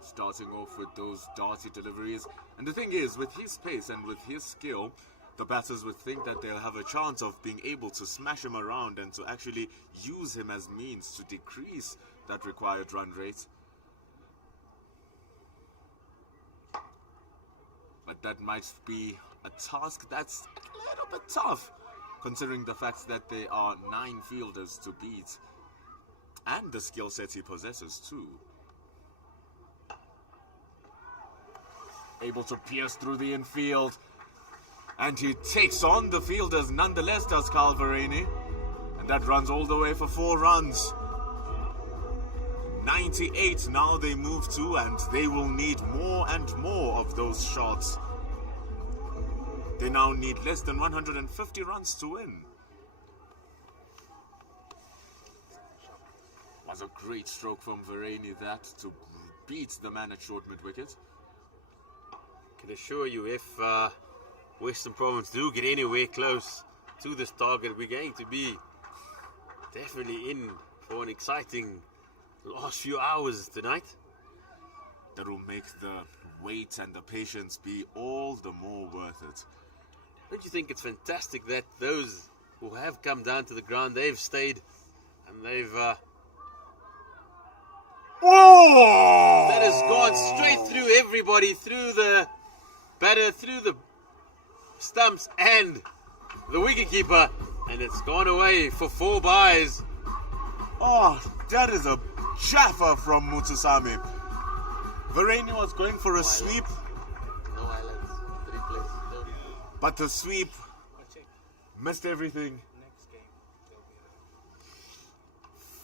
Starting off with those darty deliveries. And the thing is, with his pace and with his skill, the batters would think that they'll have a chance of being able to smash him around and to actually use him as means to decrease that required run rate. But that might be a task that's a little bit tough, considering the fact that there are 9 fielders to beat. And the skill set he possesses too. Able to pierce through the infield. And he takes on the fielders nonetheless, does Carl Vereni. And that runs all the way for 4 runs. 98 now they move to, and they will need more and more of those shots. They now need less than 150 runs to win. Was a great stroke from Vereni that to beat the man at short mid-wicket. Can assure you, if Western Province do get anywhere close to this target, we're going to be definitely in for an exciting last few hours tonight. That will make the wait and the patience be all the more worth it. Don't you think it's fantastic that those who have come down to the ground, they've stayed and they've that has gone straight through everybody, through the batter, through the stumps and the wicketkeeper, and it's gone away for 4 byes. Oh, that is a jaffa from Mutusami. Vereni was going for a sweep, No highlights. 3 plays. No. but the sweep missed everything.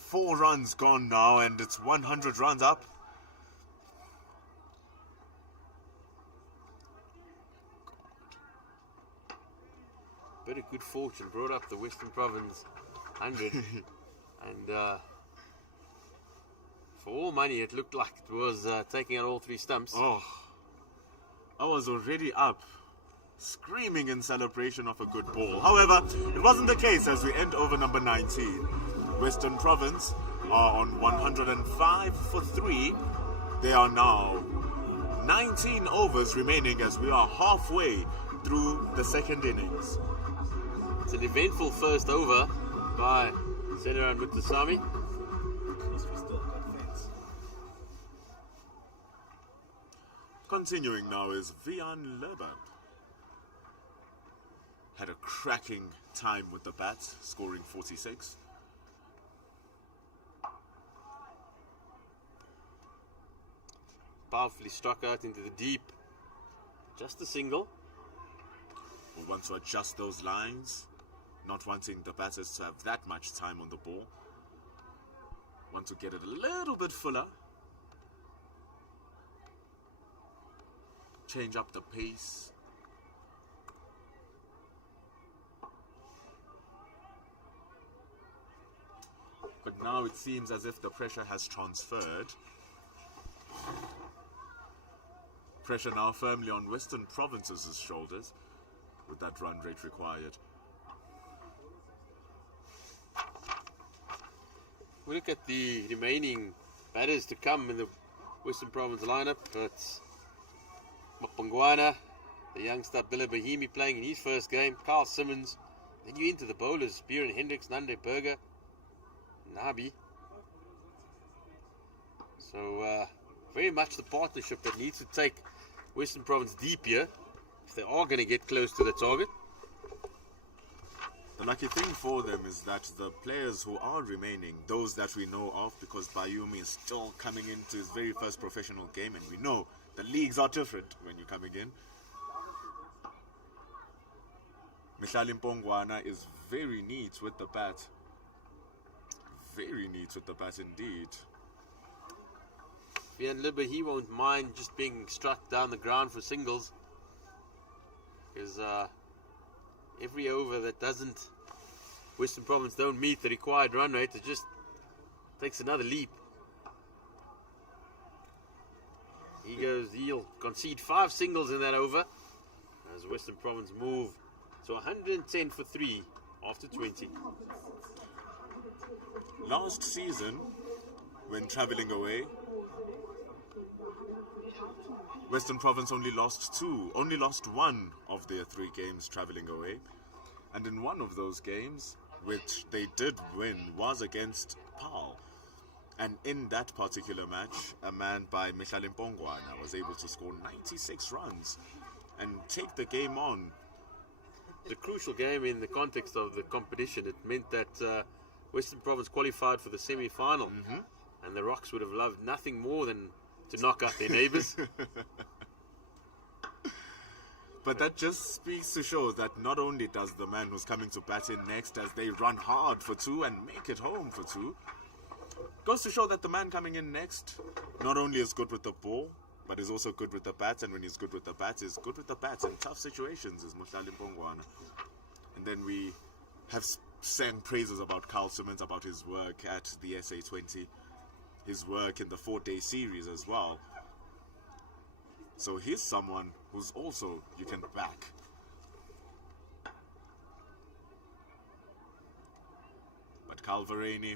4 runs gone now, and it's 100 runs up. Bit of good fortune brought up the Western Province 100. And for all money, it looked like it was taking out all 3 stumps. Oh, I was already up, screaming in celebration of a good ball. However, it wasn't the case as we end over number 19. Western Province are on 105 for 3. They are now 19 overs remaining as we are halfway through the second innings. It's an eventful first over by Senaran Mutusami. Continuing now is Vian Leber. Had a cracking time with the bat, scoring 46. Powerfully struck out into the deep. Just a single. We want to adjust those lines, not wanting the batters to have that much time on the ball. Want to get it a little bit fuller. Change up the pace. But now it seems as if the pressure has transferred. Pressure now firmly on Western Province's shoulders with that run rate required. We look at the remaining batters to come in the Western Province lineup. It's Mapungwana, the youngster Abdullah Bahimi playing in his first game, Carl Simmons. Then you into the bowlers, Bjorn Hendricks, Nande Berger, Nabi. So very much the partnership that needs to take Western Province deep here if they are going to get close to the target. The lucky thing for them is that the players who are remaining, those that we know of, because Bayumi is still coming into his very first professional game, and we know the leagues are different when you're coming in. Mihlali Mpongwana is very neat with the bat. Very neat with the bat indeed. Vian Libber, he won't mind just being struck down the ground for singles. Because every over that doesn't, Western Province don't meet the required run rate, it just takes another leap. He'll concede 5 singles in that over as Western Province move to 110 for 3 after 20. Last season, when travelling away, Western Province only lost one of their 3 games travelling away. And in one of those games, which they did win, was against PAL. And in that particular match, a man by Mihlali Mpongwana was able to score 96 runs and take the game on. The crucial game in the context of the competition. It meant that Western Province qualified for the semi-final, and the Rocks would have loved nothing more than to knock out their neighbours. But that just speaks to show that not only does the man who's coming to bat in next, as they run hard for 2 and make it home for 2, goes to show that the man coming in next not only is good with the ball, but is also good with the bat. And when he's good with the bat, is good with the bat in tough situations, is Mihlali Mpongwana. And then we have sang praises about Carl Simmons, about his work at the SA20, his work in the 4-day series as well. So he's someone who's also you can back. But Calvareni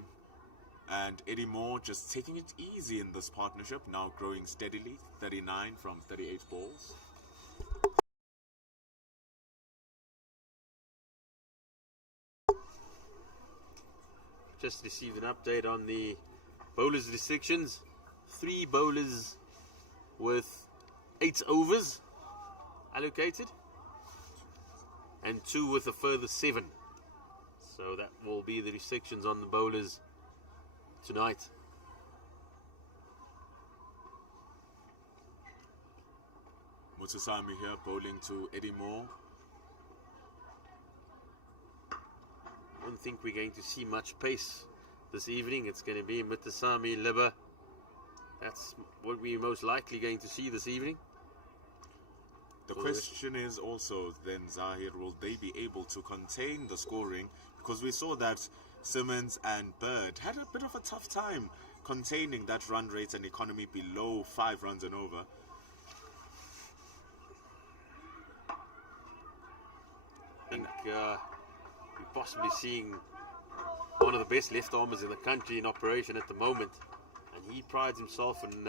and Eddie Moore just taking it easy in this partnership, now growing steadily, 39 from 38 balls. Just received an update on the bowlers' restrictions. 3 bowlers with 8 overs allocated, and 2 with a further 7. So that will be the restrictions on the bowlers tonight. Mutusami here bowling to Eddie Moore. I don't think we're going to see much pace this evening. It's going to be Mutusami, Libba. That's what we're most likely going to see this evening. The question is also then, Zahir, will they be able to contain the scoring? Because we saw that Simmons and Bird had a bit of a tough time containing that run rate and economy below 5 runs and over. I think we're possibly seeing one of the best left armers in the country in operation at the moment, and he prides himself in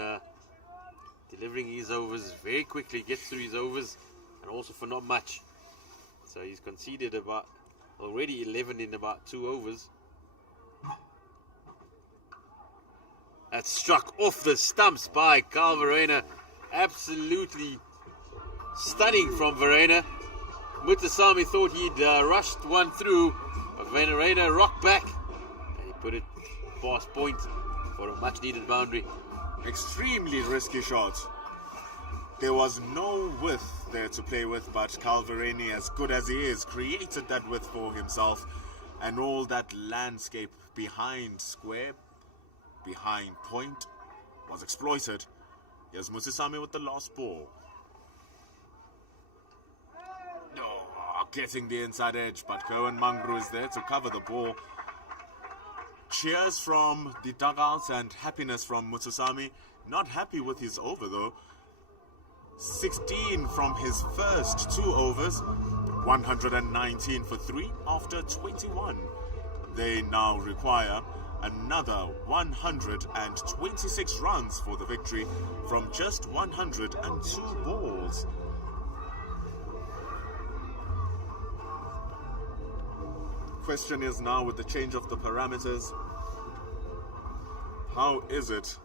delivering his overs very quickly, gets through his overs, and also for not much. So he's conceded about already 11 in about 2 overs. That's struck off the stumps by Carl Verena. Absolutely stunning from Verena. Mutusami thought he'd rushed one through, but Verena rocked back and he put it past point for a much needed boundary. Extremely risky shot. There was no width there to play with, but Calvareni, as good as he is, created that width for himself, and all that landscape behind square, behind point, was exploited. Here's Mutusami with the last ball. Getting the inside edge, but Cohen Mangru is there to cover the ball. Cheers from the dugouts and happiness from Mutusami. Not happy with his over though. 16 from his first 2 overs. 119 for 3 after 21. They now require another 126 runs for the victory from just 102 balls. Question is now, with the change of the parameters, how is it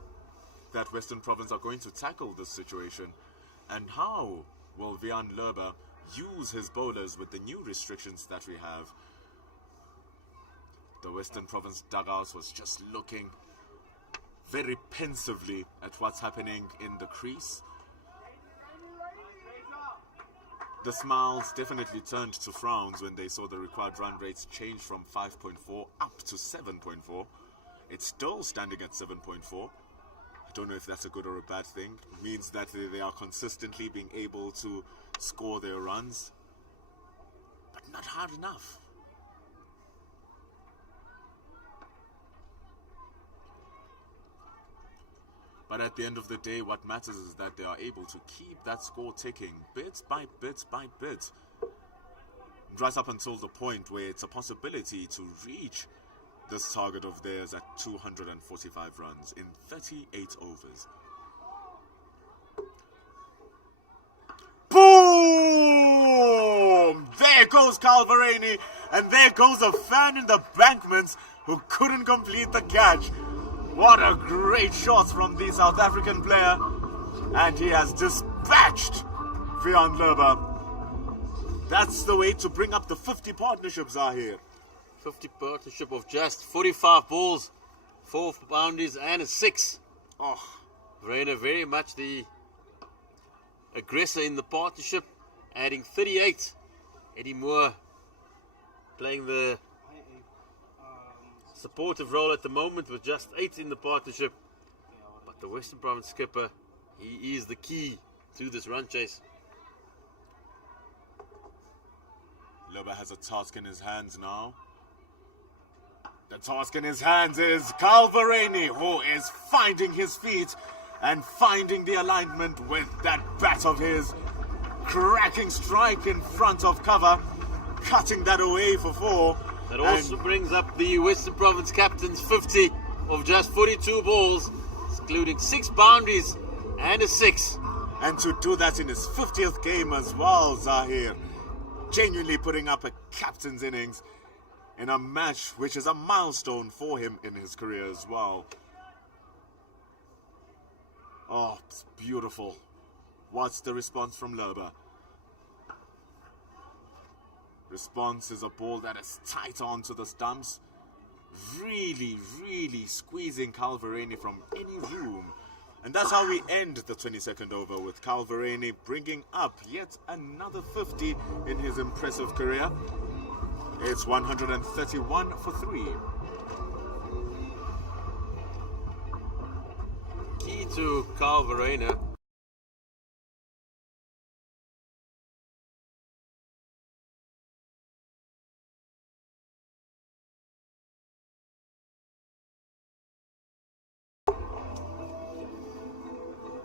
that Western Province are going to tackle this situation, and how will Vian Lerber use his bowlers with the new restrictions that we have? The Western Province dugouts was just looking very pensively at what's happening in the crease. The smiles definitely turned to frowns when they saw the required run rates change from 5.4 up to 7.4. It's still standing at 7.4. I don't know if that's a good or a bad thing. It means that they are consistently being able to score their runs, but not hard enough. But at the end of the day, what matters is that they are able to keep that score ticking bit by bit by bit. Right up until the point where it's a possibility to reach this target of theirs at 245 runs in 38 overs. Boom! There goes Calvareni, and there goes a fan in the bankments who couldn't complete the catch. What a great shot from the South African player, and he has dispatched Vian Lerber. That's the way to bring up the 50 partnerships are here. 50 partnership of just 45 balls, 4 boundaries and a 6. Oh, Verena very much the aggressor in the partnership, adding 38. Eddie Moore playing the supportive role at the moment with just 8 in the partnership. But the Western Province skipper, he is the key to this run chase. Lerber has a task in his hands now. The task in his hands is Calvareni, who is finding his feet and finding the alignment with that bat of his. Cracking strike in front of cover, cutting that away for 4. That also brings up the Western Province captain's 50 of just 42 balls, including 6 boundaries and a 6. And to do that in his 50th game as well, Zahir. Genuinely putting up a captain's innings in a match which is a milestone for him in his career as well. Oh, it's beautiful. What's the response from Lerber? Response is a ball that is tight onto the stumps. Really, really squeezing Calvareni from any room. And that's how we end the 22nd over, with Calvareni bringing up yet another 50 in his impressive career. It's 131 for 3. Key to Calvareni.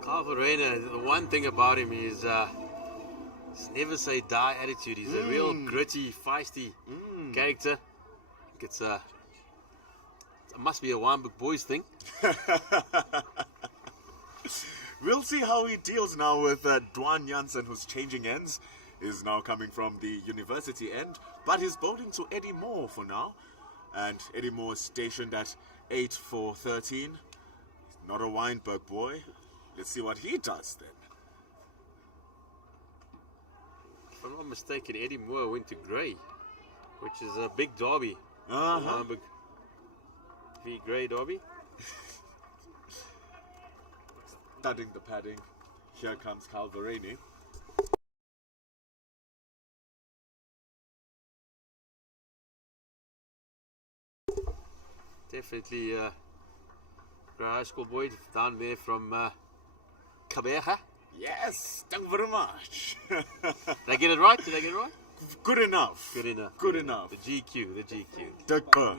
Calvareni, the one thing about him is he's never say die attitude. He's a real gritty, feisty character. I think it must be a Wynberg boys thing. We'll see how he deals now with Dwan Jansen, who's changing ends. Is now coming from the university end, but he's bowling to Eddie Moore for now. And Eddie Moore is stationed at 8 for 13. He's not a Wynberg boy. Let's see what he does then. If I'm not mistaken, Eddie Moore went to Grey, which is a big derby. Wynberg v Grey derby. Studying the padding. Here comes Calvareni. Definitely a high school boy down there from Kabeja. Yes, thank you very much. Did I get it right? Did I get it right? Good enough. Good enough. Good enough. The GQ, the GQ. The K.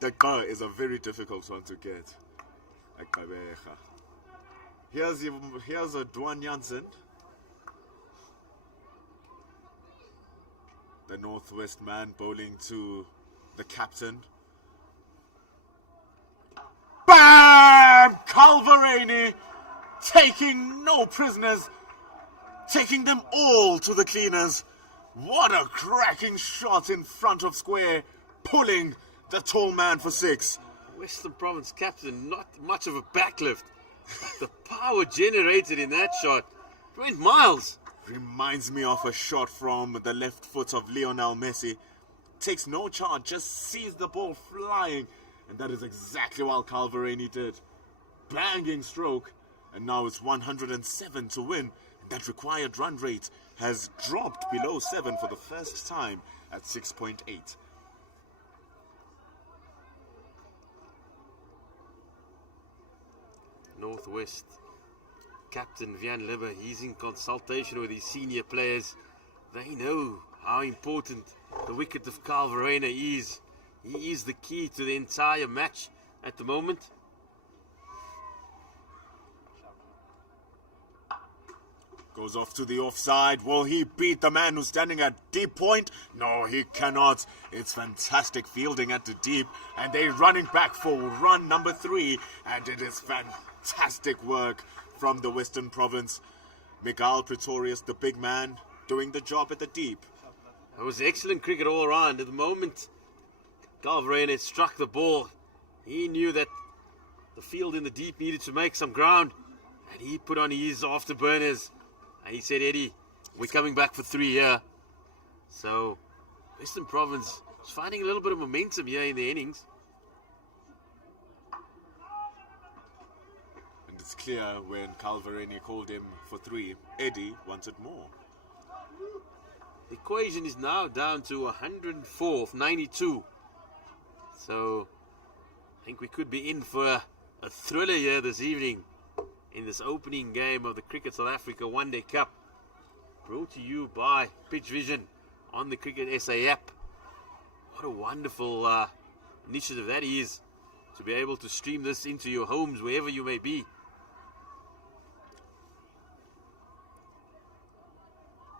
The K is a very difficult one to get. Here's a Dwan Jansen. The Northwest man bowling to the captain. Bam! Calvareni taking no prisoners, taking them all to the cleaners. What a cracking shot in front of square, pulling the tall man for 6. Western Province captain, not much of a backlift, but the power generated in that shot went miles. Reminds me of a shot from the left foot of Lionel Messi. Takes no charge, just sees the ball flying. And that is exactly what Calvareni did. Banging stroke. And now it's 107 to win. And that required run rate has dropped below 7 for the first time at 6.8. Northwest captain Vian Libber, he's in consultation with his senior players. They know how important the wicket of Calvareni is. He is the key to the entire match at the moment. Goes off to the offside. Will he beat the man who's standing at deep point? No, he cannot. It's fantastic fielding at the deep. And they're running back for run number 3. And it is fantastic work from the Western Province. Miguel Pretorius, the big man, doing the job at the deep. It was excellent cricket all around. At the moment Galvarene struck the ball, he knew that the field in the deep needed to make some ground. And he put on his afterburners. And he said, Eddie, we're coming back for 3 here. So, Western Province is finding a little bit of momentum here in the innings. And it's clear when Calvareni called him for 3, Eddie wanted more. The equation is now down to 104 92. So, I think we could be in for a thriller here this evening in this opening game of the Cricket South Africa One Day Cup, brought to you by Pitch Vision on the Cricket SA app. What a wonderful initiative that is, to be able to stream this into your homes wherever you may be.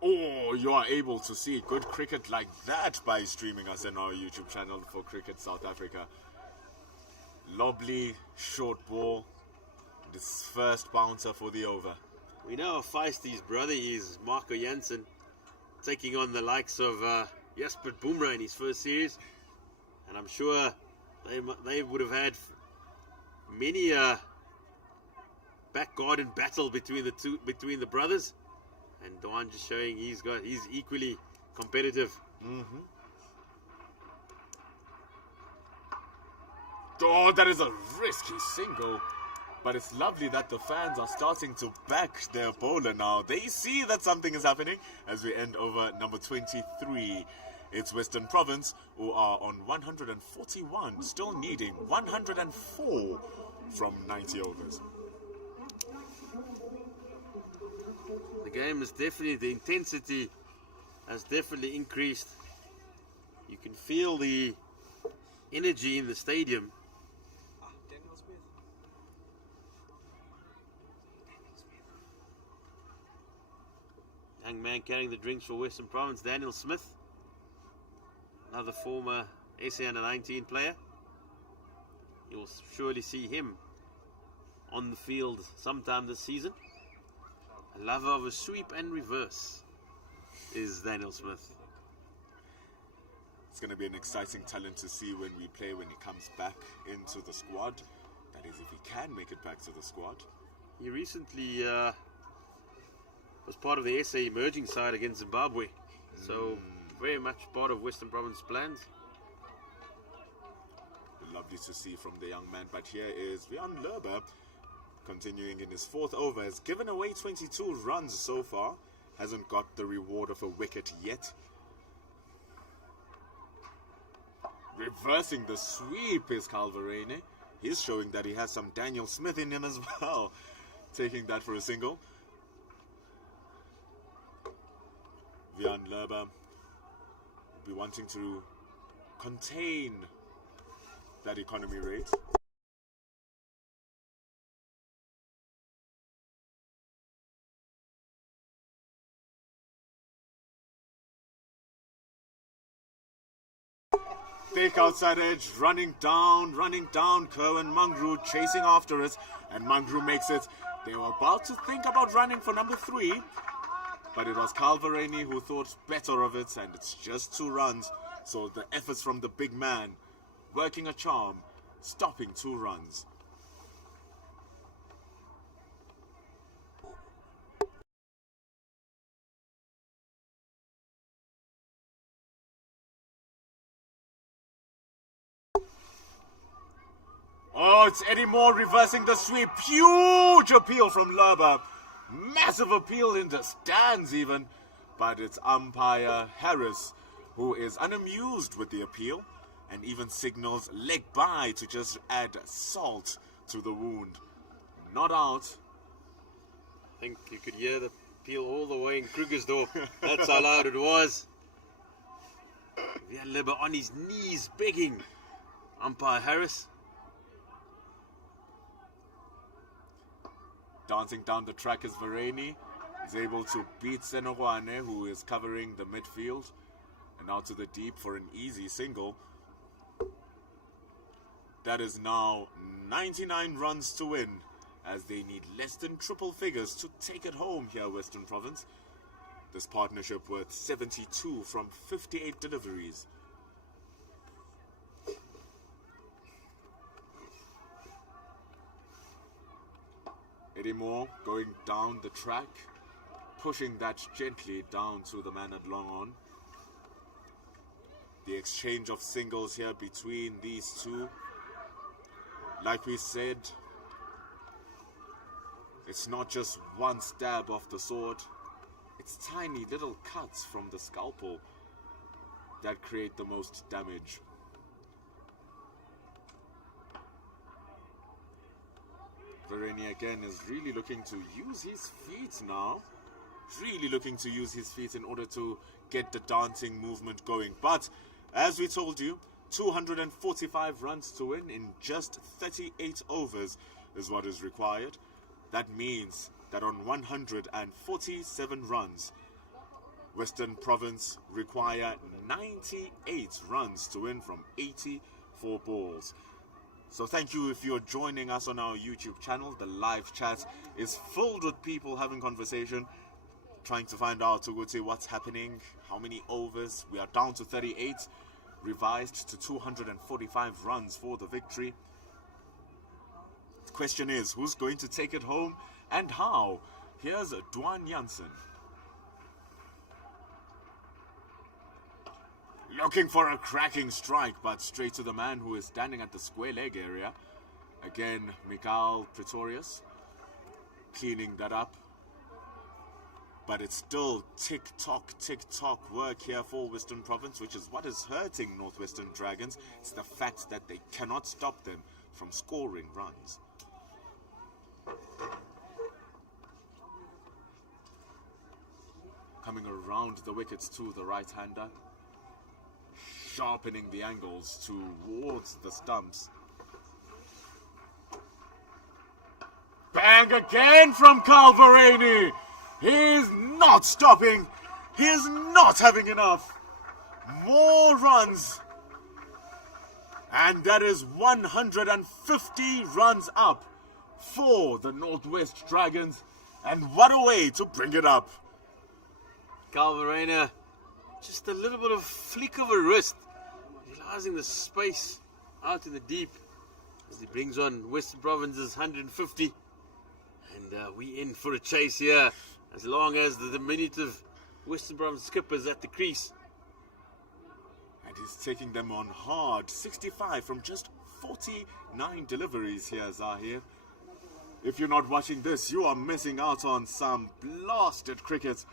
Oh, you are able to see good cricket like that by streaming us on our YouTube channel for Cricket South Africa. Lovely short ball. This first bouncer for the over. We know how feisty his brother is, Marco Jansen, taking on the likes of Jasper Bumrah in his first series. And I'm sure they would have had many back garden battle between the brothers. And Dwan just showing he's equally competitive. Mm-hmm. Oh, that is a risky single. But it's lovely that the fans are starting to back their bowler now. They see that something is happening as we end over number 23. It's Western Province, who are on 141, still needing 104 from 90 overs. The game is definitely, the intensity has definitely increased. You can feel the energy in the stadium. Young man carrying the drinks for Western Province, Daniel Smith, another former SA Under-19 player. You'll surely see him on the field sometime this season. A lover of a sweep and reverse is Daniel Smith. It's going to be an exciting talent to see when we play, when he comes back into the squad. That is, if he can make it back to the squad. He recently was part of the SA emerging side against Zimbabwe. So very much part of Western Province plans. Lovely to see from the young man. But here is Rian Lerber, continuing in his 4th over. Has given away 22 runs so far. Hasn't got the reward of a wicket yet. Reversing the sweep is Calvarene. He's showing that he has some Daniel Smith in him as well. Taking that for a single. Rian Lerber will be wanting to contain that economy rate. Thick outside edge, running down, Kerwin Mangru chasing after it, and Mangru makes it. They were about to think about running for number 3, but it was Calvareni who thought better of it, and it's just 2 runs. So the efforts from the big man, working a charm, stopping 2 runs. Oh, it's Eddie Moore reversing the sweep. Huge appeal from Lerber. Massive appeal in the stands even. But it's umpire Harris who is unamused with the appeal and even signals leg by to just add salt to the wound. Not out. I think you could hear the appeal all the way in Krugersdorp. That's how loud it was. Rian Lerber on his knees begging umpire Harris. Dancing down the track is Vareni. He's able to beat Senokwane, who is covering the midfield, and out to the deep for an easy single. That is now 99 runs to win, as they need less than triple figures to take it home here, Western Province. This partnership worth 72 from 58 deliveries. Eddie Moore going down the track, pushing that gently down to the man at long on. The exchange of singles here between these two. Like we said, it's not just one stab of the sword. It's tiny little cuts from the scalpel that create the most damage. Vereni again is really looking to use his feet now. Really looking to use his feet in order to get the dancing movement going. But, as we told you, 245 runs to win in just 38 overs is what is required. That means that on 147 runs, Western Province require 98 runs to win from 84 balls. So thank you if you're joining us on our YouTube channel. The live chat is filled with people having conversation, trying to find out what's happening, how many overs. We are down to 38, revised to 245 runs for the victory. The question is, who's going to take it home and how? Here's Dwan Jansen. Looking for a cracking strike, but straight to the man who is standing at the square leg area. Again, Mikael Pretorius cleaning that up. But it's still tick-tock work here for Western Province, which is what is hurting Northwestern Dragons. It's the fact that they cannot stop them from scoring runs. Coming around the wickets to the right-hander, sharpening the angles towards the stumps. Bang again from Calvareni! He's not stopping. He's not having enough. More runs. And that is 150 runs up for the Northwest Dragons. And what a way to bring it up. Calvarena, just a little bit of flick of a wrist, realizing the space out in the deep as he brings on Western Province's 150. And we in for a chase here, as long as the diminutive Western Province skipper is at the crease. And he's taking them on hard. 65 from just 49 deliveries here, Zahir. If you're not watching this, you are missing out on some blasted cricket.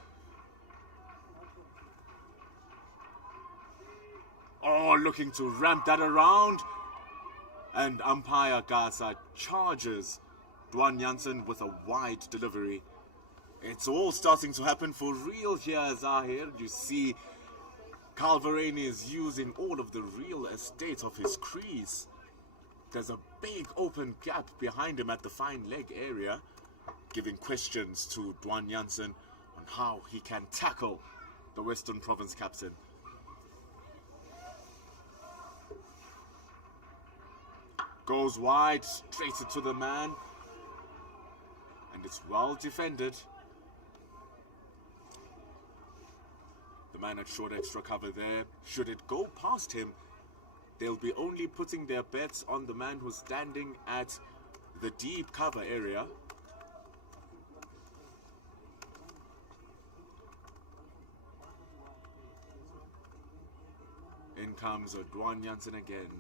Oh, looking to ramp that around. And umpire Gaza charges Dwan Jansen with a wide delivery. It's all starting to happen for real here, Zahir. You see, Calvareni is using all of the real estate of his crease. There's a big open gap behind him at the fine leg area, giving questions to Dwan Jansen on how he can tackle the Western Province captain. Goes wide, straight to the man. And it's well defended. The man at short extra cover there. Should it go past him, they'll be only putting their bets on the man who's standing at the deep cover area. In comes Dwan Jansen again.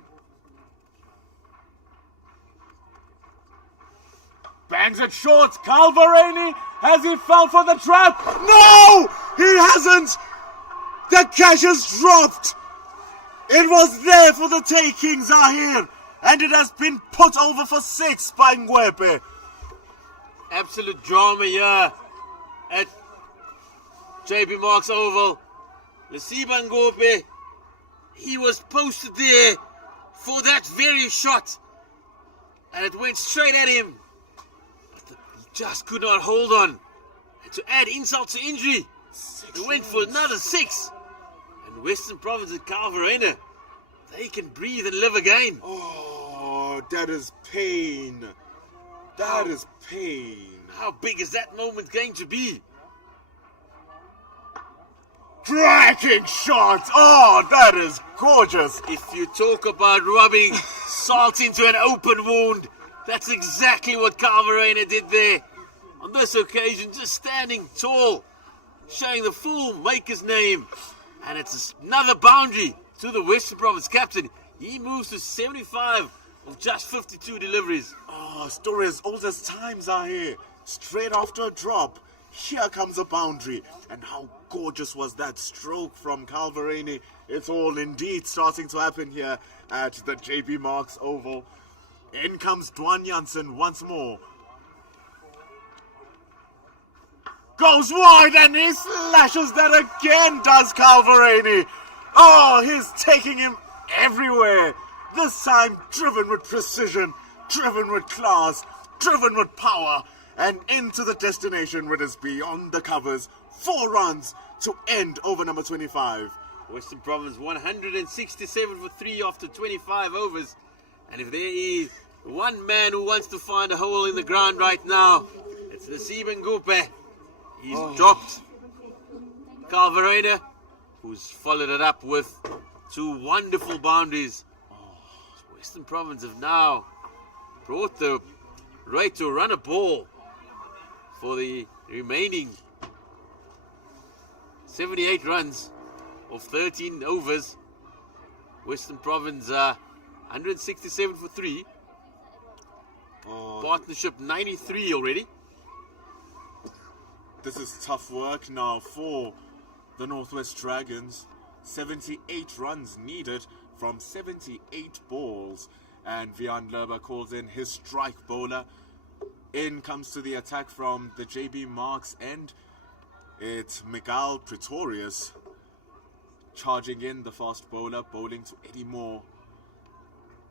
Bangs it short. Calvareni, has he fell for the trap? No! He hasn't! The cash has dropped! It was there for the taking, Zahir, and it has been put over for 6 by Ngwepe. Absolute drama here at JB Marks Oval. Lesiba Ngope, he was posted there for that very shot, and it went straight at him. But he just could not hold on. And to add insult to injury, they went for another 6. And Western Province and Carl Verena, they can breathe and live again. Oh, that is pain. That is pain. How big is that moment going to be? Cracking shot. Oh, that is gorgeous. If you talk about rubbing salt into an open wound, that's exactly what Carl Verena did there. On this occasion, just standing tall, showing the full maker's name. And it's another boundary to the Western Province captain. He moves to 75 of just 52 deliveries. Oh, story as old as times are here. Straight after a drop, here comes a boundary. And how gorgeous was that stroke from Calverini. It's all indeed starting to happen here at the JB Marks Oval. In comes Dwan Janssen once more. Goes wide and he slashes that again, does Calverini. Oh, he's taking him everywhere. This time driven with precision, driven with class, driven with power, and into the destination with his beyond the covers. 4 runs to end over number 25. Western Province 167 for 3 after 25 overs. And if there is one man who wants to find a hole in the ground right now, it's Nasib Ngupe. He's dropped Carl Verena, who's followed it up with 2 wonderful boundaries. Western Province have now brought the right to run a ball for the remaining 78 runs of 13 overs. Western Province 167 for 3. Partnership 93 already. This is tough work now for the Northwest Dragons. 78 runs needed from 78 balls. And Vian Lerber calls in his strike bowler. In comes to the attack from the JB Marks end. It's Miguel Pretorius charging in the fast bowler, bowling to Eddie Moore.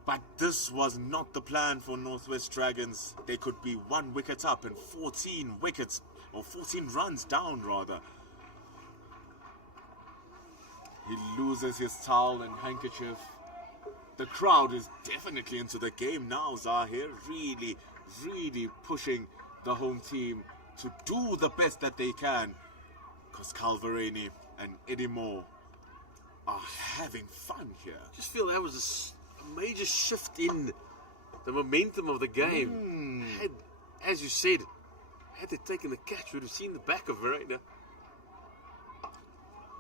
But this was not the plan for Northwest Dragons. They could be 1 wicket up and 14 wickets, or 14 runs down rather. He loses his towel and handkerchief. The crowd is definitely into the game now, Zahir. Really pushing the home team to do the best that they can. Because Calverini and Eddie Moore are having fun here. I just feel that was a major shift in the momentum of the game. As you said, had they taken the catch, we'd have seen the back of Verena.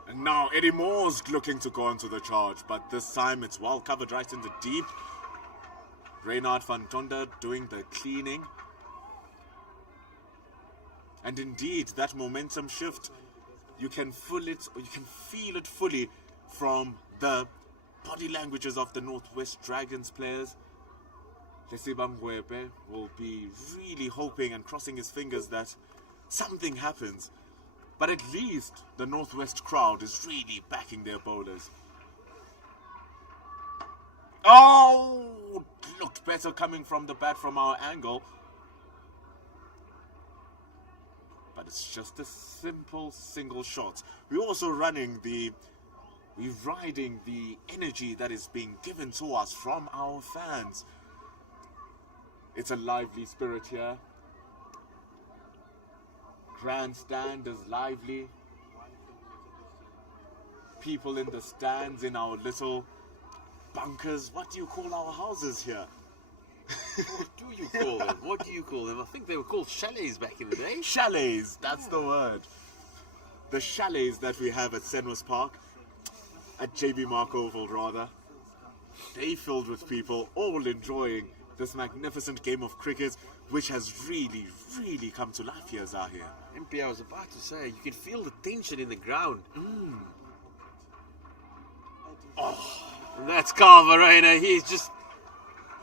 And now Eddie Moore's looking to go onto the charge, but this time it's well covered right in the deep. Reynard van Tonder doing the cleaning. And indeed, that momentum shift, you can feel it fully from the body languages of the Northwest Dragons players. Lesiba Mgwebe will be really hoping and crossing his fingers that something happens. But at least the Northwest crowd is really backing their bowlers. Oh, looked better coming from the bat from our angle. But it's just a simple single shot. We're also riding the energy that is being given to us from our fans. It's a lively spirit here. Grandstand is lively. People in the stands in our little bunkers. What do you call our houses here? What do you call them? What do you call them? I think they were called chalets back in the day. Chalets, that's the word. The chalets that we have at Senwas Park, at JB Mark Oval rather, they filled with people all enjoying this magnificent game of cricket, which has really come to life here, Zahir. MP, I was about to say, you can feel the tension in the ground. And that's Carl Verena. He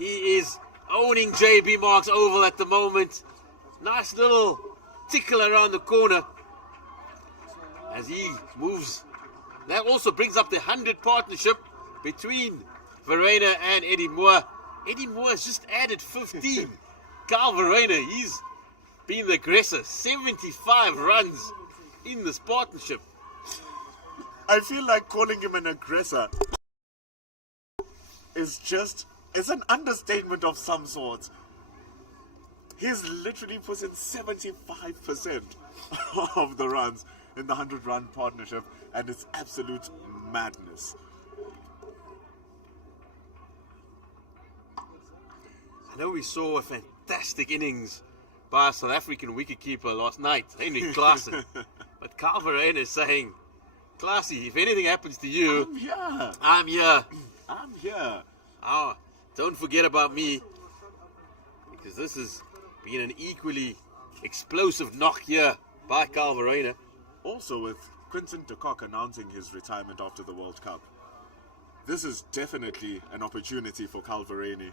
is owning JB Marks Oval at the moment. Nice little tickle around the corner as he moves. That also brings up the 100 partnership between Verena and Eddie Moore. Eddie Moore has just added 15. Carl Verena, he's been the aggressor. 75 runs in this partnership. I feel like calling him an aggressor is an understatement of some sort. He's literally put in 75% of the runs in the 100-run partnership, and it's absolute madness. I know we saw a fantastic innings by a South African wicketkeeper last night, Henry Klaassen. But Carl Verheyen is saying, Classy, if anything happens to you, I'm here. I'm here. I'm here. Oh, don't forget about me. Because this has been an equally explosive knock here by Carl Verheyen. Also with Quinton de Kock announcing his retirement after the World Cup. This is definitely an opportunity for Carl Verheyen.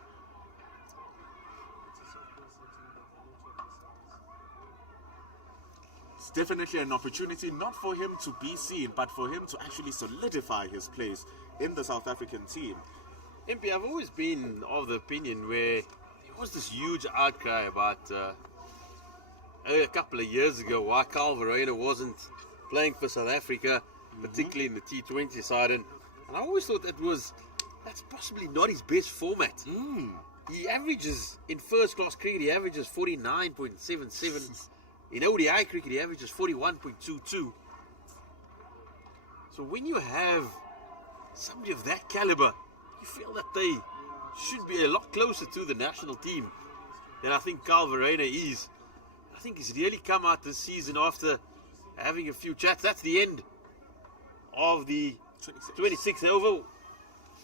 It's definitely an opportunity not for him to be seen, but for him to actually solidify his place in the South African team. MP, I've always been of the opinion where there was this huge outcry about a couple of years ago why Carl Verheyen wasn't playing for South Africa, particularly in the T20 side, and I always thought that's possibly not his best format. He averages, in first class cricket, he averages 49.77. In ODI cricket, he averages 41.22. So when you have somebody of that caliber, you feel that they should be a lot closer to the national team than I think Carl Verheyen is. I think he's really come out this season after having a few chats. That's the end of the 26th over.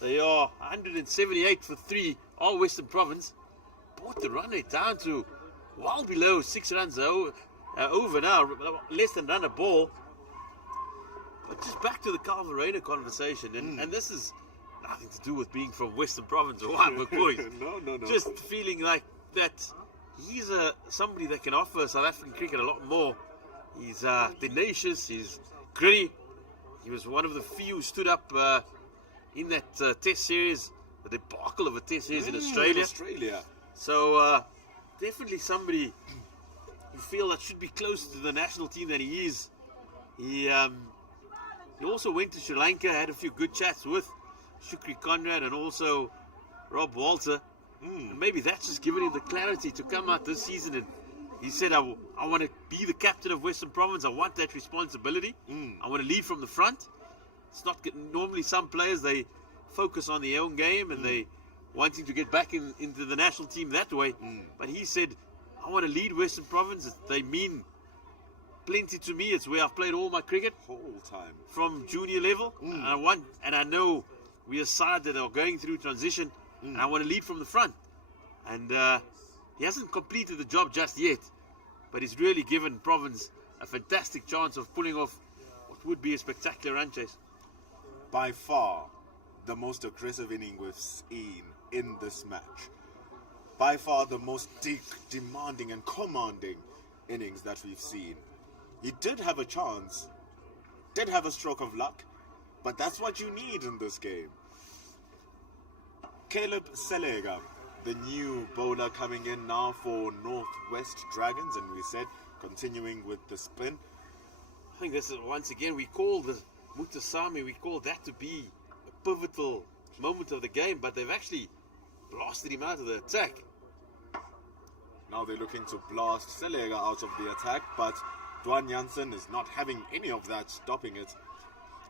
They are 178 for 3, all Western Province. Brought the run rate down to well below 6 runs over now, less than run a ball. But just back to the Carl Verheyen conversation, and this is nothing to do with being from Western Province or what, boys. No. Just feeling like that he's somebody that can offer South African cricket a lot more. He's tenacious, he's gritty. He was one of the few who stood up in that test series, the debacle of a test series in Australia. So definitely somebody you feel that should be closer to the national team than he is. He also went to Sri Lanka, had a few good chats with Shukri Conrad and also Rob Walter. And maybe that's just given him the clarity to come out this season, and he said, I want to be the captain of Western Province. I want that responsibility. I want to lead from the front. It's not normally some players, they focus on their own game and they wanting to get back into the national team that way. But he said, I want to lead Western Province. They mean plenty to me. It's where I've played all my cricket Whole time. from junior level. And I know we are a side that are going through transition, and I want to lead from the front. And he hasn't completed the job just yet, but he's really given Province a fantastic chance of pulling off what would be a spectacular run chase. By far, the most aggressive inning we've seen in this match. By far the most demanding and commanding innings that we've seen. He did have a chance, did have a stroke of luck, but that's what you need in this game. Caleb Selega, the new bowler coming in now for Northwest Dragons, and we said continuing with the spin. I think this is, once again, we call the Mutasami, we call that to be a pivotal moment of the game, but they've actually blasted him out of the attack. Now they're looking to blast Selega out of the attack, but Dwan Jansen is not having any of that, stopping it.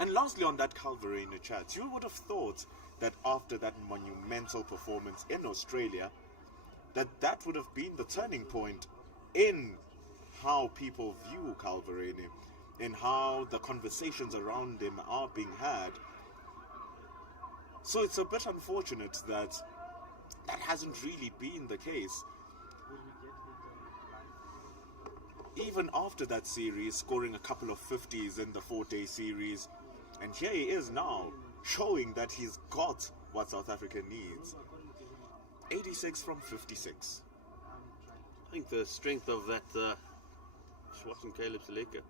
And lastly, on that Carl Verheyen chat, you would have thought that after that monumental performance in Australia, that would have been the turning point in how people view Carl Verheyen, in how the conversations around him are being had. So it's a bit unfortunate that that hasn't really been the case. Even after that series, scoring a couple of 50s in the 4-day series, and here he is now, showing that he's got what South Africa needs. 86 from 56. I think the strength of that, just watching Caleb Seleka,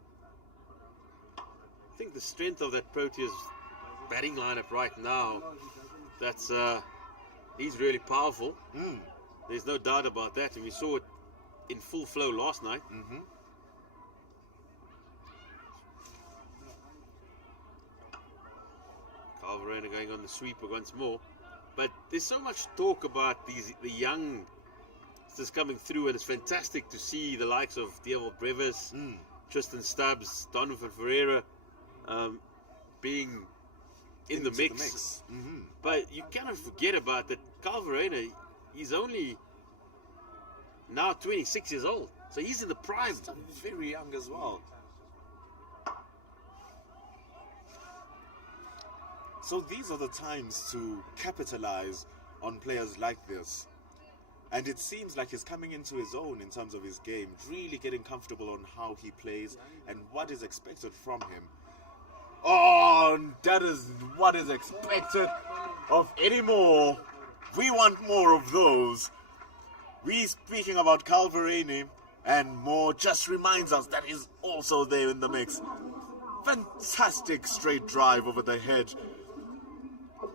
I think the strength of that Proteas batting lineup right now, he's really powerful. There's no doubt about that, and we saw it in full flow last night. Calvarena going on the sweeper once more. But there's so much talk about the young coming through, and it's fantastic to see the likes of Diego Brevis, Tristan Stubbs, Donovan Ferreira being in the mix. But you cannot forget about that Calvarena. He's only now 26 years old, so he's in the prime. Still very young as well. So these are the times to capitalize on players like this. And it seems like he's coming into his own in terms of his game, really getting comfortable on how he plays and what is expected from him. Oh, that is what is expected of Eddie Moore. We want more of those. We speaking about Calvareni, and Moore just reminds us that he's also there in the mix. Fantastic straight drive over the head.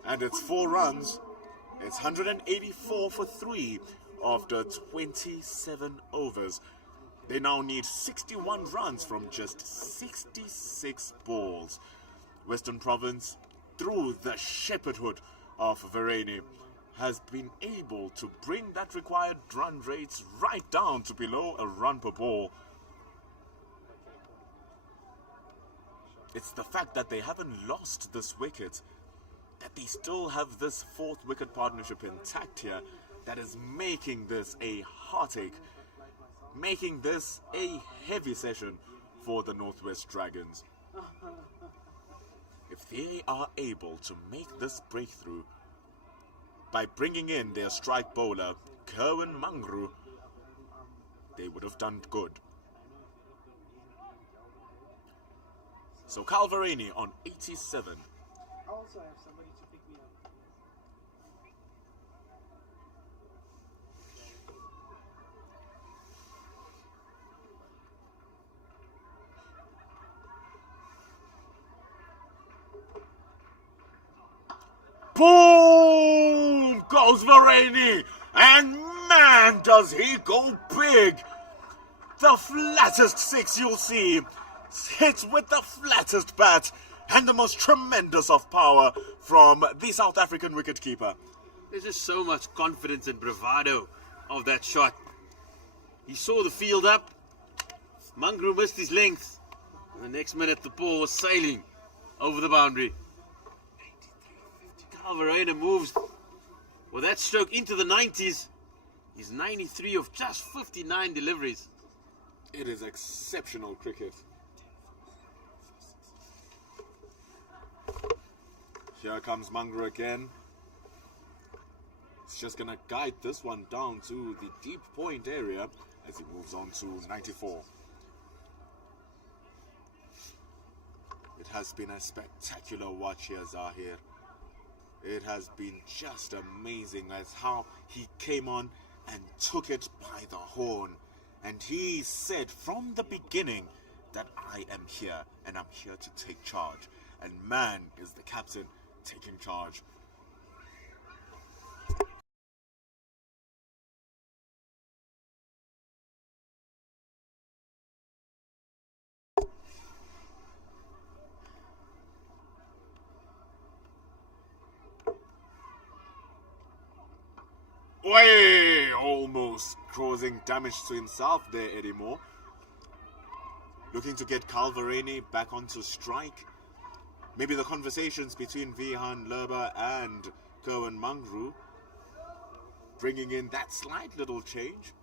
And it's 4 runs. It's 184 for 3 after 27 overs. They now need 61 runs from just 66 balls. Western Province, through the shepherdhood of Vereni, has been able to bring that required run rates right down to below a run per ball. It's the fact that they haven't lost this wicket, that they still have this 4th wicket partnership intact here, that is making this a heartache, making this a heavy session for the Northwest Dragons. If they are able to make this breakthrough by bringing in their strike bowler, Kerwin Mangru, they would have done good. So Calvareni on 87. I also have somebody to pick me up. Boom goes Varane, and man does he go big. The flattest 6 you'll see, hits with the flattest bat and the most tremendous of power from the South African wicketkeeper. There's just so much confidence and bravado of that shot. He saw the field up, Mangru missed his length, and the next minute the ball was sailing over the boundary. Calvarena moves with that stroke into the 90s. He's 93 of just 59 deliveries. It is exceptional cricket. Here comes Mangru again. He's just going to guide this one down to the deep point area as he moves on to 94. It has been a spectacular watch here, Zahir. It has been just amazing as how he came on and took it by the horn. And he said from the beginning that I am here and I'm here to take charge. And man is the captain taking charge. Way almost causing damage to himself there, Eddie Moore. Looking to get Calvareni back onto strike. Maybe the conversations between Vihan Lerba and Kerwin Mangru bringing in that slight little change.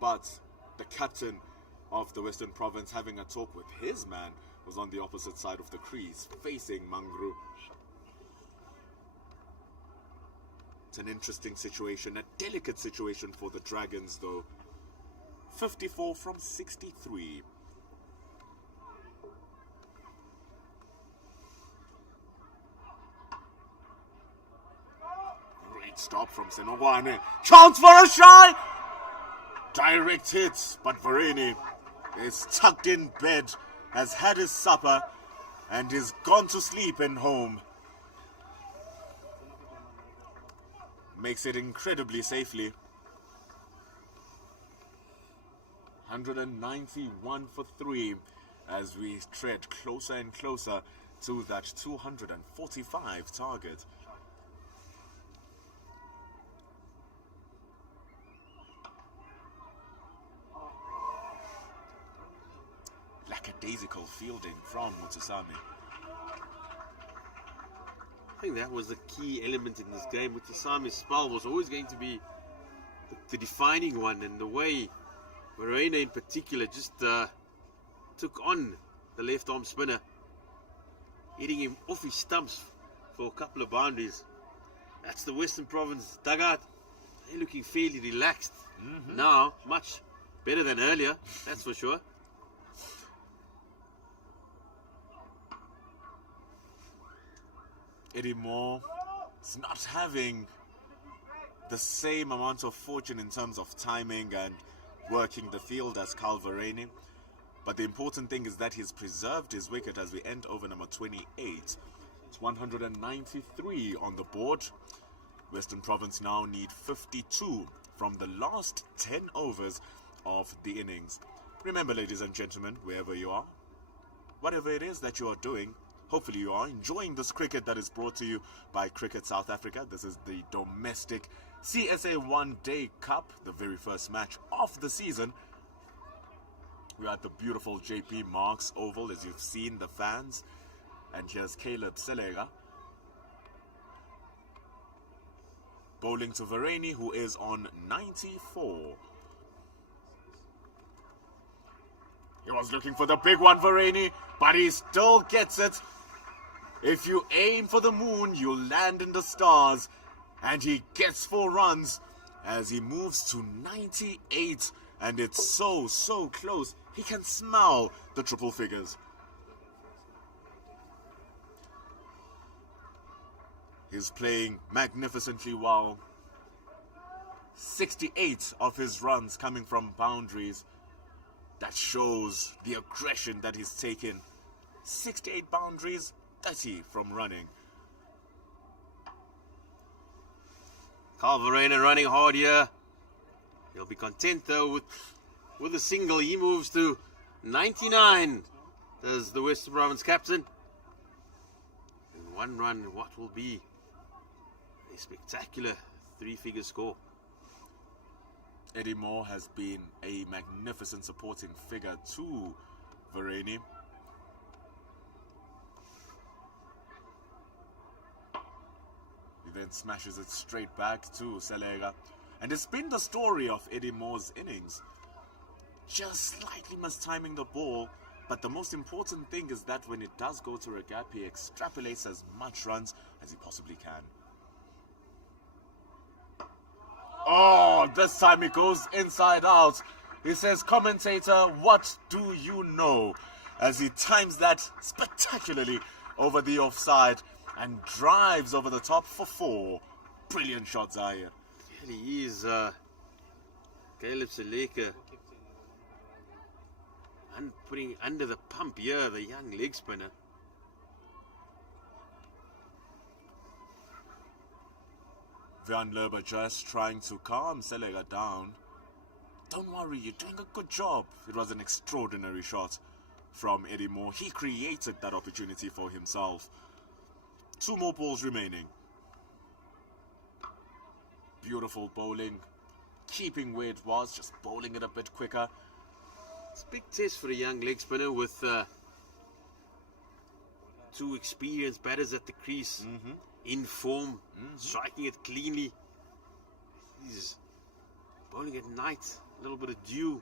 But the captain of the Western Province having a talk with his man was on the opposite side of the crease, facing Mangru. It's an interesting situation, a delicate situation for the Dragons though. 54 from 63. Great stop from Senogwane. Chance for a shot! Direct hit, but Varane is tucked in bed, has had his supper, and is gone to sleep and home. Makes it incredibly safely. 191 for 3 as we tread closer and closer to that 245 target. Lackadaisical fielding from Mutusami. I think that was the key element in this game. Mutusami's spell was always going to be the defining one, and the way Verena in particular just took on the left arm spinner, hitting him off his stumps for a couple of boundaries. That's the Western Province dugout. They're looking fairly relaxed now, much better than earlier, that's for sure. Eddie Moore is not having the same amount of fortune in terms of timing and working the field as Calvareni. But the important thing is that he's preserved his wicket as we end over number 28. It's 193 on the board. Western Province now need 52 from the last 10 overs of the innings. Remember, ladies and gentlemen, wherever you are, whatever it is that you are doing, hopefully you are enjoying this cricket that is brought to you by Cricket South Africa. This is the domestic CSA One-Day Cup, the very first match of the season. We're at the beautiful JP Marks Oval, as you've seen the fans. And here's Caleb Selega bowling to Vareni, who is on 94. He was looking for the big one, Vareni, but he still gets it. If you aim for the moon, you'll land in the stars. And he gets 4 runs as he moves to 98. And it's so close. He can smell the triple figures. He's playing magnificently well. 68 of his runs coming from boundaries. That shows the aggression that he's taken. 68 boundaries, 30 from running. Calvarena running hard here. He'll be content though with a single. He moves to 99. Does the Western Province captain. And 1 run, what will be a spectacular 3-figure score. Eddie Moore has been a magnificent supporting figure to Vareni. He then smashes it straight back to Selega. And it's been the story of Eddie Moore's innings. Just slightly mistiming the ball, but the most important thing is that when it does go to a gap, he extrapolates as much runs as he possibly can. Oh, this time he goes inside out. He says, commentator, what do you know? As he times that spectacularly over the offside and drives over the top for 4. Brilliant shot, Zahir. He is Caleb Seleka and putting under the pump here, the young leg spinner. Van Lerber just trying to calm Selega down. Don't worry, you're doing a good job. It was an extraordinary shot from Eddie Moore. He created that opportunity for himself. 2 more balls remaining. Beautiful bowling. Keeping where it was, just bowling it a bit quicker. It's a big test for a young leg spinner with 2 experienced batters at the crease. In form, striking it cleanly. He's bowling at night, a little bit of dew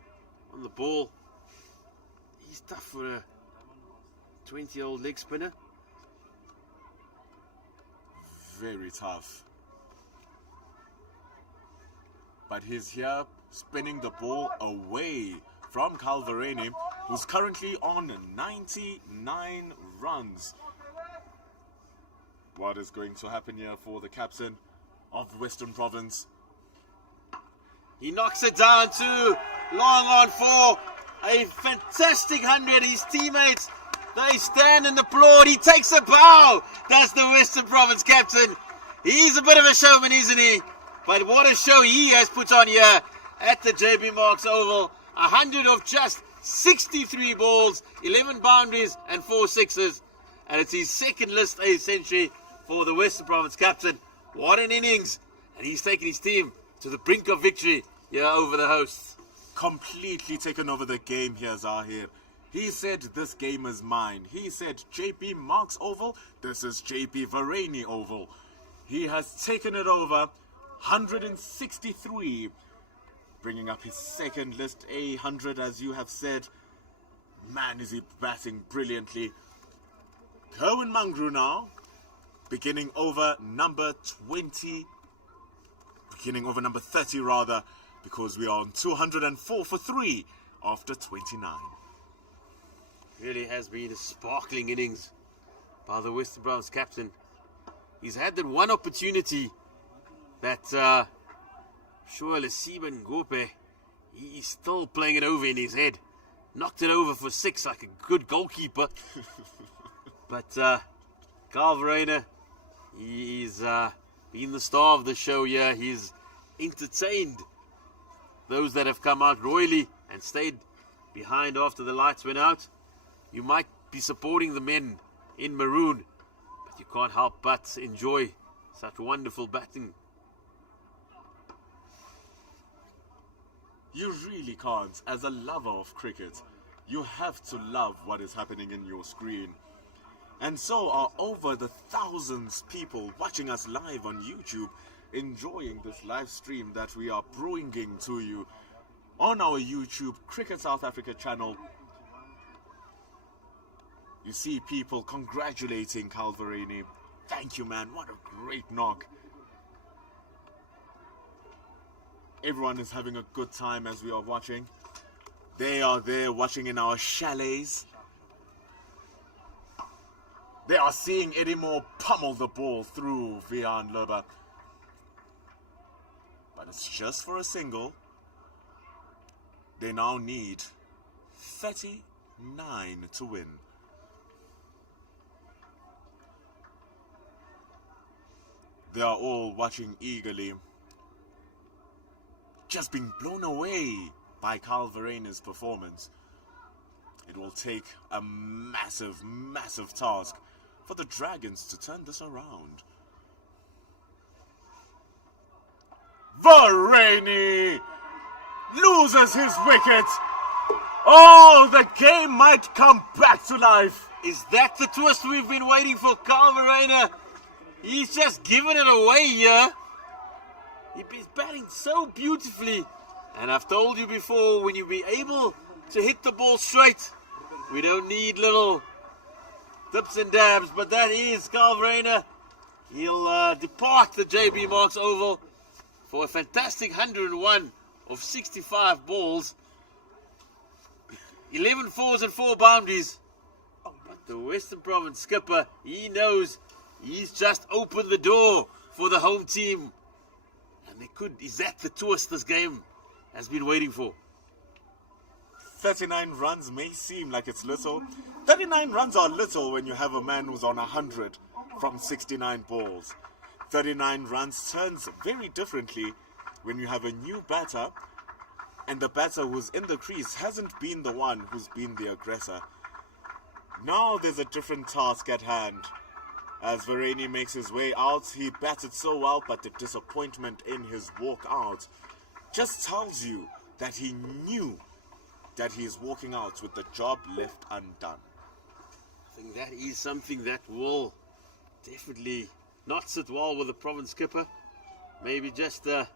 on the ball. He's tough for a 20-year-old leg spinner. Very tough. But he's here spinning the ball away from Calvareni, who's currently on 99 runs. What is going to happen here for the captain of Western Province? He knocks it down to long on for a fantastic 100. His teammates, they stand and applaud. He takes a bow. That's the Western Province captain. He's a bit of a showman, isn't he? But what a show he has put on here at the JB Marks Oval. 100 of just 63 balls, 11 boundaries and 4 sixes. And it's his second list A century for the Western Province captain. What an innings. And he's taken his team to the brink of victory here over the hosts. Completely taken over the game here, Zahir. He said, this game is mine. He said, JP Marks Oval, this is JP Varane Oval. He has taken it over, 163, bringing up his second list A 100, as you have said. Man, is he batting brilliantly. Kerwin Mangru now, beginning over number 30 rather, because we are on 204 for 3 after 29. Really has been a sparkling innings by the Western Province captain. He's had that one opportunity that Shoaib Lasiba Ngope, he's still playing it over in his head. Knocked it over for 6 like a good goalkeeper. But Carl Verena, he's been the star of the show here. He's entertained those that have come out royally and stayed behind after the lights went out. You might be supporting the men in maroon, but you can't help but enjoy such wonderful batting. You really can't. As a lover of cricket, you have to love what is happening in your screen. And so are over the thousands people watching us live on YouTube, enjoying this live stream that we are bringing to you on our YouTube Cricket South Africa channel. You see people congratulating Calverini. Thank you, man. What a great knock. Everyone is having a good time as we are watching. They are there watching in our chalets. They are seeing Eddie Moore pummel the ball through Vian Loba. But it's just for a single. They now need 39 to win. They are all watching eagerly, just being blown away by Carl Verena's performance. It will take a massive, massive task for the Dragons to turn this around. Varane loses his wicket. Oh, the game might come back to life. Is that the twist we've been waiting for, Carl Verena? He's just given it away here. He's batting so beautifully. And I've told you before, when you be able to hit the ball straight, we don't need little dips and dabs. But that is Carl Verena. He'll depart the JB Marks Oval for a fantastic 101 of 65 balls. 11 fours and 4 boundaries. But the Western Province skipper, he knows he's just opened the door for the home team. And they could, is that the twist this game has been waiting for? 39 runs may seem like it's little. 39 runs are little when you have a man who's on 100 from 69 balls. 39 runs turns very differently when you have a new batter, and the batter who's in the crease hasn't been the one who's been the aggressor. Now there's a different task at hand. As Varane makes his way out, he batted so well, but the disappointment in his walk out just tells you that he knew that he is walking out with the job left undone. I think that is something that will definitely not sit well with the province skipper. Maybe just the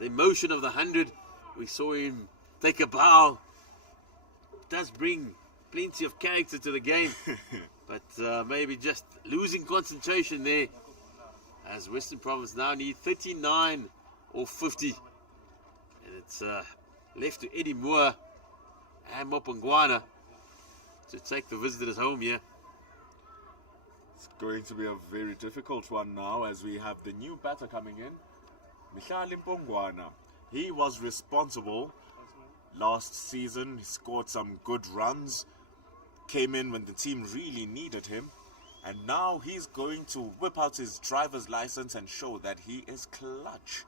emotion of the 100. We saw him take a bow. It does bring plenty of character to the game. But maybe just losing concentration there, as Western Province now need 39 or 50. And it's left to Eddie Moore and Mopangwana to take the visitors home here. It's going to be a very difficult one now, as we have the new batter coming in, Mihlali Mpongwana. He was responsible last season. He scored some good runs, came in when the team really needed him, and now he's going to whip out his driver's license and show that he is clutch.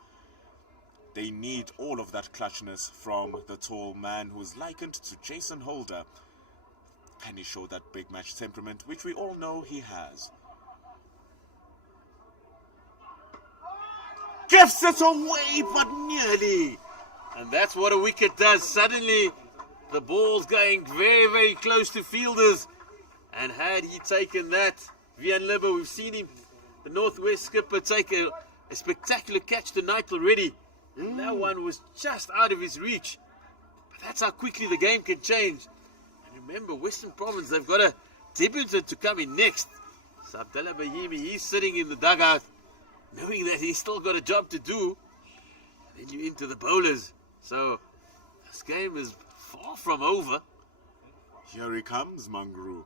They need all of that clutchness from the tall man who's likened to Jason Holder. Can he show that big match temperament, which we all know he has? Gifts it away, but nearly. And that's what a wicket does. Suddenly, the ball's going very, very close to fielders. And had he taken that, Vian Libber, we've seen him, the Northwest skipper, take a spectacular catch tonight already. And that one was just out of his reach. But that's how quickly the game can change. And remember, Western Province, they've got a debutant to come in next. So Abdullah Bahimi, he's sitting in the dugout, knowing that he's still got a job to do. And then you're into the bowlers. So this game is far from over. Here he comes, Manguru.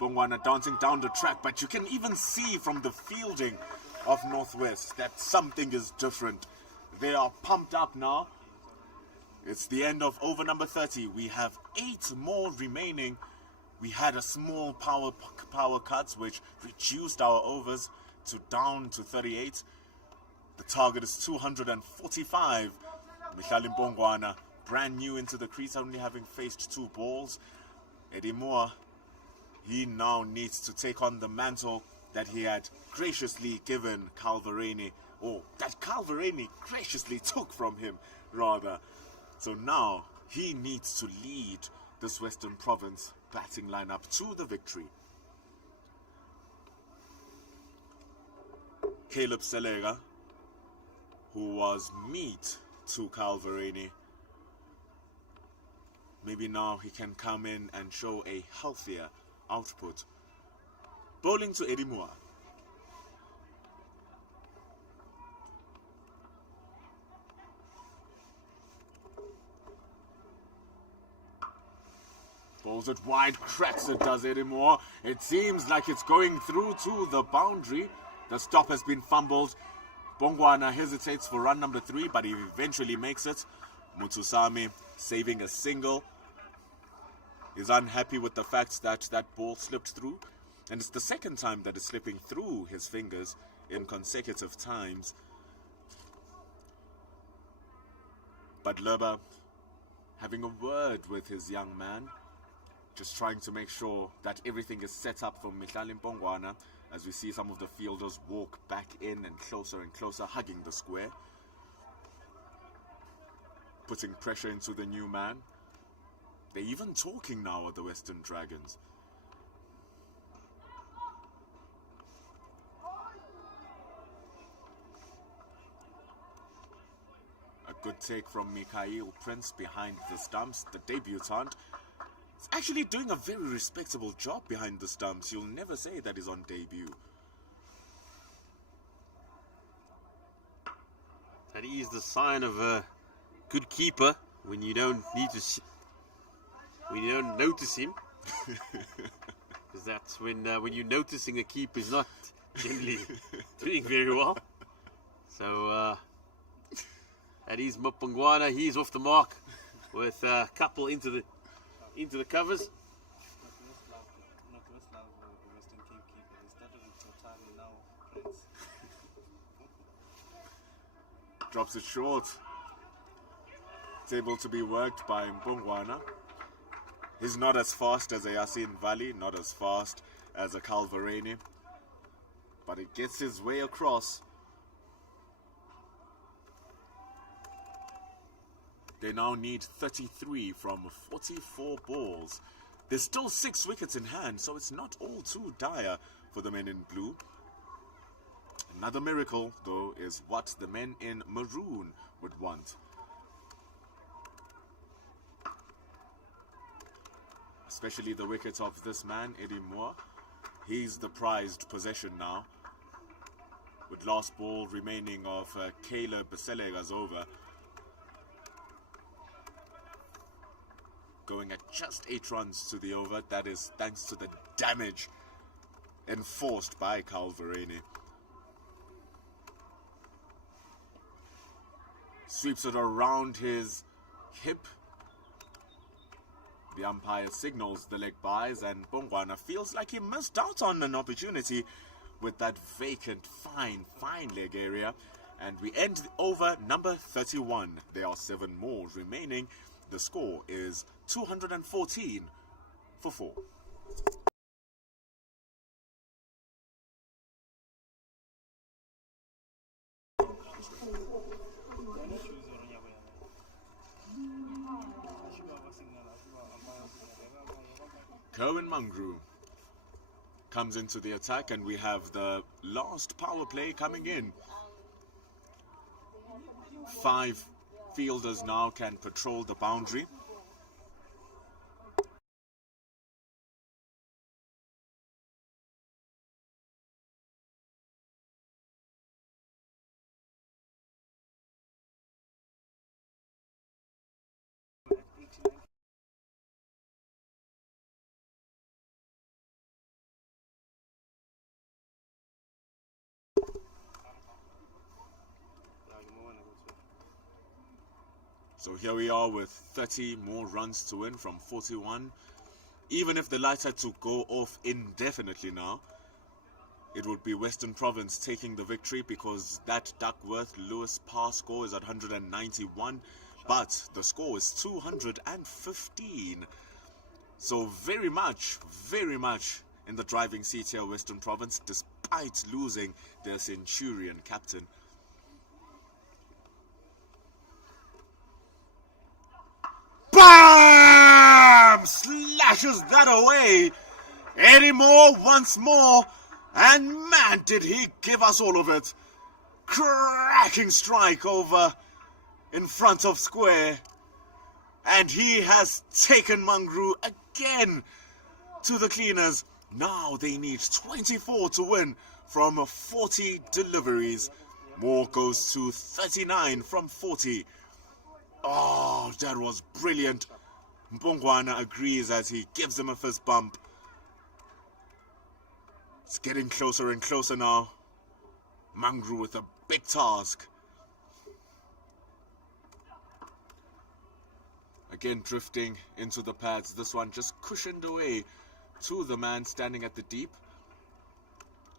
Bongwana dancing down the track, but you can even see from the fielding of Northwest that something is different. They are pumped up now. It's the end of over number 30. We have 8 more remaining. We had a small power cuts which reduced our overs to down to 38. The target is 245. Mihlali Bongwana, brand new into the crease, only having faced 2 balls. Eddie Moore, he now needs to take on the mantle that he had graciously given Calvareni, or that Calvareni graciously took from him, rather. So now he needs to lead this Western Province batting lineup to the victory. Caleb Selega, who was meat to Calvareni, maybe now he can come in and show a healthier output. Bowling to Eddie Moore. Bowls it wide, cracks it, does Eddie Moore. It seems like it's going through to the boundary. The stop has been fumbled. Bongwana hesitates for run number 3, but he eventually makes it. Mutusami saving a single. Is unhappy with the fact that that ball slipped through, and it's the second time that it's slipping through his fingers in consecutive times. But Lerba having a word with his young man, just trying to make sure that everything is set up for Mihlali Bongwana, as we see some of the fielders walk back in and closer, hugging the square, putting pressure into the new man. They're even talking now at the Western Dragons. A good take from Mikhail Prince behind the stumps. The debutant is actually doing a very respectable job behind the stumps. You'll never say that he's on debut. That is the sign of a good keeper, when you don't need to when you don't notice him, because that's when you're noticing a keeper is not generally doing very well. So that is Mupangwana. He's off the mark with a couple into the covers. Drops it short. It's able to be worked by Mbongwana. He's not as fast as a Yasin Valley, not as fast as a Calvareni, but he gets his way across. They now need 33 from 44 balls. There's still 6 wickets in hand, so it's not all too dire for the men in blue. Another miracle, though, is what the men in maroon would want. Especially the wicket of this man, Eddie Moore. He's the prized possession now, with last ball remaining of Caleb Selega's over. Going at just 8 runs to the over. That is thanks to the damage enforced by Calvareni. Sweeps it around his hip. The umpire signals the leg byes, and Bongwana feels like he missed out on an opportunity with that vacant, fine leg area. And we end over number 31. There are 7 more remaining. The score is 214 for 4. Kerwin Mangru comes into the attack, and we have the last power play coming in. 5 fielders now can patrol the boundary. So here we are with 30 more runs to win from 41. Even if the lights had to go off indefinitely now, it would be Western Province taking the victory, because that Duckworth-Lewis par score is at 191, but the score is 215. So very much in the driving seat here, Western Province, despite losing their Centurion captain. BAM! Slashes that away. Eddie Moore once more. And man, did he give us all of it. Cracking strike over in front of square. And he has taken Mangru again to the cleaners. Now they need 24 to win from 40 deliveries. Moore goes to 39 from 40. Oh, that was brilliant. Mbongwana agrees as he gives him a fist bump. It's getting closer and closer now. Mangru with a big task. Again drifting into the pads. This one just cushioned away to the man standing at the deep.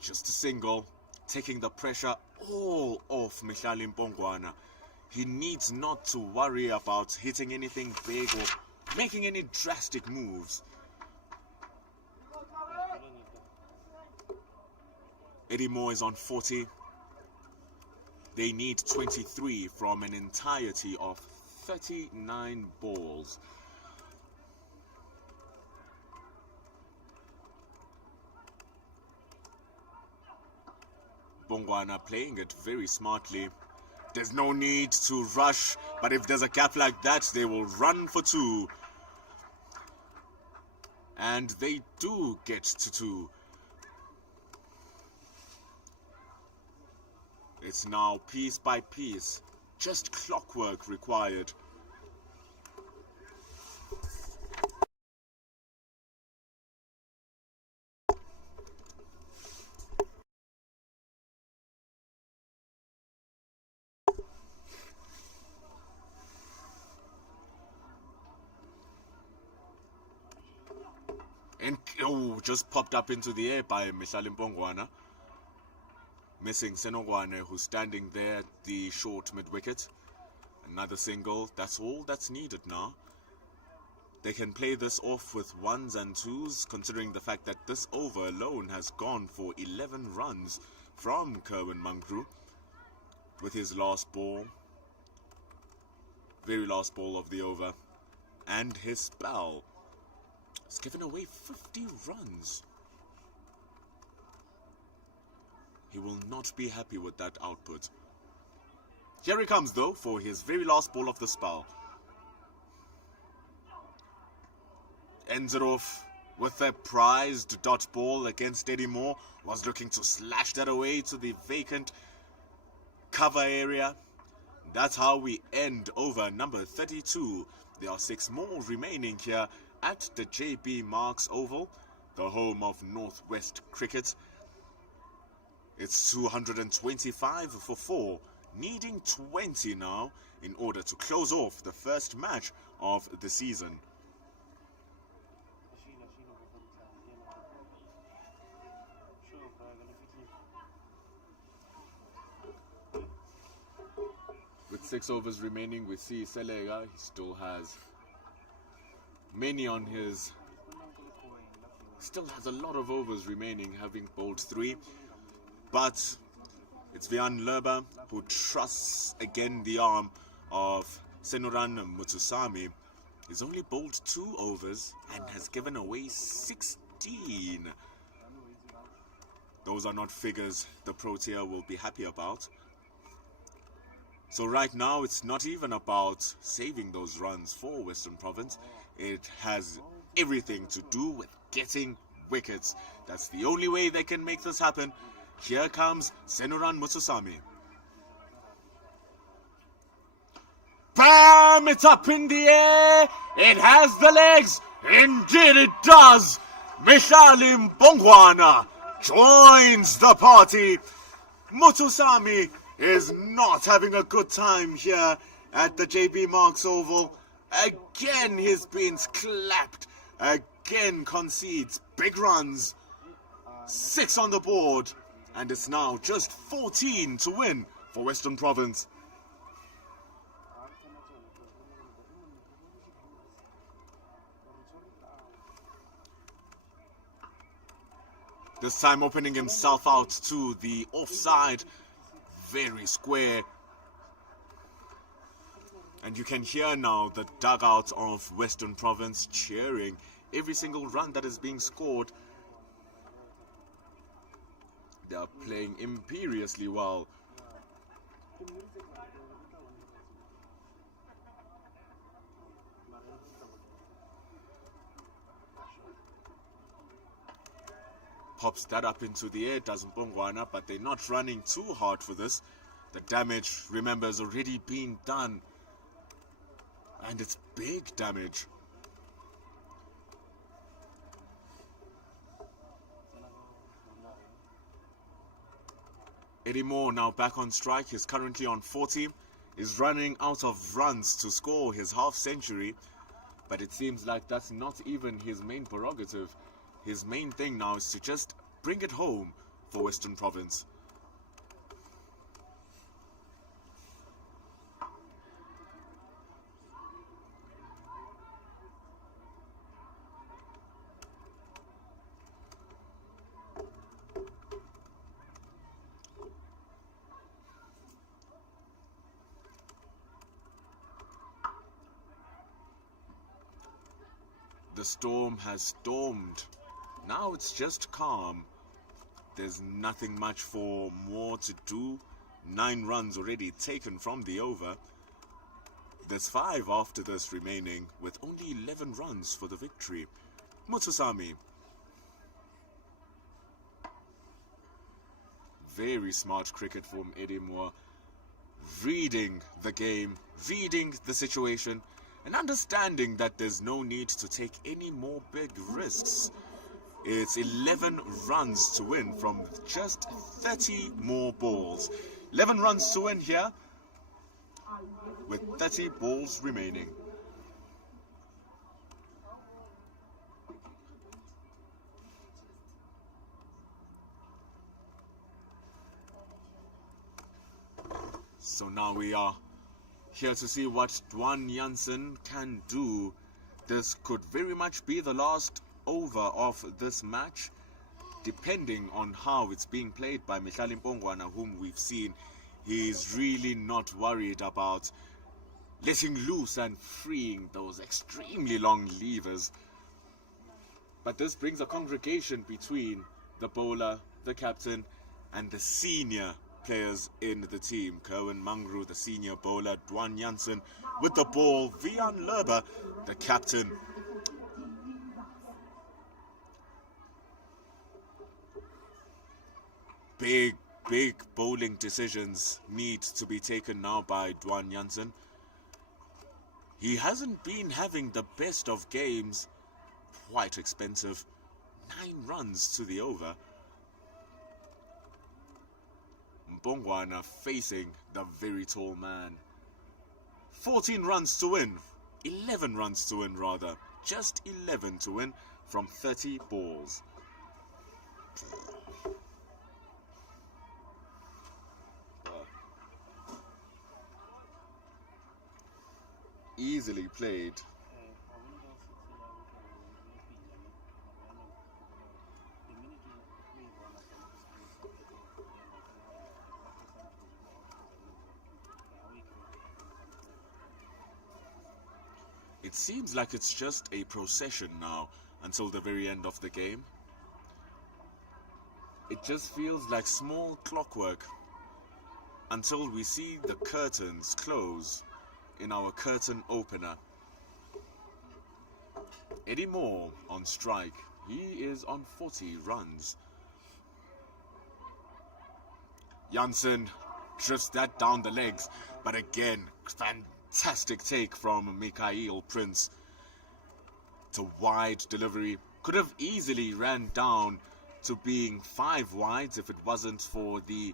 Just a single, taking the pressure all off Mihlali Mbongwana. He needs not to worry about hitting anything big or making any drastic moves. Eddie Moore is on 40. They need 23 from an entirety of 39 balls. Mbongwana playing it very smartly. There's no need to rush, but if there's a gap like that, they will run for 2. And they do get to 2. It's now piece by piece, just clockwork required. And just popped up into the air by Mihlali Mbongwana. Missing Senogwane, who's standing there at the short mid-wicket. Another single. That's all that's needed now. They can play this off with 1s and 2s, considering the fact that this over alone has gone for 11 runs from Kerwin Mangru with his last ball. Very last ball of the over. And his spell. He's given away 50 runs. He will not be happy with that output. Here he comes, though, for his very last ball of the spell. Ends it off with a prized dot ball against Eddie Moore. Was looking to slash that away to the vacant cover area. That's how we end over number 32. There are 6 more remaining here at the JB Marks Oval, the home of Northwest Cricket. It's 225 for 4, needing 20 now in order to close off the first match of the season. 6 overs remaining. We see Selega, he still has many on his... Still has a lot of overs remaining, having bowled 3. But it's Vian Lerba who trusts again the arm of Senoran Mutusami. He's only bowled 2 overs and has given away 16. Those are not figures the Protea will be happy about. So right now, it's not even about saving those runs for Western Province. It has everything to do with getting wickets. That's the only way they can make this happen. Here comes Senoran Mutusami. Bam! It's up in the air. It has the legs. Indeed it does. Mishalim Bongwana joins the party. Mutusami is not having a good time here at the JB Marks Oval. Again, his beans clapped. Again, concedes big runs. 6 on the board. And it's now just 14 to win for Western Province. This time opening himself out to the offside. Very square. And you can hear now the dugout of Western Province cheering every single run that is being scored. They are playing imperiously well. Pops that up into the air, doesn't Bongwana, but they're not running too hard for this. The damage, remember, has already been done. And it's big damage. Eddie Moore now back on strike. He's currently on 40. Is running out of runs to score his half century. But it seems like that's not even his main prerogative. His main thing now is to just bring it home for Western Province. The storm has stormed. Now it's just calm. There's nothing much for Moore to do. 9 runs already taken from the over. There's 5 after this remaining, with only 11 runs for the victory. Mutusami. Very smart cricket from Eddie Moore. Reading the game, reading the situation, and understanding that there's no need to take any more big risks. It's 11 runs to win from just 30 more balls. 11 runs to win here with 30 balls remaining. So now we are here to see what Dwan Jansen can do. This could very much be the last over of this match, depending on how it's being played by Mihlali Mpongwana, whom we've seen. He's really not worried about letting loose and freeing those extremely long levers. But this brings a congregation between the bowler, the captain, and the senior players in the team. Kerwin Mangru, the senior bowler, Dwan Jansen with the ball, Vian Lerba, the captain. Big bowling decisions need to be taken now by Dwan Jansen. He hasn't been having the best of games. Quite expensive. 9 runs to the over. Mpongwana facing the very tall man. 14 runs to win. 11 runs to win, rather. Just 11 to win from 30 balls. easily played. It seems like it's just a procession now until the very end of the game. It just feels like small clockwork until we see the curtains close in our curtain opener. Eddie Moore on strike. He is on 40 runs. Janssen drifts that down the legs, but again, fantastic take from Mikhail Prince. It's a wide delivery. Could have easily ran down to being 5 wides if it wasn't for the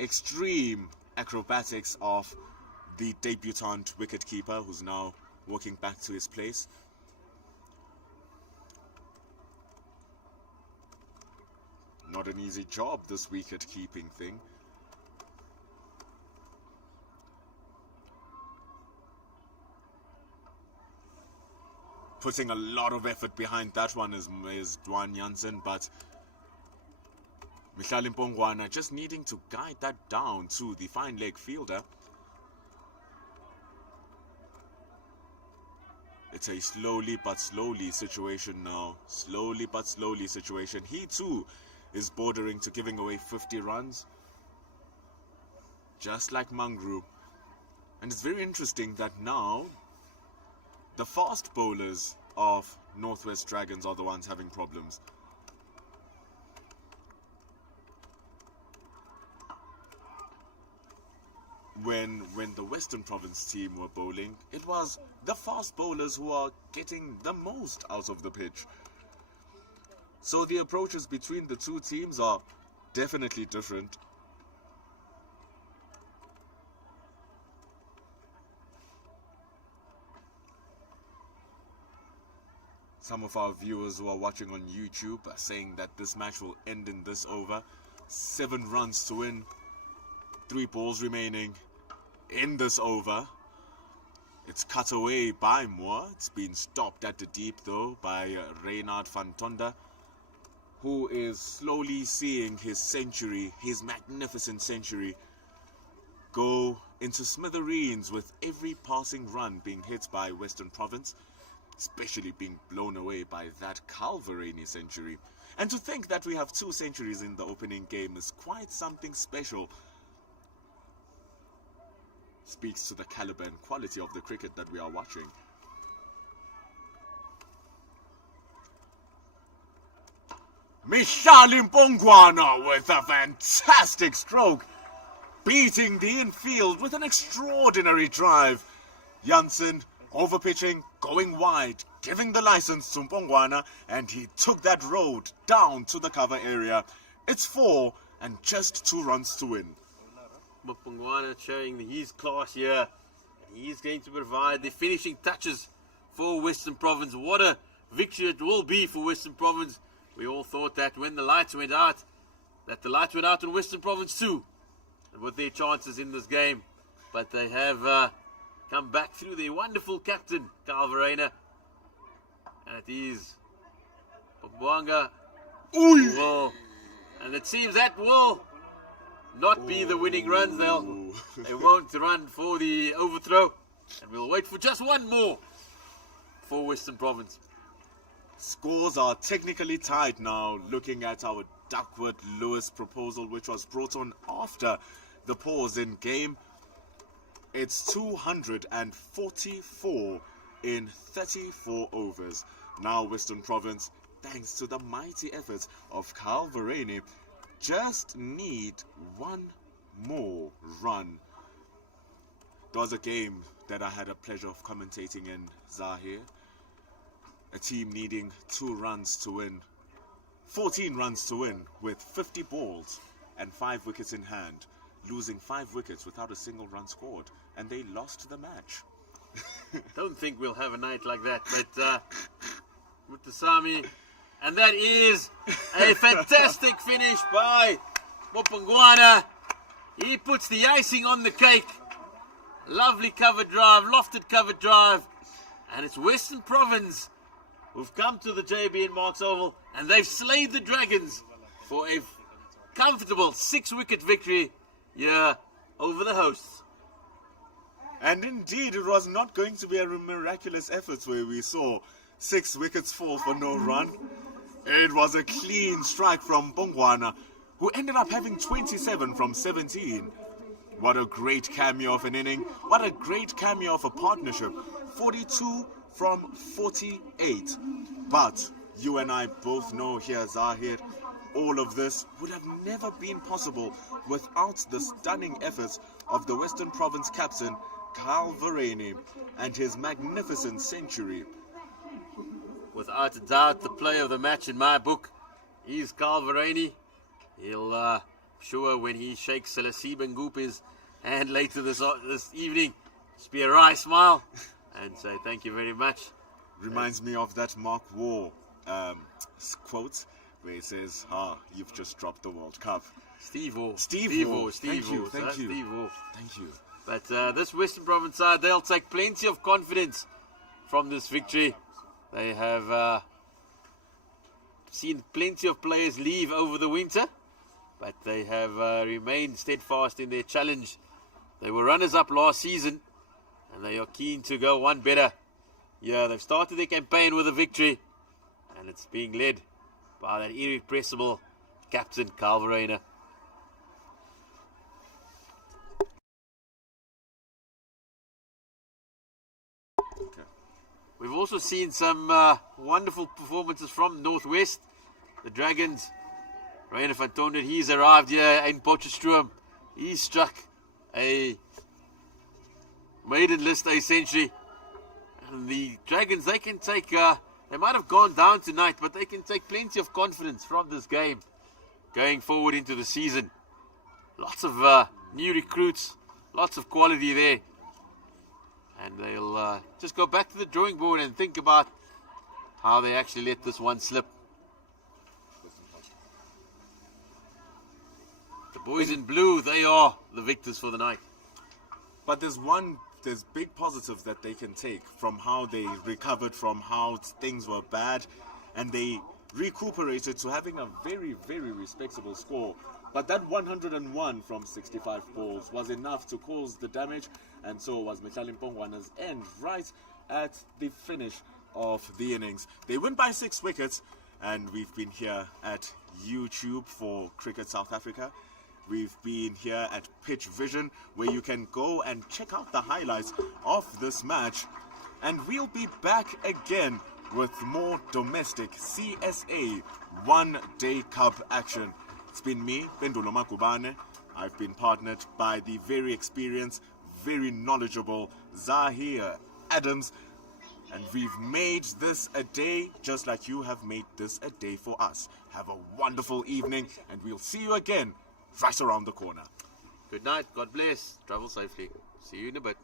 extreme acrobatics of the debutant wicketkeeper, who's now walking back to his place. Not an easy job, this wicket-keeping thing. Putting a lot of effort behind that one is Dwan Janssen, but Mihlali Mpongwana just needing to guide that down to the fine leg fielder. It's a slowly but slowly situation now. Slowly but slowly situation. He too is bordering to giving away 50 runs. Just like Mangru. And it's very interesting that now the fast bowlers of Northwest Dragons are the ones having problems. When the Western Province team were bowling, it was the fast bowlers who are getting the most out of the pitch. So the approaches between the two teams are definitely different. Some of our viewers who are watching on YouTube are saying that this match will end in this over. 7 runs to win, 3 balls remaining in this over. It's cut away by Moore. It's been stopped at the deep though by Reynard van Tonder, who is slowly seeing his century, his magnificent century, go into smithereens with every passing run being hit by Western Province, especially being blown away by that Calverani century. And to think that we have 2 centuries in the opening game is quite something special. Speaks to the caliber and quality of the cricket that we are watching. Mihlali Mpongwana with a fantastic stroke, beating the infield with an extraordinary drive. Janssen overpitching, going wide, giving the license to Mpongwana, and he took that road down to the cover area. It's 4 and just 2 runs to win. Mpongwana showing his class here. He's going to provide the finishing touches for Western Province. What a victory it will be for Western Province. We all thought that when the lights went out, that the lights went out in Western Province too, and with their chances in this game. But they have come back through their wonderful captain, Calverani. And it is Mpongwana. And it seems that will not be the winning runs. They won't run for the overthrow, and we'll wait for just 1 more for Western Province. Scores are technically tied now, looking at our Duckworth-Lewis proposal, which was brought on after the pause in game. It's 244 in 34 overs. Now Western Province, thanks to the mighty efforts of Calverani, just need 1 more run. There was a game that I had a pleasure of commentating in, Zahir. A team needing 2 runs to win, 14 runs to win with 50 balls and 5 wickets in hand, losing 5 wickets without a single run scored, and they lost the match. Don't think we'll have a night like that, but Mutasami, and that is a fantastic finish by Mpongwana. He puts the icing on the cake. Lovely cover drive, lofted cover drive. And it's Western Province who've come to the JB and Marks Oval, and they've slayed the Dragons for a comfortable 6-wicket victory here over the hosts. And indeed, it was not going to be a miraculous effort where we saw 6 wickets fall for no run. It was a clean strike from Bongwana, who ended up having 27 from 17. What a great cameo of an inning. What a great cameo of a partnership. 42 from 48. But you and I both know here, Zahir, all of this would have never been possible without the stunning efforts of the Western Province captain, Carl Verreynne, and his magnificent century. Without a doubt, the player of the match in my book is Carl Verreynne. He'll, sure, when he shakes Selassie Bengupe's hand later this evening, just be a wry smile and say thank you very much. Reminds me of that Mark Waugh quote where he says, you've just dropped the World Cup. Steve Waugh. Thank you. Thank you. But this Western Province side, they'll take plenty of confidence from this victory. They have seen plenty of players leave over the winter, but they have remained steadfast in their challenge. They were runners-up last season, and they are keen to go one better. Yeah, they've started their campaign with a victory, and it's being led by that irrepressible captain, Carl Verreynne. We've also seen some wonderful performances from Northwest. The Dragons, Rainer van Tonder, he's arrived here in Potchefstroom. He's struck a maiden list A century. And the Dragons, they can take, they might have gone down tonight, but they can take plenty of confidence from this game going forward into the season. Lots of new recruits, lots of quality there. And they'll just go back to the drawing board and think about how they actually let this one slip. The boys in blue, they are the victors for the night. But there's big positives that they can take from how they recovered from how things were bad, and they recuperated to having a very, very respectable score. But that 101 from 65 balls was enough to cause the damage, and so was Mehlali Mpongwana's end right at the finish of the innings. They win by 6 wickets, and we've been here at YouTube for Cricket South Africa. We've been here at Pitch Vision, where you can go and check out the highlights of this match. And we'll be back again with more domestic CSA one-day cup action. It's been me, Pendulo Makubane. I've been partnered by the very experienced, very knowledgeable Zahir Adams. And we've made this a day just like you have made this a day for us. Have a wonderful evening, and we'll see you again right around the corner. Good night. God bless. Travel safely. See you in a bit.